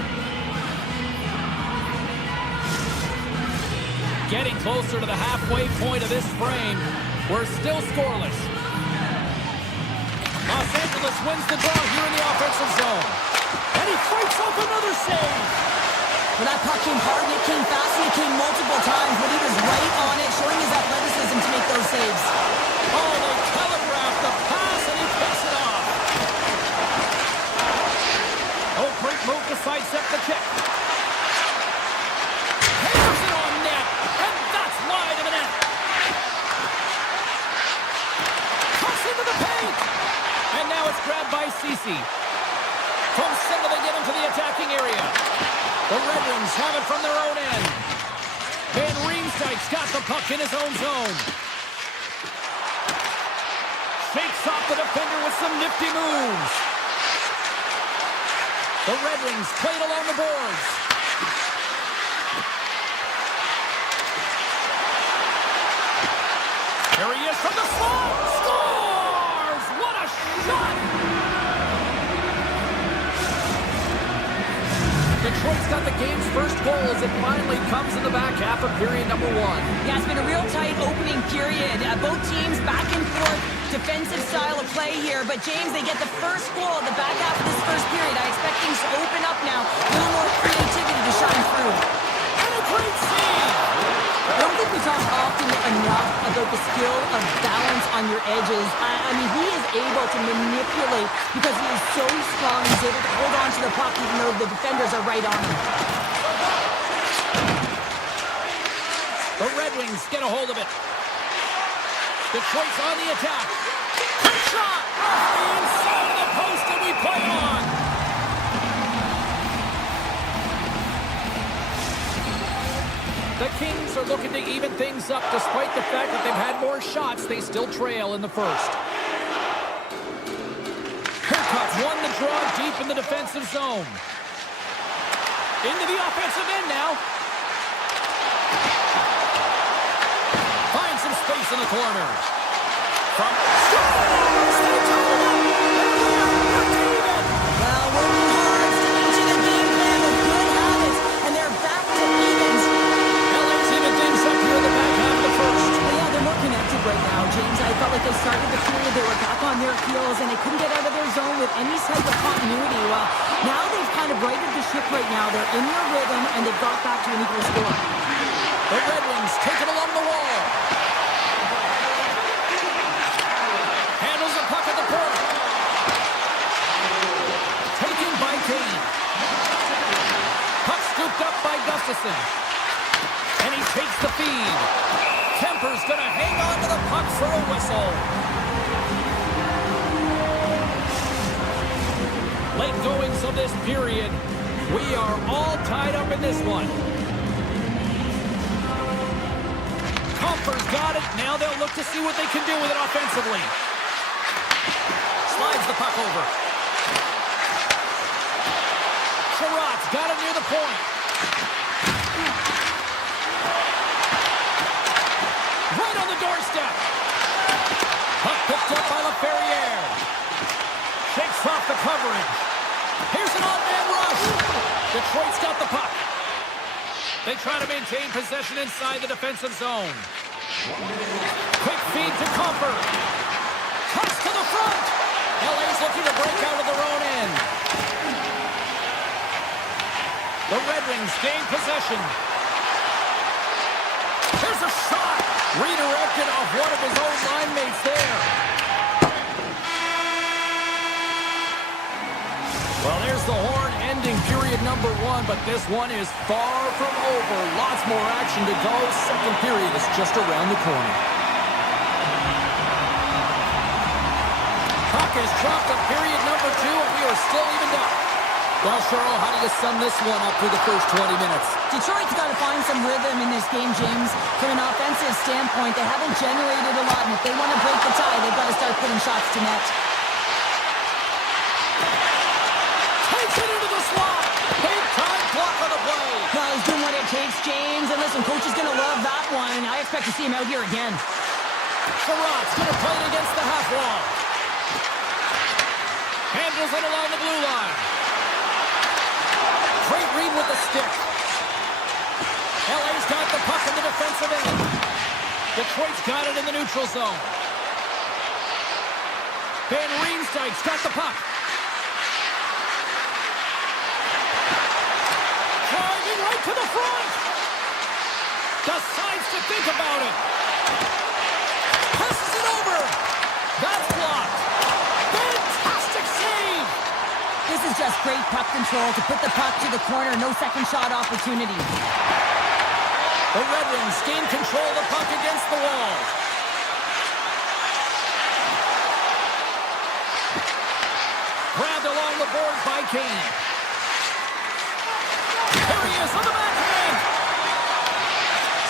Getting closer to the halfway point of this frame. We're still scoreless. Los Angeles wins the draw here in the offensive zone. And he fights off another save. Well, that puck came hard, and it came fast, and it came multiple times, but he was right on it, showing his athleticism to make those saves. Oh, they telegraphed the pass, and he picks it off. Oh, great move to sidestep the kick. Hammers it on net, and that's wide of the net. Cuts into the paint. And now it's grabbed by Ceci. From center, they get into the attacking area. The Red Wings have it from their own end. Van Riemsdyk's got the puck in his own zone. Shakes off the defender with some nifty moves. The Red Wings played along the boards. Here he is from the slot. Scores! What a shot! Detroit's got the game's first goal as it finally comes in the back half of period number 1. Yeah, it's been a real tight opening period. Both teams back and forth, defensive style of play here. But, James, they get the first goal at the back half of this first period. I expect things to open up now. A little more creativity to shine through. And a great save! I don't think we talk often enough about the skill of balance on your edges. I mean, he is able to manipulate because he is so strong. He's able to hold on to the puck even though the defenders are right on him. The Red Wings get a hold of it. Detroit's on the attack. Quick shot! Off the inside of the post, and we play on! The Kings are looking to even things up. Despite the fact that they've had more shots, they still trail in the first. Hillcott's won the draw deep in the defensive zone. Into the offensive end now. Finds some space in the corner. From scores! They tie it up! And we are even! Well, working hard, sticking to the game plan with good habits, and they're back to evens. LA's even things up here in the back half of the first. Well, yeah, they're more connected right now, James. I felt like they started the period, they were back on their heels, and they couldn't get out of their zone with any type of continuity. Well, now they've kind of righted the ship right now. They're in their rhythm, and they've got back to an equal score. The Red Wings take it along the wall. Handles the puck at the point. Taken by Kane. Puck scooped up by Gustafsson. And he takes the feed. Kemper's going to hang on to the puck for a whistle. Late goings of this period. We are all tied up in this one. Comfort's got it. Now they'll look to see what they can do with it offensively. Slides the puck over. Sherratt's got it near the point. Detroit's got the puck. They try to maintain possession inside the defensive zone. Quick feed to Comfort. Cuts to the front. LA's looking to break out of their own end. The Red Wings gain possession. Here's a shot. Redirected off one of his own line mates there. Well, there's the horn ending period number 1, but this one is far from over. Lots more action to go. Second period is just around the corner. Puck is dropped at period number 2, and we are still evened up. Well, Cheryl, how do you sum this one up through the first 20 minutes? Detroit's got to find some rhythm in this game, James. From an offensive standpoint, they haven't generated a lot, and if they want to break the tie, they've got to start putting shots to net. Takes it into the slot. Big time block on the play. Well, he's doing what it takes, James. And listen, coach is going to love that one. I expect to see him out here again. Sherrod's going to play it against the half wall. Handles it along the blue line. Great read with the stick. LA's got the puck in the defensive end. Detroit's got it in the neutral zone. Van Riemsdyk's got the puck. Driving right to the front. Decides to think about it. Passes it over. That's blocked. Fantastic save. This is just great puck control to put the puck to the corner. No second shot opportunity. The Red Wings gain control of the puck against the wall. Grabbed along the boards by Kane. There he is on the backhand.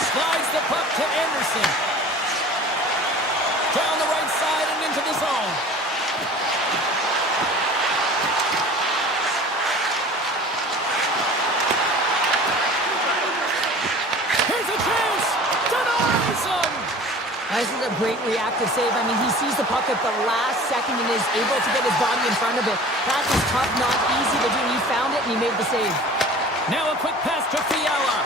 Slides the puck to Anderson. Down the right side and into the zone. Here's a chance. Denies him. This is a great reactive save. I mean, he sees the puck at the last second and is able to get his body in front of it. That's just tough, not easy to do. He found it and he made the save. Now a quick pass to Fiala.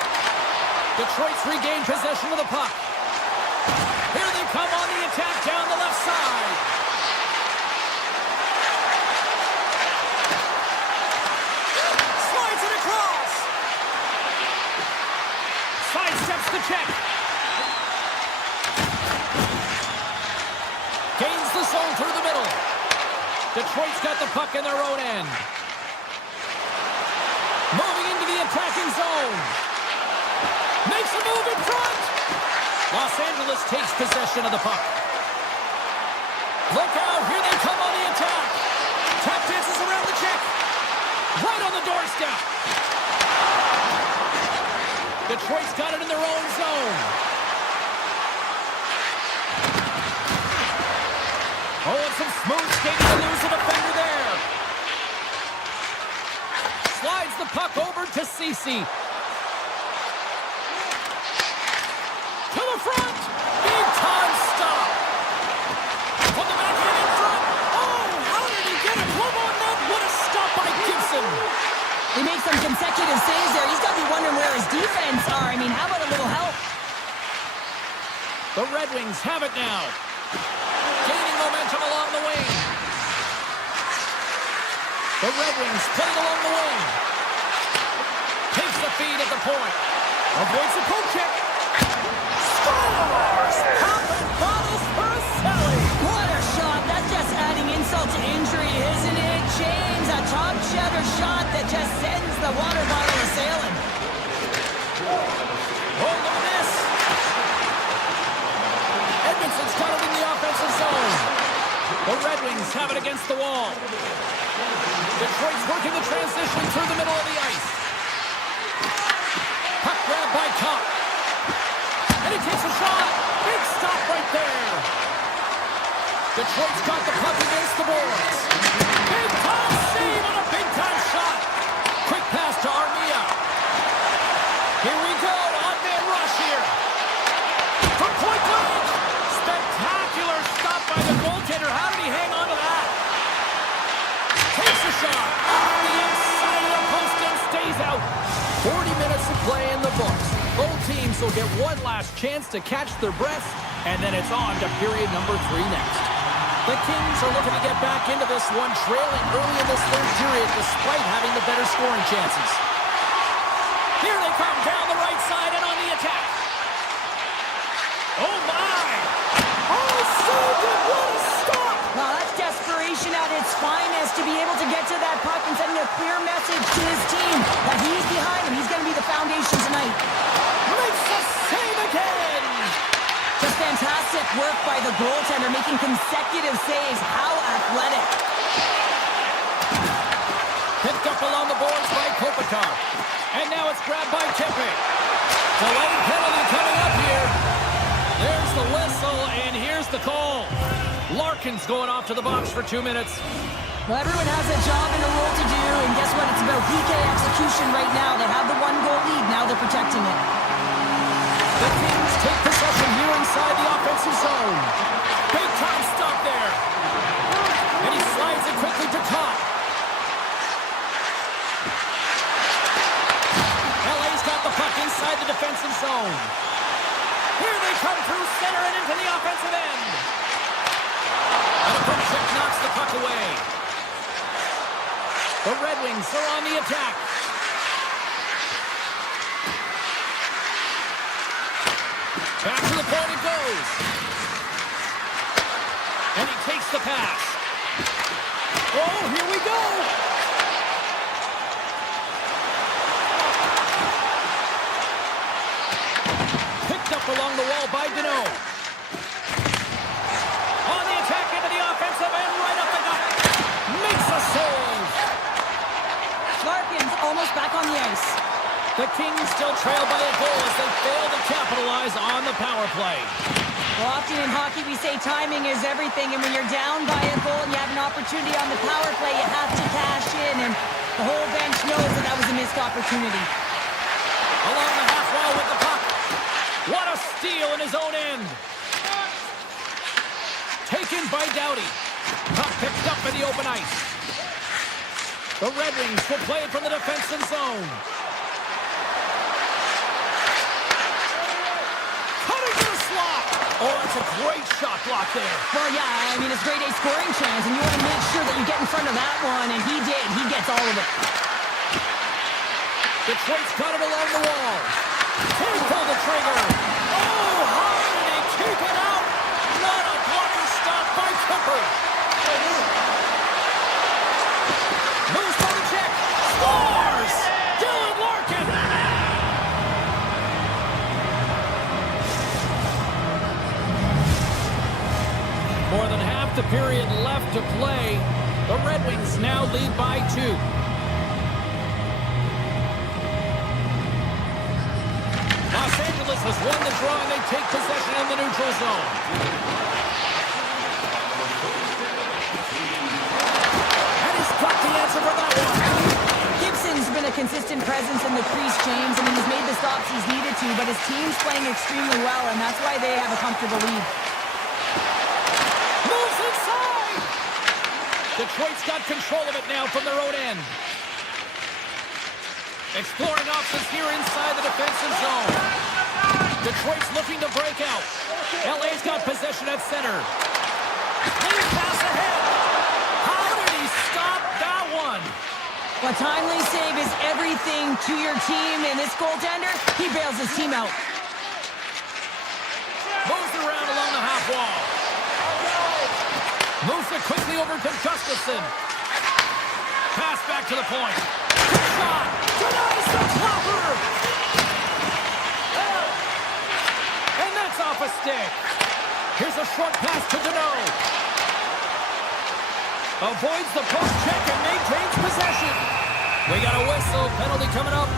Detroit's regained possession of the puck. Here they come on the attack down the left side. Slides it across. Sidesteps the check. Gains the zone through the middle. Detroit's got the puck in their own end. Moving into the attacking zone. Makes a move in front. Los Angeles takes possession of the puck. Look out, here they come on the attack. Tap dances around the check. Right on the doorstep. Detroit's got it in their own zone. Oh, and some smooth skating to lose a defender there. Slides the puck over to Ceci. To the front. Big time stop. Put the backhand in front. Oh, how did he get it? Glove on net. What a stop by Gibson. He makes some consecutive saves there. He's got to be wondering where his defense are. I mean, how about a little help? The Red Wings have it now. Gaining momentum along the wing. The Red Wings play it along the wing. Takes the feed at the point. Avoids the poke check. Scores! Popping bottles for Sally. What a shot. That's just adding insult to injury, isn't it, James? A top shutter shot that just sends the water bottle a-sailing. Oh, look at this. Edmondson's got it in the offensive zone. The Red Wings have it against the wall. Detroit's working the transition through the middle of the ice. Puck grab by Kopp. And he takes a shot. Big stop right there. Detroit's got the puck against the boards. Big time save on a big time shot. Quick pass to Armia. Here we go. On-man rush here. From point blank. Spectacular stop by the goaltender. How did he hang on to that? Takes a shot. On the inside of the post and stays out. books. Both teams will get one last chance to catch their breath, and then it's on to period number 3 next. The Kings are looking to get back into this one, trailing early in this third period despite having the better scoring chances. Here they come down the right side and on the attack. Oh, my! Oh, so good! What a stop! Well, that's desperation at its finest to be able to get to that puck and sending a clear message to his team that he's behind him. He's going to be the foundation tonight. Makes the save again! Just fantastic work by the goaltender, making consecutive saves. How athletic. Picked up along the boards by Kopitar. And now it's grabbed by Tipping. Delayed penalty coming up here. There's the whistle, and here's the call. Larkin's going off to the box for 2 minutes. Well, everyone has a job and a role to do, and guess what? It's about PK execution right now. They have the 1-goal lead. Now they're protecting it. The Kings take possession here inside the offensive zone. Big time stop there. And he slides it quickly to top. LA's got the puck inside the defensive zone. Here they come through center and into the offensive end. And a quick check knocks the puck away. The Red Wings are on the attack. Back to the point it goes. And he takes the pass. Oh, here we go. Picked up along the wall by Deneau. On the attack into the offensive end, right up the gut. Makes a save. Larkin's almost back on the ice. The Kings still trail by a goal as they fail to capitalize on the power play. Well, often in hockey we say timing is everything, and when you're down by a goal and you have an opportunity on the power play, you have to cash in, and the whole bench knows that that was a missed opportunity. Along the half wall with the puck. What a steal in his own end. Taken by Doughty. Puck picked up in the open ice. The Red Wings will play it from the defensive zone. Cutting to the slot. Oh, that's a great shot block there. Well, yeah, I mean, it's grade A scoring chance, and you want to make sure that you get in front of that one, and he did. He gets all of it. Detroit's got it along the wall. Can he pull the trigger? Oh, how did he keep it out? What a blocker stop by Cooper. Moves by the check. Scores! Dylan Larkin. More than half the period left to play. The Red Wings now lead by 2. Los Angeles has won the draw and they take possession in the neutral zone. And he's got the answer for that one. Gibson's been a consistent presence in the crease, James. I mean, he's made the stops he's needed to, but his team's playing extremely well, and that's why they have a comfortable lead. Moves inside! Detroit's got control of it now from their own end. Exploring options here inside the defensive zone. Detroit's looking to break out. LA's got possession at center. Clean pass ahead. How did he stop that one? A timely save is everything to your team, and this goaltender, he bails his team out. Moves it around along the half wall. Moves it quickly over to Gustafson. Pass back to the point. Good shot. Denies the flopper. And that's off a stick. Here's a short pass to Deneau. Avoids the post check and maintains possession. We got a whistle. Penalty coming up.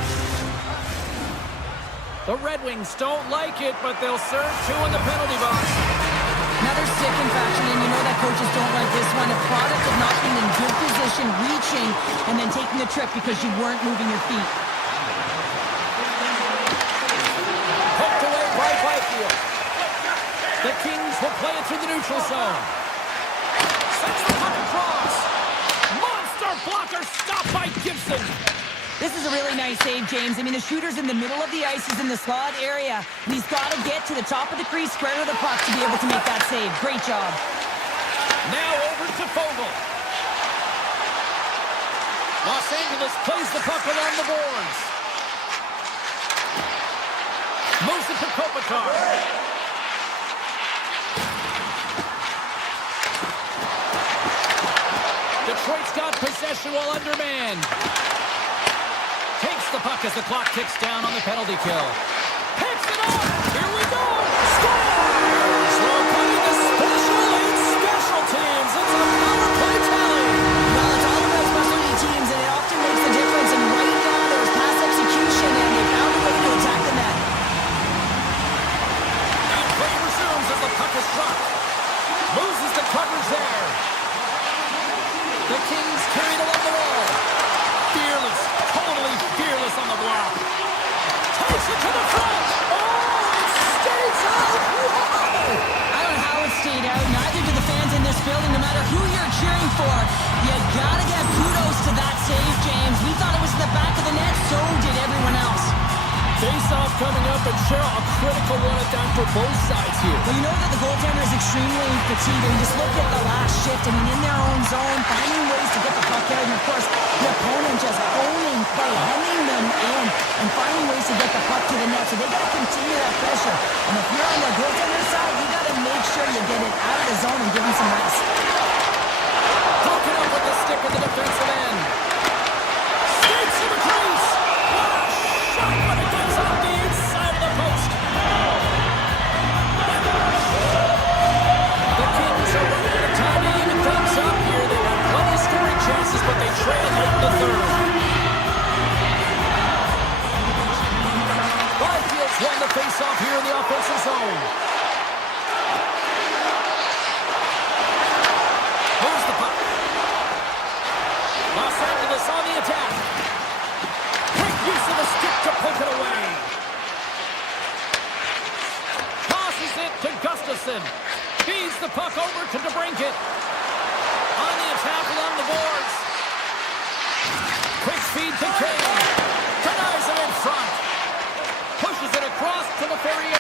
The Red Wings don't like it, but they'll serve 2 in the penalty box. Another stick infraction, and you know that coaches don't like this one. A product of not being in good position, reaching, and then taking the trip because you weren't moving your feet. Hooked away by Byfield. The Kings will play it through the neutral zone. Sends the puck across. Monster blocker stopped by Gibson. This is a really nice save, James. I mean, the shooter's in the middle of the ice. He's in the slot area, and he's got to get to the top of the crease, square to the puck to be able to make that save. Great job. Now over to Fogle. Los Angeles plays the puck along the boards. Moves it to Kopitar. Detroit's got possession while undermanned. Takes the puck as the clock ticks down on the penalty kill. Picks it up. Here we go. Scores! We're putting the special in special teams. It's a power play tally. Well, it's all about specialty teams, and it often makes the difference. And right now, there was pass execution, and they found a way to attack the net. And play resumes as the puck is dropped. Loses the coverage there. The Kings carried along the wall. Fearless, totally fearless on the block. Takes it to the front. Oh, it stays out. Whoa! I don't know how it stayed out. Neither do the fans in this building, no matter who you're cheering for. You gotta give kudos to that save, James. We thought it was in the back of the net, so did everyone else. Face-off coming up, and Cheryl, a critical one at that for both sides here. Well, you know that the goaltender is extremely fatigued. And just look at the last shift. I mean, in their own zone, finding ways to get the puck out. And, of course, the opponent just owning play, hemming them in, and finding ways to get the puck to the net. So they got to continue that pressure. And if you're on the goaltender side, you got to make sure you get it out of the zone and give them some rest. Broken up with the stick at the defensive end. Stakes in the crease. What a shot when it gets off the inside of the post. The Kings are running out of time to even things up here. They have plenty of scoring chances, but they trail late in the third. Byfield's won the face-off here in the offensive zone. Moves the puck. Los Angeles on the attack. Quick use of the stick to poke it away. Tosses it to Gustafsson. Feeds the puck over to DeBrincat. On the attack along the boards. Quick feed to Kane. Denies him in front. Pushes it across to the Ferrier.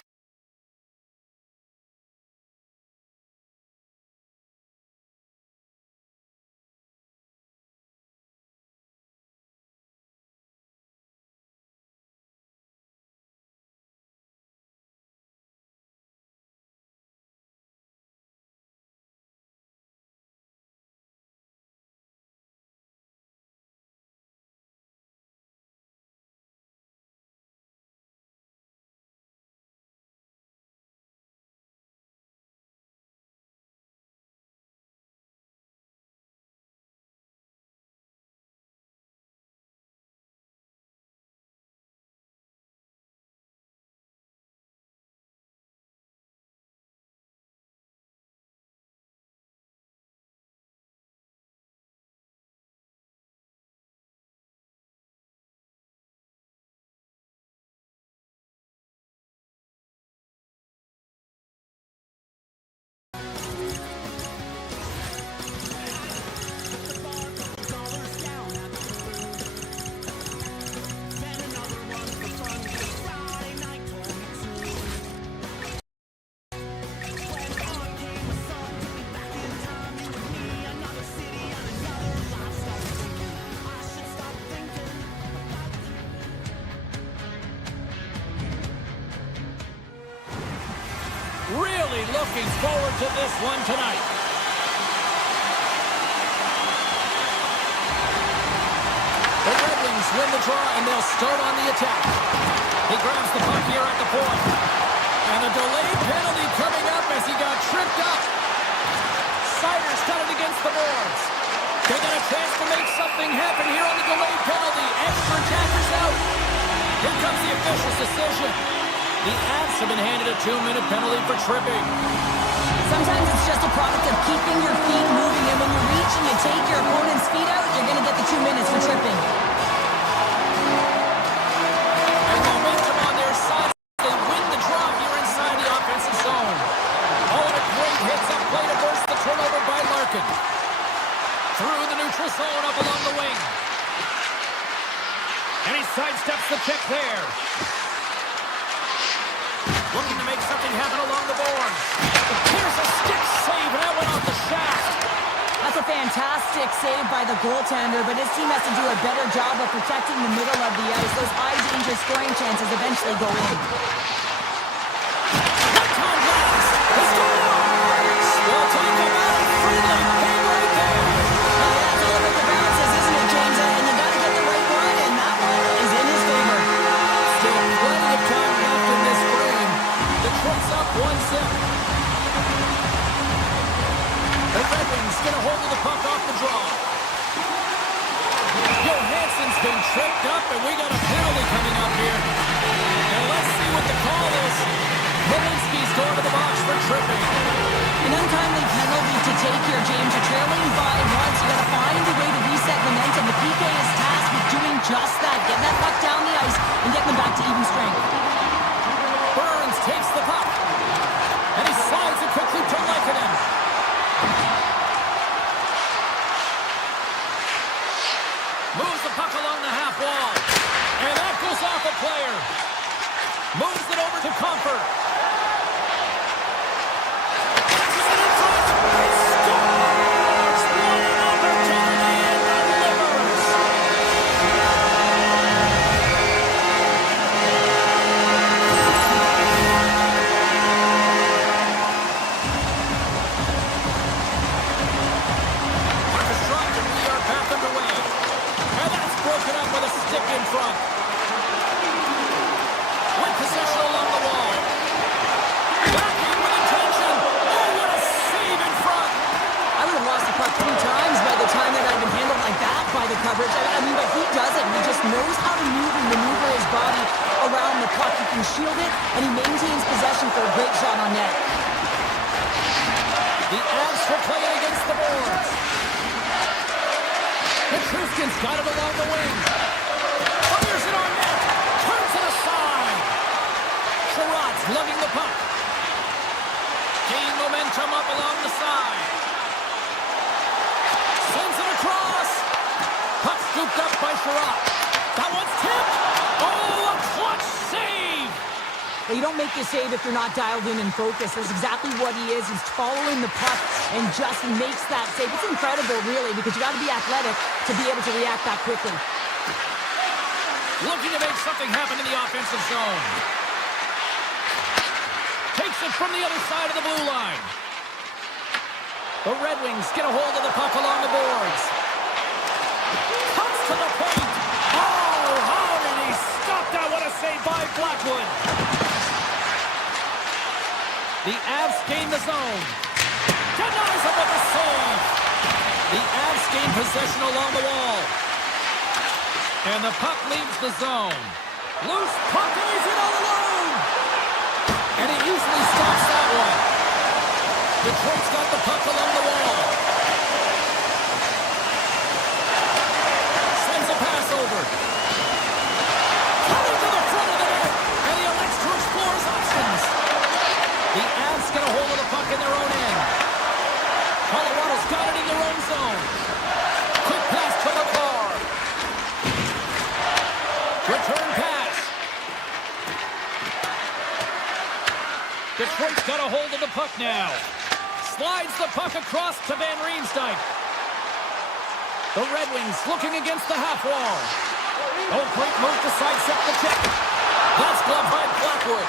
Really looking forward to this one tonight. The Red Wings win the draw, and they'll start on the attack. He grabs the puck here at the point. And a delayed penalty coming up as he got tripped up. Sider's got it against the boards. They got a chance to make something happen here on the delayed penalty. Extra attackers out. Here comes the official's decision. The Avs have been handed a 2-minute penalty for tripping. Sometimes it's just a product of keeping your feet moving, and when you reach and you take your opponent's feet out, you're going to get the 2 minutes for tripping. And momentum on their side. They win the draw here inside the offensive zone. Oh, and a great hits-up play to burst the turnover by Larkin. Through the neutral zone up along the wing. sidesteps the check there. Looking to make something happen along the boards. Here's a stick save, and that went off the shaft. That's a fantastic save by the goaltender, but his team has to do a better job of protecting the middle of the ice. Those high-danger scoring chances eventually go in. One-time blast. He scores! We'll talk about a friendly pig right there. That's all about the bounces, isn't it, James? And you got to get the right one, and that one is in his favor. Still plenty of time left in this frame. Detroit's up 1-0. The Red Wings get a hold of the puck off the draw. Johansson's been tripped up, and we got a penalty coming up here. And let's see what the call is. Lewinsky's going to the box for tripping. An untimely penalty to take here, James. You're trailing by once. You got to find a way to reset momentum. The PK is tasked with doing just that. Getting that puck down the ice and getting them back to even strength. Burns takes the puck. And he slides it quickly to Lehkonen. Moves the puck along the half wall. And that goes off a player. Moves it over to Comfort. Passes it in front. He scores! What an opportunity and delivers. Puck is dropped and we are back underway. And that's broken up with a stick in front. With possession along the wall. Back in with intention. Oh, what a save in front. I would have lost the puck 3 times by the time that I'd been handled like that by the coverage. I mean, but he doesn't. He just knows how to move and maneuver his body around the puck. He can shield it, and he maintains possession for a great shot on net. The Avs for playing against the boards. Petruskin's got it along the wing. Fires it on net. Turns it aside. Sherrod's lugging the puck. Gain momentum up along the side. Sends it across. Puck scooped up by Sherrod. That one's tipped. Oh, a clutch save. But you don't make your save if you're not dialed in and focused. That's exactly what he is. He's following the puck and just makes that save. It's incredible, really, because you got to be athletic to be able to react that quickly. Looking to make something happen in the offensive zone. Takes it from the other side of the blue line. The Red Wings get a hold of the puck along the boards. Cuts to the paint. Oh, how did he stop that? What a save by Blackwood. The Avs gain the zone. Denies him with a save. The Avs gain possession along the wall. And the puck leaves the zone. Loose puck, and he's in all alone. And he easily stops that one. Detroit's got the puck along the wall. Sends a pass over. Coming to the front of the net. And he elects to explore his options. The Avs get a hold of the puck in their own end. Colorado's got it in their own zone. Quick pass to the car. Return pass. Detroit's got a hold of the puck now. Slides the puck across to Van Riemsdyk. The Red Wings looking against the half wall. Oh, great move to sidestep the check. That's gloved by Blackwood.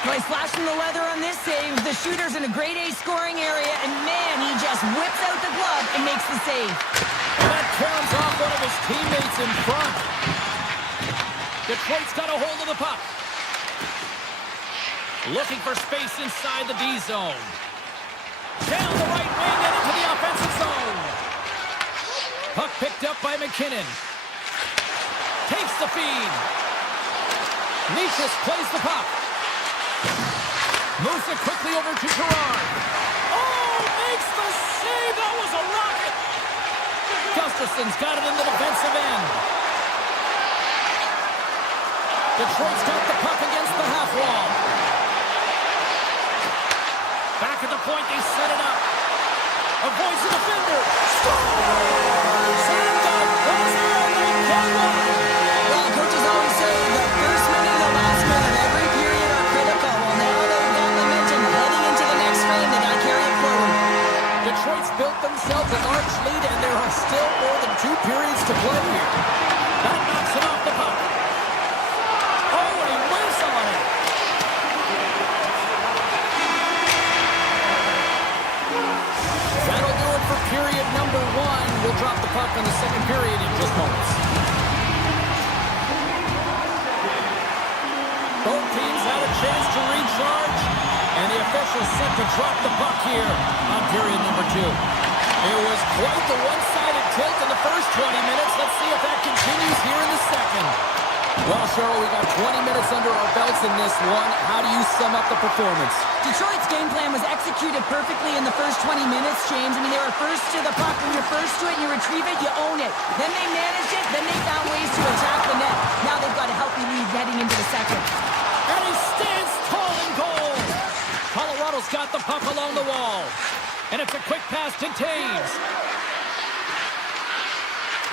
Well, he's flashing the leather on this save. The shooter's in a grade A scoring area, and man, he just whips out the glove and makes the save. And that caroms off one of his teammates in front. Detroit's got a hold of the puck. Looking for space inside the D zone. Down the right wing and into the offensive zone. Puck picked up by McKinnon. Takes the feed. Nichus plays the puck. Moves it quickly over to Gerard. Oh, makes the save. That was a rocket. Gustafson's got it in the defensive end. Detroit's got the puck against the half wall. Back at the point, they set it up. Avoids the defender. Scores! And the buzzer, they get one. Well, coach is themselves a large lead, and there are still more than 2 periods to play here. That knocks it off the puck. Oh, and he whiffs on it. That'll do it for period number 1. We'll drop the puck on the second period in just moments. Both teams had a chance to recharge, and the officials set to drop the puck here on period number 2. It was quite the one-sided tilt in the first 20 minutes. Let's see if that continues here in the second. Well, Cheryl, we got 20 minutes under our belts in this one. How do you sum up the performance? Detroit's game plan was executed perfectly in the first 20 minutes, James. I mean, they were first to the puck. When you're first to it and you retrieve it, you own it. Then they managed it. Then they found ways to attack the net. Now they've got a healthy lead heading into the second. And he stands tall in goal. Colorado's got the puck along the wall. And it's a quick pass to Taves.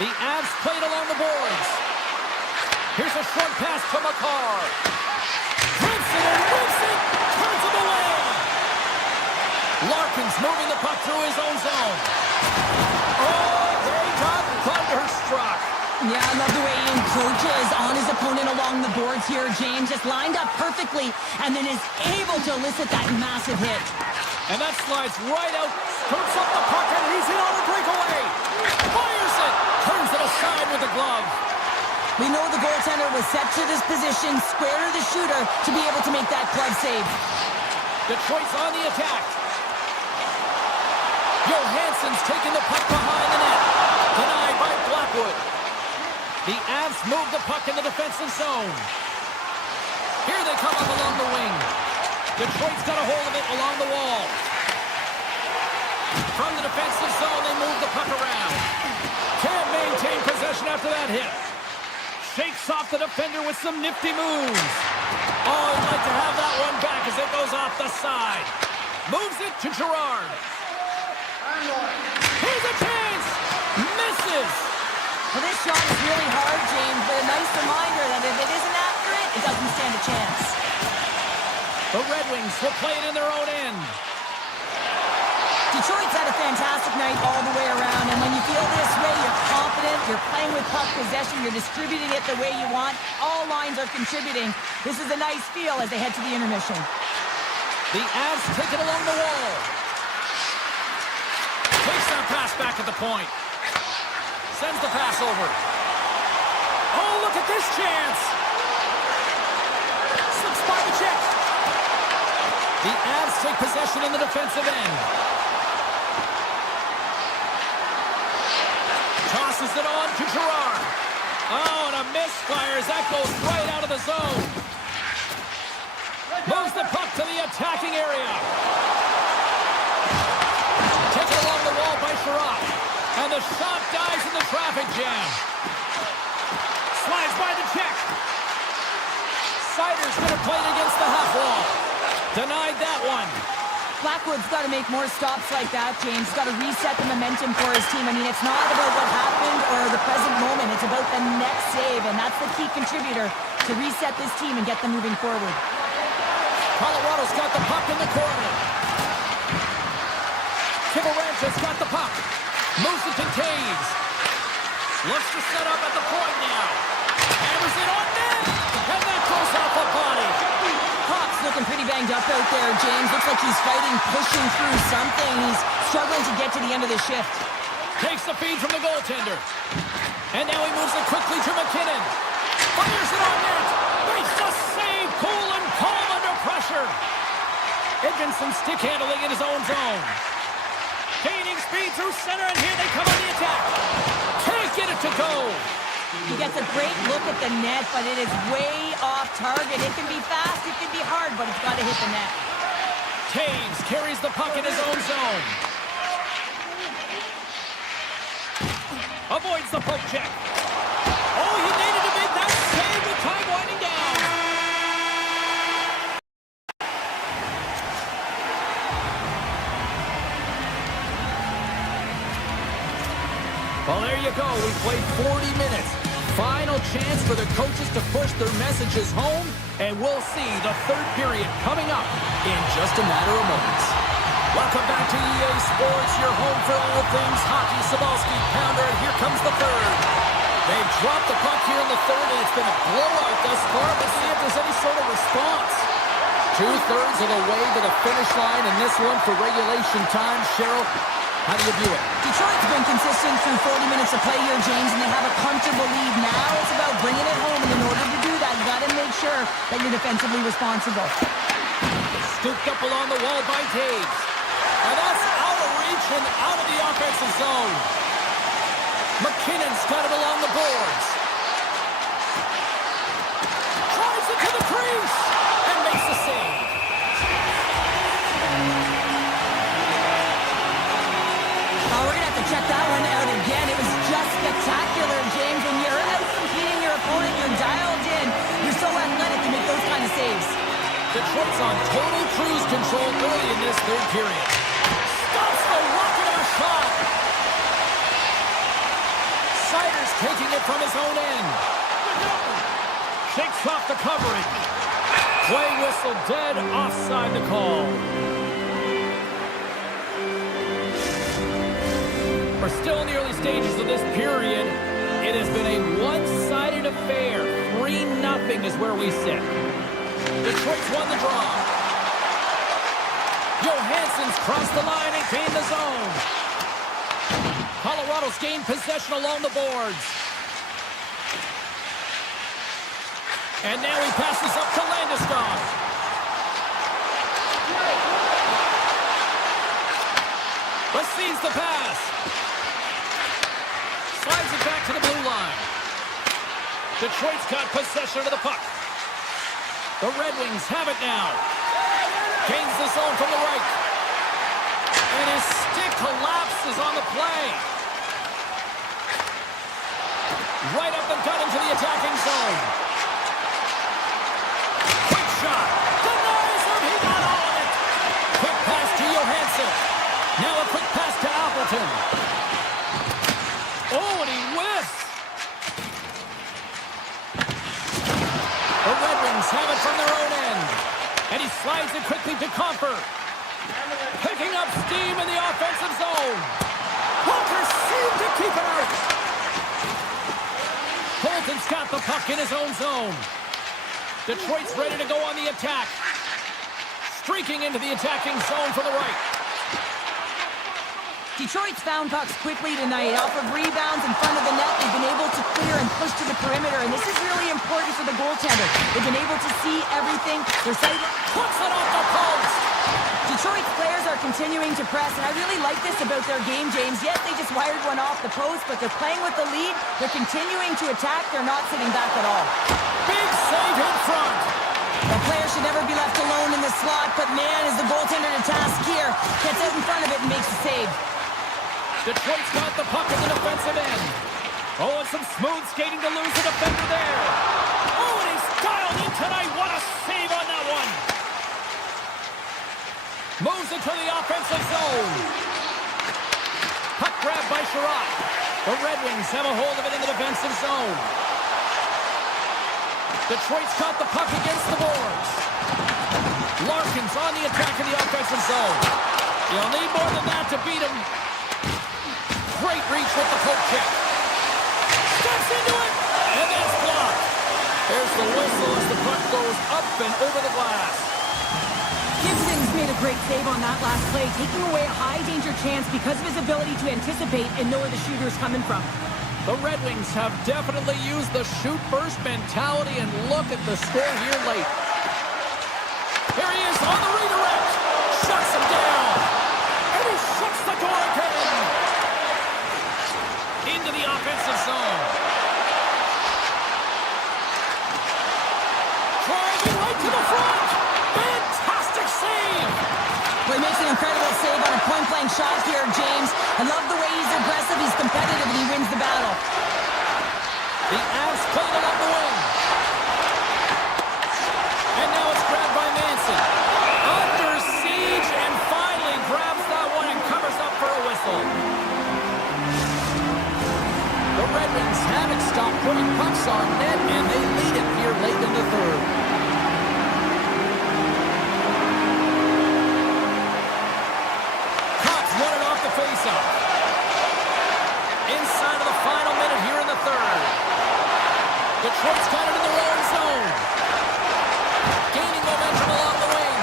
The Avs played along the boards. Here's a short pass to McCarr. Drives it and whips it. Turns it away. Larkin's moving the puck through his own zone. Oh, they got thunderstruck. Yeah, I love the way he encroaches on his opponent along the boards here, James. Just lined up perfectly and then is able to elicit that massive hit. And that slides right out. Scoops up the puck and he's in on a breakaway. Fires it. Turns it aside with the glove. We know the goaltender was set to this position, square to the shooter, to be able to make that glove save. Detroit's on the attack. Johansson's taking the puck behind the net. Denied by Blackwood. The Avs move the puck in the defensive zone. Here they come up along the wing. Detroit's got a hold of it along the wall. From the defensive zone, they move the puck around. Can't maintain possession after that hit. Shakes off the defender with some nifty moves. Oh, he'd like to have that one back as it goes off the side. Moves it to Girard. Here's a chance. Misses. Well, this shot is really hard, James, but a nice reminder that if it isn't accurate, it doesn't stand a chance. The Red Wings will play it in their own end. Detroit's had a fantastic night all the way around, and when you feel this way, you're confident, you're playing with puck possession, you're distributing it the way you want, all lines are contributing. This is a nice feel as they head to the intermission. The Avs take it along the wall. Takes that pass back at the point. Sends the pass over. Oh, look at this chance. Slips by the check. The Avs take possession in the defensive end. Tosses it on to Girard. Oh, and a misfire as that goes right out of the zone. Moves the puck to the attacking area. Taken along the wall by Sherratt. And the shot dies in the traffic jam. Slides by the check. Sider's going to play it against the half wall. Denied that one. Blackwood's got to make more stops like that, James. Got to reset the momentum for his team. I mean, it's not about what happened or the present moment. It's about the next save, and that's the key contributor to reset this team and get them moving forward. Colorado's got the puck in the corner. Kivarancha's got the puck. Moves it to Taves. Looks to set up at the point now. Hammers it on net. And that goes off the body. Hawk's looking pretty banged up out there, James. Looks like he's fighting, pushing through something. He's struggling to get to the end of the shift. Takes the feed from the goaltender. And now he moves it quickly to McKinnon. Fires it on net. Makes the save. Cool and calm under pressure. Edvinsson stick handling in his own zone. Gaining speed through center, and here they come on the attack. Can't get it to go. He gets a great look at the net, but it is way off target. It can be fast, it can be hard, but it's got to hit the net. Taves carries the puck in his own zone. Avoids the poke check. Oh, he needed to make that save with time winding down. Well, there you go. We played 40 minutes. Final chance for the coaches to push their messages home, and we'll see the third period coming up in just a matter of moments. Welcome back to EA Sports, your home for all things hockey. Sabalski, pounder, here comes the third. They've dropped the puck here in the third, and it's been a blowout thus far. Let's see if there's any sort of response. 2/3 of the way to the finish line, and this one for regulation time. Cheryl, how do you view it? Detroit's been consistent through 40 minutes of play here, James, and they have a comfortable lead. Now it's about bringing it home, and in order to do that, you got to make sure that you're defensively responsible. Scooped up along the wall by Taves. And that's out of reach and out of the offensive zone. McKinnon's got it along the boards. Drives it to the crease and makes the save. Oh, we're going to have to check that one out again. It was just spectacular, James. When you're out competing your opponent, you're dialed in. You're so athletic to make those kind of saves. Detroit's on total cruise control early in this third period. Stops the rocket of a shot. Sider's taking it from his own end. Shakes off the coverage. Play whistle dead, offside the call. We're still in the early stages of this period. It has been a one-sided affair. 3-0 is where we sit. Detroit's won the draw. Johansson's crossed the line and gained the zone. Colorado's gained possession along the boards. And now he passes up to Landeskog. Receives the pass. Slides it back to the blue line. Detroit's got possession of the puck. The Red Wings have it now. Gains the zone from the right. And his stick collapses on the play. Right up the gut into the attacking zone. Quick shot. Denies him. He got all of it. Quick pass to Johansson. Now a quick pass to Appleton. Oh, and he whiffs. The Red Wings have it from their own end. And he slides it quickly to Comfer. Picking up steam in the offensive zone. Walker seemed to keep it out. Colton's got the puck in his own zone. Detroit's ready to go on the attack. Streaking into the attacking zone for the right. Detroit's found pucks quickly tonight. Off of rebounds in front of the net, they've been able to clear and push to the perimeter, and this is really important for the goaltender. They've been able to see everything. Their sight Puts it off the post. Detroit's players are continuing to press, and I really like this about their game, James. Yes, they just wired one off the post, but they're playing with the lead. They're continuing to attack. They're not sitting back at all. Big save in front. The player should never be left alone in the slot, but man, is the goaltender to task here. Gets out in front of it and makes the save. Detroit's got the puck at the defensive end. Oh, and some smooth skating to lose the defender there. Oh, and he's dialed in tonight. What a save on that one. Moves it to the offensive zone. Puck grab by Sherratt. The Red Wings have a hold of it in the defensive zone. Detroit's got the puck against the boards. Larkin's on the attack in the offensive zone. You'll need more than that to beat him. Great reach with the poke check. Steps into it, and that's blocked. There's the whistle as the puck goes up and over the glass. Gibson's made a great save on that last play, taking away a high-danger chance because of his ability to anticipate and know where the shooter's coming from. The Red Wings have definitely used the shoot-first mentality, and look at the score here late. Here he is on the redirect. Shuts him down. And he shuts the door again. Into the offensive zone. Driving right to the front. Fantastic save. Well, he makes an incredible save on a point-blank shot here, James. I love the way he's aggressive, he's competitive, and he wins the battle. The Avs played it on the wing. And now it's grabbed by Manson. Under siege and finally grabs that one and covers up for a whistle. The Red Wings haven't stopped putting pucks on net, and they lead it here late in the third. inside of the final minute here in the third. Detroit's got it in their own zone. Gaining momentum along the wing.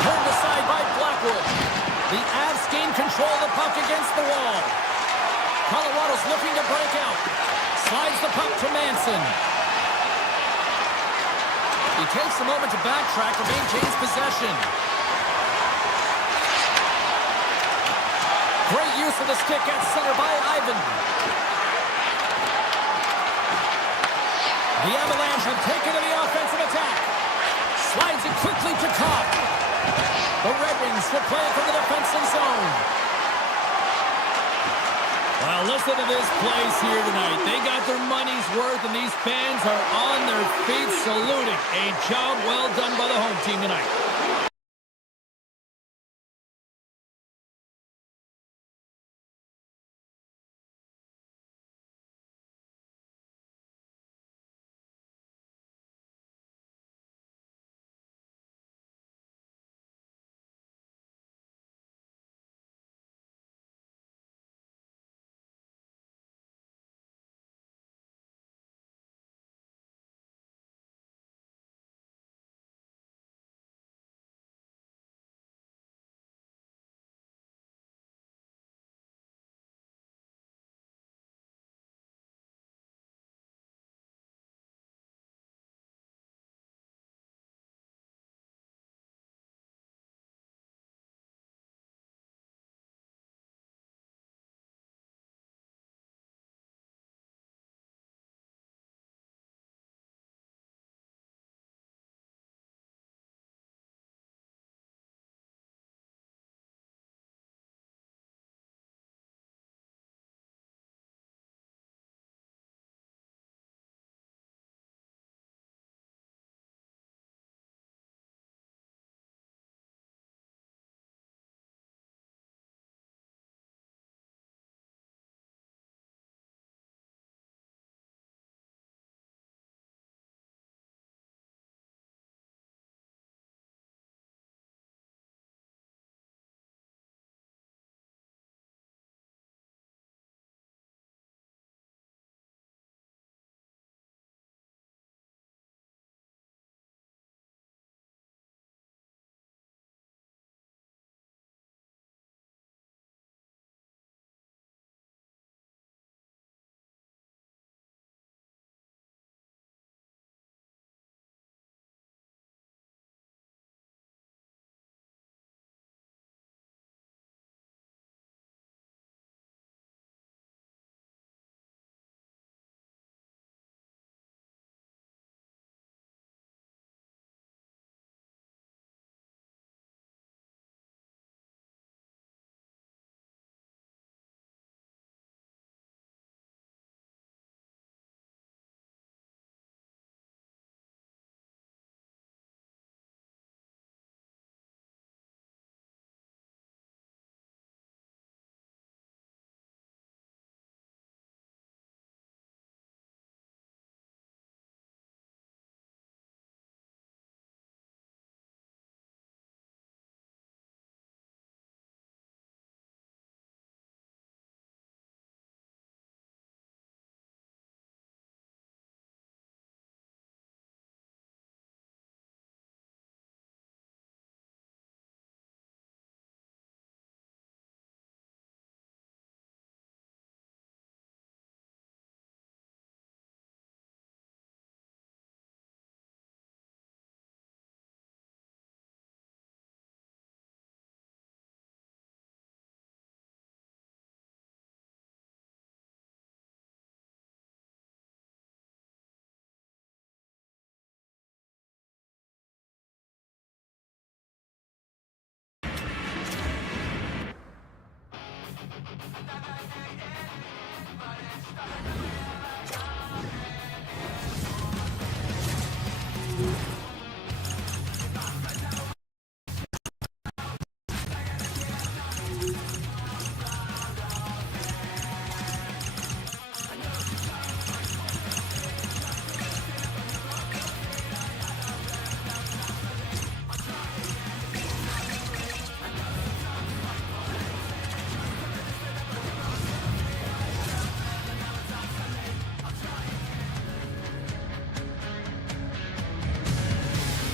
Turned aside by Blackwood. The Avs gain control of the puck against the wall. Colorado's looking to break out. Slides the puck to Manson. He takes a moment to backtrack to maintain possession. Great use of the stick at center by Ivan. The Avalanche have taken to the offensive attack. Slides it quickly to Cobb. The Red Wings will play it from the defensive zone. Well, listen to this place here tonight. They got their money's worth, and these fans are on their feet saluting. A job well done by the home team tonight.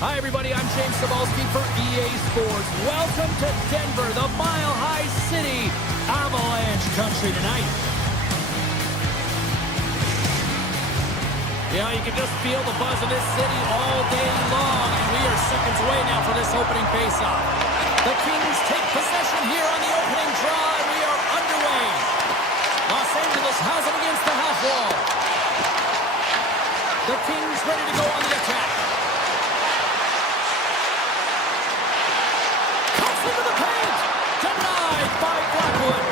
Hi, everybody. I'm James Cebulski for EA Sports. Welcome to Denver, the Mile High City, Avalanche country tonight. Yeah, you can just feel the buzz of this city all day long, and we are seconds away now for this opening faceoff. The Kings take possession here on the opening draw, and we are underway. Los Angeles has it against the half wall. The Kings ready to go on the attack. Cuts into the paint. Denied by Blackwood.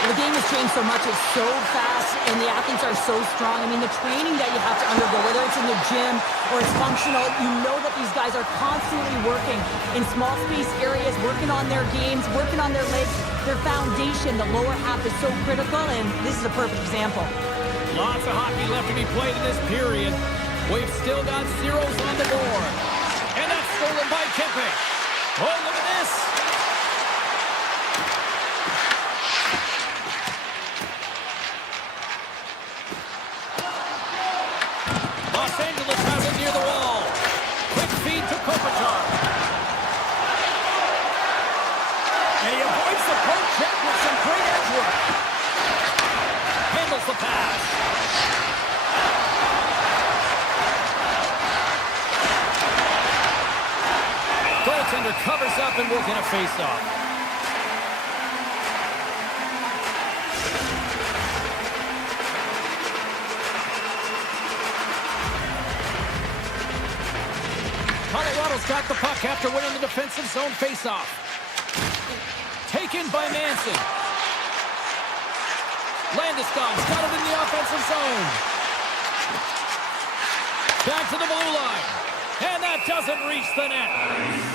Well, the game has changed so much. It's so fast, and the athletes are so strong. I mean, the training that you have to undergo, whether it's in the gym or it's functional, you know that these guys are constantly working in small space areas, working on their games, working on their legs, their foundation. The lower half is so critical, and this is a perfect example. Lots of hockey left to be played in this period. We've still got zeros on the board. And that's stolen by Kempe. Oh, look at this. Los Angeles has it near the wall. Quick feed to Kopitar. And he avoids the poke check with some great edge work. Handles the pass. Goaltender covers up and will get a face-off. Colorado's got the puck after winning the defensive zone face-off. Taken by Manson. Landeskog's got it in the offensive zone. Back to the blue line. And that doesn't reach the net.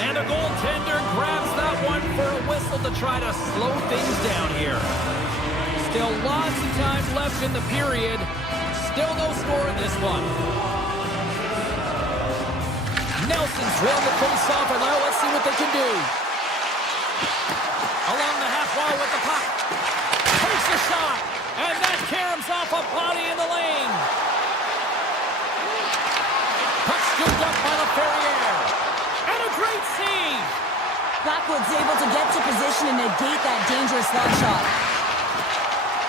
And the goaltender grabs that one for a whistle to try to slow things down here. Still lots of time left in the period. Still no score in this one. Nelson's won the face-off, and now let's see what they can do. Along the half wall with the puck. Takes a shot, and that caroms off a body in the lane. Puck scooped up by LaFerriere. And a great save. Blackwood's able to get to position and negate that dangerous slot shot.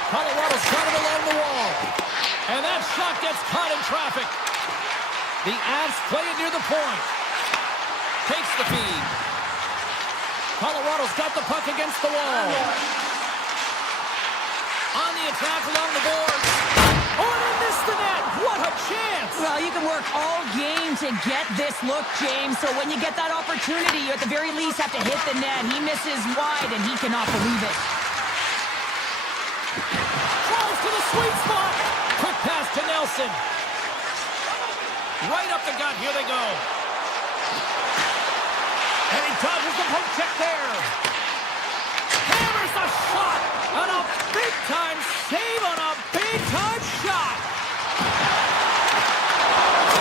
Colorado's got it along the wall. And that shot gets caught in traffic. The Avs play it near the point. Takes the feed. Colorado's got the puck against the wall. On the attack along the boards. Oh, and they missed the net. What a chance. Well, you can work all game to get this look, James. So when you get that opportunity, you at the very least have to hit the net. He misses wide, and he cannot believe it. Drives to the sweet spot. Quick pass to Nelson. Right up the gut. Here they go. And he dodges the poke check there. Hammers the shot. And a big-time save on a big-time shot.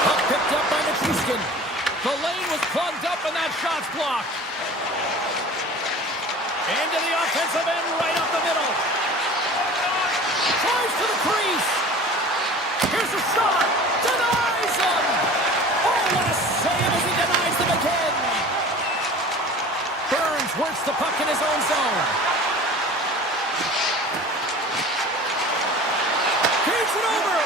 Puck picked up by Nichushkin. The lane was plugged up and that shot's blocked. Into the offensive end, right up the middle. Tries to the crease. Here's a shot. Denies him. Oh, what a save as he denies them again. Burns works the puck in his own zone. Feeds it over.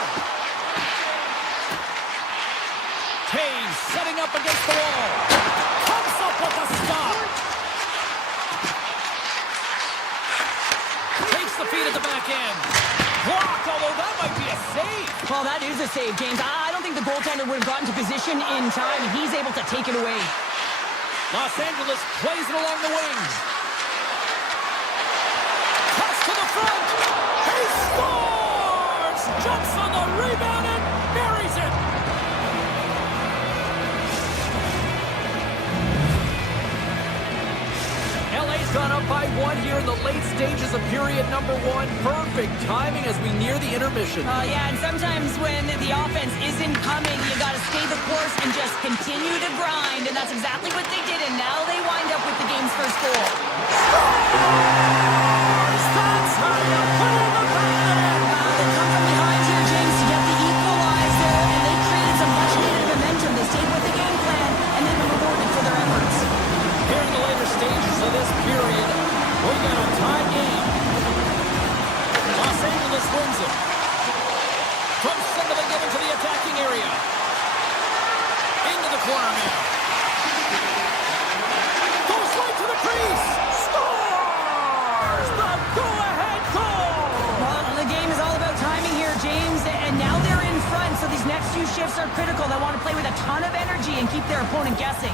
Taves setting up against the wall. Comes up with a stop. Takes the feed at the back end. Blocked, although that might be a save. Well, that is a save, James. I don't think the goaltender would have gotten to position in time, and he's able to take it away. Los Angeles plays it along the wing. Toss to the front. He scores! Jumps on the rebound and buries it. LA's gone up by one here in the late stages of period number one. Perfect timing as we near the intermission. Yeah, and sometimes when the offense isn't coming, you got to stay the course and just continue to grind, and that's exactly what they did, and now they wind up with the game's first goal. That's how you put in the back. They come from behind here, James, to get the equalizer, and they created some much-needed momentum. They stayed with the game plan, and then when corner now. Goes right to the crease. Scores the go-ahead goal. Well, the game is all about timing here, James, and now they're in front, so these next two shifts are critical. They want to play with a ton of energy and keep their opponent guessing.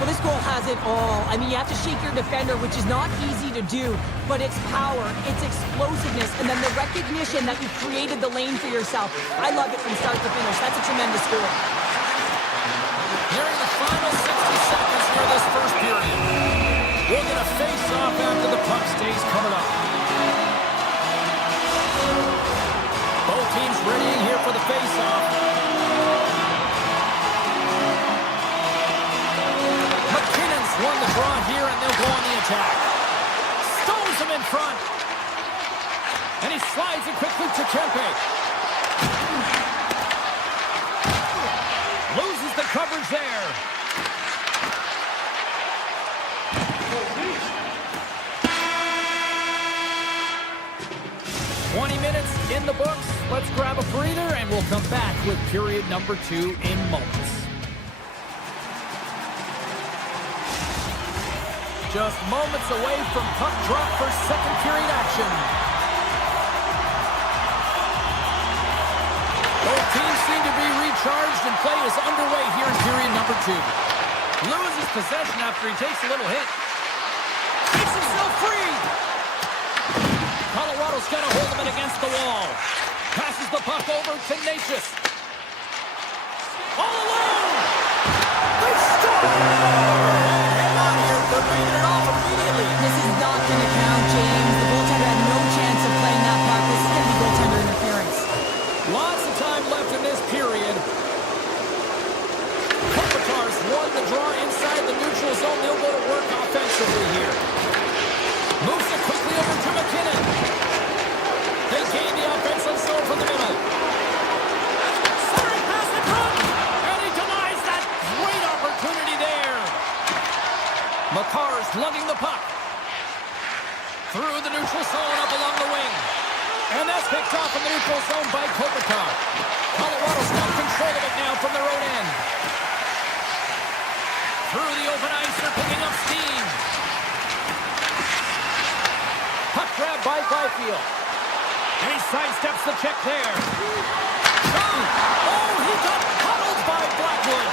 Well, this goal has it all. I mean, you have to shake your defender, which is not easy to do, but it's power, it's explosiveness, and then the recognition that you've created the lane for yourself. I love it from start to finish. That's a tremendous goal. Nearing the final 60 seconds here this first period. We'll get a face-off after the puck stays covered up. Both teams readying here for the face-off. McKinnon's won the draw here, and they'll go on the attack. Stones him in front. And he slides it quickly to Kempe. Loses the coverage there. In the books. Let's grab a breather, and we'll come back with period number 2 in moments. Just moments away from puck drop for second period action. Both teams seem to be recharged, and play is underway here in period number 2. Loses possession after he takes a little hit. Makes himself free. Colorado's got a hold of it against the wall. Passes the puck over to Natchez. All alone! They score! Hang on here. They're bringing it off immediately. This is not going to count, James. The goaltender had no chance of playing that puck. This is going to be goaltender interference. Lots of time left in this period. Kopitar's won the draw inside the neutral zone. They'll go to work offensively here. Moves it quickly over to McKinnon. They gain the offensive zone from the middle. Centering pass in front. And he denies that great opportunity there. Makar's lugging the puck. Through the neutral zone up along the wing. And that's picked off in the neutral zone by Kopitar. Colorado's got control of it now from their own end. Through the open ice, they're picking up steam. Puck grab by Byfield. And he sidesteps the check there. Oh, he got huddled by Blackwood.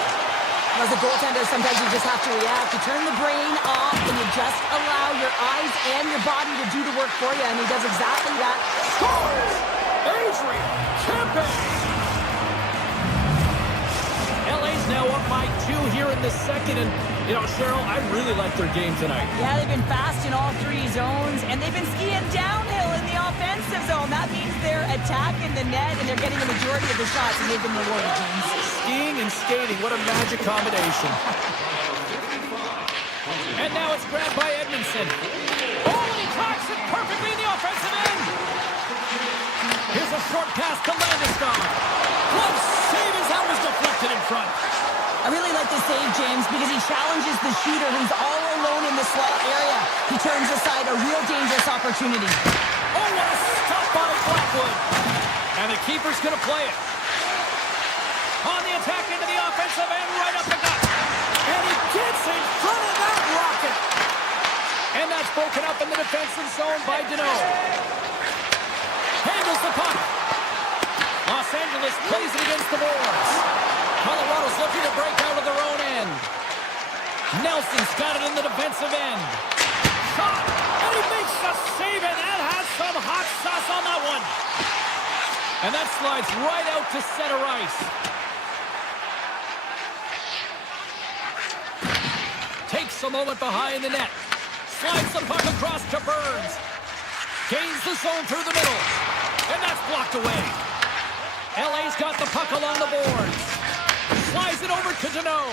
As a goaltender, sometimes you just have to react. You turn the brain off, and you just allow your eyes and your body to do the work for you, and he does exactly that. Scores! Adrian Kempe! LA's now up by 2 here in the second, and, you know, Cheryl, I really like their game tonight. Yeah, they've been fast in all 3 zones, and they've been skiing downhill in the offensive zone. That means they're attacking the net, and they're getting the majority of the shots, and they've been rewarded, James. Skiing and skating, what a magic combination. And now it's grabbed by Edmondson. Oh, and he tracks it perfectly in the offensive end. Here's a short pass to Landeskog. Glove save as that was deflected in front. I really like this save, James, because he challenges the shooter who's all alone in the slot area. He turns aside a real dangerous opportunity. Oh, what a stop by Blackwood. And the keeper's going to play it. On the attack into the offensive end, right up the gut. And he gets in front of that rocket. And that's broken up in the defensive zone by Deneau. Handles the puck. Los Angeles plays it against the boards. Colorado's looking to break out of their own end. Nelson's got it in the defensive end. Shot, and he makes the save, and that has some hot sauce on that one. And that slides right out to center ice. Takes a moment behind the net. Slides the puck across to Burns. Gains the zone through the middle. And that's blocked away. LA's got the puck along the boards. Slides it over to Deneau.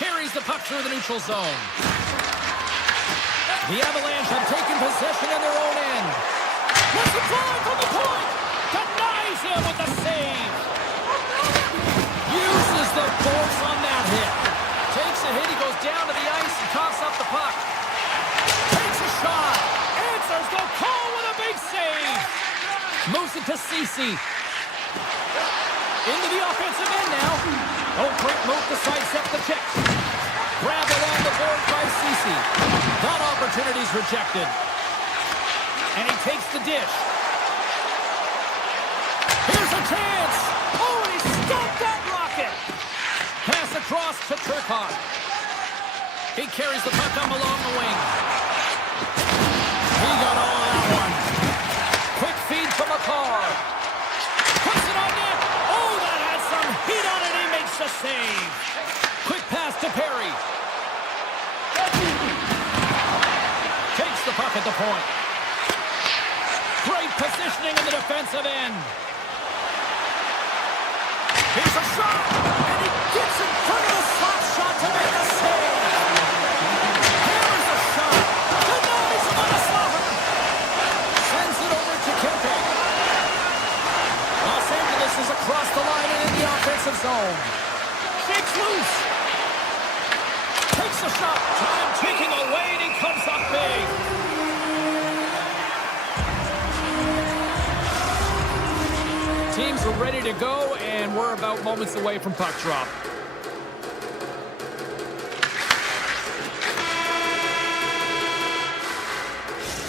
Carries the puck through the neutral zone. The Avalanche have taken possession in their own end. What's the drive from the point? Denies him with the save. Uses the force on that hit. Takes a hit, he goes down to the ice and coughs up the puck. Takes a shot. Answers the call with a big save. Moves it to Ceci. Into the offensive end now. Oh, great move to sidestep the check. Grabbed along the board by Cece. That opportunity's rejected. And he takes the dish. Here's a chance. Oh, and he stopped that rocket. Pass across to Turcotte. He carries the puck up along the wing. He got all of that one. Quick feed to McCarr. Puts it on net. Oh, that had some heat on it. He makes the save. Quick pass to Perry. Takes the puck at the point. Great positioning in the defensive end. Here's a shot. And he gets in front of the slot shot to make the save. Here's a shot. Denies him on the slapper. Sends it over to Kempe. Los Angeles is across the line and in the offensive zone. Shakes loose. Takes a shot. Time ticking away and he comes up big. Teams are ready to go, and we're about moments away from puck drop.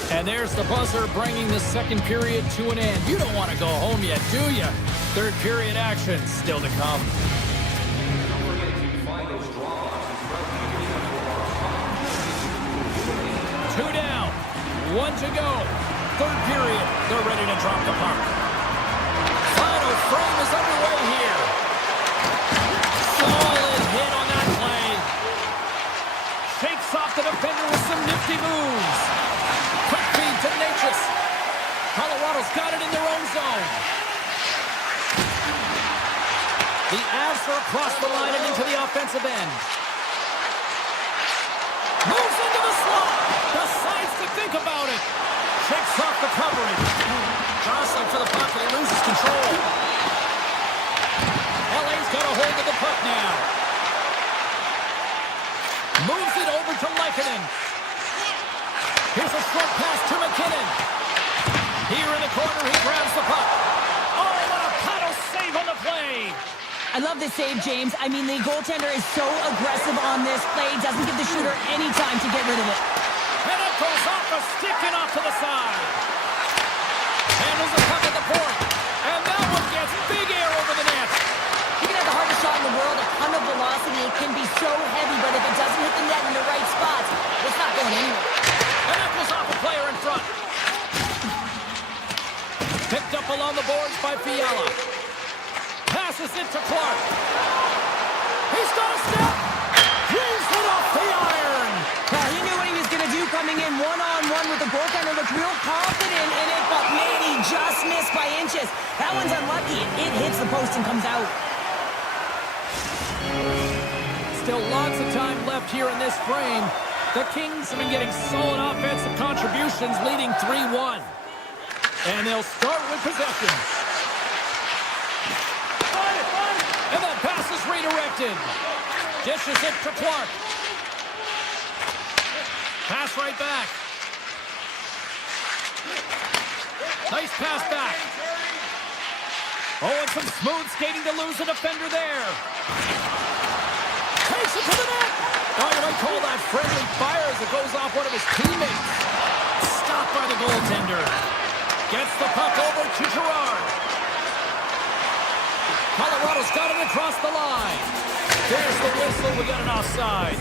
And there's the buzzer bringing the second period to an end. You don't want to go home yet, do you? Third period action still to come. Don't forget to find those draw boxes throughout the 2 down, 1 to go. Third period, they're ready to drop the puck. Final frame is underway here. Solid hit on that play. Shakes off the defender with some nifty moves. Quick feed to Natchez. Colorado's got it in their own zone. The Avs are across the line and into the offensive end. Moves into the slot. Decides to think about it. Checks off the coverage. Jostling for the puck and he loses control. LA's got a hold of the puck now. Moves it over to Lehkonen. Here's a short pass to McKinnon. Here in the corner, he grabs the puck. Oh, what a paddle save on the play. I love this save, James. I mean, the goaltender is so aggressive on this play. Doesn't give the shooter any time to get rid of it. And it goes off the stick and off to the side. Handles the puck at the point. And that one gets big air over the net. You can have the hardest shot in the world, a ton of velocity. It can be so heavy, but if it doesn't hit the net in the right spots, it's not going anywhere. And that goes off a player in front. Picked up along the boards by Fiala. Passes it to Clark. He's got a step. He's hit off the iron. Well, he knew what he was going to do coming in one-on-one with the goaltender. Looked real confident in it, but man, he just missed by inches. That one's unlucky. It hits the post and comes out. Still lots of time left here in this frame. The Kings have been getting solid offensive contributions, leading 3-1. And they'll start with possession. And that pass is redirected. Dishes it to Clark. Pass right back. Nice pass back. Oh, and some smooth skating to lose a defender there. Takes it to the net. Oh, you might call that friendly fire as it goes off one of his teammates. Stopped by the goaltender. Gets the puck over to Girard. Colorado's got it across the line. There's the whistle. We got an offside.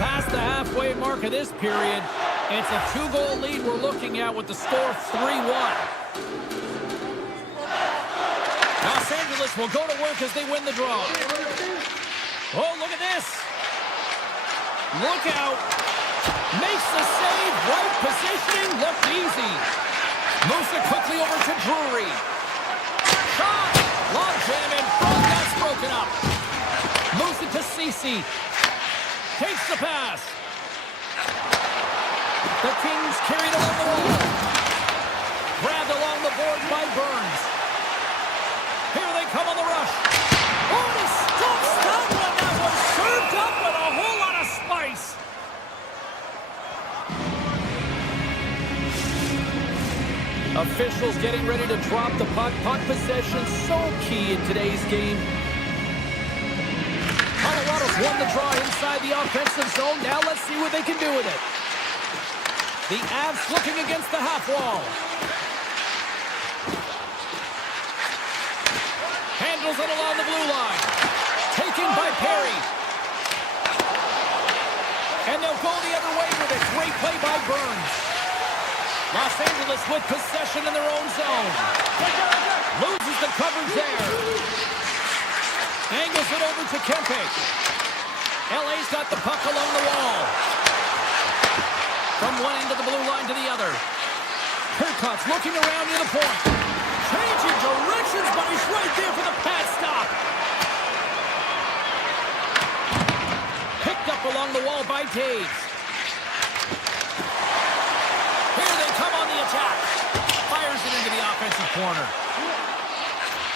Past the halfway mark of this period, it's a 2-goal lead we're looking at with the score 3-1. Los Angeles will go to work as they win the draw. Oh, look at this. Look out. Makes the save. Right positioning. Looked easy. Moves it quickly over to Drury. Shot. Long jam in front. That's broken up. Moves it to Cece. Takes the pass. The Kings carried along the wall. Grabbed along the board by Burns. Here they come on the rush. Oh, he stops that one. That was served up with a whole lot of spice. Officials getting ready to drop the puck. Puck possession so key in today's game. Colorado's won the draw inside the offensive zone. Now let's see what they can do with it. The Avs looking against the half wall. Handles it along the blue line. Taken by Perry. And they'll go the other way with it. Great play by Burns. Los Angeles with possession in their own zone. Loses the coverage there. Angles it over to Kempe. LA's got the puck along the wall. From one end of the blue line to the other. Perkott's looking around near the point. Changing directions, but he's right there for the pad stop. Picked up along the wall by Taves. Here they come on the attack. Fires it into the offensive corner.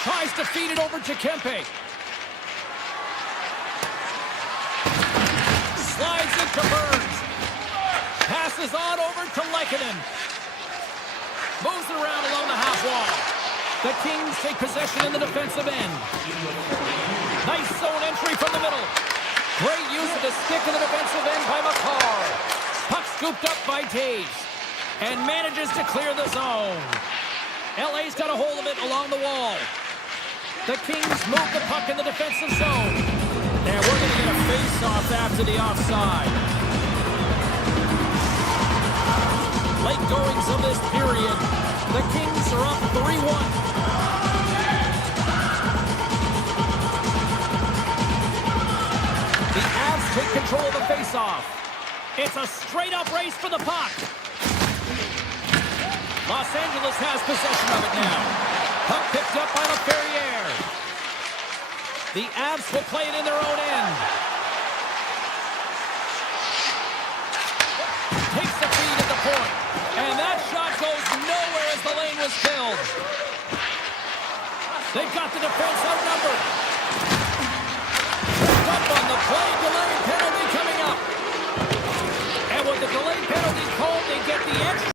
Tries to feed it over to Kempe. Slides it to Burns. Passes on over to Lehkonen. Moves it around along the half wall. The Kings take possession in the defensive end. Nice zone entry from the middle. Great use of the stick in the defensive end by McCarr. Puck scooped up by Taves. And manages to clear the zone. LA's got a hold of it along the wall. The Kings move the puck in the defensive zone. And we're going to get a face-off after the offside. Late goings of this period. The Kings are up 3-1. The Avs take control of the face-off. It's a straight-up race for the puck. Los Angeles has possession of it now. Puck picked up by LaFerriere. The Avs will play it in their own end. Takes the feed at the point. And that shot goes nowhere as the lane was filled. They've got the defense outnumbered. Picked up on the play. Delayed penalty coming up. And with the delayed penalty called, they get the extra.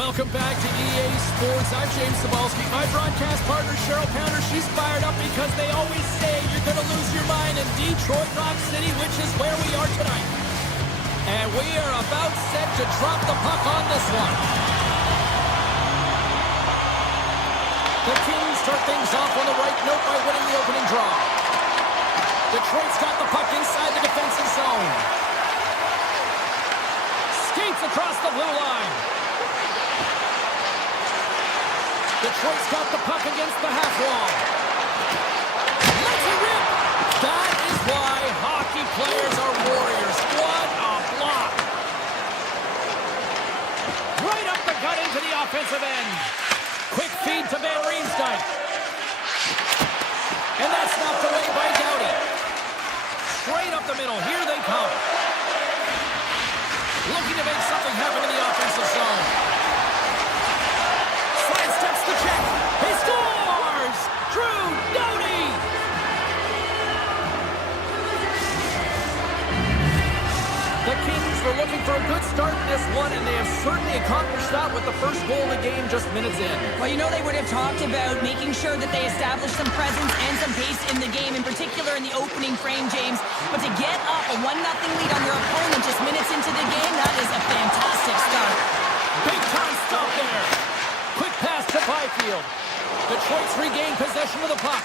Welcome back to EA Sports. I'm James Cebulski. My broadcast partner, Cheryl Pounder, she's fired up because they always say you're going to lose your mind in Detroit Rock City, which is where we are tonight. And we are about set to drop the puck on this one. The Kings start things off on the right note by winning the opening draw. Detroit's got the puck inside the defensive zone. Skates across the blue line. Detroit's got the puck against the half wall. Let's it rip! That is why hockey players are warriors. What a block! Right up the gut into the offensive end. Quick feed to Van Riemsdyk. And that's knocked away by Doughty. Straight up the middle. Here they come. Looking to make something happen in the offensive zone. Sidesteps the check. He scores! Drew Doughty! The Kings were looking for a good start in this one, and they have certainly accomplished that with the first goal of the game just minutes in. Well, you know they would have talked about making sure that they established some presence and some pace in the game, in particular in the opening frame, James. But to get up a 1-0 lead on their opponent just minutes into the game, that is a fantastic start. Big time stop there. Quick pass to Byfield. Detroit's regained possession of the puck.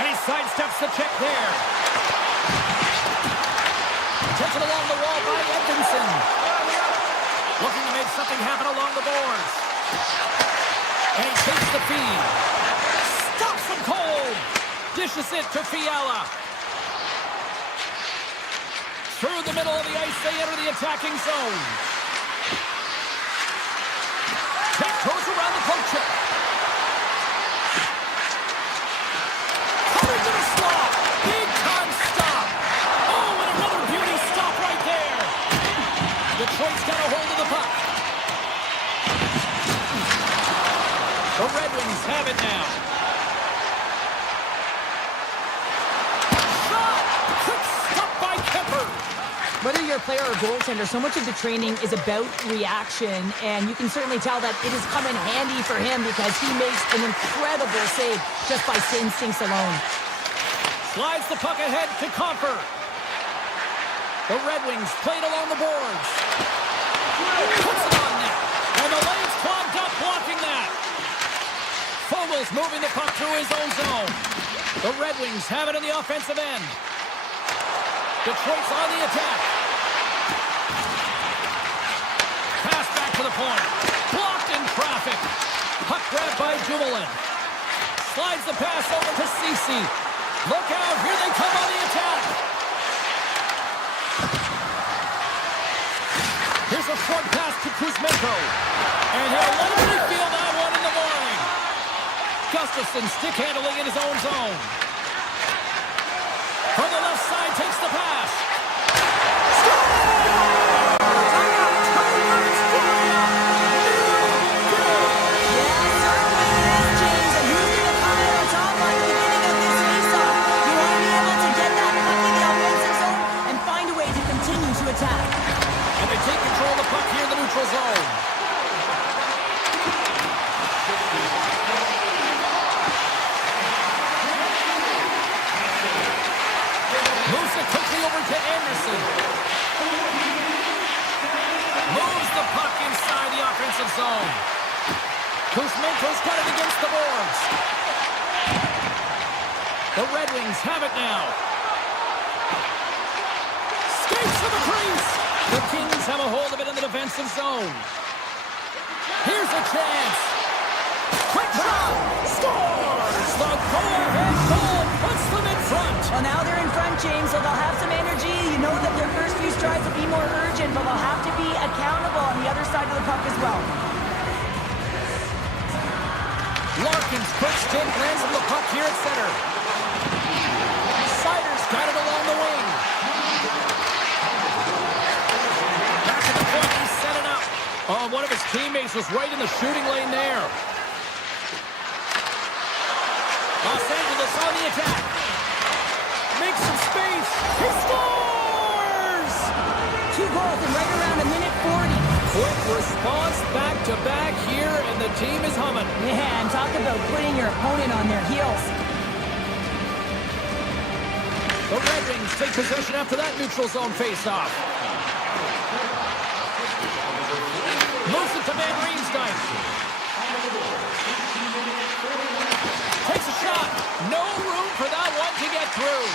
And he sidesteps the check there. Taken along the wall by Edmondson. Looking to make something happen along the boards. And he takes the feed. Stops him cold. Dishes it to Fiala. Through the middle of the ice, they enter the attacking zone. Pick goes around the poke check. Coming to the slot. Big time stop. Oh, and another beauty stop right there. Detroit's got a hold of the puck. The Red Wings have it now. Shot! Quick stop by Kemper. Whether you're a player or goaltender, so much of the training is about reaction, and you can certainly tell that it has come in handy for him because he makes an incredible save just by instincts alone. Slides the puck ahead to Comfer. The Red Wings played along the boards. Puts it on net. And the lane's clogged up blocking that. Fogel's moving the puck through his own zone. The Red Wings have it in the offensive end. Detroit's on the attack. Pass back to the point. Blocked in traffic. Puck grabbed by Dumoulin. Slides the pass over to Ceci. Look out, here they come on the attack. Here's a short pass to Kuzmenko. And he'll likely feel that one in the morning. Gustafsson stick handling in his own zone. From the left side, takes the pass. And they take control of the puck here in the neutral zone. Moves it quickly over to Anderson. Moves the puck inside the offensive zone. Kuzmenko's got it against the boards. The Red Wings have it now. Skates to the crease. The Kings have a hold of it in the defensive zone. Here's a chance. Quick shot. Scores. The go-ahead goal puts them in front. Well, now they're in front, James, so they'll have some energy. You know that their first few strides will be more urgent, but they'll have to be accountable on the other side of the puck as well. Larkin's quick stick lands on the puck here at center. Sider's got it along the wing. Back to the point, he's setting up. Oh, one of his teammates was right in the shooting lane there. Los Angeles on the attack. Makes some space. He scores! 2 goals in right around a minute 40. Quick response back-to-back here, and the team is humming. Yeah, and talk about putting your opponent on their heels. The Red Wings take possession after that neutral zone face-off. Moves it to Van Riemsdyk. Takes a shot. No room for that one to get through.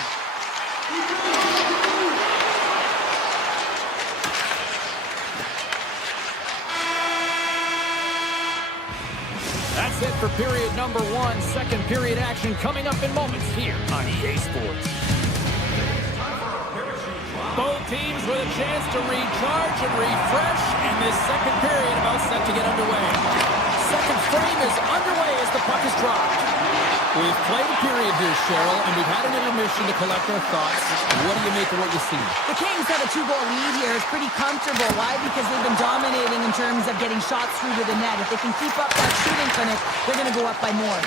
That's it for period number one. Second period action coming up in moments here on EA Sports. Both teams with a chance to recharge and refresh, and this second period about set to get underway. Second frame is underway as the puck is dropped. We've played a period here, Cheryl, and we've had an intermission to collect our thoughts. What do you make of what you see? The Kings have a 2-goal lead here. It's pretty comfortable. Why? Because they've been dominating in terms of getting shots through to the net. If they can keep up that shooting clinic, they're going to go up by more.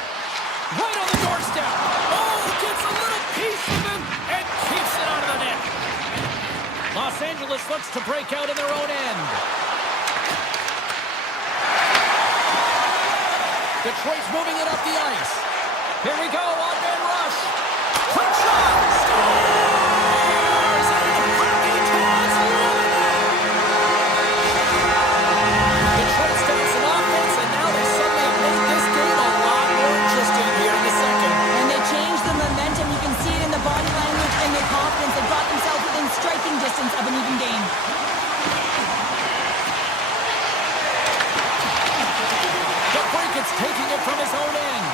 Right on the doorstep. Oh, gets a little piece of him and keeps it out of the net. Los Angeles looks to break out in their own end. Detroit's moving it up the ice. Here we go, on-man rush. Quick shot. Scores! And the hockey toss Detroit started some offense, and now they suddenly have made this game a lot more interesting here in the second. And they changed the momentum. You can see it in the body language and their confidence. They brought themselves within striking distance of an even game. It's taking it from his own end.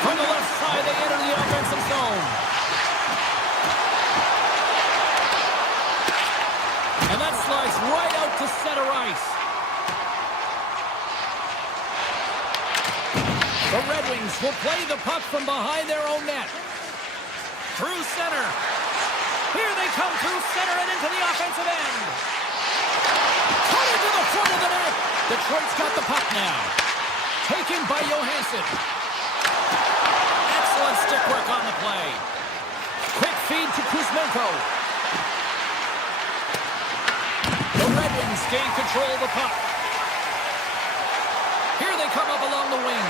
From the left side, they enter the offensive zone. And that slides right out to center ice. The Red Wings will play the puck from behind their own net. Through center. Here they come through center and into the offensive end. Coming to the front of the net. Detroit's got the puck now. Taken by Johansson. Excellent stick work on the play. Quick feed to Kuzmenko. The Red Wings gain control of the puck. Here they come up along the wing.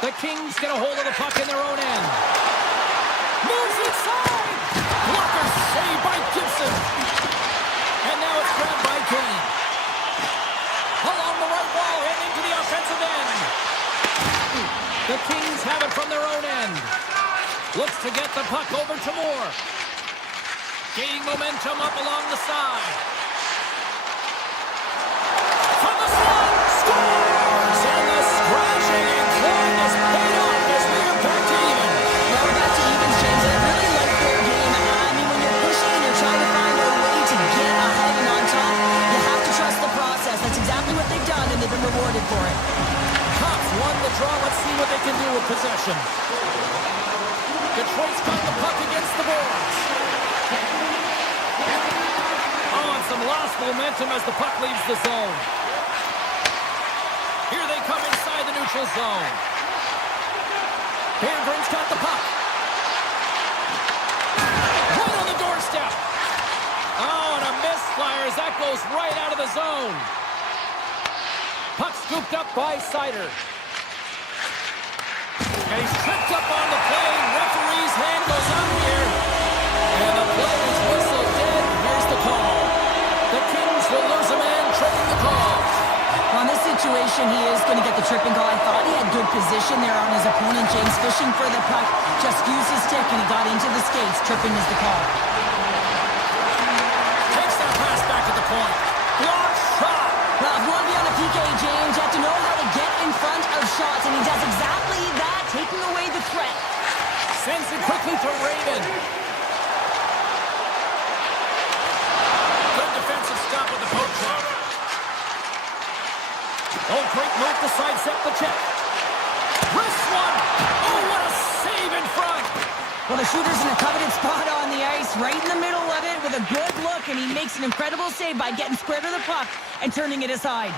The Kings get a hold of the puck in their own end. Moves inside. Blocker saved by Gibson. And now it's grabbed by Kane. Along the right wall and into the offensive end. The Kings have it from their own end. Looks to get the puck over to Moore. Gaining momentum up along the side. From the slot, scores! And the scratching and clawing is paid off as we are back to even. Well, back to even, James. I really like their game. I mean, when you're pushing and you're trying to find a way to get ahead and on top, you have to trust the process. That's exactly what they've done, and they've been rewarded for it. Cops won the draw. Let's see what they can do with possession. Detroit's got the puck against the boards. Oh, and some lost momentum as the puck leaves the zone. Here they come inside the neutral zone. Handgren's got the puck. Right on the doorstep. Oh, and a misfire as that goes right out of the zone. Puck scooped up by Seider. And he's tripped up on the play. Referee's hand goes up here. And the play is whistled dead. Here's the call. The Kings will lose a man, trading the call. On this situation, he is going to get the tripping call. I thought he had good position there on his opponent. James fishing for the puck. Just used his stick and he got into the skates. Tripping is the call. Takes that pass back to the point. Block shot. Well, if you want to be on a PK, James, you have to know how to get in front of shots, and he does exactly that, taking away the threat. Sends it quickly to Raymond. Good defensive stop with the poke check. Oh, great move to sidestep the check. Wrist one. Oh, what a save in front. Well, the shooter's in a coveted spot on the ice, right in the middle of it with a good look, and he makes an incredible save by getting square to the puck and turning it aside.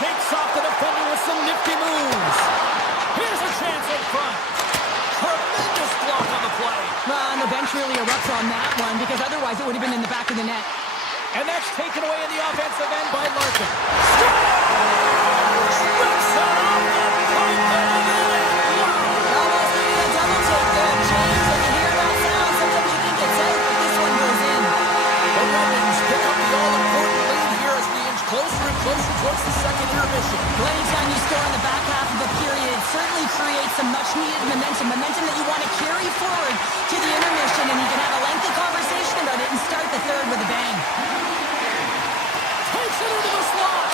Shakes off the defender with some nifty moves. Here's a chance in front. Tremendous block on the play. Well, and the bench really erupts on that one because otherwise it would have been in the back of the net. And that's taken away in the offensive end by Larkin. Scores! Rips it off the pipe and in. Almost needed a double take there, James. When you hear that sound, sometimes you think it's out, but this one goes in. The Red Wings pick up the all-important lead here as we inch closer and closer towards the second intermission. Well, anytime you score in the back half of a period, it certainly creates some much-needed momentum that you want to carry forward to the intermission, and you can have a lengthy conversation about it and start the third with a bang. Takes it into the slot.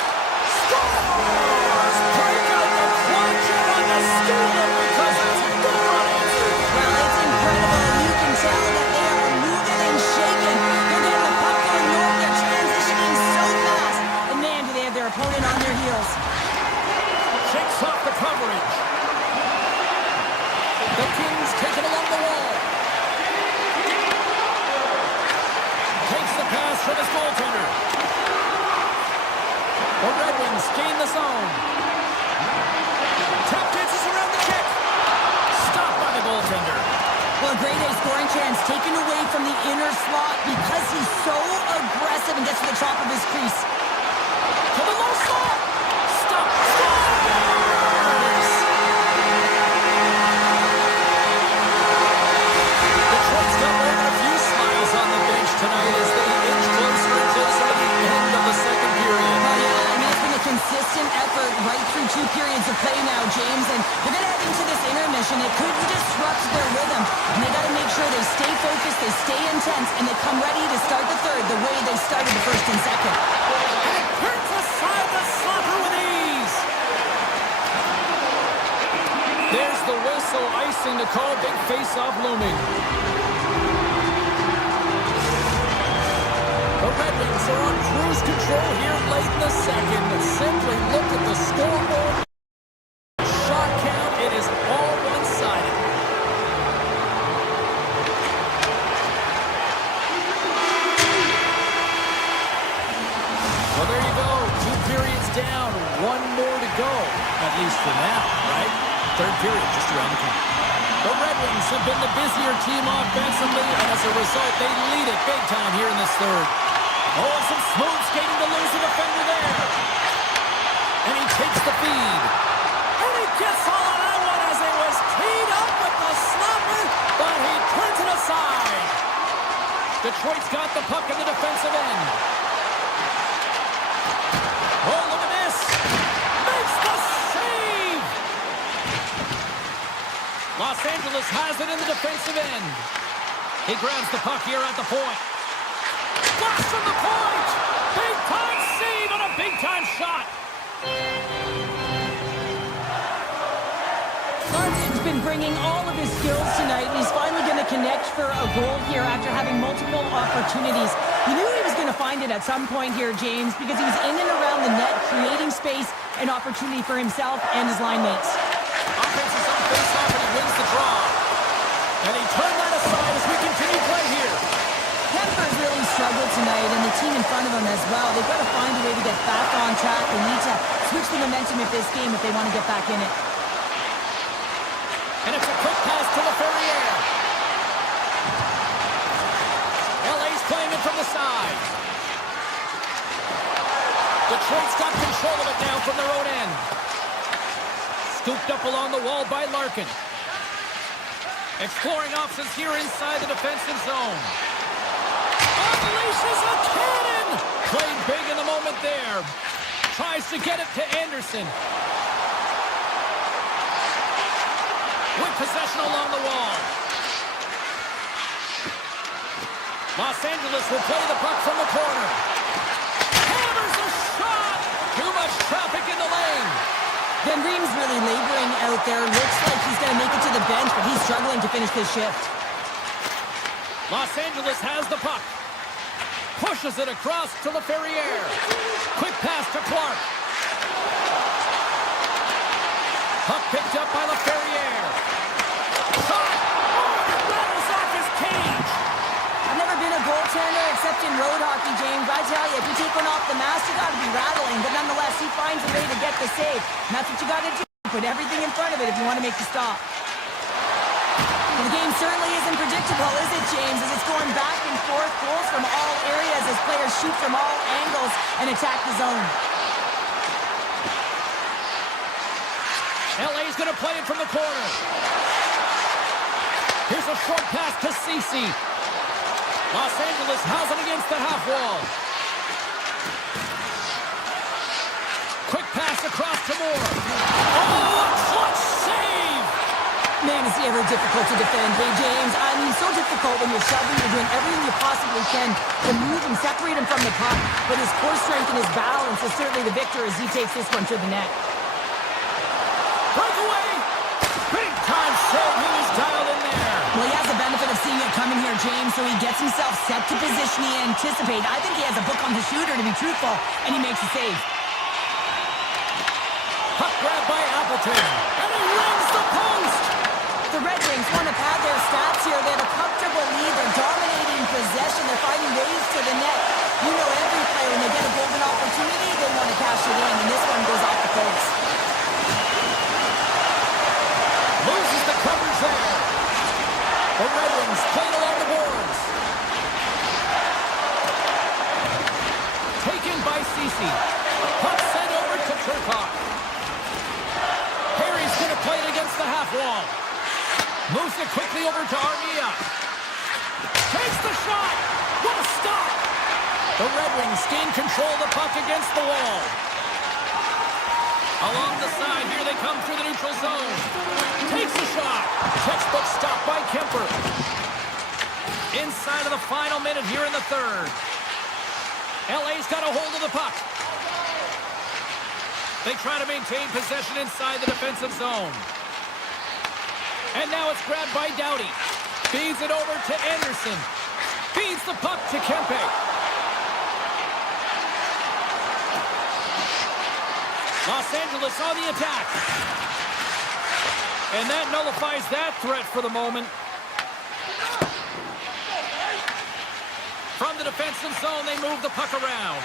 Scores! Break out the clutch and on the steal because it's more unanswered. Well, it's incredible. You can tell that they are moving and shaking. They're getting the puck going north. They're transitioning so fast. And man, do they have their opponent on their heels. Shakes off the coverage. The Kings take it along the wall. Takes the pass from his goaltender. The Red Wings gain the zone. Tap dances around the check. Stopped by the goaltender. Well, a grade A scoring chance taken away from the inner slot because he's so aggressive and gets to the top of his crease. To the low slot. Stop. Scores! Detroit's got more than a few smiles on the bench tonight as they inch closer and closer to the end of the second period. Oh, yeah, I mean, it's been a consistent effort right through 2 periods of play now, James, and they're going to head into this intermission. It could disrupt their rhythm, and they got to make sure they stay focused, they stay intense, and they come ready to start the third the way they started the first and second. And it turns aside the slapper with ease. There's the whistle, icing to call, big face-off looming. The Red Wings are on cruise control here late in the second. Simply look at the scoreboard. Shot count, it is all one-sided. Well, there you go. 2 periods down, 1 more to go. At least for now, right? Third period just around the corner. The Red Wings have been the busier team offensively, and as a result, they lead it big time here in this third. Oh, and some smooth skating to lose the defender there. And he takes the feed. And he gets all on that one as it was teed up with the slapper, but he turns it aside. Detroit's got the puck in the defensive end. Oh, look at this. Makes the save. Los Angeles has it in the defensive end. He grabs the puck here at the point. Blast from the point! Big-time save on a big-time shot! Larkin's been bringing all of his skills tonight, and he's finally going to connect for a goal here after having multiple opportunities. You knew he was going to find it at some point here, James, because he was in and around the net, creating space and opportunity for himself and his line mates. Offense is on face-off, and he wins the draw. And he turned that aside as we continue play here. Denver's really struggled tonight, and the team in front of them as well. They've got to find a way to get back on track. They need to switch the momentum of this game if they want to get back in it. And it's a quick pass to LaFerriere. LA's playing it from the side. Detroit's got control of it now from their own end. Scooped up along the wall by Larkin. Exploring options here inside the defensive zone. Unleashes a cannon! Played big in the moment there. Tries to get it to Anderson. With possession along the wall. Los Angeles will play the puck from the corner. Hammers a shot! Too much traffic in the lane. Van Riem's really laboring out there. Looks like he's going to make it to the bench, but he's struggling to finish this shift. Los Angeles has the puck. Pushes it across to LaFerriere. Quick pass to Clark. Puck picked up by LaFerriere. Shot! Oh, it rattles off his cage. I've never been a goaltender except in road hockey, James. I tell you, if you take one off the mask, you got to be rattling. But nonetheless, he finds a way to get the save. And that's what you got to do. Put everything in front of it if you want to make the stop. Well, the game certainly isn't predictable, is it, James? As it's going back and forth, goals from all areas as players shoot from all angles and attack the zone. LA's going to play it from the corner. Here's a short pass to Cece. Los Angeles has it against the half wall. Quick pass across to Moore. Oh, a clutch save! Man, is he ever difficult to defend. Hey, James, I mean, so difficult when you're shoving, you're doing everything you possibly can to move and separate him from the puck. But his core strength and his balance is certainly the victor as he takes this one to the net. Breakaway! Big time save. He was dialed in there. Well, he has the benefit of seeing it coming here, James, so he gets himself set to position he anticipates. I think he has a book on the shooter, to be truthful, and he makes a save. Puck grab by Appleton. And he rings the post! The Red Wings want to pad their stats here. They have a comfortable lead. They're dominating possession. They're finding ways to the net. You know, every player, when they get a golden opportunity, they want to cash it in, and this one goes off the post. Loses the coverage there. The Red Wings playing along the boards. Taken by Cece. Puck sent over to Turcotte. Harry's going to play it against the half wall. Moves it quickly over to Armia. Takes the shot. What a stop. The Red Wings gain control of the puck against the wall. Along the side, here they come through the neutral zone. Takes the shot. Textbook stop by Kemper. Inside of the final minute here in the third. LA's got a hold of the puck. They try to maintain possession inside the defensive zone. And now it's grabbed by Doughty. Feeds it over to Anderson. Feeds the puck to Kempe. Los Angeles on the attack. And that nullifies that threat for the moment. From the defensive zone, they move the puck around.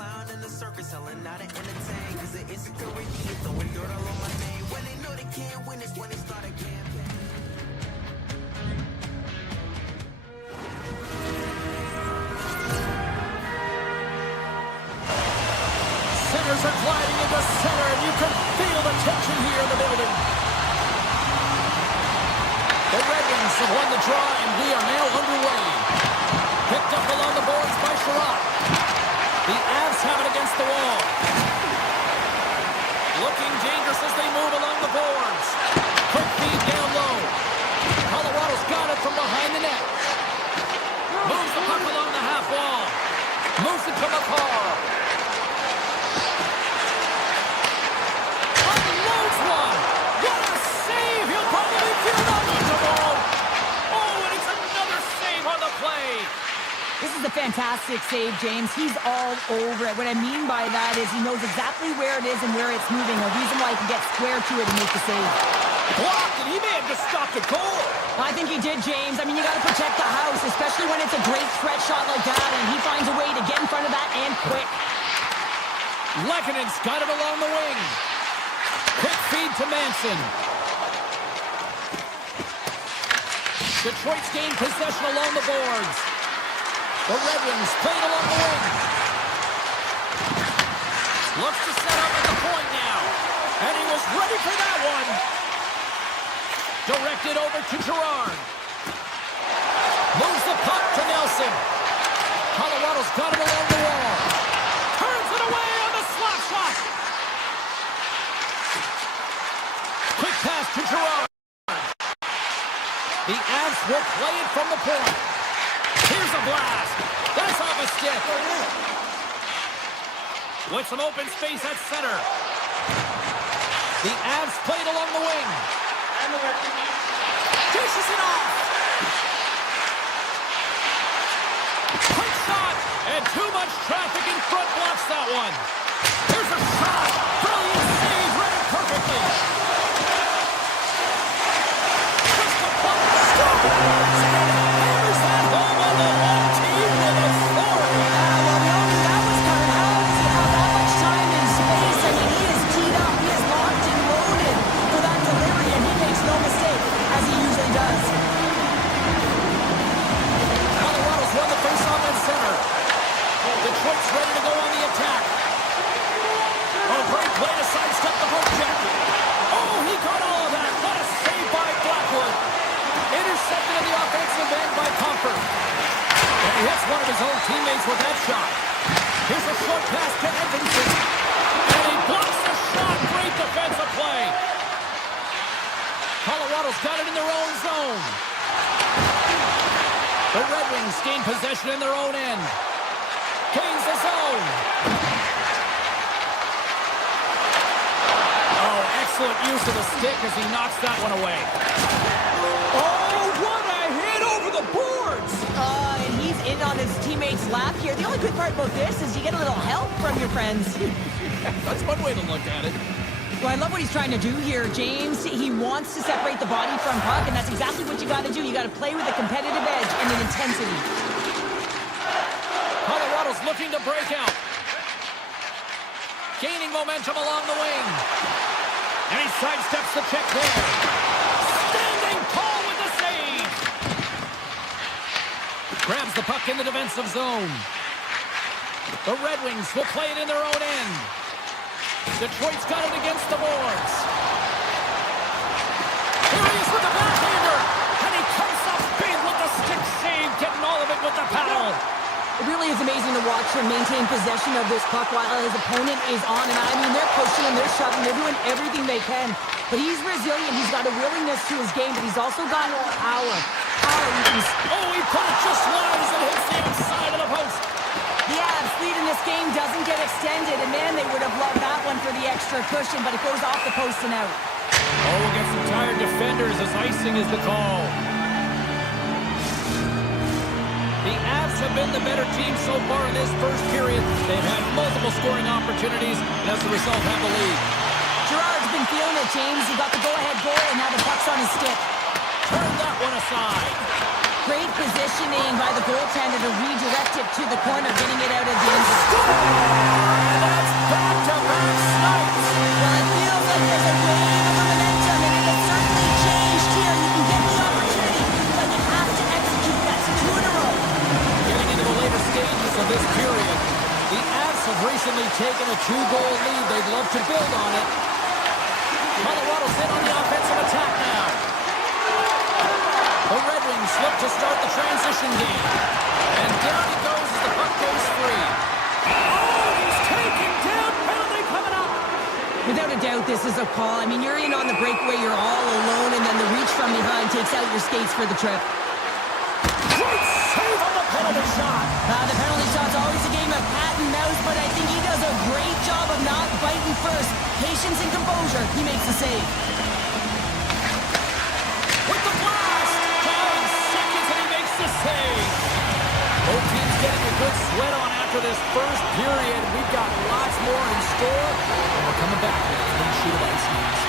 clown in the circus, selling out to entertain. Cause the insecurity is throwing dirt all on my name. When they know they can't win, it's when they start a campaign. Centers are gliding into center, and you can feel the tension here in the building. The Red Wings have won the draw, and we are now underway. Picked up along the boards by Sherratt. The Avs have it against the wall. Looking dangerous as they move along the boards. Quick feed down low. Colorado's got it from behind the net. Moves the puck along the half wall. Moves it to McCall. Unloads one. What a save! He'll probably feel that one to ball. Oh, and it's another save on the play. This is a fantastic save, James. He's all over it. What I mean by that is he knows exactly where it is and where it's moving. A reason why he can get square to it and make the save. Blocked, and he may have just stopped a goal. I think he did, James. I mean, you got to protect the house, especially when it's a great threat shot like that, and he finds a way to get in front of that and quick. Lekkonen's got it along the wing. Quick feed to Manson. Detroit's gained possession along the boards. The Red Wings played along the wing. Looks to set up at the point now. And he was ready for that one. Directed over to Girard. Moves the puck to Nelson. Colorado's got it along the wall. Turns it away on the slap shot. Quick pass to Girard. The Avs will play it from the point. Here's a blast. That's off a stick. With some open space at center. The Avs played along the wing. Dishes it off. Quick shot. And too much traffic in front blocks that one. Here's a shot. Brilliant save. Read it perfectly. Puts the puck. Scores. Hammers that home on the one team with authority. Well, we all knew that was coming. How does he have that much time and space? I mean, he is teed up. He is locked and loaded for that delivery, and he makes no mistake, as he usually does. Colorado's won the faceoff at center. Detroit's ready to go on the attack. Oh, great play to sidestep the poke check. Oh, he caught all of that. What a save by Blackwood. Intercepted in the offensive end by Comfort. And he hits one of his own teammates with that shot. Here's a short pass to Edmondson. And he blocks the shot. Great defensive play. Colorado's got it in their own zone. The Red Wings gain possession in their own end. Gains the zone. Oh, excellent use of the stick as he knocks that one away. Oh, what a hit over the boards! And he's in on his teammate's lap here. The only good part about this is you get a little help from your friends. That's one way to look at it. Well, I love what he's trying to do here, James. He wants to separate the body from puck, and that's exactly what you got to do. You got to play with a competitive edge and an intensity. Colorado's looking to break out. Gaining momentum along the wing. And he sidesteps the check there. Standing tall with the save. Grabs the puck in the defensive zone. The Red Wings will play it in their own end. Detroit's got it against the boards. Here he is with the backhander. And he comes up big with the stick save, getting all of it with the paddle. It really is amazing to watch him maintain possession of this puck while his opponent is on. And I mean, they're pushing him, they're shoving, they're doing everything they can. But he's resilient. He's got a willingness to his game, but he's also got power. Oh, he put it just wide as it hits the outside of the post. The Avs lead in this game doesn't get extended, and man, they would have loved that one for the extra cushion, but it goes off the post and out. Oh, we'll get some tired defenders as icing is the call. The Avs have been the better team so far in this first period. They've had multiple scoring opportunities, and as a result have the lead. Girard's been feeling it, James. He got the go-ahead goal, and now the puck's on his stick. Turn that one aside. Great positioning by the goaltender to redirect it to the corner, getting it out of danger. That's back-to-back snipes. Well, it feels like there's a wave of momentum, and it has certainly changed here. You can get the opportunity, but you have to execute. That's 2 in a row. Getting into the later stages of this period, the Avs have recently taken a 2-goal lead. They'd love to build on it. Colorado's in on the offensive attack now. The Red Wings look to start the transition game. And down he goes as the puck goes free. Oh, he's taken down. Penalty coming up. Without a doubt, this is a call. I mean, you're in on the breakaway, you're all alone, and then the reach from behind takes out your skates for the trip. Great save on the penalty shot. The penalty shot's always a game of cat and mouse, but I think he does a great job of not biting first. Patience and composure. He makes the save. With the blast. 5 seconds and he makes the save. Both teams getting a good sweat on after this first period. We've got lots more in store. And we're coming back with a clean sheet of ice next.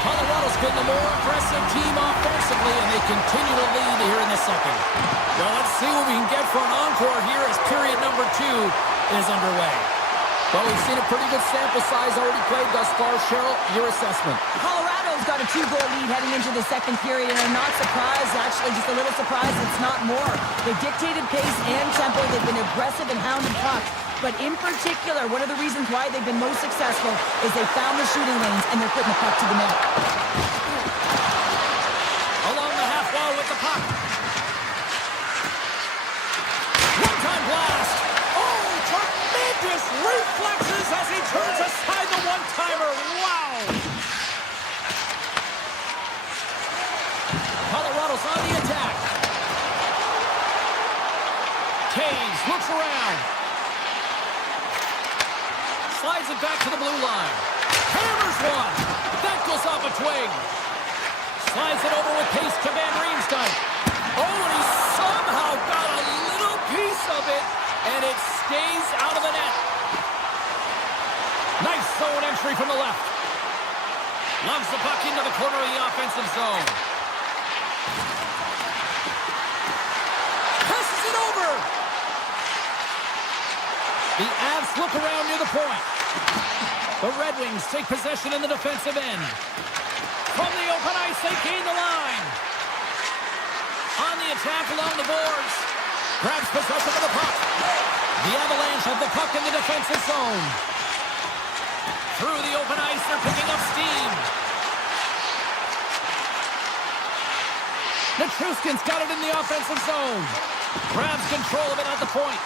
Colorado's been the more aggressive team offensively, and they continue to lead here in the second. Well, let's see what we can get for an encore here as period number 2 is underway. Well, we've seen a pretty good sample size already played thus far. Cheryl, your assessment. Colorado's got a 2-goal lead heading into the second period, and I'm not surprised, actually just a little surprised it's not more. They dictated pace and tempo. They've been aggressive and hounded pucks. But in particular, one of the reasons why they've been most successful is they found the shooting lanes and they're putting the puck to the net. Along the half wall with the puck. One-time blast. Oh, tremendous reflexes as he turns aside the one-timer. Wow. Colorado's on the attack. Taves looks around. Slides it back to the blue line. Hammers one. That goes off a twig. Slides it over with pace to Van Riemsdyk. Oh, and he somehow got a little piece of it, and it stays out of the net. Nice zone entry from the left. Loves the puck into the corner of the offensive zone. Passes it over. The Avs look around near the point. The Red Wings take possession in the defensive end. From the open ice, they gain the line. On the attack along the boards. Grabs possession of the puck. The Avalanche have the puck in the defensive zone. Through the open ice, they're picking up steam. Nichushkin's got it in the offensive zone. Grabs control of it at the point.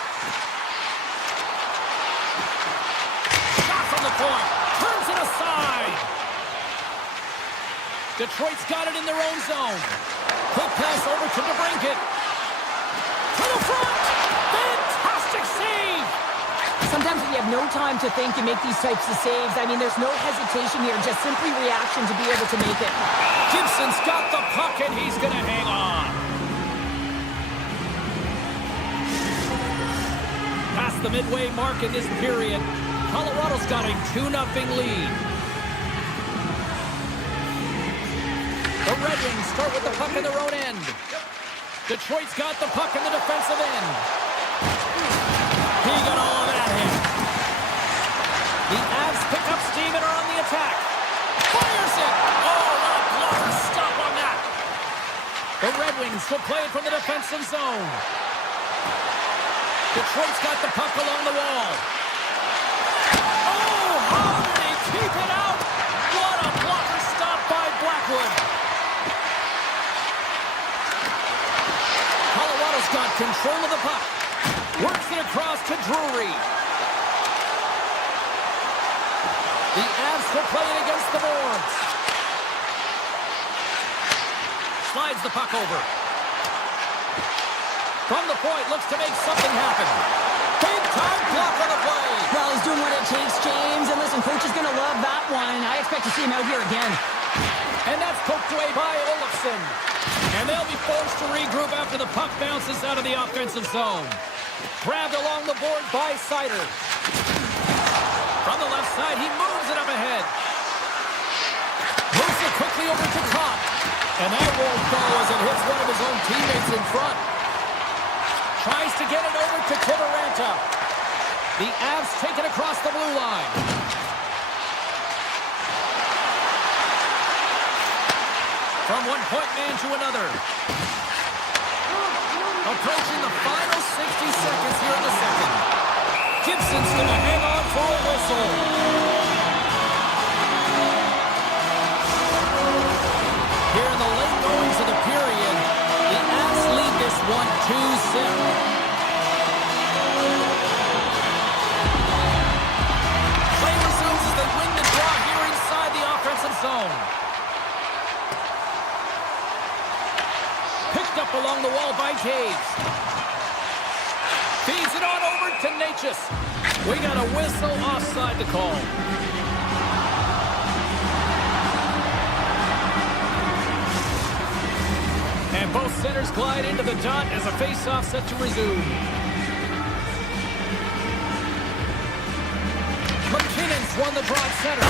The point. Turns it aside. Detroit's got it in their own zone. Quick pass over to DeBrincat. To the front. Fantastic save. Sometimes when you have no time to think, you make these types of saves. I mean, there's no hesitation here, just simply reaction to be able to make it. Gibson's got the puck, and he's going to hang on. Past the midway mark in this period, Colorado's got a 2-0 lead. The Red Wings start with the puck in their own end. Detroit's got the puck in the defensive end. He got all of that in. The Avs pick up steam and are on the attack. Fires it! Oh, what a blocker stop on that. The Red Wings will play it from the defensive zone. Detroit's got the puck along the wall. Oh, how did he keep it out? What a blocker stop by Blackwood. Colorado's got control of the puck. Works it across to Drury. The Avs will play it against the boards. Slides the puck over. From the point, looks to make something happen. Big-time block on the play. Well, he's doing what it takes, James. And listen, coach is going to love that one. I expect to see him out here again. And that's poked away by Olofsson. And they'll be forced to regroup after the puck bounces out of the offensive zone. Grabbed along the board by Sider. From the left side, he moves it up ahead. Moves it quickly over to Kopp. And that won't go as it hits one of his own teammates in front. Tries to get it over to Kivaranta. The Avs take it across the blue line. From one point man to another. Approaching the final 60 seconds here in the second. Gibson's going to hang on for a whistle. Here in the late goings of the period, the Avs lead this one 2-0. Play resumes as they win the draw here inside the offensive zone. Picked up along the wall by Taves. Feeds it on over to Natchez. We got a whistle offside to call. And both centers glide into the dot as a face-off set to resume. McKinnon's won the draw at center.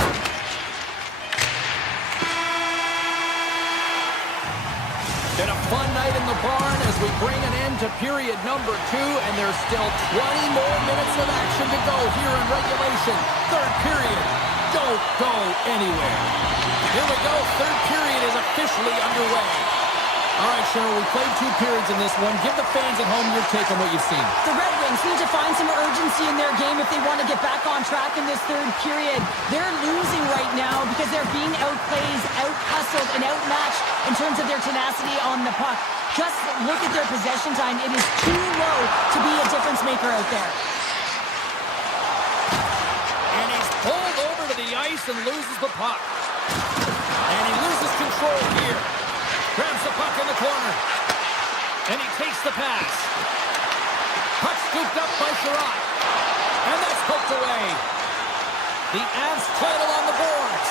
Been a fun night in the barn as we bring an end to period number 2, and there's still 20 more minutes of action to go here in regulation. Third period, don't go anywhere. Here we go, third period is officially underway. All right, Cheryl, we played 2 periods in this one. Give the fans at home your take on what you've seen. The Red Wings need to find some urgency in their game if they want to get back on track in this third period. They're losing right now because they're being outplayed, out-hustled, and outmatched in terms of their tenacity on the puck. Just look at their possession time. It is too low to be a difference maker out there. And he's pulled over to the ice and loses the puck. And he loses control here. Grabs the puck in the corner. And he takes the pass. Puck scooped up by Sherratt. And that's poked away. The Avs play it along the boards.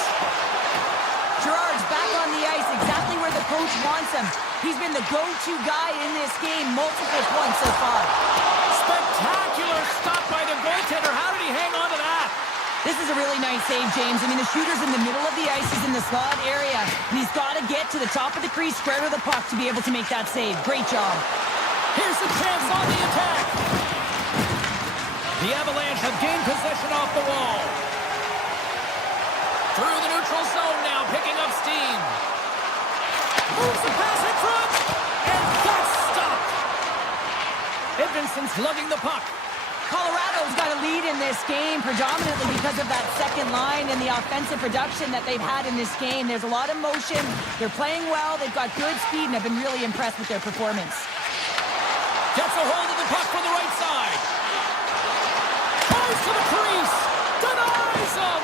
Gerard's back on the ice, exactly where the coach wants him. He's been the go-to guy in this game, multiple points so far. Spectacular stop by the goaltender. How did he hang on to that? This is a really nice save, James. I mean, the shooter's in the middle of the ice. He's in the slot area. And he's got to get to the top of the crease, square to the puck to be able to make that save. Great job. Here's the chance on the attack. The Avalanche have gained possession off the wall. Through the neutral zone now, picking up steam. Moves the pass in front. And that's stopped. Edvinson's lugging the puck. Colorado's got a lead in this game predominantly because of that second line and the offensive production that they've had in this game. There's a lot of motion. They're playing well. They've got good speed, and I've been really impressed with their performance. Gets a hold of the puck from the right side. Tries to the crease. Denies him.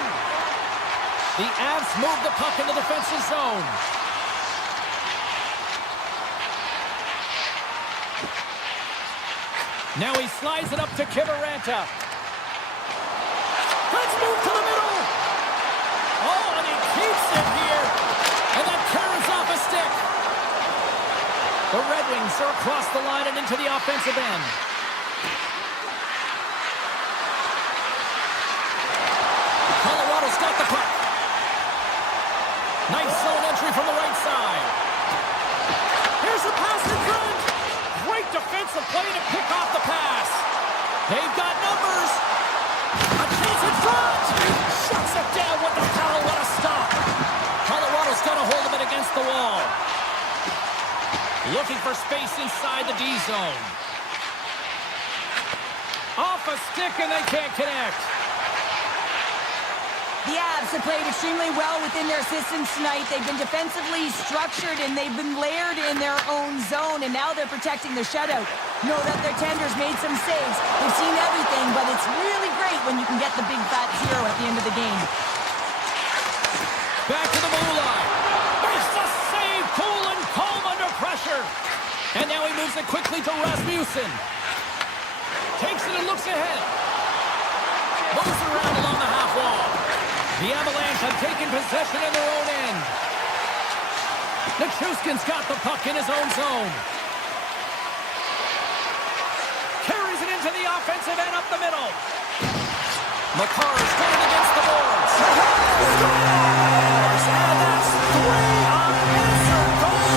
The Avs move the puck in the defensive zone. Now he slides it up to Kivaranta. Let's move to the middle. Oh, and he keeps it here. And that carries off a stick. The Red Wings are across the line and into the offensive end. Colorado's got the puck. Nice zone entry from the right side. Here's the pass in front. Great defensive play to pick off the pass. They've got numbers. A chance in front. Shuts it down with the foul. What a stop. Colorado's got a hold of it against the wall. Looking for space inside the D zone. Off a stick and they can't connect. The Avs have played extremely well within their systems tonight. They've been defensively structured, and they've been layered in their own zone, and now they're protecting the shutout. Know that their tenders made some saves. They've seen everything, but it's really great when you can get the big fat zero at the end of the game. Back to the blue line. Makes the save, cool and calm under pressure. And now he moves it quickly to Rasmussen. Takes it and looks ahead. Moves around along the half wall. The Avalanche have taken possession in their own end. Nichushkin's got the puck in his own zone. Carries it into the offensive end up the middle. Makar's going against the boards. Scores! And that's 3 unanswered goals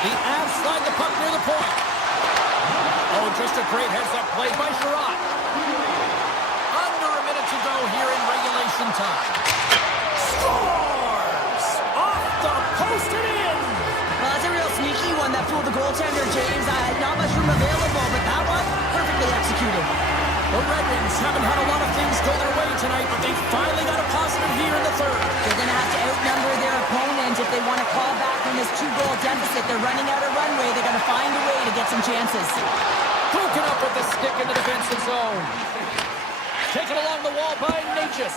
The Avs slide the puck near the point. Oh, just a great heads-up play by Sherratt. Under a minute to go here in regulation time. Scores! Off the post and in! Well, that's a real sneaky one that fooled the goaltender, James. Not much room available, but that one, perfectly executed. The Red Wings haven't had a lot of things go their way tonight, but they finally got a positive here in the third. They're going to have to outnumber their opponent if they want to claw back from this 2-goal deficit. They're running out of runway. They're going to find a way to get some chances. Broken up with the stick in the defensive zone. Taken along the wall by Natchez.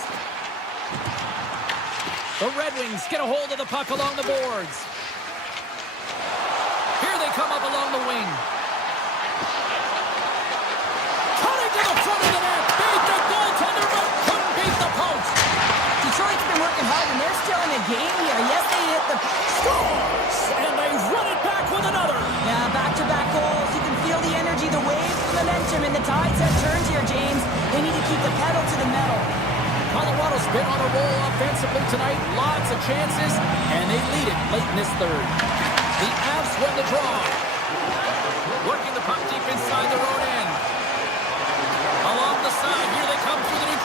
The Red Wings get a hold of the puck along the boards. Here they come up along the wing. Cutting to the front of the net. Beat the goaltender, but couldn't beat the post. Detroit's been working hard, and they're still in the game here. Yes, they hit the... Scores! And they run it back with another. Yeah, back-to-back goals. You can feel the energy, the wave, the momentum, and the tides have turned here, James. They need to keep the pedal to the metal. Colorado's been on a roll offensively tonight. Lots of chances, and they lead it late in this third. The Avs win the draw. Working the puck deep inside their own end. Along the side, here they come through the neutral.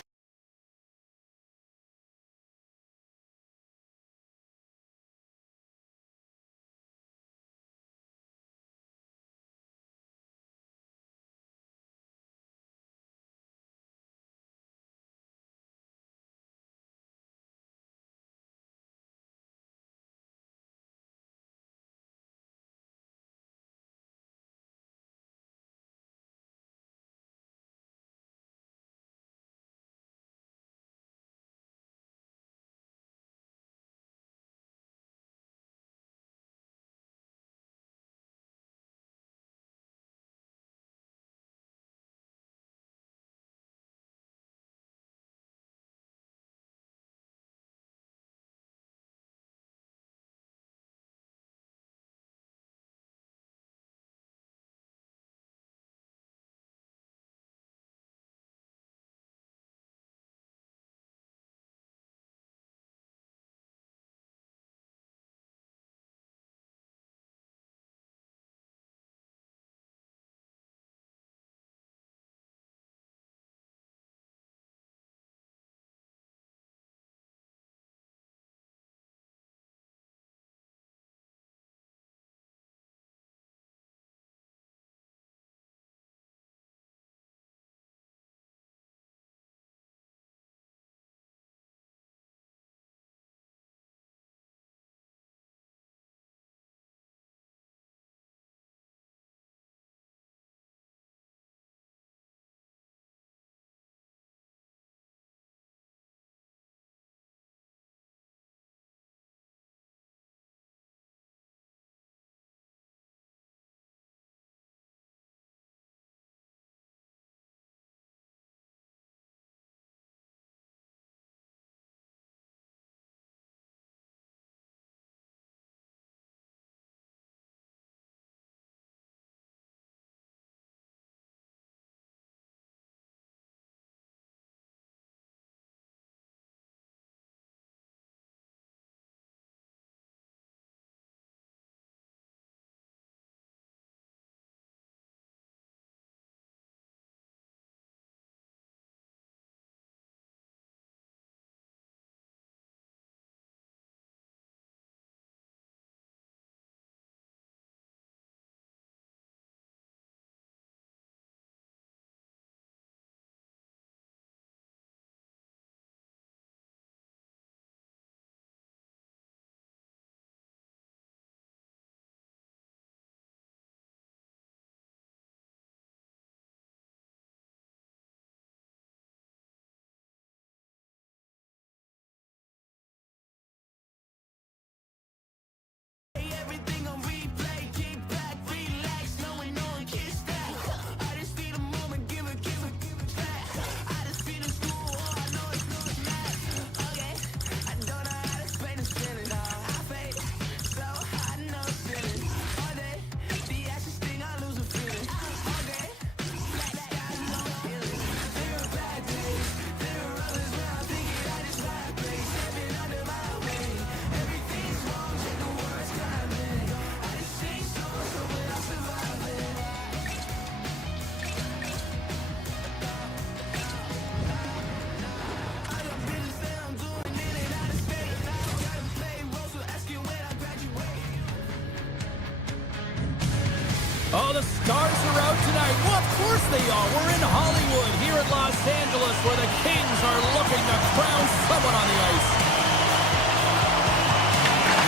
Oh, the stars are out tonight. Well, of course they are. We're in Hollywood, here in Los Angeles, where the Kings are looking to crown someone on the ice.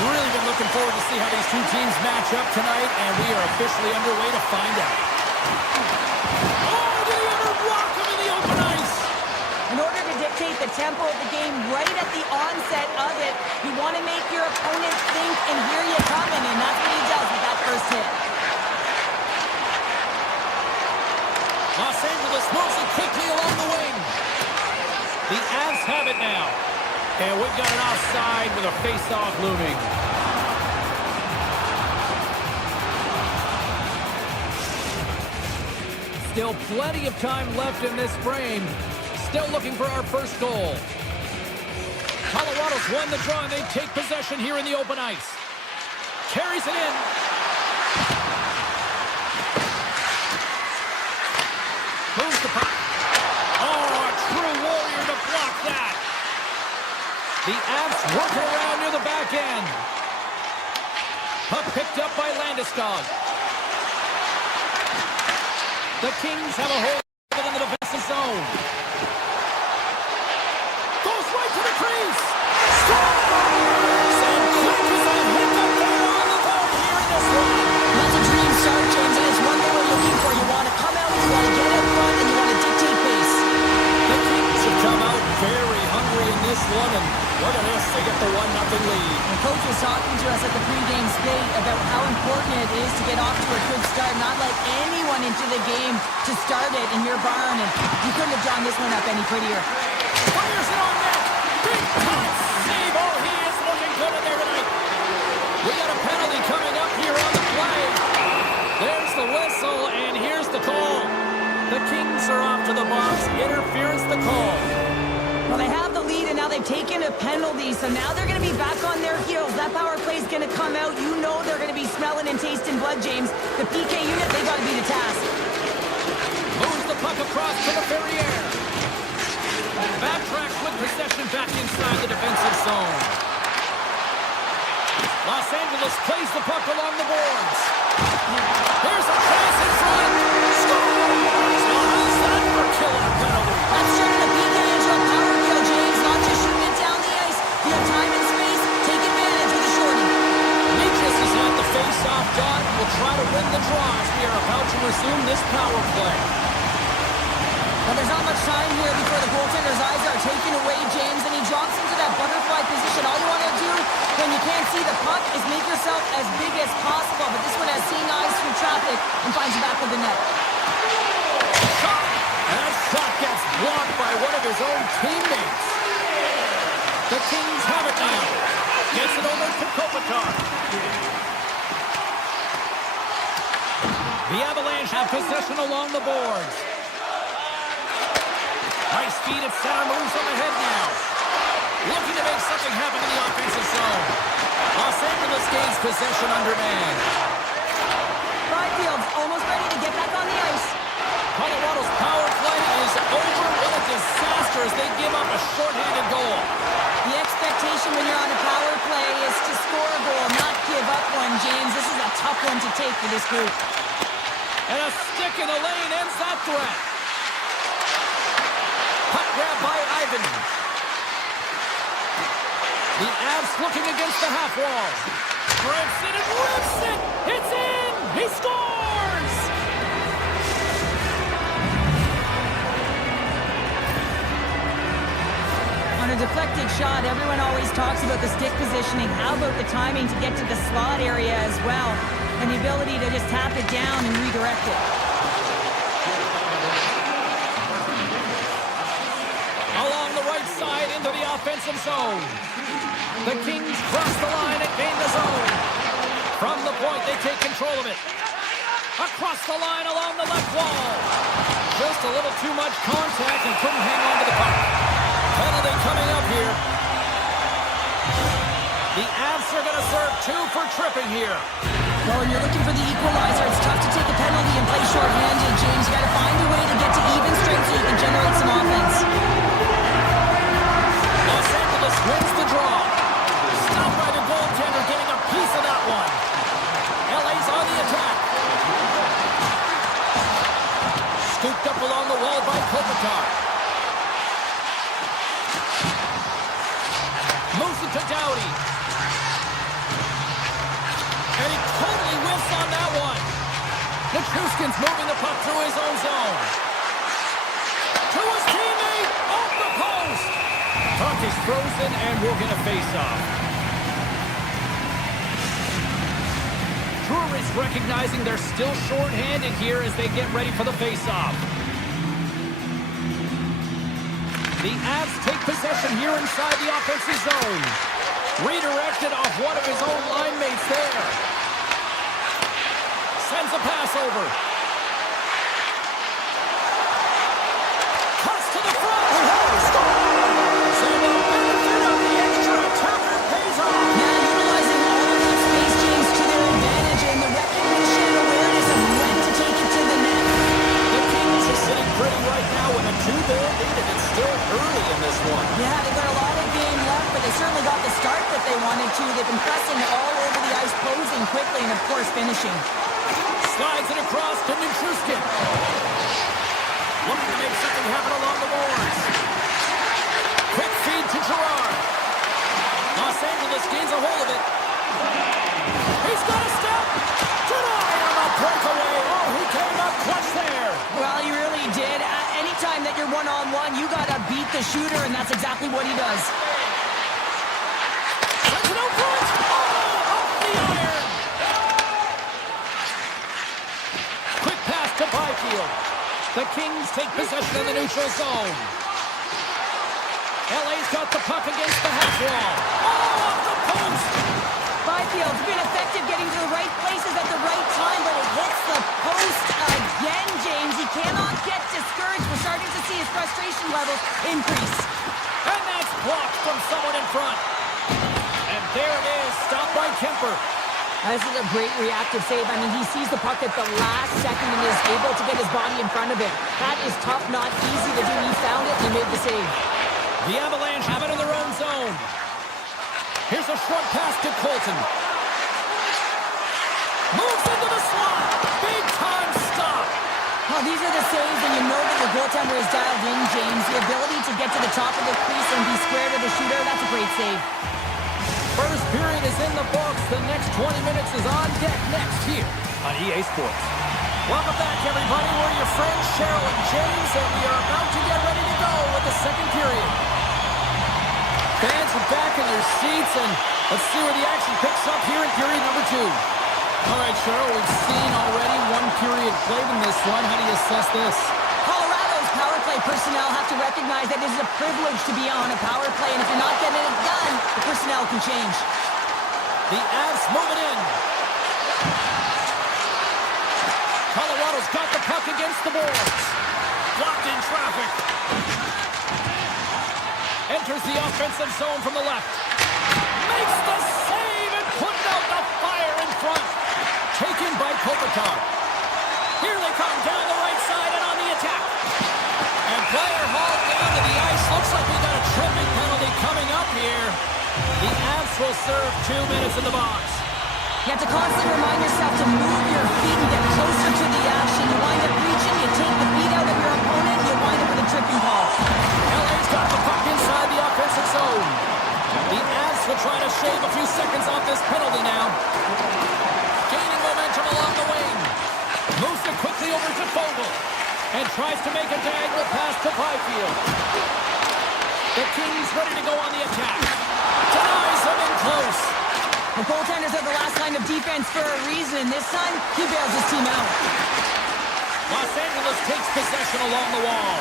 Really been looking forward to see how these two teams match up tonight, and we are officially underway to find out. Oh, did he ever rock him in the open ice? In order to dictate the tempo of the game right at the onset of it, you want to make your opponent think and hear you coming, and that's what he does with that first hit. Los Angeles moves it quickly along the wing. The Avs have it now. And we've got an offside with a face-off looming. Still plenty of time left in this frame. Still looking for our first goal. Colorado's won the draw, and they take possession here in the open ice. Carries it in. Moves the puck. Oh, a true warrior to block that. The Avs working around near the back end. Puck picked up by Landeskog. The Kings have a hold of it in the defensive zone. Goes right to the crease. Scores! And quick as a hiccup there on the board here in this one. That's a dream start, James, and it's one thing we're looking for. You want to come out, you want to get in front, and you want to dictate pace. The Kings have come out very hungry in this one, and look at this, they get the 1-0 lead. The coach was talking to us at the pregame skate about how important it is to get off to a good start, not let anyone into the game to start it in your barn, and you couldn't have drawn this one up any prettier. Fires it on net. Big time save. Oh, he is looking good in there tonight. We got a penalty coming up here on the play. There's the whistle, and here's the call. The Kings are off to the box. Interference the call. Well, they have the lead, and now they've taken a penalty, so now they're going to be back on their heels. That power play is going to come out. You know they're going to be smelling and tasting blood, James. The PK unit, they got to be the task. Moves the puck across to the Ferrier. Backtracks with possession back inside the defensive zone. Los Angeles plays the puck along the boards. Here's a chance in front. Scores! Now how's that for killing a penalty? That's turning a PK into a power kill, James, not just shooting it down the ice. You have time and space, take advantage with the shorty. Nikis has had the face-off dot. Will try to win the draw as we are about to resume this power play. Well, there's not much time here before the goaltender's eyes are taken away, James, and he drops into that butterfly position. All you want to do when you can't see the puck is make yourself as big as possible, but this one has seen eyes through traffic and finds you back with the net. Shot! And that shot gets blocked by one of his own teammates. The Kings have it now. Gets it over to Kopitar. The Avalanche have possession along the boards. Nice feed at center, moves on ahead now. Looking to make something happen in the offensive zone. Los Angeles gains possession under man. Byfield's almost ready to get back on the ice. Colorado's power play is over. What a disaster as they give up a shorthanded goal. The expectation when you're on a power play is to score a goal, not give up one, James. This is a tough one to take for this group. And a stick in the lane ends that threat. Puck grab by Ivan. The Avs looking against the half wall. Grips it and rips it. It's in. He scores. On a deflected shot, everyone always talks about the stick positioning. How about the timing to get to the slot area as well? And the ability to just tap it down and redirect it. Along the right side into the offensive zone. The Kings cross the line and gain the zone. From the point, they take control of it. Across the line along the left wall. Just a little too much contact and couldn't hang on to the puck. Penalty coming up here. The Avs are going to serve 2 for tripping here. Well, when you're looking for the equalizer, it's tough to take a penalty and play shorthanded, James. You got to find a way to get to even strength so you can generate some offense. Los Angeles wins the draw. Stopped by the goaltender, getting a piece of that one. LA's on the attack. Alaskan's moving the puck through his own zone. To his teammate, off the post. Puck is frozen, and we'll get a face-off. True is recognizing they're still short-handed here as they get ready for the face-off. The Avs take possession here inside the offensive zone. Redirected off one of his own line mates there. Sends a pass over. Cuts to the front. So the benefit of the extra attacker pays off. Now utilizing all of that space, James, to their advantage and the recognition and awareness of when to take it to the net. The Kings are sitting pretty right now with a 2-goal lead, and it's still early in this one. Yeah, they've got a lot of game left, but they certainly got the start that they wanted to. They've been pressing all over the ice, posing quickly, and of course finishing. Slides it across to Nichushkin. Looking to make something happen along the boards. Quick feed to Gerard. Los Angeles gains a hold of it. He's got a step. Denied on a breakaway. Oh, he came up clutch there. Well, he really did. Anytime that you're one-on-one, you got to beat the shooter, and that's exactly what he does. Sends it out front. Oh, off the iron. Quick pass to Byfield. The Kings take possession of the neutral zone. LA's got the puck against the half wall. Oh, off the post. Byfield's been effective getting to the right places at the right time, but it hits the post again, James. He cannot get discouraged. We're starting to see his frustration levels increase. And that's blocked from someone in front. And there it is, stopped by Kemper. This is a great reactive save. I mean, he sees the puck at the last second and is able to get his body in front of it. That is tough, not easy to do. He found it and he made the save. The Avalanche have it in their own zone. Here's a short pass to Colton. Moves into the slot. Big time stop. Well, these are the saves, and you know that your goaltender is dialed in, James. The ability to get to the top of the crease and be square to the shooter, that's a great save. First period is in the books. The next 20 minutes is on deck next here on EA Sports. Welcome back, everybody. We're your friends, Cheryl and James, and we are about to get ready to go with the second period. Fans are back in their seats, and let's see where the action picks up here in period number 2. All right, Cheryl, we've seen already one period played in this one. How do you assess this? Colorado's power play personnel have to recognize that it is a privilege to be on a power play, and if you're not getting it done, the personnel can change. The Avs moving in. Colorado's got the puck against the boards. Blocked in traffic. Enters the offensive zone from the left. Makes the save and puts out the fire in front. Taken by Kopitar. Here they come down the right side and on the attack. And player hauled down to the ice. Looks like we got a tripping penalty coming up here. The Avs will serve 2 minutes in the box. You have to constantly remind yourself to move your feet and get closer to the action. You wind up reaching, you take the feet out of your opponent, you wind up with a tripping call. LA's got the puck inside the offensive zone. The Avs will try to shave a few seconds off this penalty now. Gaining momentum along the wing. Moves it quickly over to Fogle. And tries to make a diagonal pass to Byfield. The Kings ready to go on the attack. Denies him in close. The goaltenders are the last line of defense for a reason. This time, he bails his team out. Los Angeles takes possession along the wall.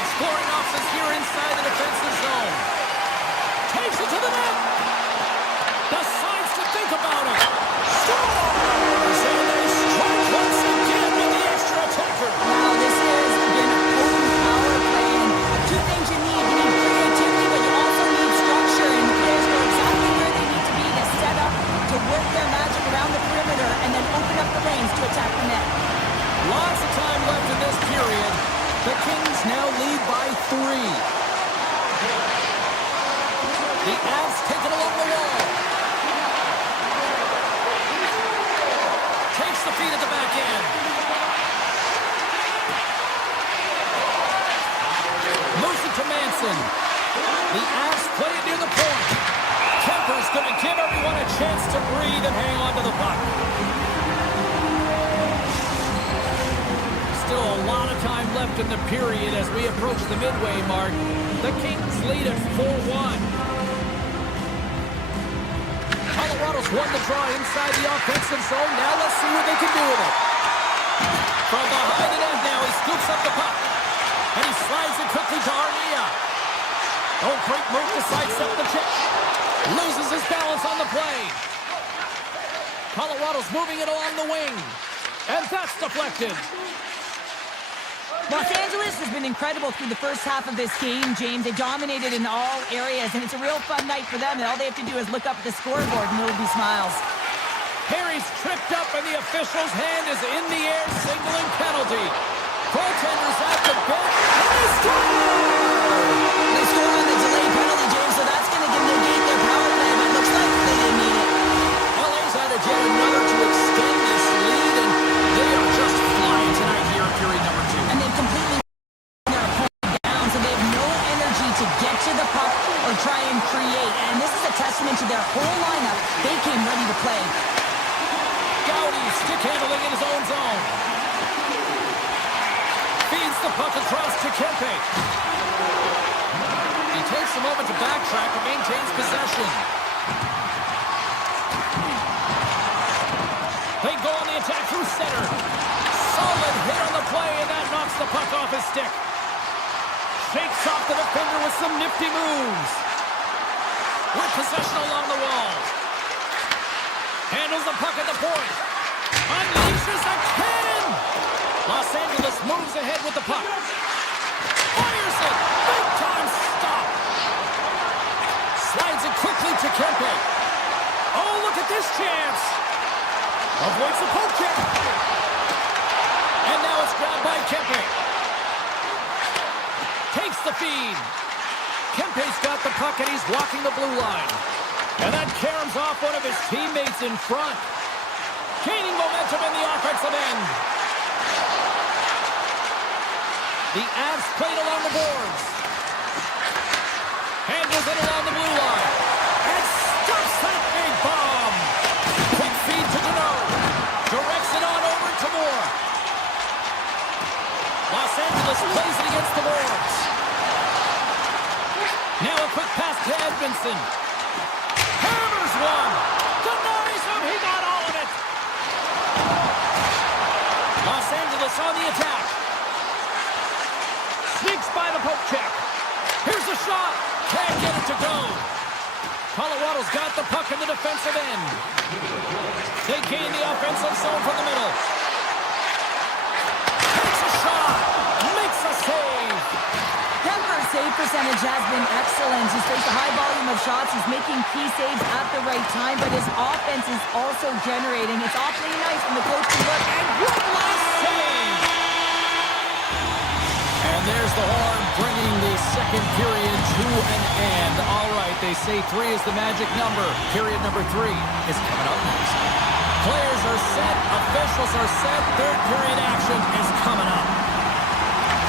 Exploring options here inside the defensive zone. Takes it to the net. Decides to think about it. Scores! And they strike once again with the extra attacker. Now, this has been a potent power play. And two things you need. You need creativity, but you also need structure. And the players know exactly where they need to be to set up, to work their magic around the perimeter, and then open up the lanes to attack the net. Lots of time left in this period. The Kings now lead by 3. The Avs take it along the wall. Takes the feed at the back end. Moves it to Manson. The Avs play it near the point. Kemper's going to give everyone a chance to breathe and hang on to the puck. left in the period as we approach the midway mark. The Kings lead at 4-1. Colorado's won the draw inside the offensive zone. Now let's see what they can do with it. From behind the net now, he scoops up the puck. And he slides it quickly to Armia. Oh, great move to sidestep the check. Loses his balance on the play. Colorado's moving it along the wing. And that's deflected. Los Angeles has been incredible through the first half of this game, James. They dominated in all areas, and it's a real fun night for them. And all they have to do is look up at the scoreboard, and there will be smiles. Perry's tripped up, and the official's hand is in the air, signaling penalty. Goaltenders at the bench. They They score on the delayed penalty, James, so that's going to negate their power play, but it looks like they didn't need it. LA's added yet another to extend this lead, and they are just flying tonight here in period number 2. And they've completely their opponent down, so they have no energy to get to the puck or try and create. And this is a testament to their whole lineup. They came ready to play. Gowdy stick handling in his own zone. Feeds the puck across to Kempe. He takes a moment to backtrack and maintains possession. They go on the attack through center. Solid hit on the play, and that knocks the puck off his stick. Shakes off the defender with some nifty moves. With possession along the wall. Handles the puck at the point. Unleashes a cannon. Los Angeles moves ahead with the puck. Fires it. Big time stop. Slides it quickly to Kempe. Oh, look at this chance. Avoids the poke check. And now it's grabbed by Kempe. Takes the feed. Kempe's got the puck and he's walking the blue line. And that caroms off one of his teammates in front. Gaining momentum in the offensive end. The Avs played along the boards. Handles it along the blue line. And stuffs that big bomb. Quick feed to Deneau. Directs it on over to Moore. Los Angeles plays it against the boards. Now a quick pass to Edmondson. Hammers one. Denies him. He got all of it. Los Angeles on the attack. Sneaks by the poke check. Here's the shot. Can't get it to go. Colorado's got the puck in the defensive end. They gain the offensive zone from the middle. Takes a shot. Makes a save. Denver's save percentage has been excellent. He's faced a high volume of shots. He's making key saves at the right time, but his offense is also generating. It's awfully nice when the coach can look and good last save. And there's the horn bringing the second period to an end. All right, they say 3 is the magic number. Period number 3 is coming up next. Players are set, officials are set, third period action is coming up.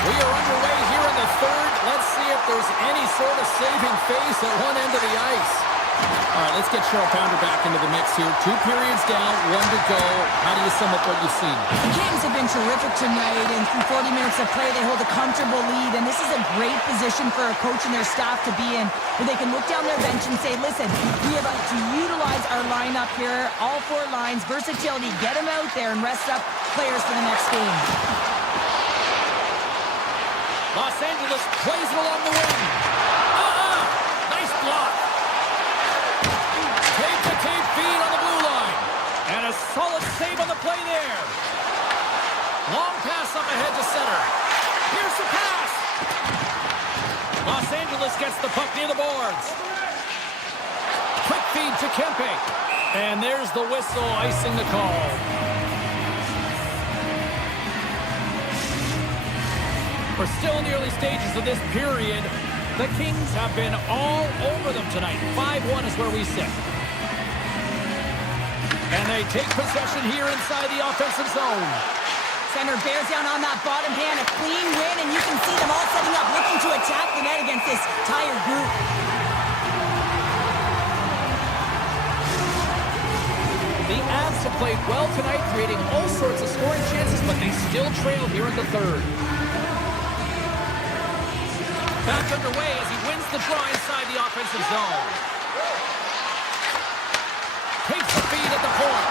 We are underway here in the third. Let's see if there's any sort of saving face at one end of the ice. All right, let's get Cheryl Pounder back into the mix here. 2 periods down, 1 to go. How do you sum up what you've seen? The Kings have been terrific tonight, and through 40 minutes of play, they hold a comfortable lead, and this is a great position for a coach and their staff to be in, where they can look down their bench and say, listen, we have to utilize our lineup here, all 4 lines, versatility, get them out there and rest up players for the next game. Los Angeles plays it along the wing. Nice block. Tape feed on the blue line. And a solid save on the play there. Long pass up ahead to center. Here's the pass. Los Angeles gets the puck near the boards. Quick feed to Kempe. And there's the whistle icing the call. We're still in the early stages of this period. The Kings have been all over them tonight. 5-1 is where we sit. And they take possession here inside the offensive zone. Center bears down on that bottom hand, a clean win, and you can see them all setting up, looking to attack the net against this tired group. The Avs have played well tonight, creating all sorts of scoring chances, but they still trail here in the third. Back underway as he wins the draw inside the offensive zone. Takes the feed at the point.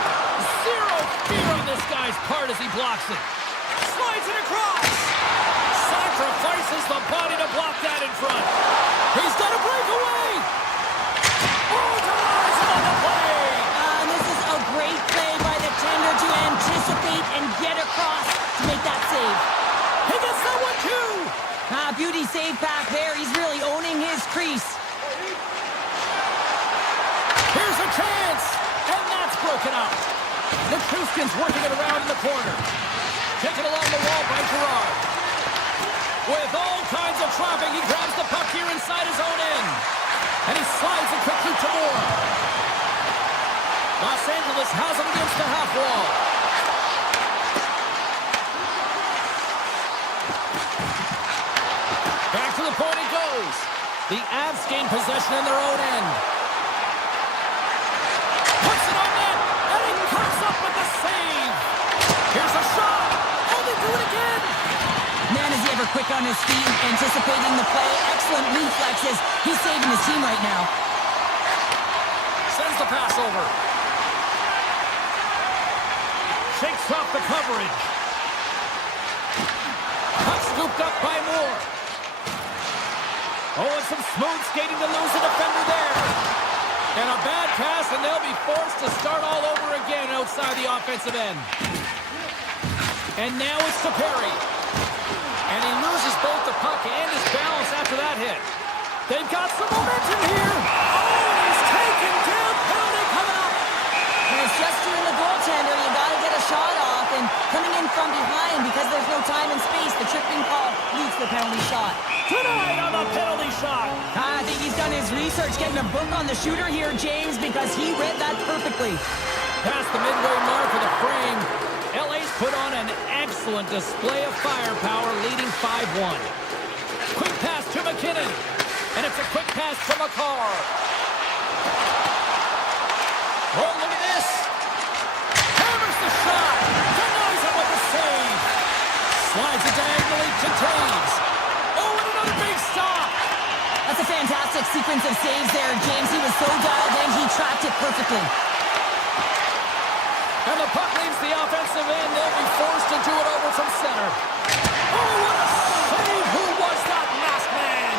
Zero fear on this guy's part as he blocks it. Slides it across. Sacrifices the body to block that in front. He's got a breakaway. Oh, denies him on the play. This is a great play by the tender to anticipate and get across to make that save. He gets that one too. Beauty save back there. He's really owning his crease. Here's a chance. And that's broken out. Nichushkin's working it around in the corner. Taken along the wall by Gerard. With all kinds of traffic, he grabs the puck here inside his own end. And he slides it quickly to Moore. Los Angeles has it against the half wall. Back to the point it goes. The Avs gain possession in their own end. Puts it on net, and he comes up with the save. Here's a shot. Oh, they do it again. Man, is he ever quick on his feet, anticipating the play. Excellent reflexes. He's saving his team right now. Sends the pass over. Shakes off the coverage. Puck scooped up by Moore. Oh, and some smooth skating to lose the defender there. And a bad pass, and they'll be forced to start all over again outside the offensive end. And now it's to Perry. And he loses both the puck and his balance after that hit. They've got some momentum here. Oh, he's taken down. Penalty coming up. And it's just you and the goaltender. You got to get a shot off. And coming in from behind, because there's no time and space, the tripping call leads to the penalty shot. Tonight on the penalty shot. I think he's done his research, getting a book on the shooter here, James, because he read that perfectly. Past the midway mark of the frame, LA's put on an excellent display of firepower, leading 5-1. Quick pass to McKinnon, and it's a quick pass to McCarr. Oh, look at this. Hammers the shot. Denies him with the save. Slides it diagonally to Taves. Oh, and another big stop. That's a fantastic sequence of saves there, James. He was so dialed in, he tracked it perfectly. And the puck leaves the offensive end. They'll be forced to do it over from center. Oh, what a save. Who was that masked man?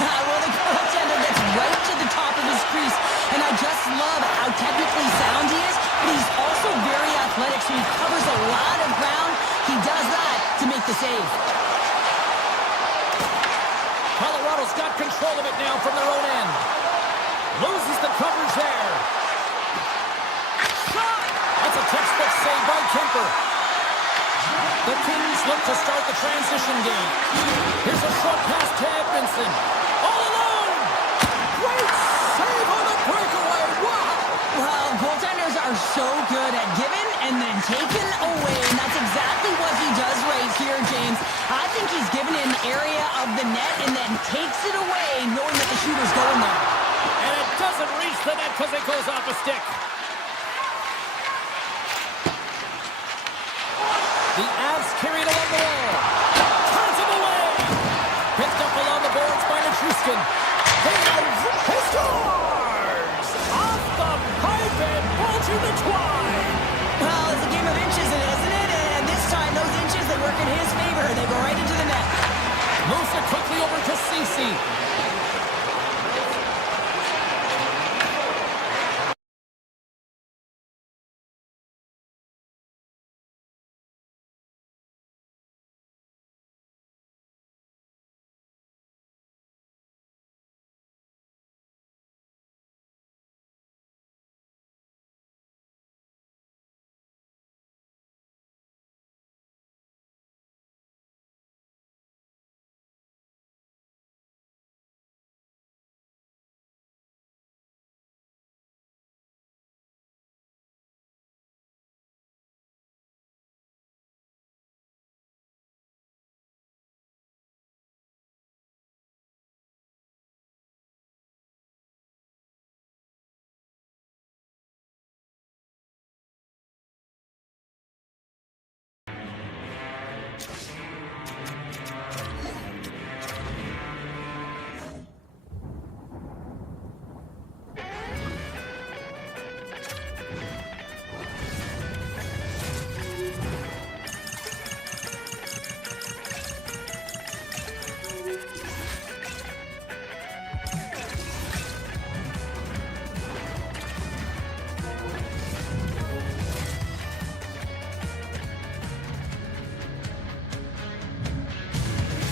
Well, the goaltender gets right to the top of his crease, and I just love how technically sound he is, but he's also very athletic, so he covers a lot of ground. He does that to make the save. Colorado's got control of it now from their own end. Loses the coverage there. Shot! That's a textbook save by Kemper. The Kings look to start the transition game. Here's a short pass to Edmondson. All alone! Great save on the breakaway! Wow! Well, goaltenders are so good at giving and then taking away, and that's exactly what he does right here, James. I think he's given an area of the net and then takes it away, knowing that the shooter's going there. And it doesn't reach the net because it goes off a stick. The Avs carried along the wall. Turns him away. Picked up along the boards by Nichushkin. He scores! Off the pipe and bulging the twine. Well, it's a game of inches, isn't it? And this time, those inches, they work in his favor. They go right into the net. Moves it quickly over to Ceci.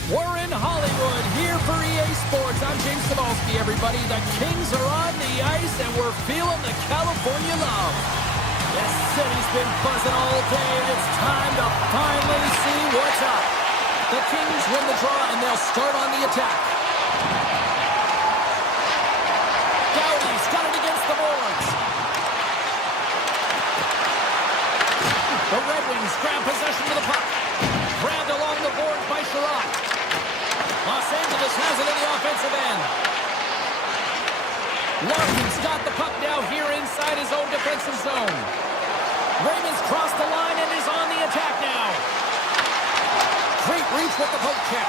We're in Hollywood, here for EA Sports. I'm James Cebulski, everybody. The Kings are on the ice, and we're feeling the California love. This city's been buzzing all day, and it's time to finally see what's up. The Kings win the draw, and they'll start on the attack. Gowdy's got it against the boards. The Red Wings grab possession of the puck. Grabbed along the boards by Sherrod. Los Angeles has it in the offensive end. Larkin's got the puck now here inside his own defensive zone. Raymond's crossed the line and is on the attack now. Great reach with the poke check.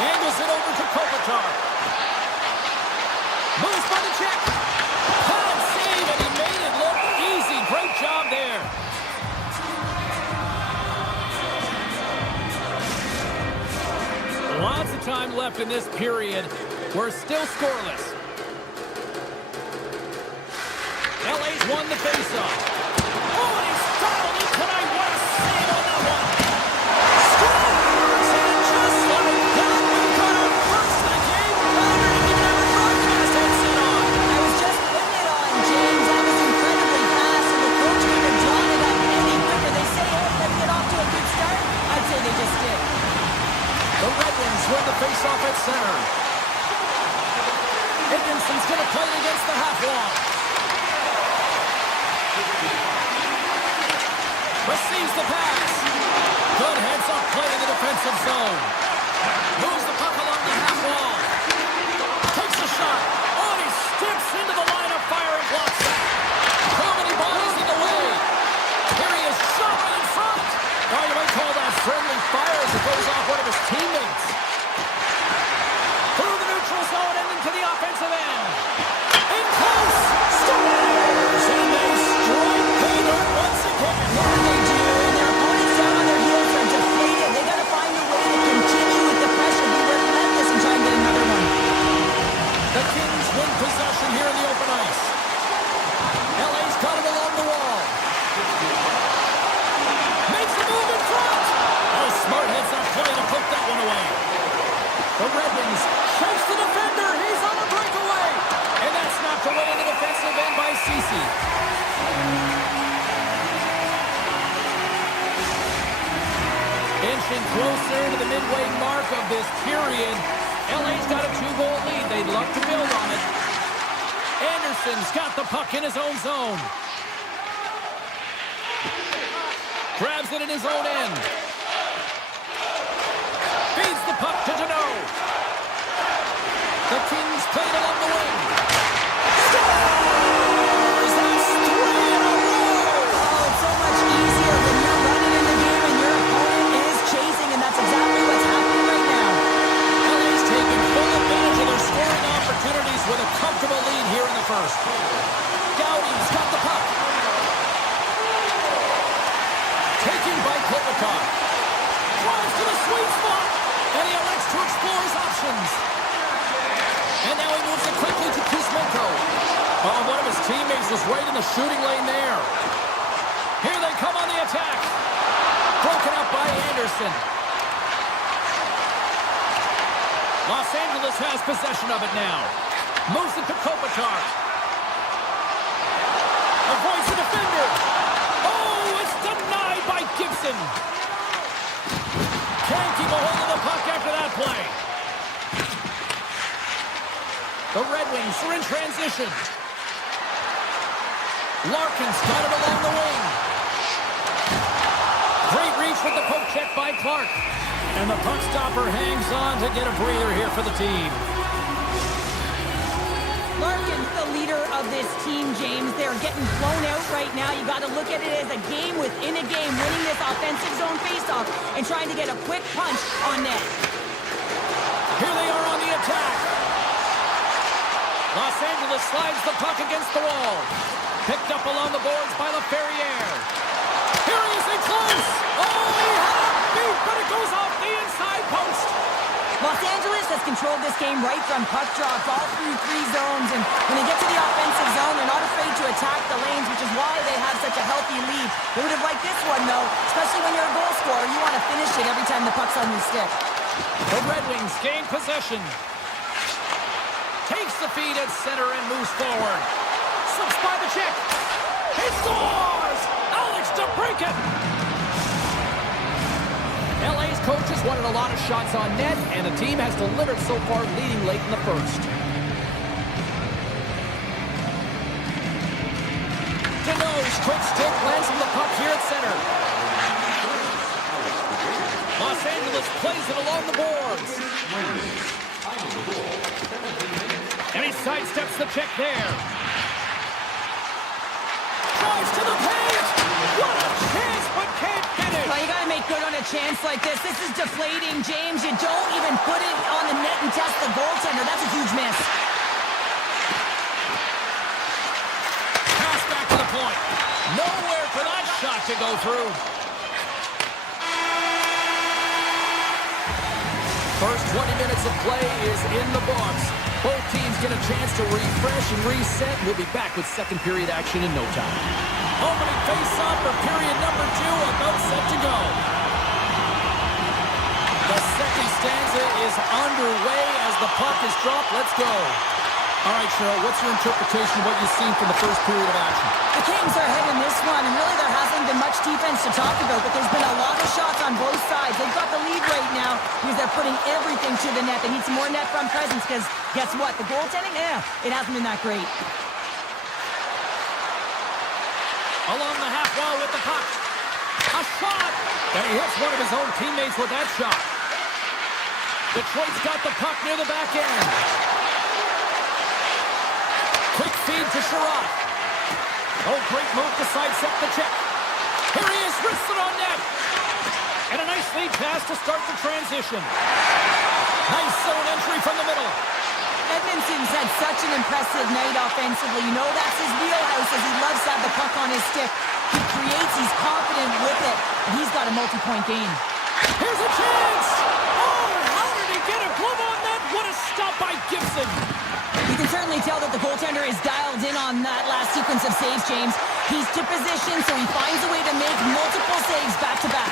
Angles it over to Kopitar. Moves by the check. Hard save, and he made it look easy. Great job there. Lots of time left in this period. We're still scoreless. LA's won the faceoff. Oh, and he startled it tonight. What a save on that one. Scores! And just like that, we've got our first of the game. I didn't even have a broadcast headset on. I was just putting it on, James. That was incredibly fast, and the coach couldn't have drawn it up any quicker. They say, hey, let's get off to a good start. I'd say they just did. The Red Wings win the faceoff at center. Higginson's going to play it against the half wall. Receives the pass. Good heads-up play in the defensive zone. Moves the puck along the half wall. Takes a shot. Oh, and he steps into the line of fire and blocks that. Too many bodies in the way. Here he is, shot right in front. Oh, you might call that friendly fire as it goes off one of his teammates. Through the neutral zone and into the offensive end. In close. Scores! And they strike pay dirt once again. Yeah, they do. And their opponents down on their heels are deflated. They got to find a way to continue with the pressure, be relentless, and try and get another one. The Kings win possession here in the open ice. LA's got it along the wall. Makes a move in front. Oh, smart heads-up play to put that one away. The Red Wings shakes the defender. He's on a breakaway. And that's knocked away in the defensive end by Ceci. Inching closer to the midway mark of this period. LA's got a 2-goal lead. They'd love to build on it. Anderson's got the puck in his own zone. Grabs it in his own end. Feeds the puck to Deneau. The Kings play it along the wing. Scores! That's 3 in a row! Oh, it's so much easier when you're running in the game and your opponent is chasing, and that's exactly what's happening right now. LA's taking full advantage of their scoring opportunities with a comfortable lead here in the first. Gowdy's got the puck. Taken by Kopitar. Drives to the sweet spot. And he elects to explore his options. And now he moves it quickly to Kuzmenko. Oh, one of his teammates was right in the shooting lane there. Here they come on the attack. Broken up by Anderson. Los Angeles has possession of it now. Moves it to Kopitar. Avoids the defender. Oh, it's denied by Gibson. Can't keep a hold of the puck after that play. The Red Wings are in transition. Larkin's got it along the wing. Great reach with the poke check by Clark. And the puck stopper hangs on to get a breather here for the team. Larkin's the leader of this team, James. They're getting blown out right now. You got to look at it as a game within a game, winning this offensive zone faceoff and trying to get a quick punch on net. Here they are on the attack. Los Angeles slides the puck against the wall. Picked up along the boards by LaFerriere. Here he is in close. Oh, he had it beat, but it goes off the inside post. Los Angeles has controlled this game right from puck drops all through 3 zones, and when they get to the offensive zone, they're not afraid to attack the lanes, which is why they have such a healthy lead. They would have liked this one, though, especially when you're a goal scorer. You want to finish it every time the puck's on your stick. The Red Wings gain possession. Takes the feed at center and moves forward. Slips by the check. He scores! Alex DeBrincat! LA's coaches wanted a lot of shots on net, and the team has delivered so far, leading late in the first. Deno's quick stick lands from the puck here at center. Los Angeles plays it along the boards. And he sidesteps the check there. Drives to the paint! What a chance, but can't get it! Well, you gotta make good on a chance like this. This is deflating, James. You don't even put it on the net and test the goaltender. That's a huge miss. Pass back to the point. Nowhere for that shot to go through. First 20 minutes of play is in the books. Both teams get a chance to refresh and reset. We'll be back with second period action in no time. Opening face-off for period number 2, about set to go. The second stanza is underway as the puck is dropped. Let's go. All right, Cheryl, what's your interpretation of what you've seen from the first period of action? The Kings are ahead in this one, and really there hasn't been much defense to talk about, but there's been a lot of shots on both sides. They've got the lead right now because they're putting everything to the net. They need some more net front presence because guess what? The goaltending, it hasn't been that great. Along the half wall with the puck. A shot! And he hits one of his own teammates with that shot. Detroit's got the puck near the back end. Quick feed to Sherrod. Oh, great move to sidestep the check. Here he is, wristed on net. And a nice lead pass to start the transition. Nice zone entry from the middle. Edmonton's had such an impressive night offensively. You know that's his wheelhouse as he loves to have the puck on his stick. He creates, he's confident with it, and he's got a multi-point game. Here's a chance! Oh, how did he get a glove on that? What a stop by Gibson! You can certainly tell that the goaltender is dialed in on that last sequence of saves, James. He's to position, so he finds a way to make multiple saves back-to-back.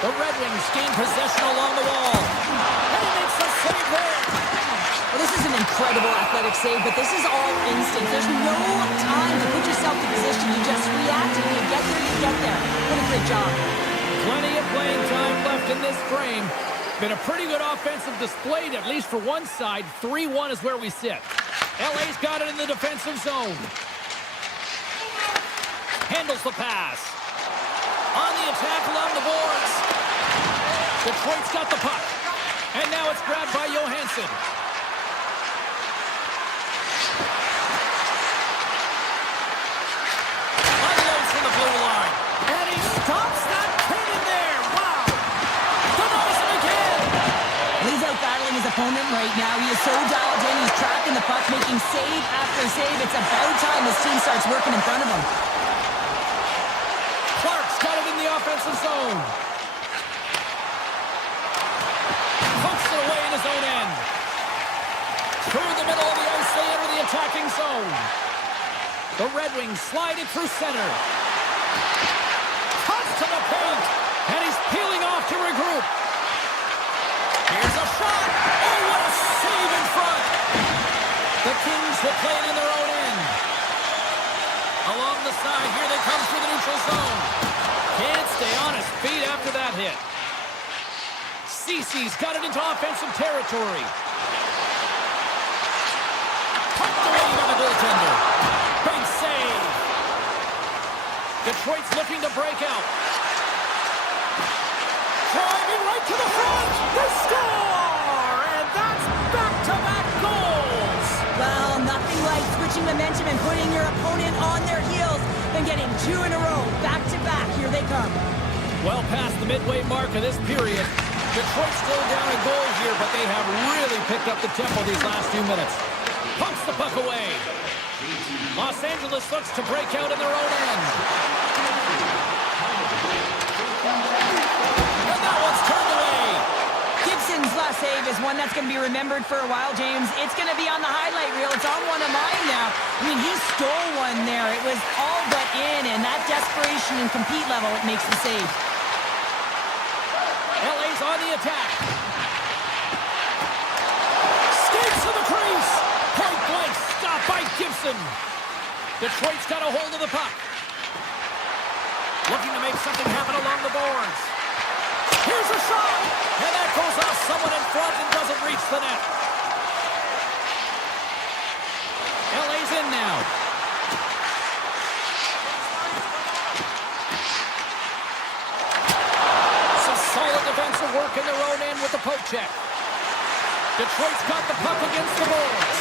The Red Wings gain possession along the wall. And he makes a save there. Well, this is an incredible athletic save, but this is all instinct. There's no time to put yourself in position. You just react, and you get there, you get there. What a great job. Plenty of playing time left in this frame. Been a pretty good offensive display, at least for one side. 3-1 is where we sit. LA's got it in the defensive zone. Handles the pass. On the attack along the boards. Detroit's got the puck. And now it's grabbed by Johansson. Unloads from the blue line. And he stops that cannon there. Wow. Denies him again. He's out battling his opponent right now. He is so dialed in. He's tracking the puck, making save after save. It's about time this team starts working in front of him. Clark's got it in the offensive zone. Pokes it away in his own end. Through the middle of the ice, they enter the attacking zone. The Red Wings slide it through center. Cuts to the paint, and he's peeling off to regroup. Here's a shot. Oh, what a save in front. The Kings will play it in their own end. Along the side, here they come through the neutral zone. Can't stay on his feet after that hit. Cece's got it into offensive territory. Pumped away by the goaltender. Big save. Detroit's looking to break out. Driving right to the front. They score! And that's back-to-back goals. Well, nothing like switching momentum and putting your opponent on their heels than getting 2 in a row. Back-to-back. Here they come. Well past the midway mark of this period. Detroit's still down a goal here, but they have really picked up the tempo these last few minutes. Pumps the puck away. Los Angeles looks to break out in their own end. And that one's turned away. Gibson's last save is one that's going to be remembered for a while, James. It's going to be on the highlight reel. It's on one of mine now. I mean, he stole one there. It was all but in, and that desperation and compete level, it makes the save. LA's Angeles on the attack. Skates to the crease. Point blank stop by Gibson. Detroit's got a hold of the puck. Looking to make something happen along the boards. Here's a shot. And that goes off someone in front and doesn't reach the net. LA's in now. Some solid defensive work in their own end with the poke check. Detroit's got the puck against the boards.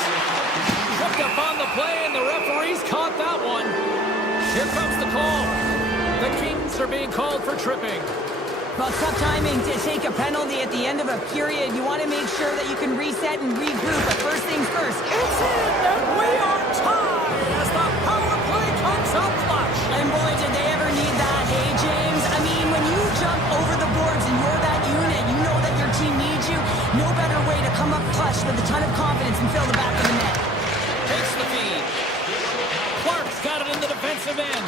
Tripped up on the play, and the referees caught that one. Here comes the call. The Kings are being called for tripping. Well, tough timing to take a penalty at the end of a period. You want to make sure that you can reset and regroup, but first things first. It's in, and we are tied as the power play comes up clutch. And boy, did they ever need that, hey, James? I mean, when you jump over the boards and you're that unit, you know that your team needs you. No better way to come up clutch with a ton of confidence and fill the back of the net. Takes the feed. Clark's got it in the defensive end.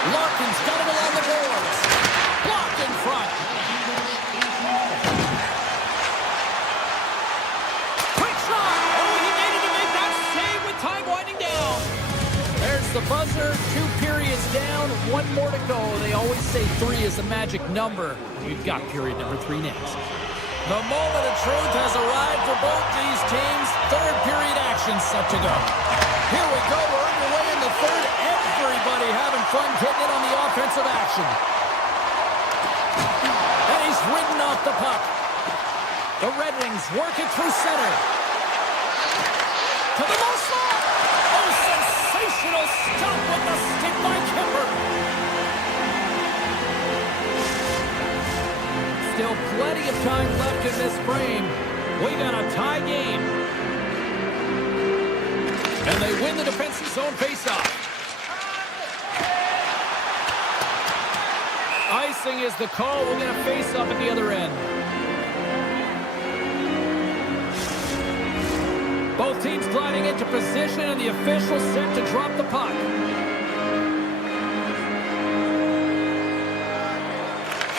Larkin's got it along the boards. Blocked in front. Quick shot. Oh, he made it to make that save with time winding down. There's the buzzer. 2 periods down. 1 more to go. They always say 3 is a magic number. We've got period number 3 next. The moment of truth has arrived for both these teams. 3rd period action set to go. Here we go. We're underway in the 3rd. Everybody having fun getting in on the offensive action. And he's ridden off the puck. The Red Wings work it through center. To the low slot. Oh, sensational stop with the stick by Kemper. Still plenty of time left in this frame. We got a tie game. And they win the defensive zone faceoff. Icing is the call. We're going to face up at the other end. Both teams gliding into position, and the official set to drop the puck.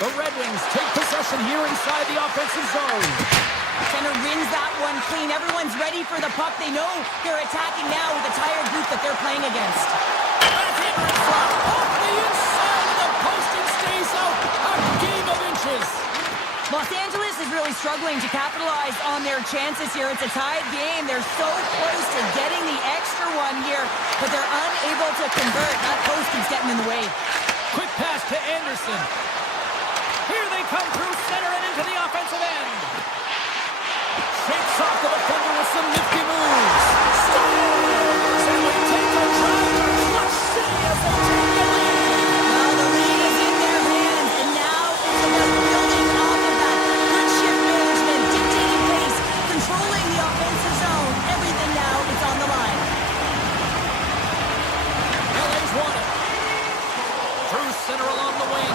The Red Wings take possession here inside the offensive zone. Center wins that one clean. Everyone's ready for the puck. They know they're attacking now with the tired group that they're playing against. Backhander in front. Off the inside of the post and stays out. A game of inches. Los Angeles is really struggling to capitalize on their chances here. It's a tied game. They're so close to getting the extra one here, but they're unable to convert. That post keeps getting in the way. Quick pass to Anderson. Here they come through center and into the offensive end. Shakes off the defender with some nifty moves. Scores! And we take a drive. Clutch City as they take the lead. Well, the lead is in their hands, and now it's about building off of that. Good shift management, dictating pace, controlling the offensive zone. Everything now is on the line. LA's won it. Through center along the wing.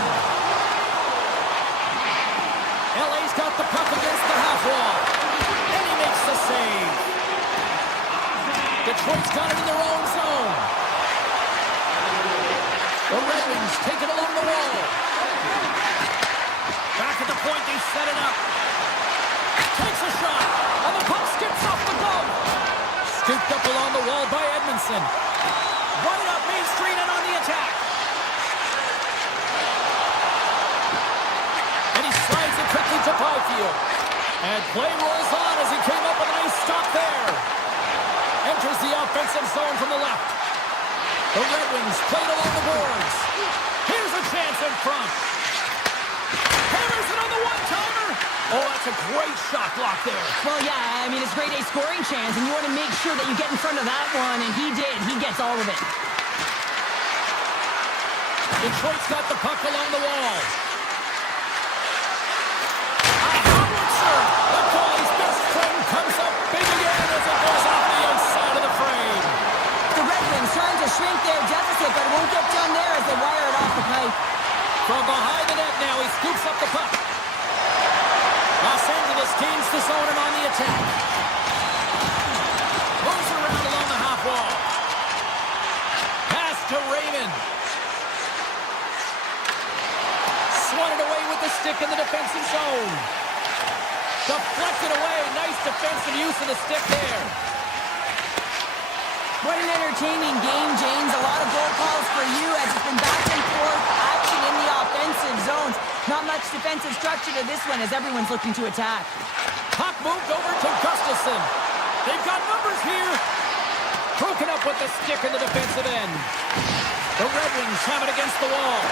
LA's got the puck against the half wall. And he makes the save. Detroit's got it in their own zone. The Red Wings take it along the wall. Back at the point, they set it up. Takes a shot. And the puck skips off the glove. Scooped up along the wall by Edmondson. Right up Main Street and on the attack. And he slides it quickly to Byfield. And play rolls on as he came up with a nice stop there. Enters the offensive zone from the left. The Red Wings played along the boards. Here's a chance in front. Hammers it on the one-timer. Oh, that's a great shot block there. Well, yeah, I mean, it's grade A scoring chance, and you want to make sure that you get in front of that one, and he did. He gets all of it. Detroit's got the puck along the wall. The goalie's best friend comes up big again as it goes off the outside of the frame. The Red Wings trying to shrink their deficit, but it won't get done there as they wire it off the pipe. From behind the net now, he scoops up the puck. Los Angeles gains the zone and on the attack. Moves around along the half wall. Pass to Raymond. Swatted away with the the stick in the defensive zone. Deflected away. Nice defensive use of the stick there. What an entertaining game, James. A lot of goal calls for you as it's been back and forth action in the offensive zones. Not much defensive structure to this one as everyone's looking to attack. Puck moved over to Gustafsson. They've got numbers here. Broken up with the stick in the defensive end. The Red Wings have it against the wall.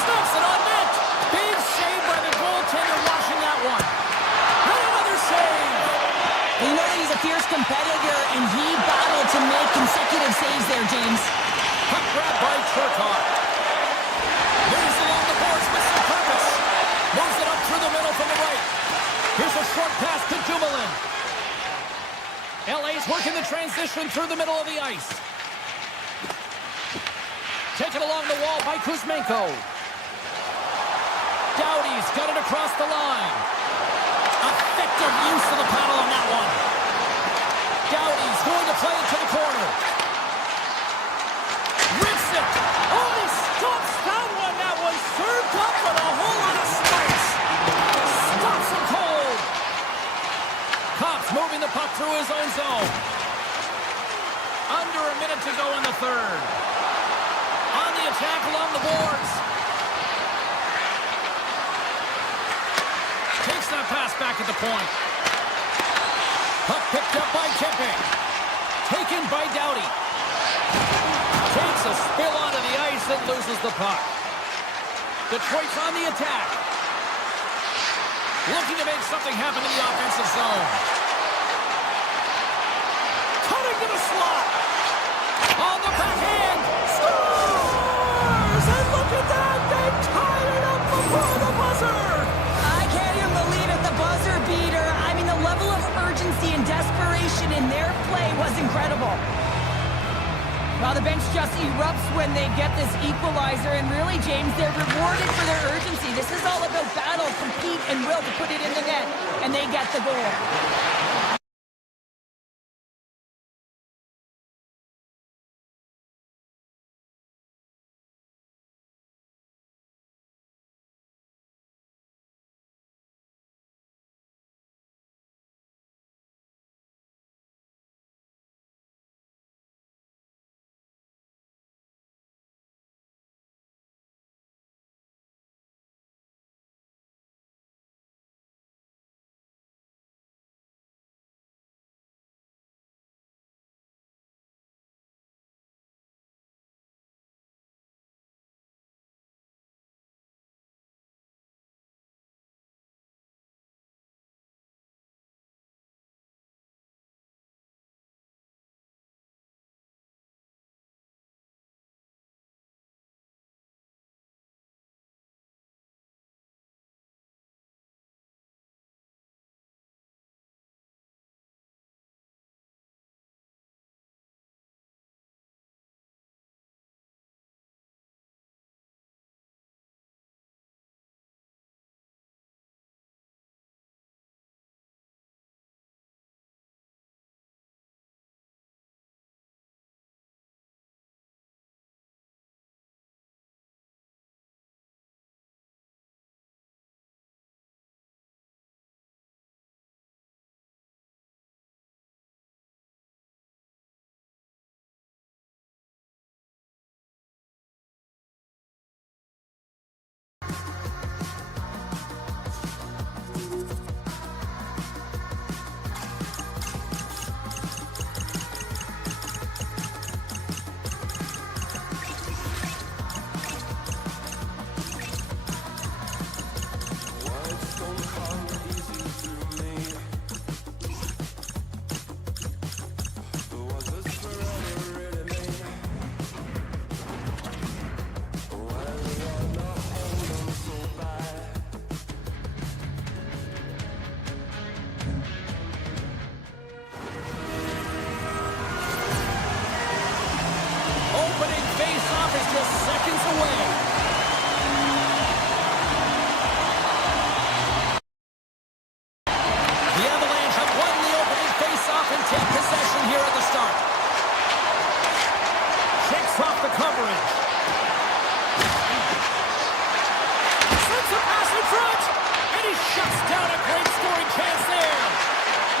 Stops it on net. Big save by the goaltender washing that one. And another save. You know that he's a fierce competitor, and he battled to make consecutive saves there, James. Puck grab by Churkov. Moves along the boards with some purpose. Moves it up through the middle from the right. Here's a short pass to Dumoulin. LA's working the transition through the middle of the ice. Taken along the wall by Kuzmenko. Doughty's got it across the line. Effective use of the paddle on that one. Doughty's going to play it to the corner. Rips it. Oh, he stops that one. That was served up with a whole lot of spice. Stops him cold. Cops moving the puck through his own zone. Under a minute to go in the third. On the attack along the boards. Takes that pass back at the point. Puck picked up by Kempe. Taken by Doughty. Takes a spill onto the ice and loses the puck. Detroit's on the attack. Looking to make something happen in the offensive zone. Cutting to the slot. On the backhand. Scores! And look at that! They tied it up before the buzzer! I can't even believe it, the buzzer beater. I mean, the level of urgency and desperation in their play was incredible. Well, the bench just erupts when they get this equalizer, and really, James, they're rewarded for their urgency. This is all about battle, compete, and will to put it in the net, and they get the goal. And he shuts down a great scoring chance there.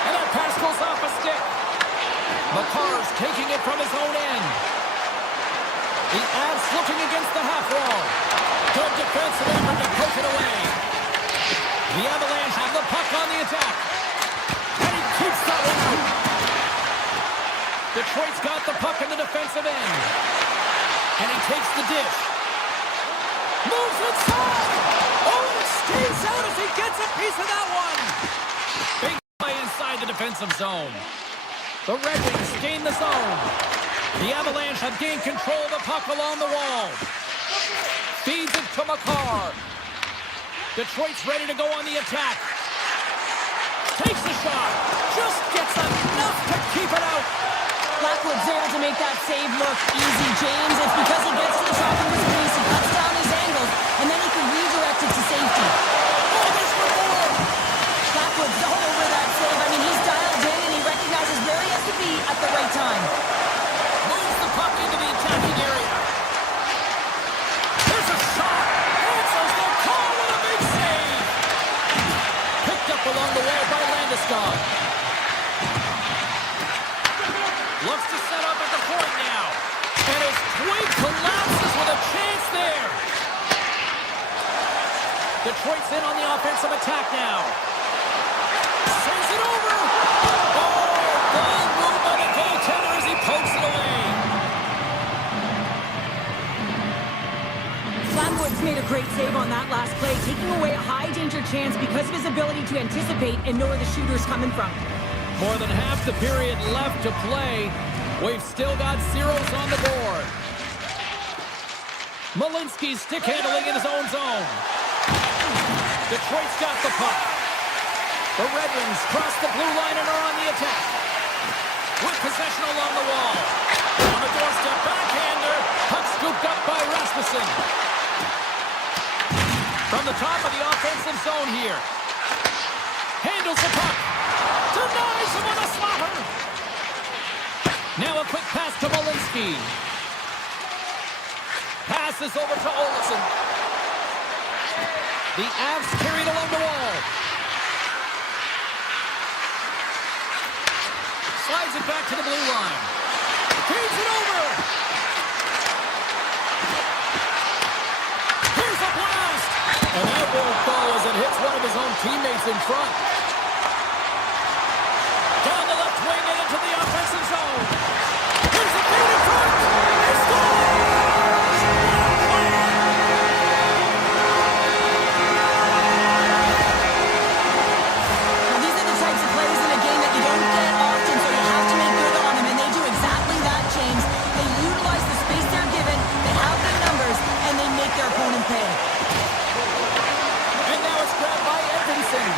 And that pass goes off a stick. McCarr's taking it from his own end. The Avs looking against the half wall. Good defensive effort to poke it away. The Avalanche have the puck on the attack. And he keeps that one out. Detroit's got the puck in the defensive end. And he takes the dish. Moves inside. Oh, it stays out as he gets a piece of that one. Big play inside the defensive zone. The Red Wings gain the zone. The Avalanche have gained control of the puck along the wall. Feeds it to McCarr. Detroit's ready to go on the attack. Takes the shot. Just gets enough to keep it out. Blackwood's there to make that save look easy, James. It's because he gets to the top of his crease, he cuts down his angles, and then he can redirect it to safety. Oh, there's for more. Blackwood's all over that save. I mean, he's dialed in and he recognizes where he has to be at the right time. Moves the puck into the attacking area. There's a shot. Answers the call with a big save. Picked up along the wall by Landeskog. Looks to set up at the point now. And his twig collapses with a chance there. Detroit's in on the offensive attack now. Sends it over. Oh, bold move by the goaltender as he pokes it away. Blackwood's made a great save on that last play, taking away a high-danger chance because of his ability to anticipate and know where the shooter's coming from. More than half the period left to play. We've still got zeros on the board. Malinsky's stick handling in his own zone. Detroit's got the puck. The Red Wings cross the blue line and are on the attack. With possession along the wall. On the doorstep, backhander. Puck scooped up by Rasmussen. From the top of the offensive zone here. Handles the puck. Denies him with a slapper. Now a quick pass to Malinsky. Passes over to Olsen. The Avs carried along the wall. Slides it back to the blue line. Feeds it over. Here's a blast. And that won't go as it hits one of his own teammates in front. Down the left wing and into the offensive zone. Here's a feed in front. He scores! Now, these are the types of plays in a game that you don't get often, so you have to make good on them, and they do exactly that, James. They utilize the space they're given, they have their numbers, and they make their opponent pay. And now it's grabbed by Edmondson.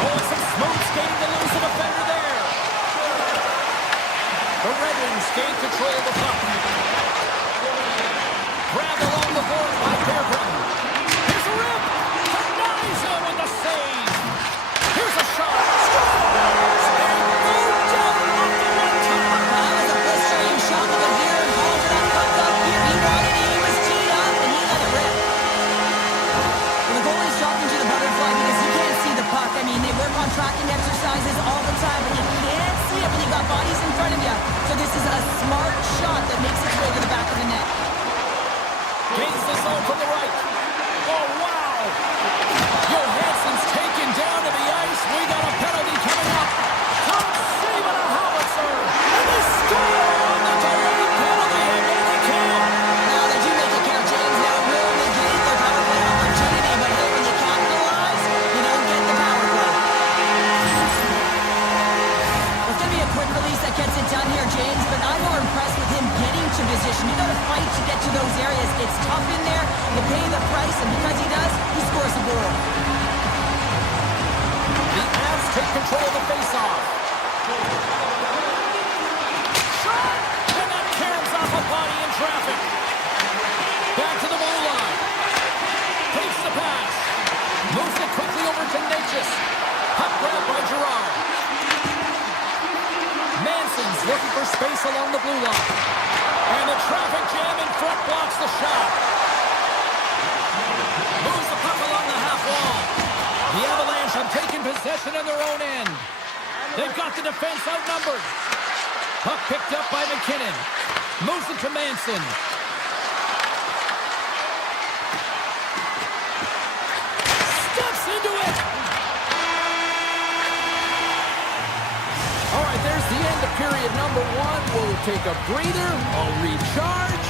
Oh, some smooth skating to lose the defender there. The Red Wings gain control of the puck. Grabbed along the board by Fairbrother. Here's a rip. Denies him with the save. Here's a shot. Scores! And moved down off the one-timer. That was a blistering shot with a gear and ball to that puck up here. He wanted it, he was teed up, and he let it rip. Well, the goalie's dropping to the butterfly because he can't see the puck. I mean, they work on tracking exercises all the time, but you can't see it when you got bodies in front of you. So this is a smart shot that makes its way to the back of the net. Gains the zone from the right. Oh, wow. Johansson's taken down to the ice. We got a penalty coming up. Top save and a howitzer. And they score on the delayed penalty. And they count. Now, they do make it count, James. Now, it will negate their power play opportunity, but hey, when you capitalize, you don't get the power play. It's going to be a quick release that gets it done here, James, but I'm more impressed with him getting to position. You got to fight to get to those areas. It's tough in there. You pay the price, and because he does, he scores a goal. The Avs take control of the faceoff. Shot! And that caroms off a body in traffic. Back to the blue line. Takes the pass. Moves it quickly over to Natchez. Puck grab by Girard. Manson's looking for space along the blue line. And the traffic jam in front blocks the shot. Moves the puck along the half wall. They've got the defense outnumbered. Puck picked up by McKinnon. Moves it to Manson. Steps into it. All right, there's the end of period number 1. We'll take a breather. I'll recharge.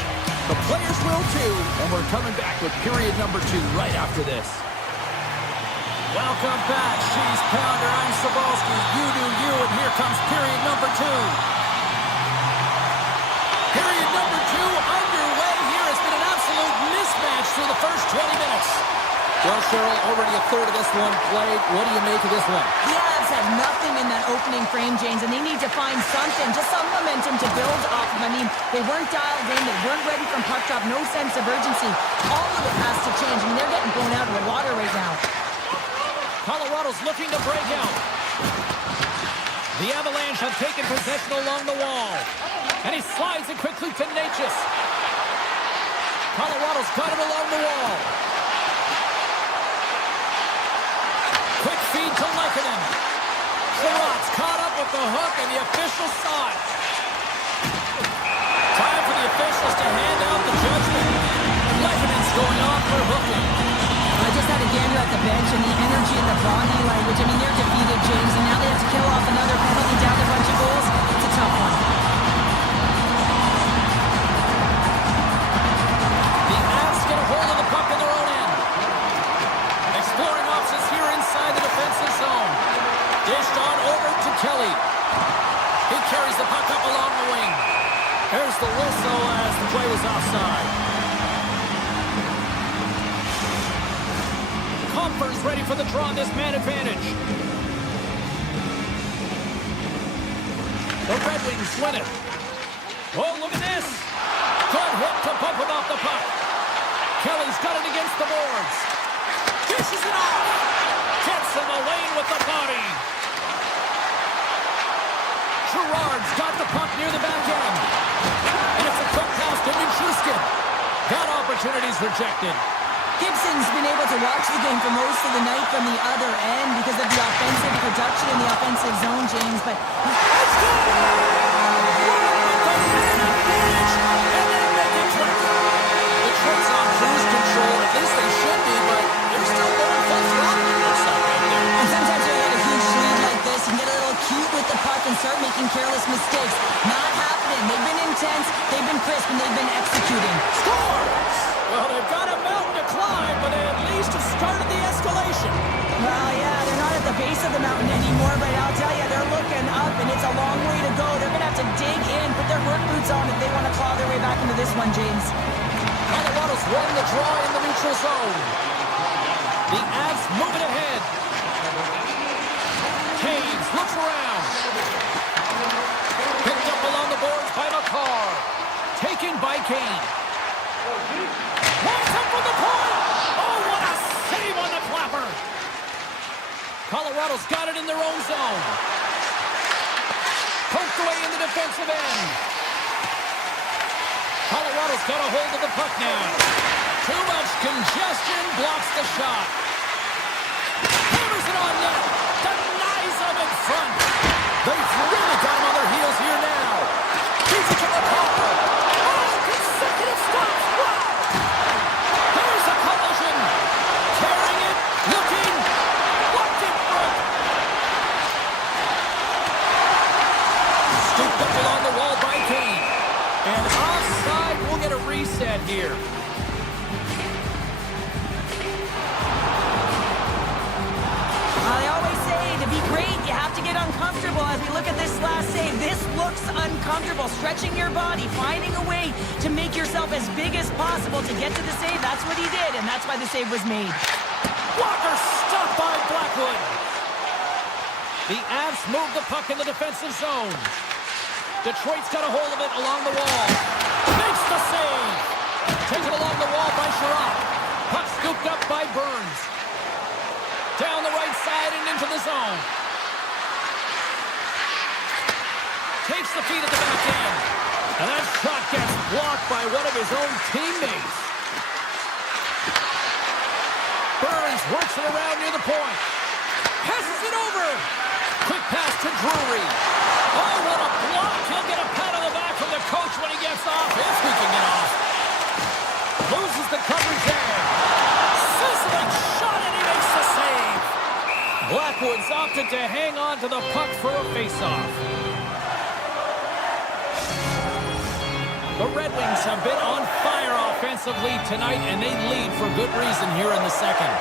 The players will too. And we're coming back with period number 2 right after this. Welcome back, Cheese Pounder. I'm Sabalski. You do you, and here comes period number 2. Period number 2 underway here. It's been an absolute mismatch through the first 20 minutes. Well, Cheryl, already a third of this one played. What do you make of this one? The Avs had nothing in that opening frame, James, and they need to find something, just some momentum to build off of. I mean, they weren't dialed in. They weren't ready from puck drop. No sense of urgency. All of it has to change. I mean, they're getting blown out of the water right now. Colorado's looking to break out. The Avalanche have taken possession along the wall. And he slides it quickly to Natchez. Colorado's got it along the wall. Quick feed to Lehkonen. Sherratt's caught up with the hook, and the official saw it. Time for the officials to hand out the judgment. Lehkonen's going off for hooking. I just had a gander at the bench, and the energy and the body language. I mean, they're defeated, James, and now they have to kill off another penalty down a bunch of goals. It's a tough one. The Avs get a hold of the puck in their own end. Exploring options here inside the defensive zone. Dished on over to Kelly. He carries the puck up along the wing. There's the whistle as the play was offside. Compher's ready for the draw on this man advantage. The Red Wings win it. Oh, look at this. Good hook to bump him off the puck. Kelly's got it against the boards. Dishes it off. Gets in the lane with the body. Gerard's got the puck near the back end. And it's a quick pass to Nichushkin. That opportunity's rejected. Gibson's been able to watch the game for most of the night from the other end because of the offensive production in the offensive zone, James, but Let's go! Detroit's on cruise control. At least they should be, but they're still going full throttle. and sometimes when you get a huge lead like this, you can get a little cute with the puck and start making careless mistakes. Not happening. They've been intense, they've been crisp, and they've been executing. Scores! Well, they've got a mountain to climb, but they at least have started the escalation. Well, yeah, they're not at the base of the mountain anymore, but I'll tell you, they're looking up, and it's a long way to go. They're going to have to dig in, put their work boots on if they want to claw their way back into this one, James. Colorado's won the draw in the neutral zone. The Avs moving ahead. Caves looks around. Picked up along the boards by McCarr. Taken by Kane. Lines up from the point. Oh, what a save on the clapper. Colorado's got it in their own zone. Poked away in the defensive end. Colorado's got a hold of the puck now. Too much congestion blocks the shot. Hammers it on net. Denies him in front. They've really got him on their heels here now. Keeps it to the top. Oh, consecutive stops. Wow. There's a collision. Carrying it. Looking. Locked in front. Scooped up along the wall by Kane. And offside, we'll get a reset here. They always say to be great, you have to get uncomfortable. As we look at this last save, this looks uncomfortable. Stretching your body, finding a way to make yourself as big as possible to get to the save. That's what he did, and that's why the save was made. Walker stopped by Blackwood. The Avs move the puck in the defensive zone. Detroit's got a hold of it along the wall. Makes the save. Taken along the wall by Sherratt. Puck scooped up by Burns. Down the right side and into the zone. Takes the feed at the back end. And that shot gets blocked by one of his own teammates. Burns works it around near the point. Passes it over. Quick pass to Drury. Oh, what a block. He'll get a pat on the back from the coach when he gets off. If he can get off. Loses the coverage there. Sizzling shot, and he makes the save. Blackwood's opted to hang on to the puck for a faceoff. The Red Wings have been on fire offensively tonight, and they lead for good reason here in the second.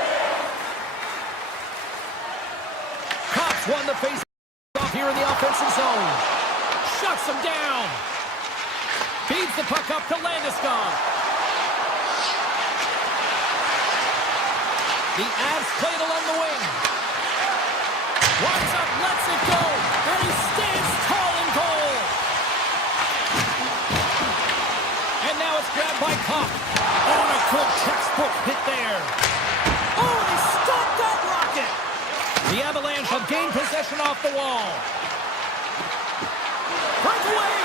Cops won the face-off here in the offensive zone. Shuts him down. Feeds the puck up to Landeskog. The Avs played along the wing. Winds up, lets it go, and he stands tall in goal. And now it's grabbed by Kopp. Oh, and a good textbook hit there. Oh, and he stopped that rocket. The Avalanche have gained possession off the wall. Breakaway.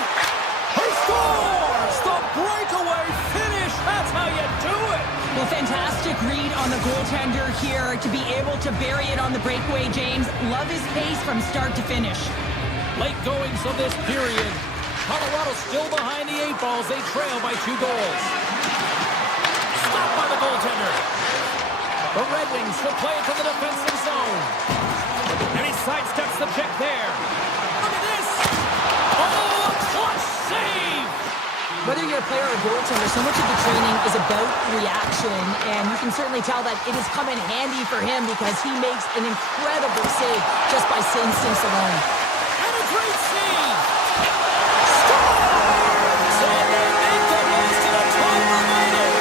He scores! The breakaway finish. That's how you do it. Well, fantastic read on the goaltender here to be able to bury it on the breakaway, James. Love his pace from start to finish. Late goings of this period. Colorado still behind the 8 balls. They trail by 2 goals. Stopped by the goaltender. The Red Wings will play it to the defensive zone. And he sidesteps the check there. Look at this. Oh, a clutch save. Whether you're a player or a goaltender, so much of the training is about reaction, and you can certainly tell that it has come in handy for him because he makes an incredible save just by instincts alone. And a great save. Scores! And they make the most of the time remaining.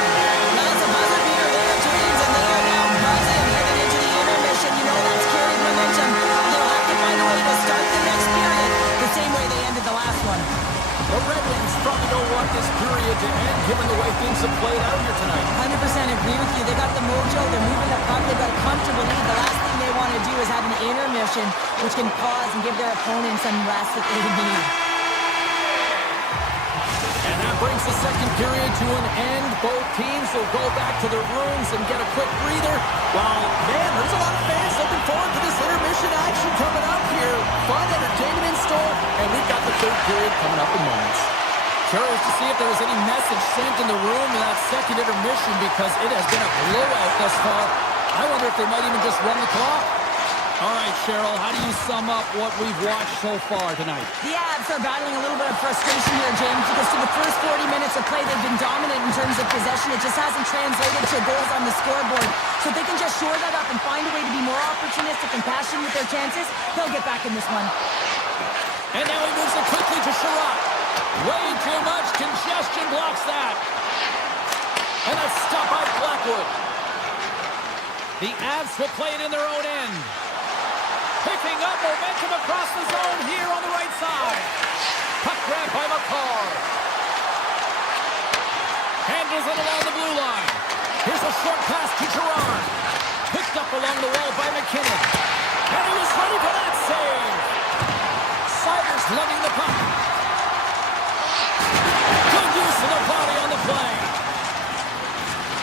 That's a buzzer beater there, James, and they are now buzzing heading into the intermission. You know that's carried momentum. They'll have to find a way to start the next period the same way they ended the last one. The Red Wings probably don't want this period to end, given the way things have played out here tonight. 100% agree with you. They got the mojo. They're moving the puck. They've got a comfortable lead. The last thing they want to do is have an intermission, which can pause and give their opponents some rest that they need. And that brings the second period to an end. Both teams will go back to their rooms and get a quick breather. Well, man, there's a lot of fans looking forward to this intermission action coming up here. Fun entertainment in store, and we've got the third period coming up in moments. Curious to see if there was any message sent in the room in that second intermission because it has been a blowout thus far. I wonder if they might even just run the clock. All right, Cheryl, how do you sum up what we've watched so far tonight? The Avs are battling a little bit of frustration here, James, because through the first 40 minutes of play, they've been dominant in terms of possession. It just hasn't translated to goals on the scoreboard. So if they can just shore that up and find a way to be more opportunistic and passionate with their chances, they'll get back in this one. And now he moves it quickly to Sherratt. Way too much congestion blocks that. And that's stopped by Blackwood. The Avs will play it in their own end. Picking up momentum across the zone here on the right side. Puck grab by McCarr. Handles it along the blue line. Here's a short pass to Gerard. Picked up along the wall by McKinnon. And he was ready for that save. Siders lugging the puck. Good use of the body on the play.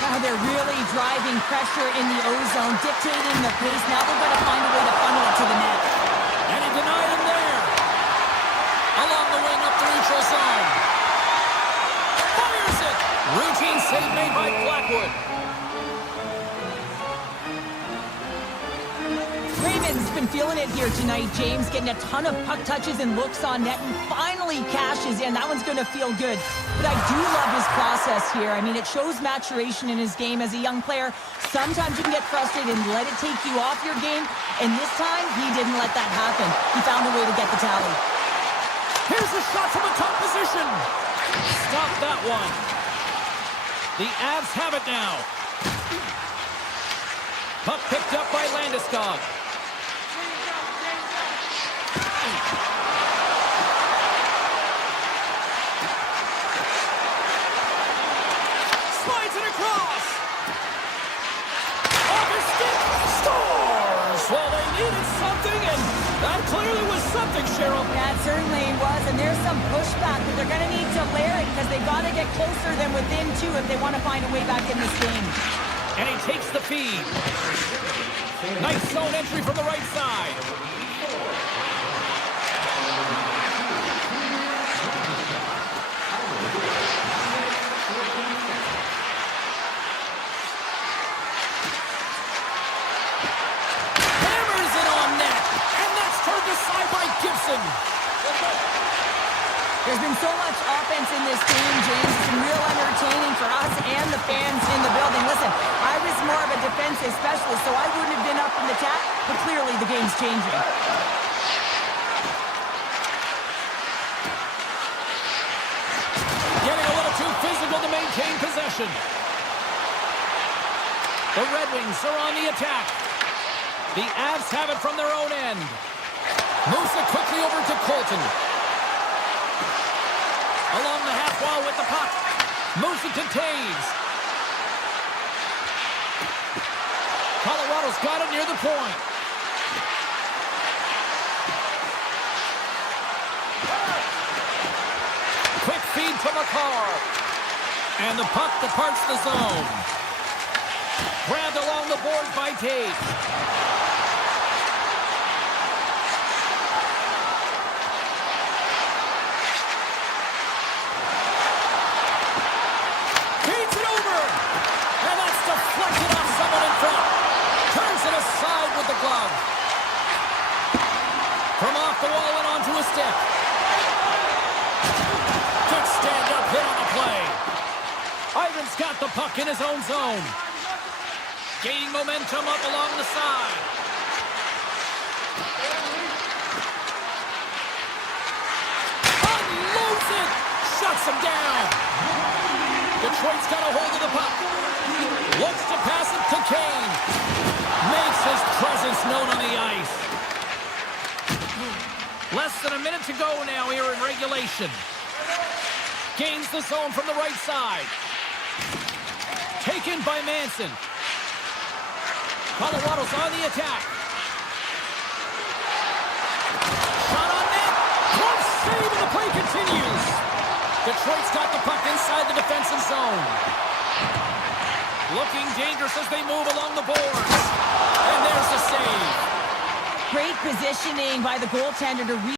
Now they're really driving pressure in the O-zone, dictating the pace. Now they've got to find a way to funnel it to the net. And he denied him there. Along the wing up the neutral zone. Fires it. Routine save made by Blackwood. Raven's been feeling it here tonight, James, getting a ton of puck touches and looks on net, and finally cashes in. That one's going to feel good. But I do love his process here. I mean, it shows maturation in his game as a young player. Sometimes you can get frustrated and let it take you off your game, and this time, he didn't let that happen. He found a way to get the tally. Here's a shot from a top position. Stop that one. The Avs have it now. Puck picked up by Landeskog. Slides it across. Off his stick. Scores. Well, they needed something, and that clearly was something, Cheryl. That certainly was, and there's some pushback, but they're going to need to layer it because they've got to get closer than within 2 if they want to find a way back in this game. And he takes the feed. Nice zone entry from the right side. offense in this game, James. It's been real entertaining for us and the fans in the building. Listen, I was more of a defensive specialist, so I wouldn't have been up in the attack, but clearly the game's changing. Getting a little too physical to maintain possession. The Red Wings are on the attack. The Avs have it from their own end. Moves it quickly over to Colton. Along the half wall with the puck. Moves it to Taves. Colorado's got it near the point. Quick feed to McCarr. And the puck departs the zone. Grabbed along the boards by Taves. Feeds it over. And that's deflected off someone in front. Turns it aside with the glove. From off the wall and onto a stick. Good stand-up hit on the play. Ivan's got the puck in his own zone. Gaining momentum up along the side. Unloads it. Shuts him down. Detroit's got a hold of the puck. Looks to pass it to Kane. Makes his presence known on the ice. Less than a minute to go now here in regulation. Gains the zone from the right side. Taken by Manson. Colorado's on the attack. Shot on net. Close save and the play continues. Detroit's got the puck inside the defensive zone. Looking dangerous as they move along the boards. And there's the save. Great positioning by the goaltender to